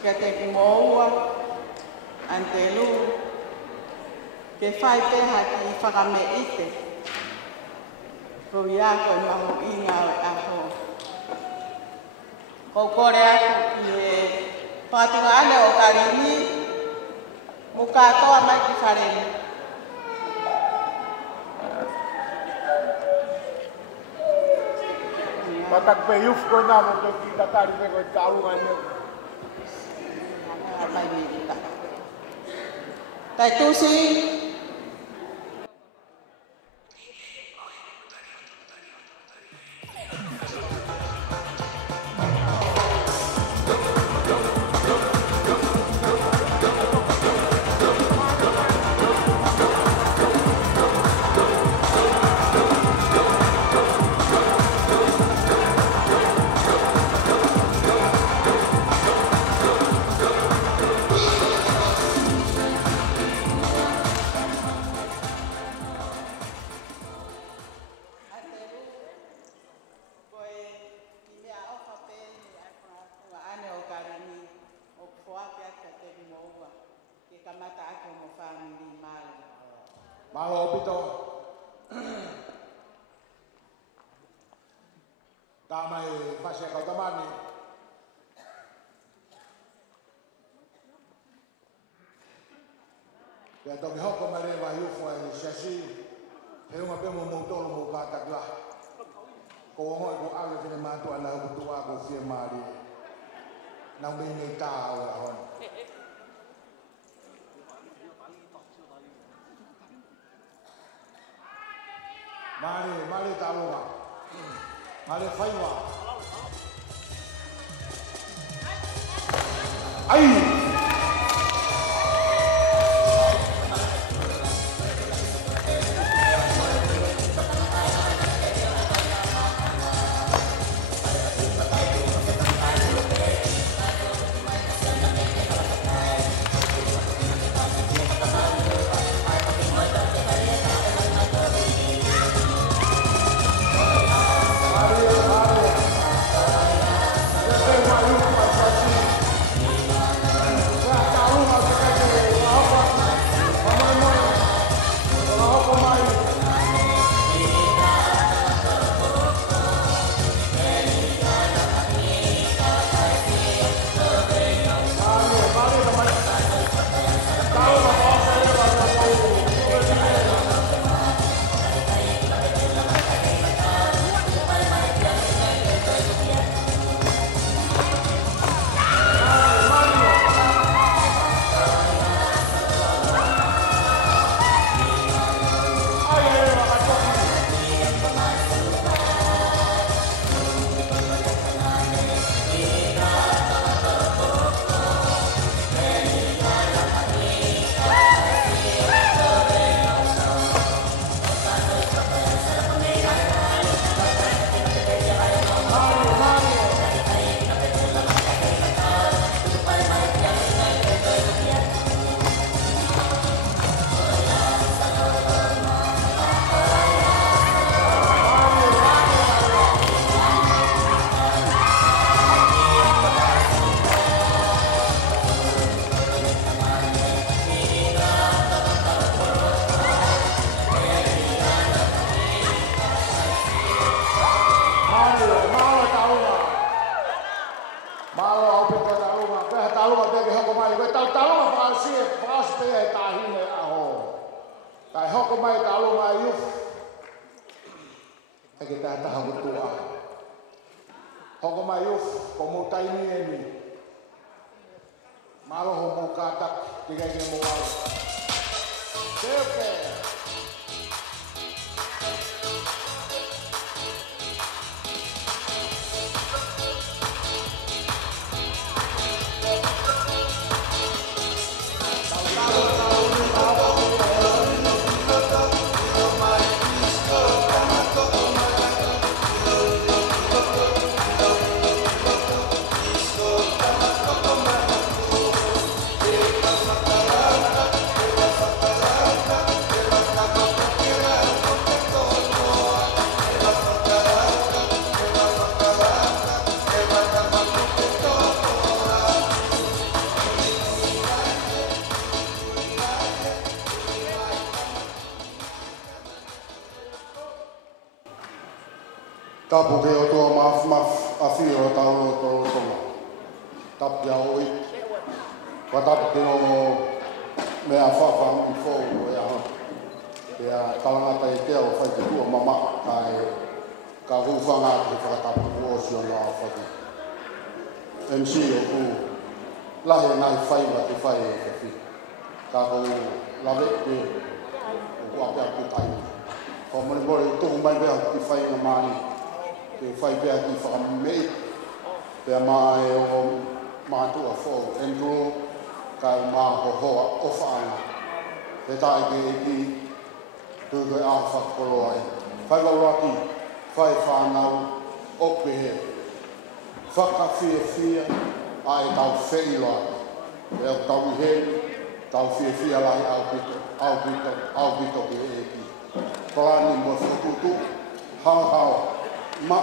Ka te kumoua Antelu. ke whai peha ki whakame ite. Ko ia koe mahu inga o aho. Ko kore aku ki e whatunga ane o karini, mo katoa mai ki whareni. Matak pe yuf koe nā mo ki tatari me koe taurunga ane. Mai mirita. Tai tusi. Malo opito. Tamai fase kautamani. Ya toki hoko mare wa yufu ai shasi. E uma pe mo motoro mo kata gla. Ko ho ko ale fine matu ala ko tua ko fie mari. Na me me ta wa hon. Mare taloga. Mare faiwa. Ai! Tapu ke o toa maf a whio o tau o tō tonga. Tapu ia oi. Wa tapu ke o mea whawha i fōu e aho. Pea kalangata i te au whai te tua mama ka hūwhanga te whakatapu o si o ngā whaki. MC o ku lahe ngai whai wa te whai e whawhi. Ka hou lawe te o kuapea kutai. Ko mori mori tuhu mai bea ki whai na mani. Ke whai bea ki whakamei. Pea mai o mātua fōu. Andrew ka mā hohoa o whaanga. Te tae ke eki tūkoe aho whakakoro ai. Whai wauraki, whai whanau, ope he. Whakawhia ai tau wheila. E au tau iheri, tau whia lahi au pito ke eki. Korani mo whakutu, hao, ma,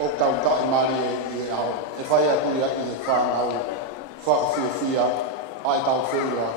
o tau kai mari e au. E whai atu ia i e whanau, whakawhia ai tau wheila.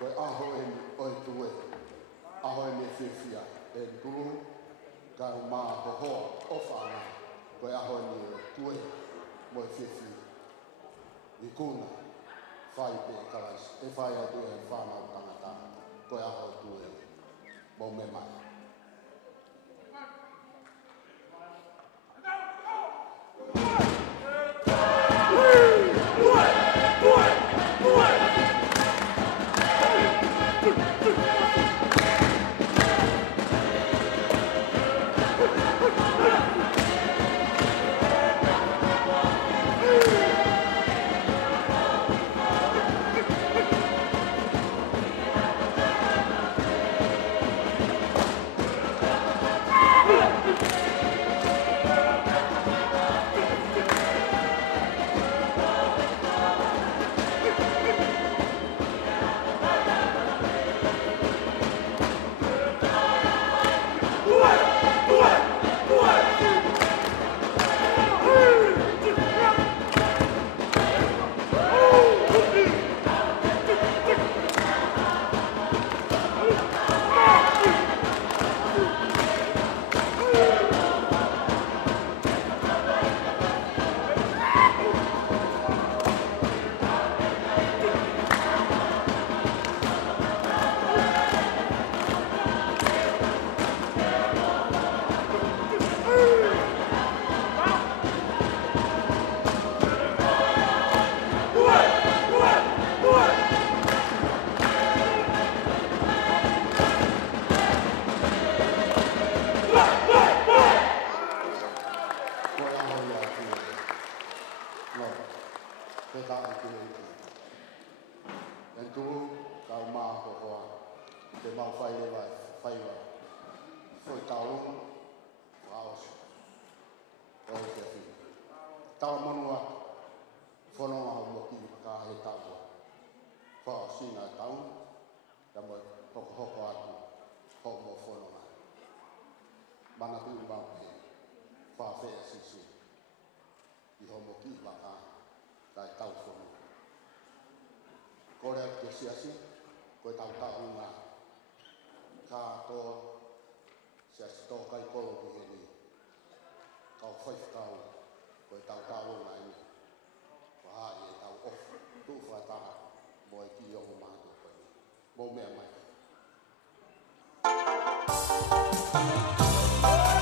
koe aho e oi tue, aho e me whiwhia, e tulu, ka mā hohoa o whāna, koe aho e me tue, mo e whiwhi, i kuna, whai pe e kalais, e whai atu e whāna o tangata, koe aho e tue, mo me mai. Siasi, koe tau tau ngā, kātoa, siasi tō kai kolo ki heni, kau whaifkau, koe tau tau ngā ini, wahai e tau ofu, tūwha taha, mo e ki o mātua koe, mo mea mai. Thank you.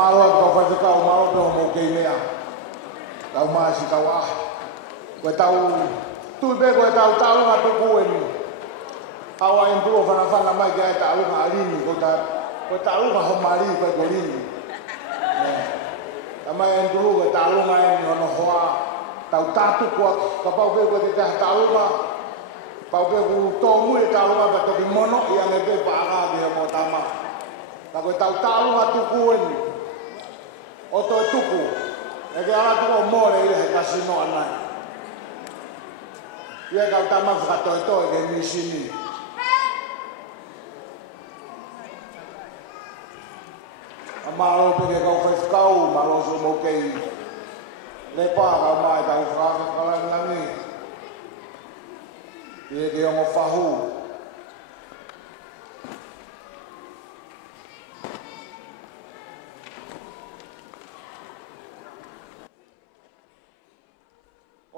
Amaro ko fa ka amaro ko mo ke mea. Ka ma si ka wa. Ko tau tu be ko tau ma to ko ni. Awa en pro fa mai ga tau ma ali ni ko tau ma ho mari ko ko ni. Ama en pro ko tau ma ni no hoa. Tau tatu ko ka pau be ko te tau ma. Pau be ku to mu e tau ma ba to ki mono ia ne be pa ga de mo tama. Ta ko tau ma tu ko ni. O to tuku. E ke ala tuku more ia he kasino anai. Ia ka tama fa to ke ni sini. Amaro pe ke ka fa skau malo so mo ke. Le pa ka mai ta fa ka la ngani. Ia ke o fahu.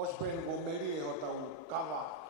Ospren go meri ho tau kava.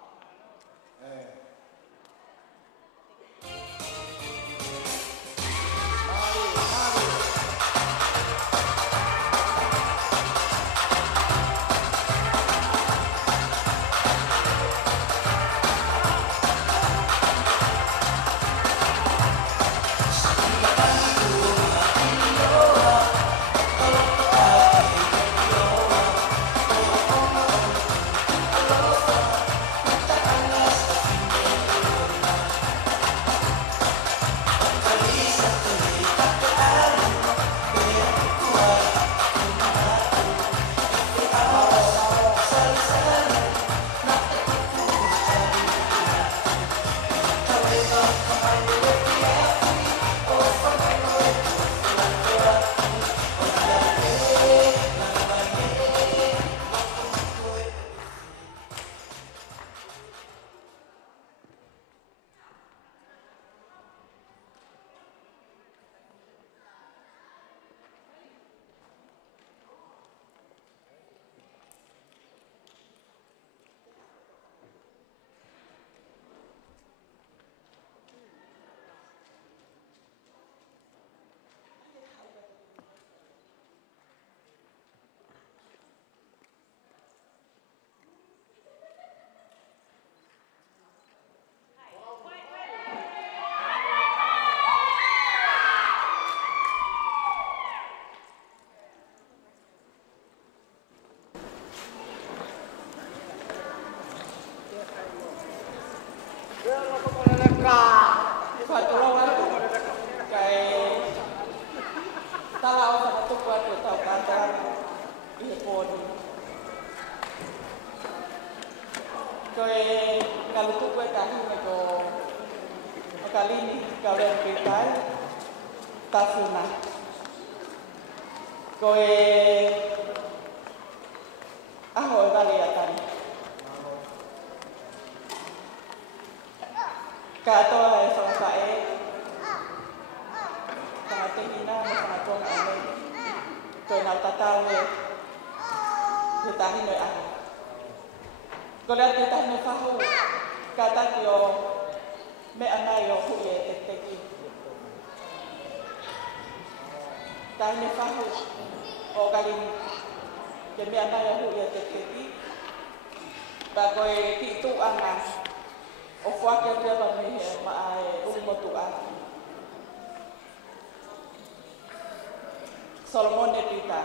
Solomon Nepita.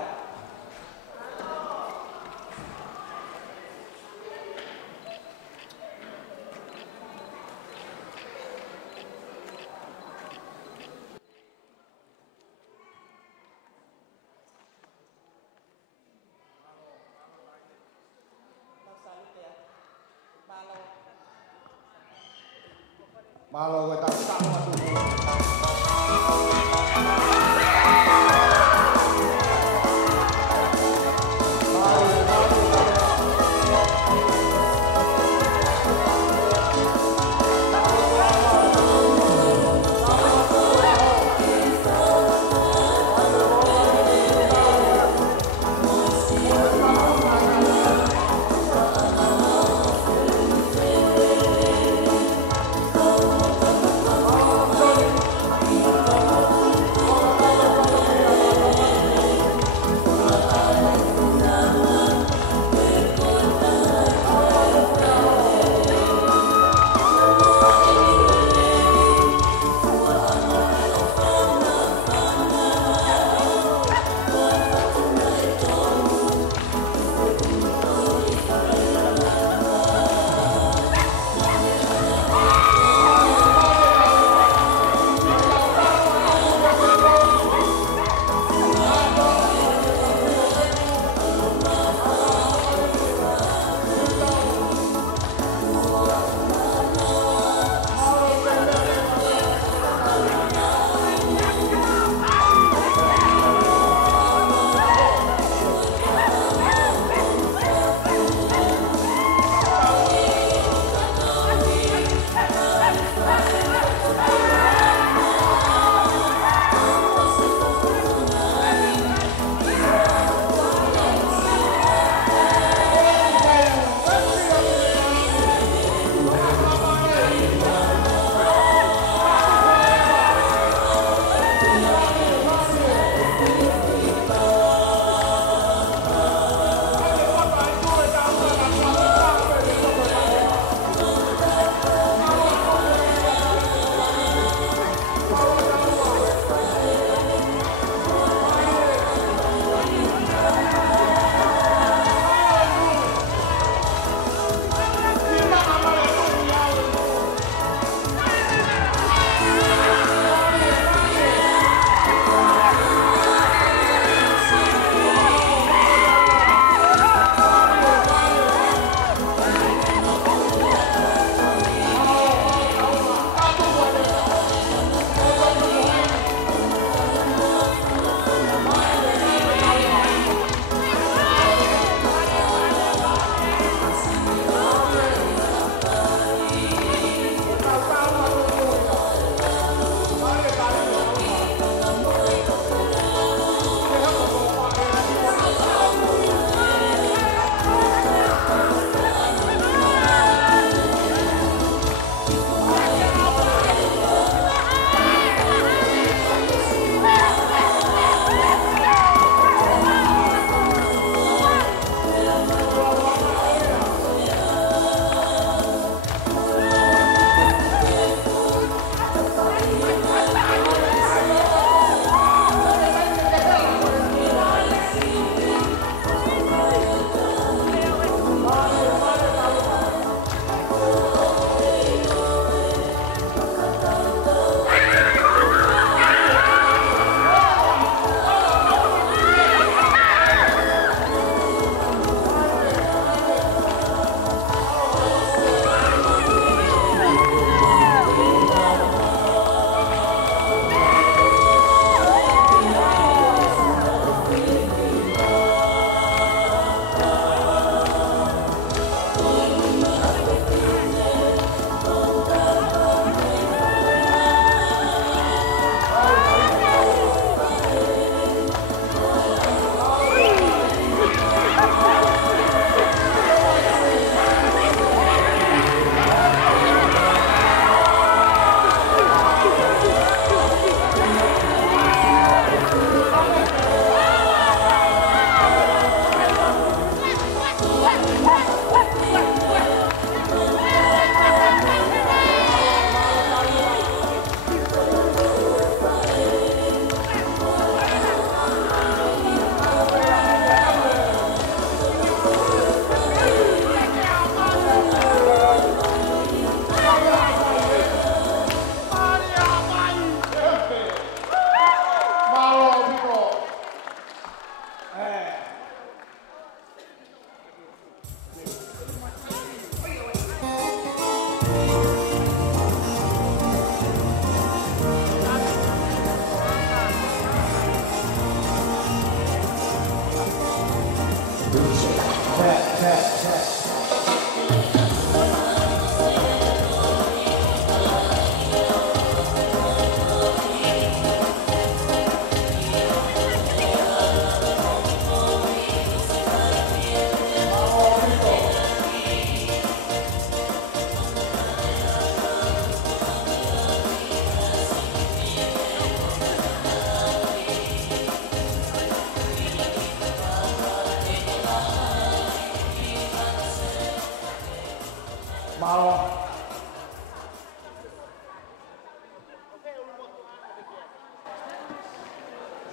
Malo kita sama tuh.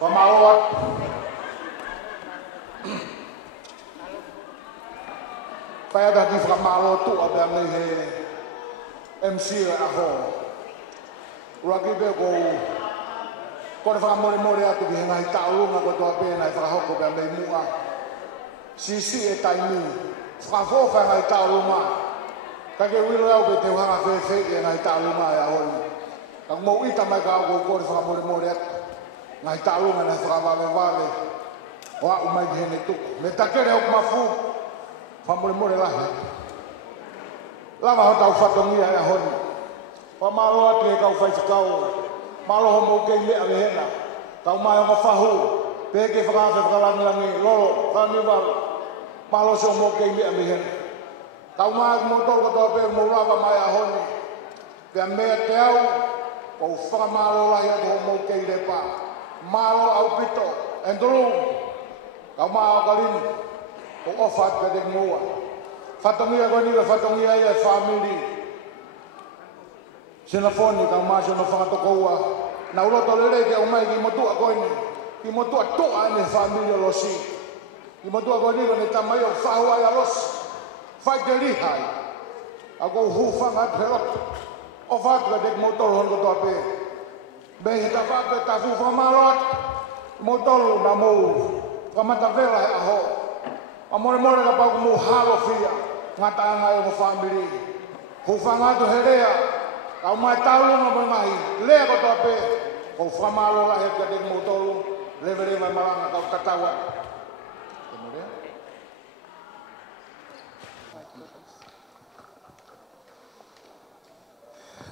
Pamawat. Kaya dati sa kamalo tu ada may MC ako. Uragi be ko na fa mori atu bi ngai taulu nga ko to ape na fa hoko be may mua. Sisi e taimi. Fa fo fa ngai taulu ma. Ka ke wilo au be te wa fe fe e ngai taulu ma ya hon. Ka mo ita mai ka ko fa mori atu. Ngai taulu nga na fa vale. Wa umai hene tu. Me takere ok mafu. Fa mori la. Lava ho tau fatongi ya hon. Pa malo atu e kau fai kau. Malo ho mo ke le ave hena. Kau mai ho fahu. Pe ke fa langi lolo, kami wal. Malo so mo ke le ave hena. Kau mai mo to ko pe mo lava mai a hon. Pe me te au. Ko fa malo la ya ho mo ke le pa. Malo au pito. Endru. Kau mai galin. Ko ofat ke de moa. Fatongi ko ni fatongi ya family. Sinafoni ka maso no whakato koua. Na uroto lere ke umai ki motua koini. Ki motua toa ne familia losi. Ki motua koini ko ne tamai o whahua ya losi. Whai te lihai. Ako hufanga perot. O whaka dek motoro honko toa pe. Behi ta whaka ta fufa marot. Motoro na mou. Kamata vela he aho. Amore ka pau mu halo fia. Ngata angai o family. Hufanga tu herea. Kau mai taulu nga mai lea ko tope ko famalo la he ka de motolu levere mai malanga kau tatawa kemudian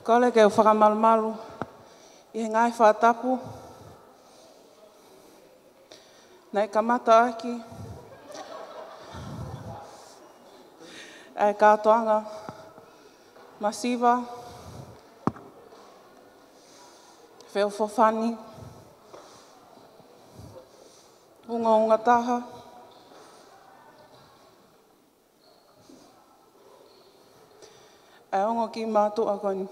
kole ke whakamal malu I ngai whatapu nei kamata aki ai katoanga masiva Wheo Fofani, Unga Taha, e ongo ki mātua koni.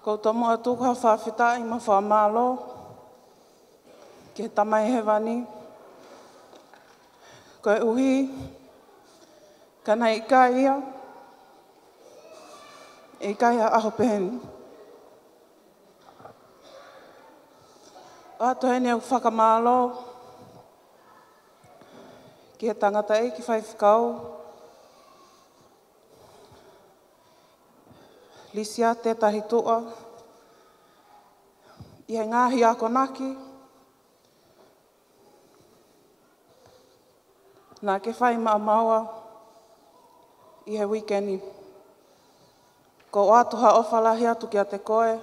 Ko tomo atu ka whawhita I ma whamalo, ke tamai he wani, ko e uhi, kana I ka ia, E kaya aho peheni. Ato hene au whakamalo. Ki he tangata ki whai whikau. Lisia tētahi toa. I he ngāhi ako naki. Nā ke whai maa maua. I he weekendi. Ko atuha ofa lahi atu ki a te koe.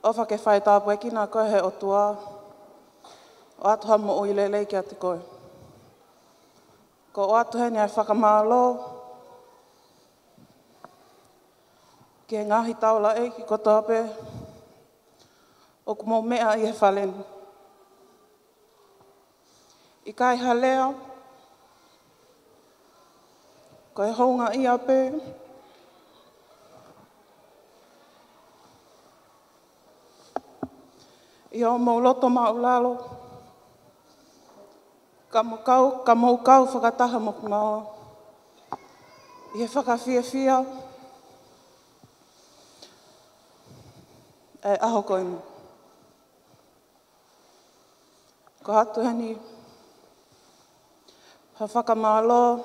Ofa ke whai tāpu e kina koe he otua. O atuha mo ui lelei ki a te koe. Ko atuhe ni ai whakamalo. Ki he ngahi taula e ki kotope. O kumo mea I he whaleni. I kai halea. Ko e hounga I ape. I o mau loto maulalo. Ka mau kau whakataha mo kumaoa. I he whakawhia. E aho koinu. Ko hatu heni. Ha whakamalo.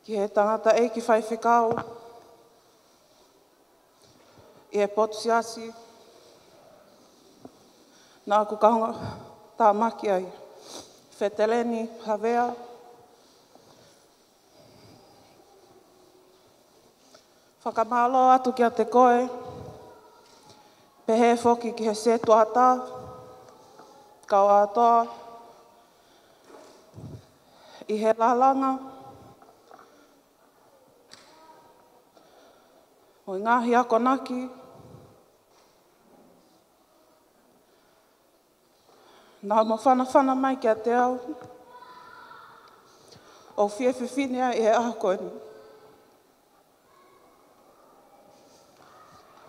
Ki he tangata e ki whai whikau. I he potu siasi, Nā ku kaunga tā maki ai. Feteleni, Havea. Whakamalo atu kia te koe. Pehe foki ki he se tuata. Kau atoa. I he lalanga. O ngahi ako naki. Nā mo whana mai kia te au. O whiawhiwhinea i he ako ni.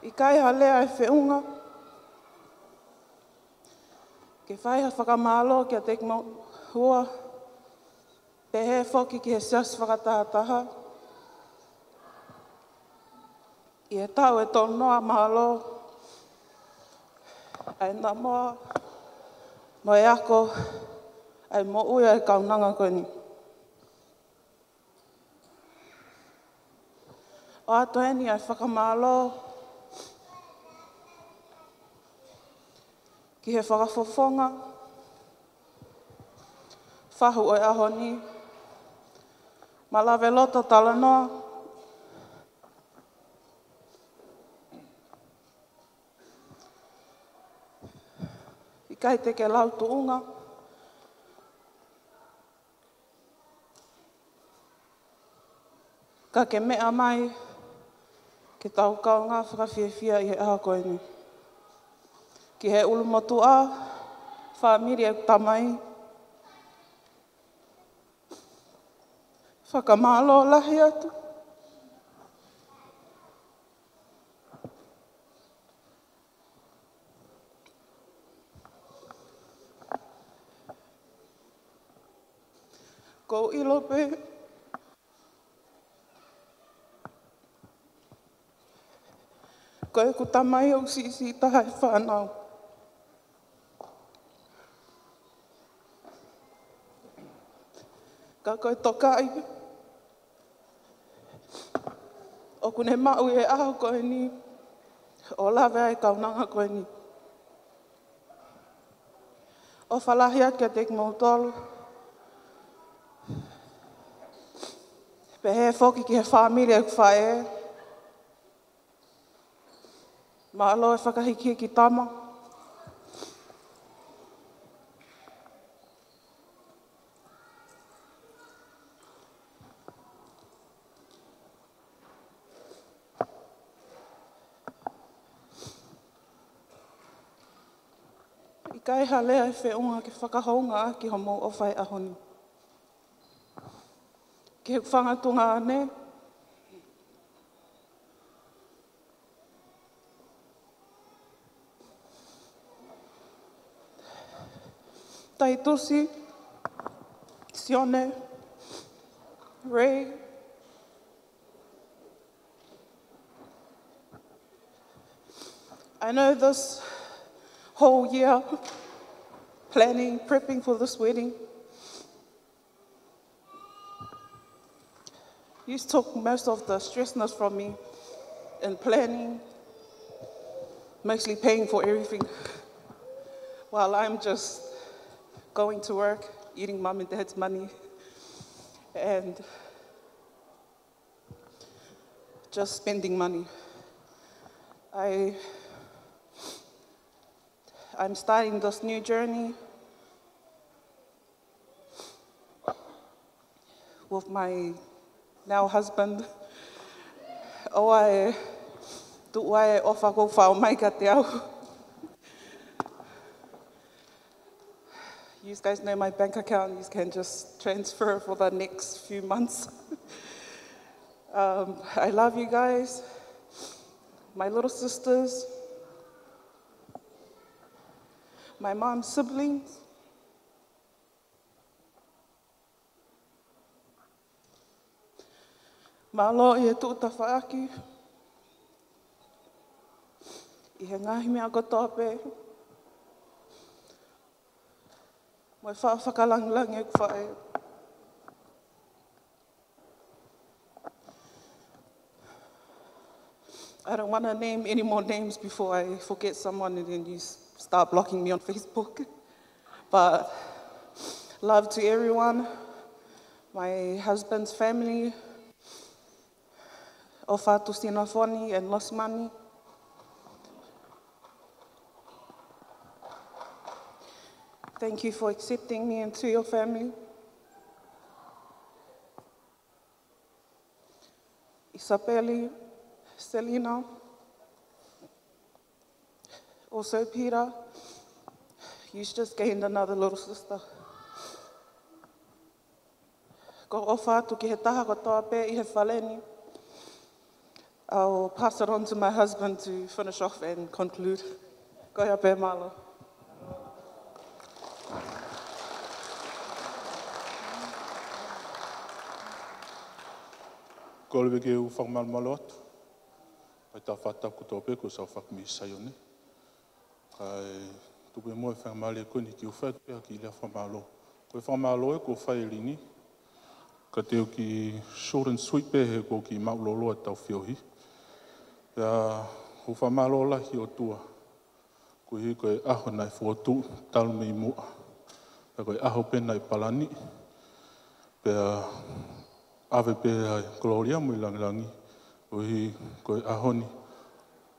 I kai halea e whiunga. Ke whaiha whakamalo kia te hua. Pehe whoki ki he sias whakataha. I he tau e tō noa mahalo. Ai nā moa. Mo e ako. Ai mo uia e kaunanga koe ni. O ato heni ai whakamalo. Ki he whakafofonga. Whahu o e aho ni. Malawe loto tala noa. I kai te ke lautu unga. Ka ke mea mai. Ke tau kau ngā whakawhiawhia i he aha koe ni. Ki he ulu motu a. Whamiri e tamai. Whakamalo lahi atu. Ko ilope. Ko e ku tamai au si taha e whanau. Ka koe toka ai. O kune mau e aho koe ni. O lawe ai kaunanga koe ni. O whalahia kia te mautolu. Pehe whoki ki he whamiri e whae. Maalo e whakahiki ki tama. I kai halea e whiunga ki whakahounga a ki homo o whai ahoni. Ki he whangatunga ane. Tai Tusi, Sione, Ray, I know this whole year, planning, prepping for this wedding, you took most of the stressness from me in planning, mostly paying for everything, while I'm just going to work, eating mom and dad's money, and just spending money. I'm starting this new journey with my now husband. O ai tu ai o fa ko fa mai ka te au. You guys know my bank account. You can just transfer for the next few months. I love you guys, my little sisters, my mom's siblings. Malo I e tuuta whaaki. I he ngahi mea kotope. Moi whakalangilangi e whae. I don't want to name any more names before I forget someone and then you start blocking me on Facebook. But love to everyone, my husband's family, Ofatu Sinafoni and Losmani. Thank you for accepting me into your family. Isabelle, Selena, also Peter, you just gained another little sister. Ko Ofatu ki he taha ko toa pe I he whaleni. I'll pass it on to my husband to finish off and conclude. Ko ia pe malo. Ko lewe ke u whakmalmalo atu. Ai tā whataku tō pe ko sa whakmi sayone. Kai tupe moe whamale ko ni ki u whaitu pēha ki lea whamalo. Ko e whamalo e ko whai rini. Ka teo ki short and sweet pehe ko ki mauloloa tau whiohi. Pea u whamalo lahi o tua. Ko hi ko e aho nai whotu talu mei mua. Pea ko e aho pena I palani. Pea ave pe gloria mui langilangi, ko ahoni,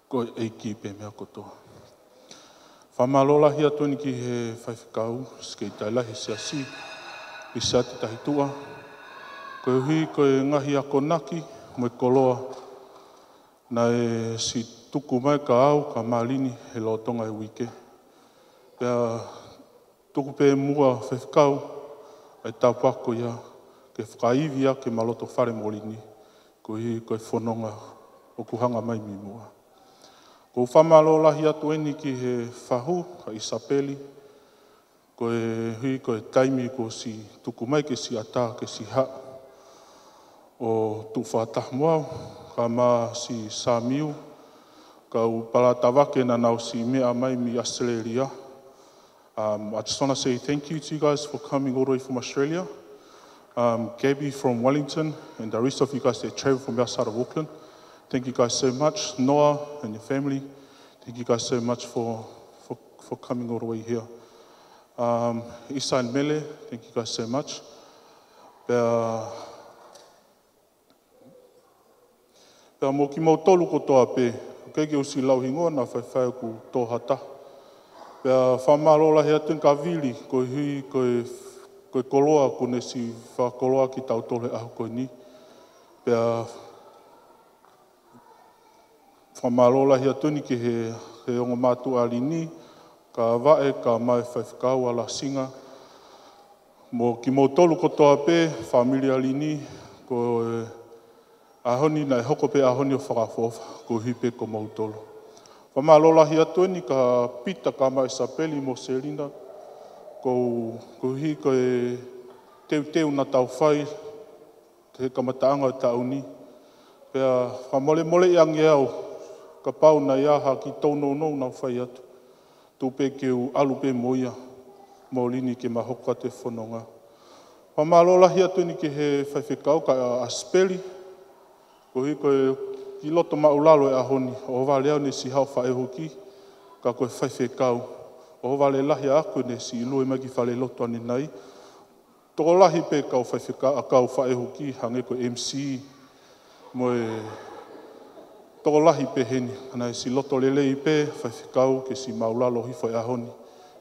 ko eiki pe mea kotoa. Whamalola hi atoni ki he whaiwhikau, skei taila he seasi, I seati tahitua. Ko hui ko ngahi ako naki, mo koloa, na e si tuku mai ka au, ka malini he lotonga e wike. Pea tuku pe mua whaiwhikau, ai tāpako ia, ke whakaivia ke maloto whare molini, ko hi koe whanonga o kuhanga mai mi mua. Ko whamalo lahi atu eni ki he whahu, ka Isabeli, ko hui koe taimi ko si tuku mai ke si ata ke si ha o tu whatah muau, ka ma si Samiu, ka u palatawake na nau si mea mai mi Australia. I just want to say thank you to you guys for coming all the way from Australia. Gabby from Wellington, and the rest of you guys that travel from outside of Auckland. Thank you guys so much. Noah and your family, thank you guys so much for coming all the way here. Isa and Mele, thank you guys so much. Pea mo ki mau tolu ko toa pe, kei ke usi lauhingoa na whaiwhai ku tō hata. Pea whamalola hea tun ka vili, ko hui koe koloa kone si whakoloa ki tau tole aho koe ni. Pea whamalola hea tuni ki he ongo mātu alini, ka vae, ka mai whaiwhikau ala singa. Mo ki mo tolu ko toa pe, familia alini, ko ahoni nai hoko pe ahoni o whakafofa, ko hipe ko mau tolu. Whamalola hea tuni ka pita ka mai Isabeli mo Selina, ko hi ko e teu na tau whai, te kamataanga o tauni. Pea whamole iangi au, ka pau na iaha ki taunou na whai atu. Tupe ke u alu pe moia, mo lini ke mahoka te whanonga. Whamalola hi atu ni ke he whaiwhikau ka Aspeli, ko hi ko e ki loto maulalo e ahoni, o waleau ne si hau whaehuki, ka koe whaiwhikau. O wale lahi aku ne si ilue mai ki whale loto ane nei. Toko lahi pe kau whaiwhika a kau whaehuki hange ko MC. Moe toko lahi pe heni. Ana si loto lelei pe whaiwhikau ke si maulalo hifo e ahoni.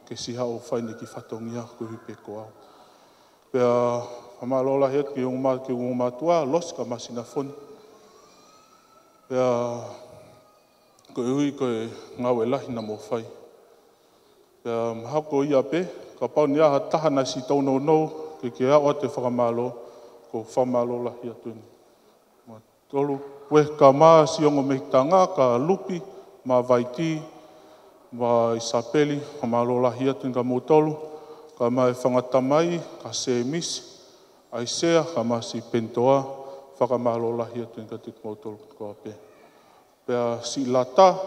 Ke si hao whaine ki whatongia ko hi pe ko au. Pea whamalola he ke ungo mātua los ka masina foni. Pea ko hui ko e ngau e lahi na mo whai. Hako ia pe, ka pau ni aha tahana si taunou nou, ke awa te whakamalo, ko whamalo lahi atuni. Tolu, weh ka maa si ongo mehitanga, ka lupi, ma vaiti, ma Isabeli, whamalo lahi atuni ka motolu, ka maa e whangatamai, ka seemisi, aisea, ka maa si pentoa, whakamalo lahi atuni ka te motolu ko ape. Pea si lata,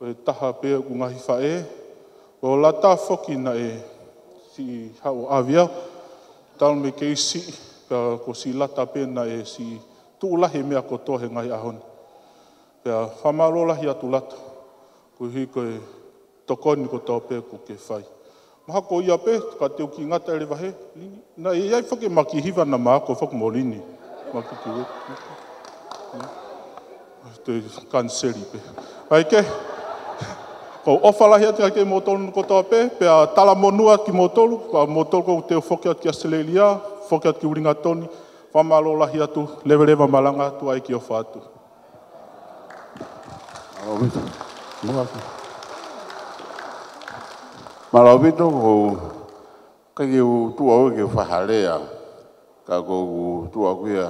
e taha pe ku ngahi whae, o lata foki na e si hao avia, tau me ke isi, ko si lata pe na e si tuulahi mea ko tohe ngai ahoni. Pea whamalola hi atu lata, ko hi koe tokoni ko tau pe ko ke whai. Maha ko ia pe, ka teo ki ngata ele wahe. Na iai whake maki hiwa na maa ko whake molini. Maki ki we. Te kanseri pe. Ai ke, ko ofalahi ati ke motolu ko tau pe, pe a tala monua ki motolu, pa motolu ko teo whake at ki Australia, whake at ki uringa toni, whamalo lahi atu, lewa malanga atu ai ki o whātu. Marawito ko kaki u tua ke whahalea, ka ko tua kuia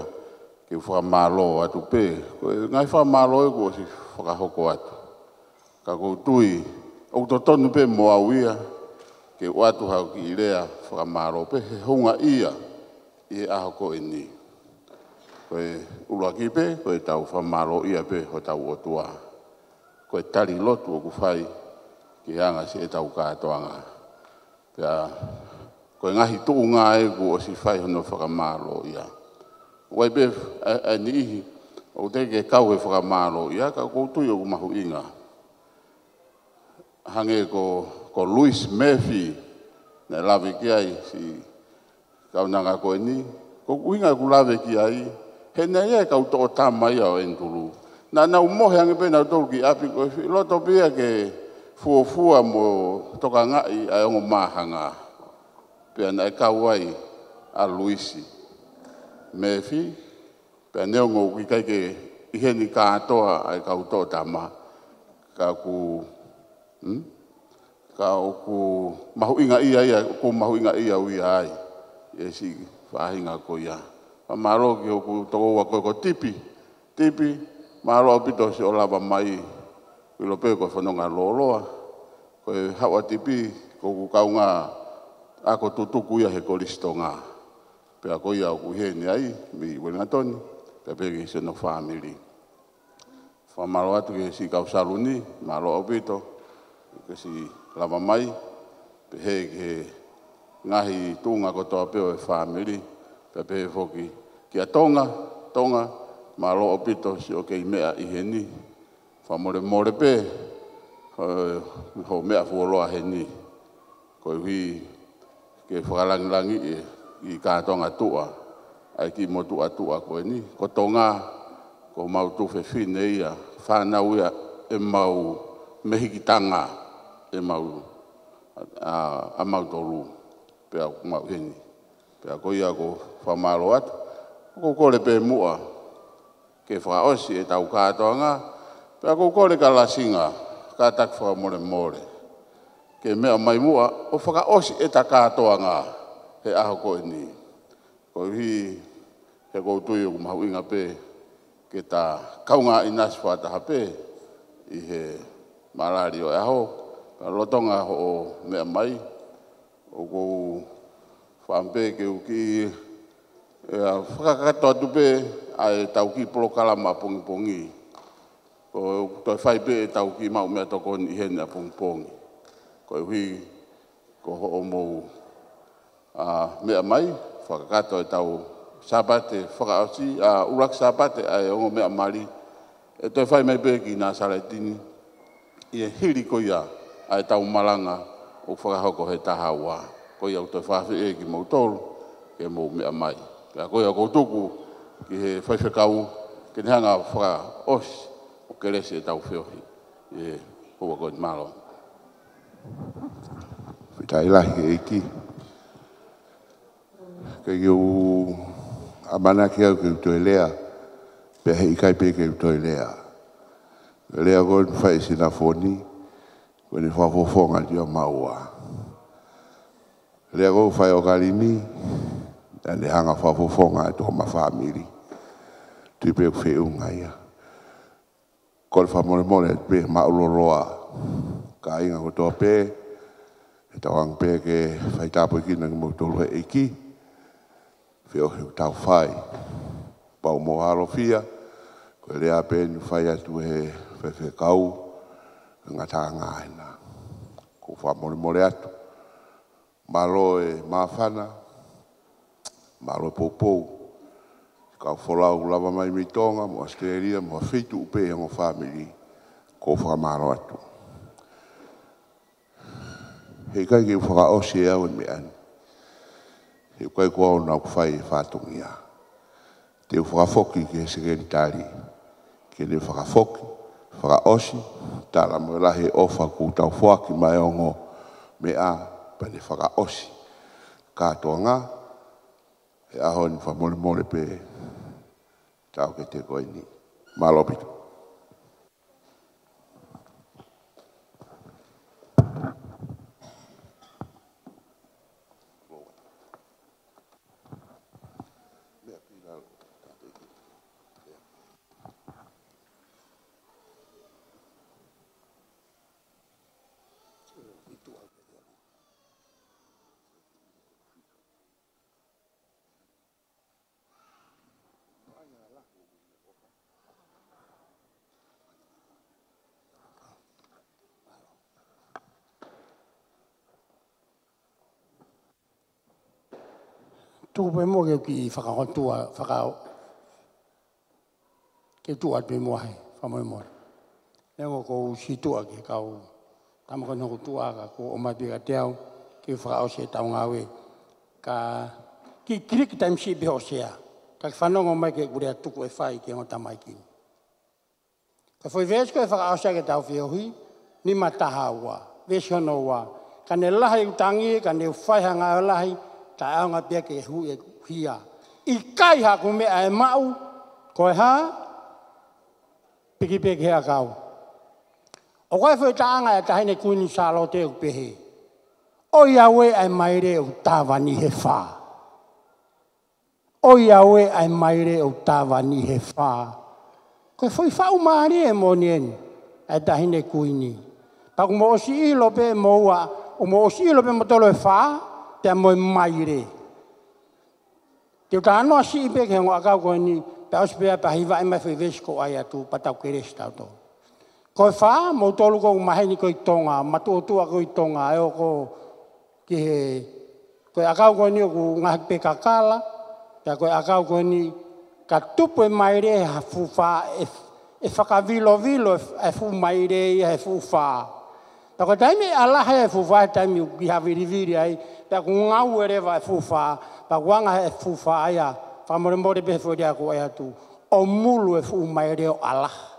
ke whamalo atu pe. Ngai whamalo e ko si whakahoko atu. Ka ko tui, o to tonu pe moa uia, ke watu hau ki ilea whamalo pe he hunga ia, i ahoko e ni. Koe ulaki pe, koe tau whamalo ia pe ho tau o tua. Koe tari lotu o kuwhai, ki hanga si e tau kātoanga. Pea, koe ngahi tuu ngā e ku o si whai hono whakamālo ia. Wai pe, e ni ihi, o te ke kau e whakamālo ia, ka koutui o kumahu inga. Hange ko Louis Murphy, ne lawe ki ai, si kaunanga koe ni, ko uinga ku lawe ki ai, he nei e kau tō tāmai au enturu. Na umohe ange pe na tōru ki api koe, loto pia ke fuafua mo toka ngai ai ongo mahanga. Pea na e kau ai a Luisi. Murphy, pea neongo ki kai ke iheni kātoa ai kau tō tāma. Ka ku, ka o ku mahu inga ia, ku mahu inga ia ui ai. E si whahinga ko ia. Pa maro ki o ku toko wa koe ko tipi, maro apito si o lava mai, ilo pe ko whanonga loloa, koe hawa tipi, ko ku kaunga, ako tutuku ia he kolistonga. Pea ko ia o ku heni ai, mi wengatoni, pea pe ki seno family. Whamaro atu ke si kau saluni, maro apito, ke si lava mai, pe he ke ngahi tunga ko toa peo e family, pea pe he foki, ki a tonga, malo opito si o kei mea i heni. Whamore pe, ho mea fuoloa heni. Koe hui ke whakalangilangi i kātonga tua. Ai ki mo tua koe ni. Ko tonga, ko mau tuwhe whine ia. Whanau ia e mau mehikitanga. E mau a mau toru. Pea mau heni. Pea ko ia ko whamaro atu. Ko kore pe mua. Ke whaosi e tau kātoanga, pea ko kore ka lasinga, ka tak whamore. Ke mea mai mua, o whakaosi e ta kātoanga, he aho koe ni. Ko hi, he koutui o kumahu inga pe, ke ta kaunga inasi whataha pe, i he marari o e aho, ka lotonga o mea mai, o kou whampe ke uki, whakakato atu pe, ai tau ki polokala ma pongi. Ko toi whai pe tau ki mau mea toko ni hene a pongi. Ko hui, ko ho mou mea mai, whakakato e tau sabate, whakaosi, urak sabate ai ongo mea mari. E toi whai mai pe ki nā saretini, i e hiri ko ia, ai tau malanga, o whakahoko he taha wā. Ko ia toi whawhi e ki mau tolu, ke mou mea mai. Pea ko ia koutuku, ki he whaiwhekau, ke ni hanga whaka osi, o kerese e tau whiohi. E hua koe ni malo. Whitai lahi ke eiki. Ke iu amana ki au ke utoi lea, pe he ikai pe ke utoi lea. Lea koe ni whai sina foni, koe ni whafofonga di o maua. Lea koe whai o kalimi, na le hanga whafofonga e tō ma whamiri. Tui pe ku whiunga ia. Kore whamore pe mauloroa. Ka inga ko tō pe, e tawang pe ke whaitapo ki na mo tolu he eiki. Whio heu tau whai. Pau mo harofia, koe lea pe ni whai atu he whewhekau, ngata ngāina. Ko whamore atu. Malo e mawhana, malo popou. Ka wholau lava mai mitonga, mo Australia, mo whitu upe hango family, ko whakamaro atu. He kai ki whakaosi e au me ani. He kai kua o nau whai e whātongia. Te whakafoki ki he sekretari. Ke le whakafoki, whakaosi, tāla mo lahi ofa ku tau whaki mai ongo me a pa le whakaosi. Kātoa ngā, he aho ni whamole mole pe tau ke te koe ni. Malopito. Tu pe mo ke ki whakahotua, ke tua pe mo hai, whamoe mo. Nengo ko si tua ke kau, tamaka noko tua ka ko o mai pika teau, ke whakao se tau ngawe. Ka ki kirik taim si beho sea, ka whanongo mai ke kurea tuku e whai ke ngota mai ki. Ka whai vesko e whakao sea ke tau whiohi, ni mataha ua, veskono ua. Ka ne lahi utangi, ka ne whai hanga o lahi, ka aonga pia ke hu e hia. I kai ha ku mea e mau, koe ha, piki piki hea kau. O koe whai taanga e tahine kuini sālo te u pehe. O iawe ai maire u tāwani he whā. O iawe ai maire u tāwani he whā. Koe whai whau maari e monien, e tahine kuini. Paku mo osi ilo pe moua, o mo osi ilo pe motolo e whā, te moe maire. Te uta anoa si ipe ke ngoa kau koe ni, pe auspea pa hiwa e mai whi vesko ai atu, patau kere stau tō. Koe wha, mo tolu kou maheni koe tonga, matu o tua koe tonga, eo ko ki he, koe akau koe ni o ku ngahi pe kakala, te koe akau koe ni, ka tupu e maire ha fu wha, e whakavilo vilo e fu maire e fu wha. Ta koe taimi alaha e fu wha, taimi u ki haviriviri ai, te ku ngau e rewa e fu wha, pa wanga e fu wha aia, whamore more pe fwere a koe atu, o mulu e fu maire o alaha.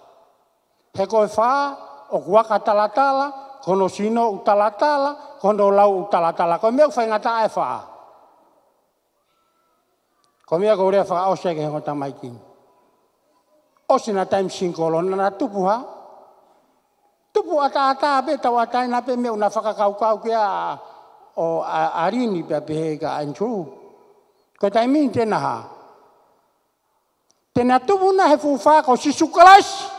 He koe wha, o kuaka talatala, kono sino u talatala, kono lau u talatala. Koe mea whai ngata e wha. Koe mea ko rea wha o seke hengo tamaikini. O sina taim sinkolo, nana tupu ha? Tupu ata pe tau ataina pe mea una whakakaukau kia o arini pe pehe ka anchu. Koe taimin tena ha. Tena tupu na he fuwha ko sisukalasi.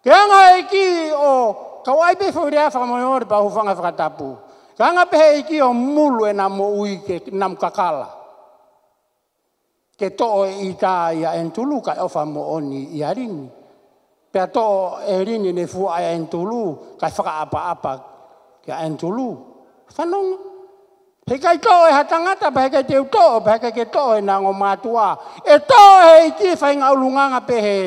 Ke anga e ki o kawai pe whaurea whakamoeore pa hufanga whakatapu. Ke anga pe e ki o mulu e na mo ui ke nam kakala. Ke to'o e ita ia entulu ka ofa mo oni i arini. Pea to'o e rini ne fua e entulu ka whakaapa-apa ke entulu. Whanonga. He kai to'o e hatangata pa he kai teu to'o pa he kai ke to'o e nango matua. E to'o e ki whainga ulunganga pe he.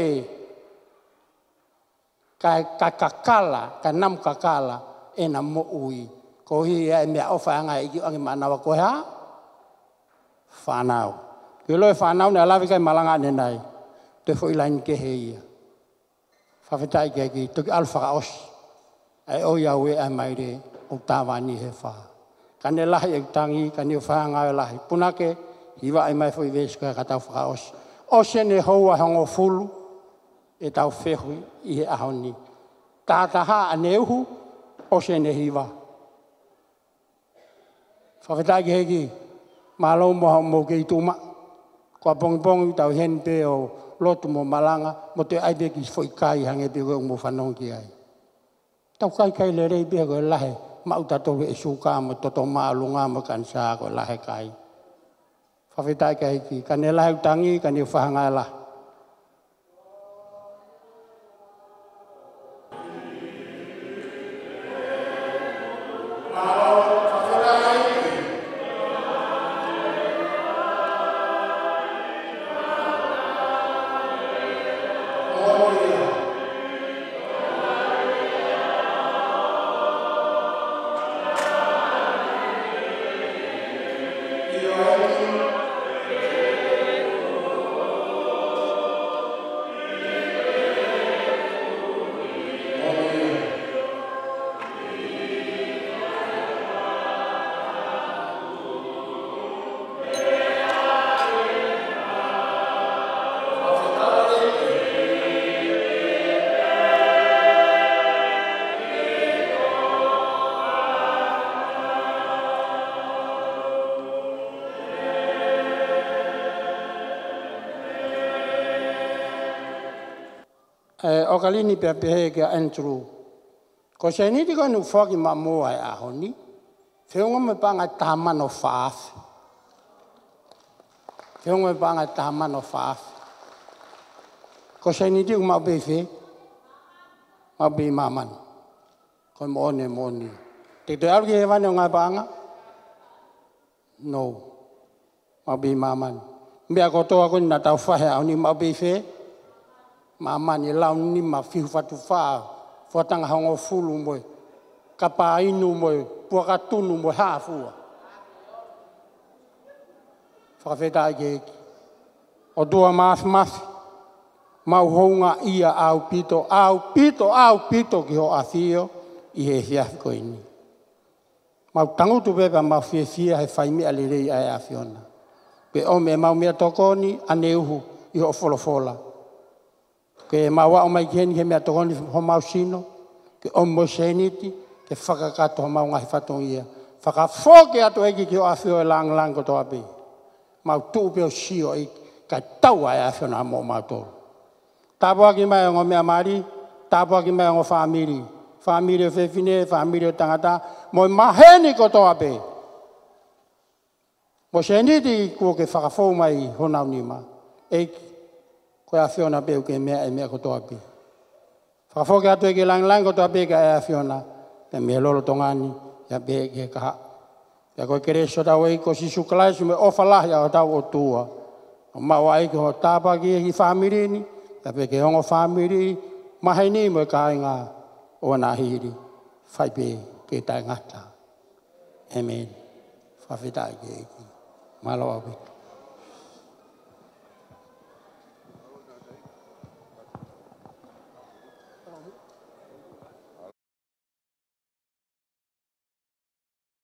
Ka kakala, ka nam kakala, e na mo ui. Ko hi e mea ofa anga e ki angi manawa koe ha? Whanau. Ke loe whanau ne alawi kai malanga ne nai. Te fo ilaini ke he ia. Whawhetai ke ki, tuki alwha ka osi. Ai o iawe ai maire, o tāwani he wha. Ka ne lahi e tangi, ka ne whanga e lahi. Punake, hiwa ai mai fo i vesko e ka tau whaka osi. Ose ne houa hongo fulu, e tau whehui i he ahoni. Tātaha a neuhu, o se ne hiwa. Whawhetai ke heki, mālo moha mo ke i tuma. Kua pongi tau hen pe o lotu mo malanga, mo te aipe ki fwoi kai hange pe koe mo whanong ki ai. Tau kai le rei pe koe lahe, mauta towe e suka mo toto maalunga mo kansa koe lahe kai. Whawhetai ke heki, ka ne lahe utangi, ka ne whahanga lahe. o kalini pe pe ke Andrew. Ko se ni di ko nu foki ma mo ai a honi. Feunga me panga tama no faaf. Feunga me panga tama no faaf. Ko se ni di ma be fe. Ma be maman. Ko mo ni. Te te alge e vane ngai panga. No. Ma be maman. Mbea ko toa ko na tau whahe au ni ma be fe. Maman ni lau ni ma fiu fatu wha. Whatanga hongo fulu moe. Kapa inu moe. Puaka tunu moe hafua. Whakawheta i keiki. O dua mafi. Mau hounga ia au pito ki ho awhio i he hiafi ko ini. Mau tangutu pepa mau fia he whaimi alirei ai a whiona. Pe ome mau mea tokoni ane uhu i ho wholofola. Ke mau au mai keni he mea tokoni ho mau sino. Ke omo seniti ke whakakato ho mau ngahi whatongia. Whakawhoke ato eki ki ho awhio e lang ko toa pe. Mau tūpeo sio i kai tau ai a whiona a mo mau tolu. Tāpua ki mai o mea mari, tāpua ki mai o whamiri. Whamiri o whewhine, whamiri o tangata. Moi maheni ko toa pe. Mo se niti kua ke whakawhau mai honau nima. Eiki, koe a whiona pe uke mea e mea ko toa pe. Whakawhau ke atu eke lang ko toa pe ka e a whiona. Te mea lolo tongani, ya pe ke kaha. Ya koe kereso tau eiko si sukalaisu me ofalahia o tau o tua. O maua eiko ho tāpua ki whamiri ni. Tapi ke hongo whamiri, mahai ni mo ka inga o na hiri, whaipe ke tai ngata. Amen. Whawhita ke eki. Malo api.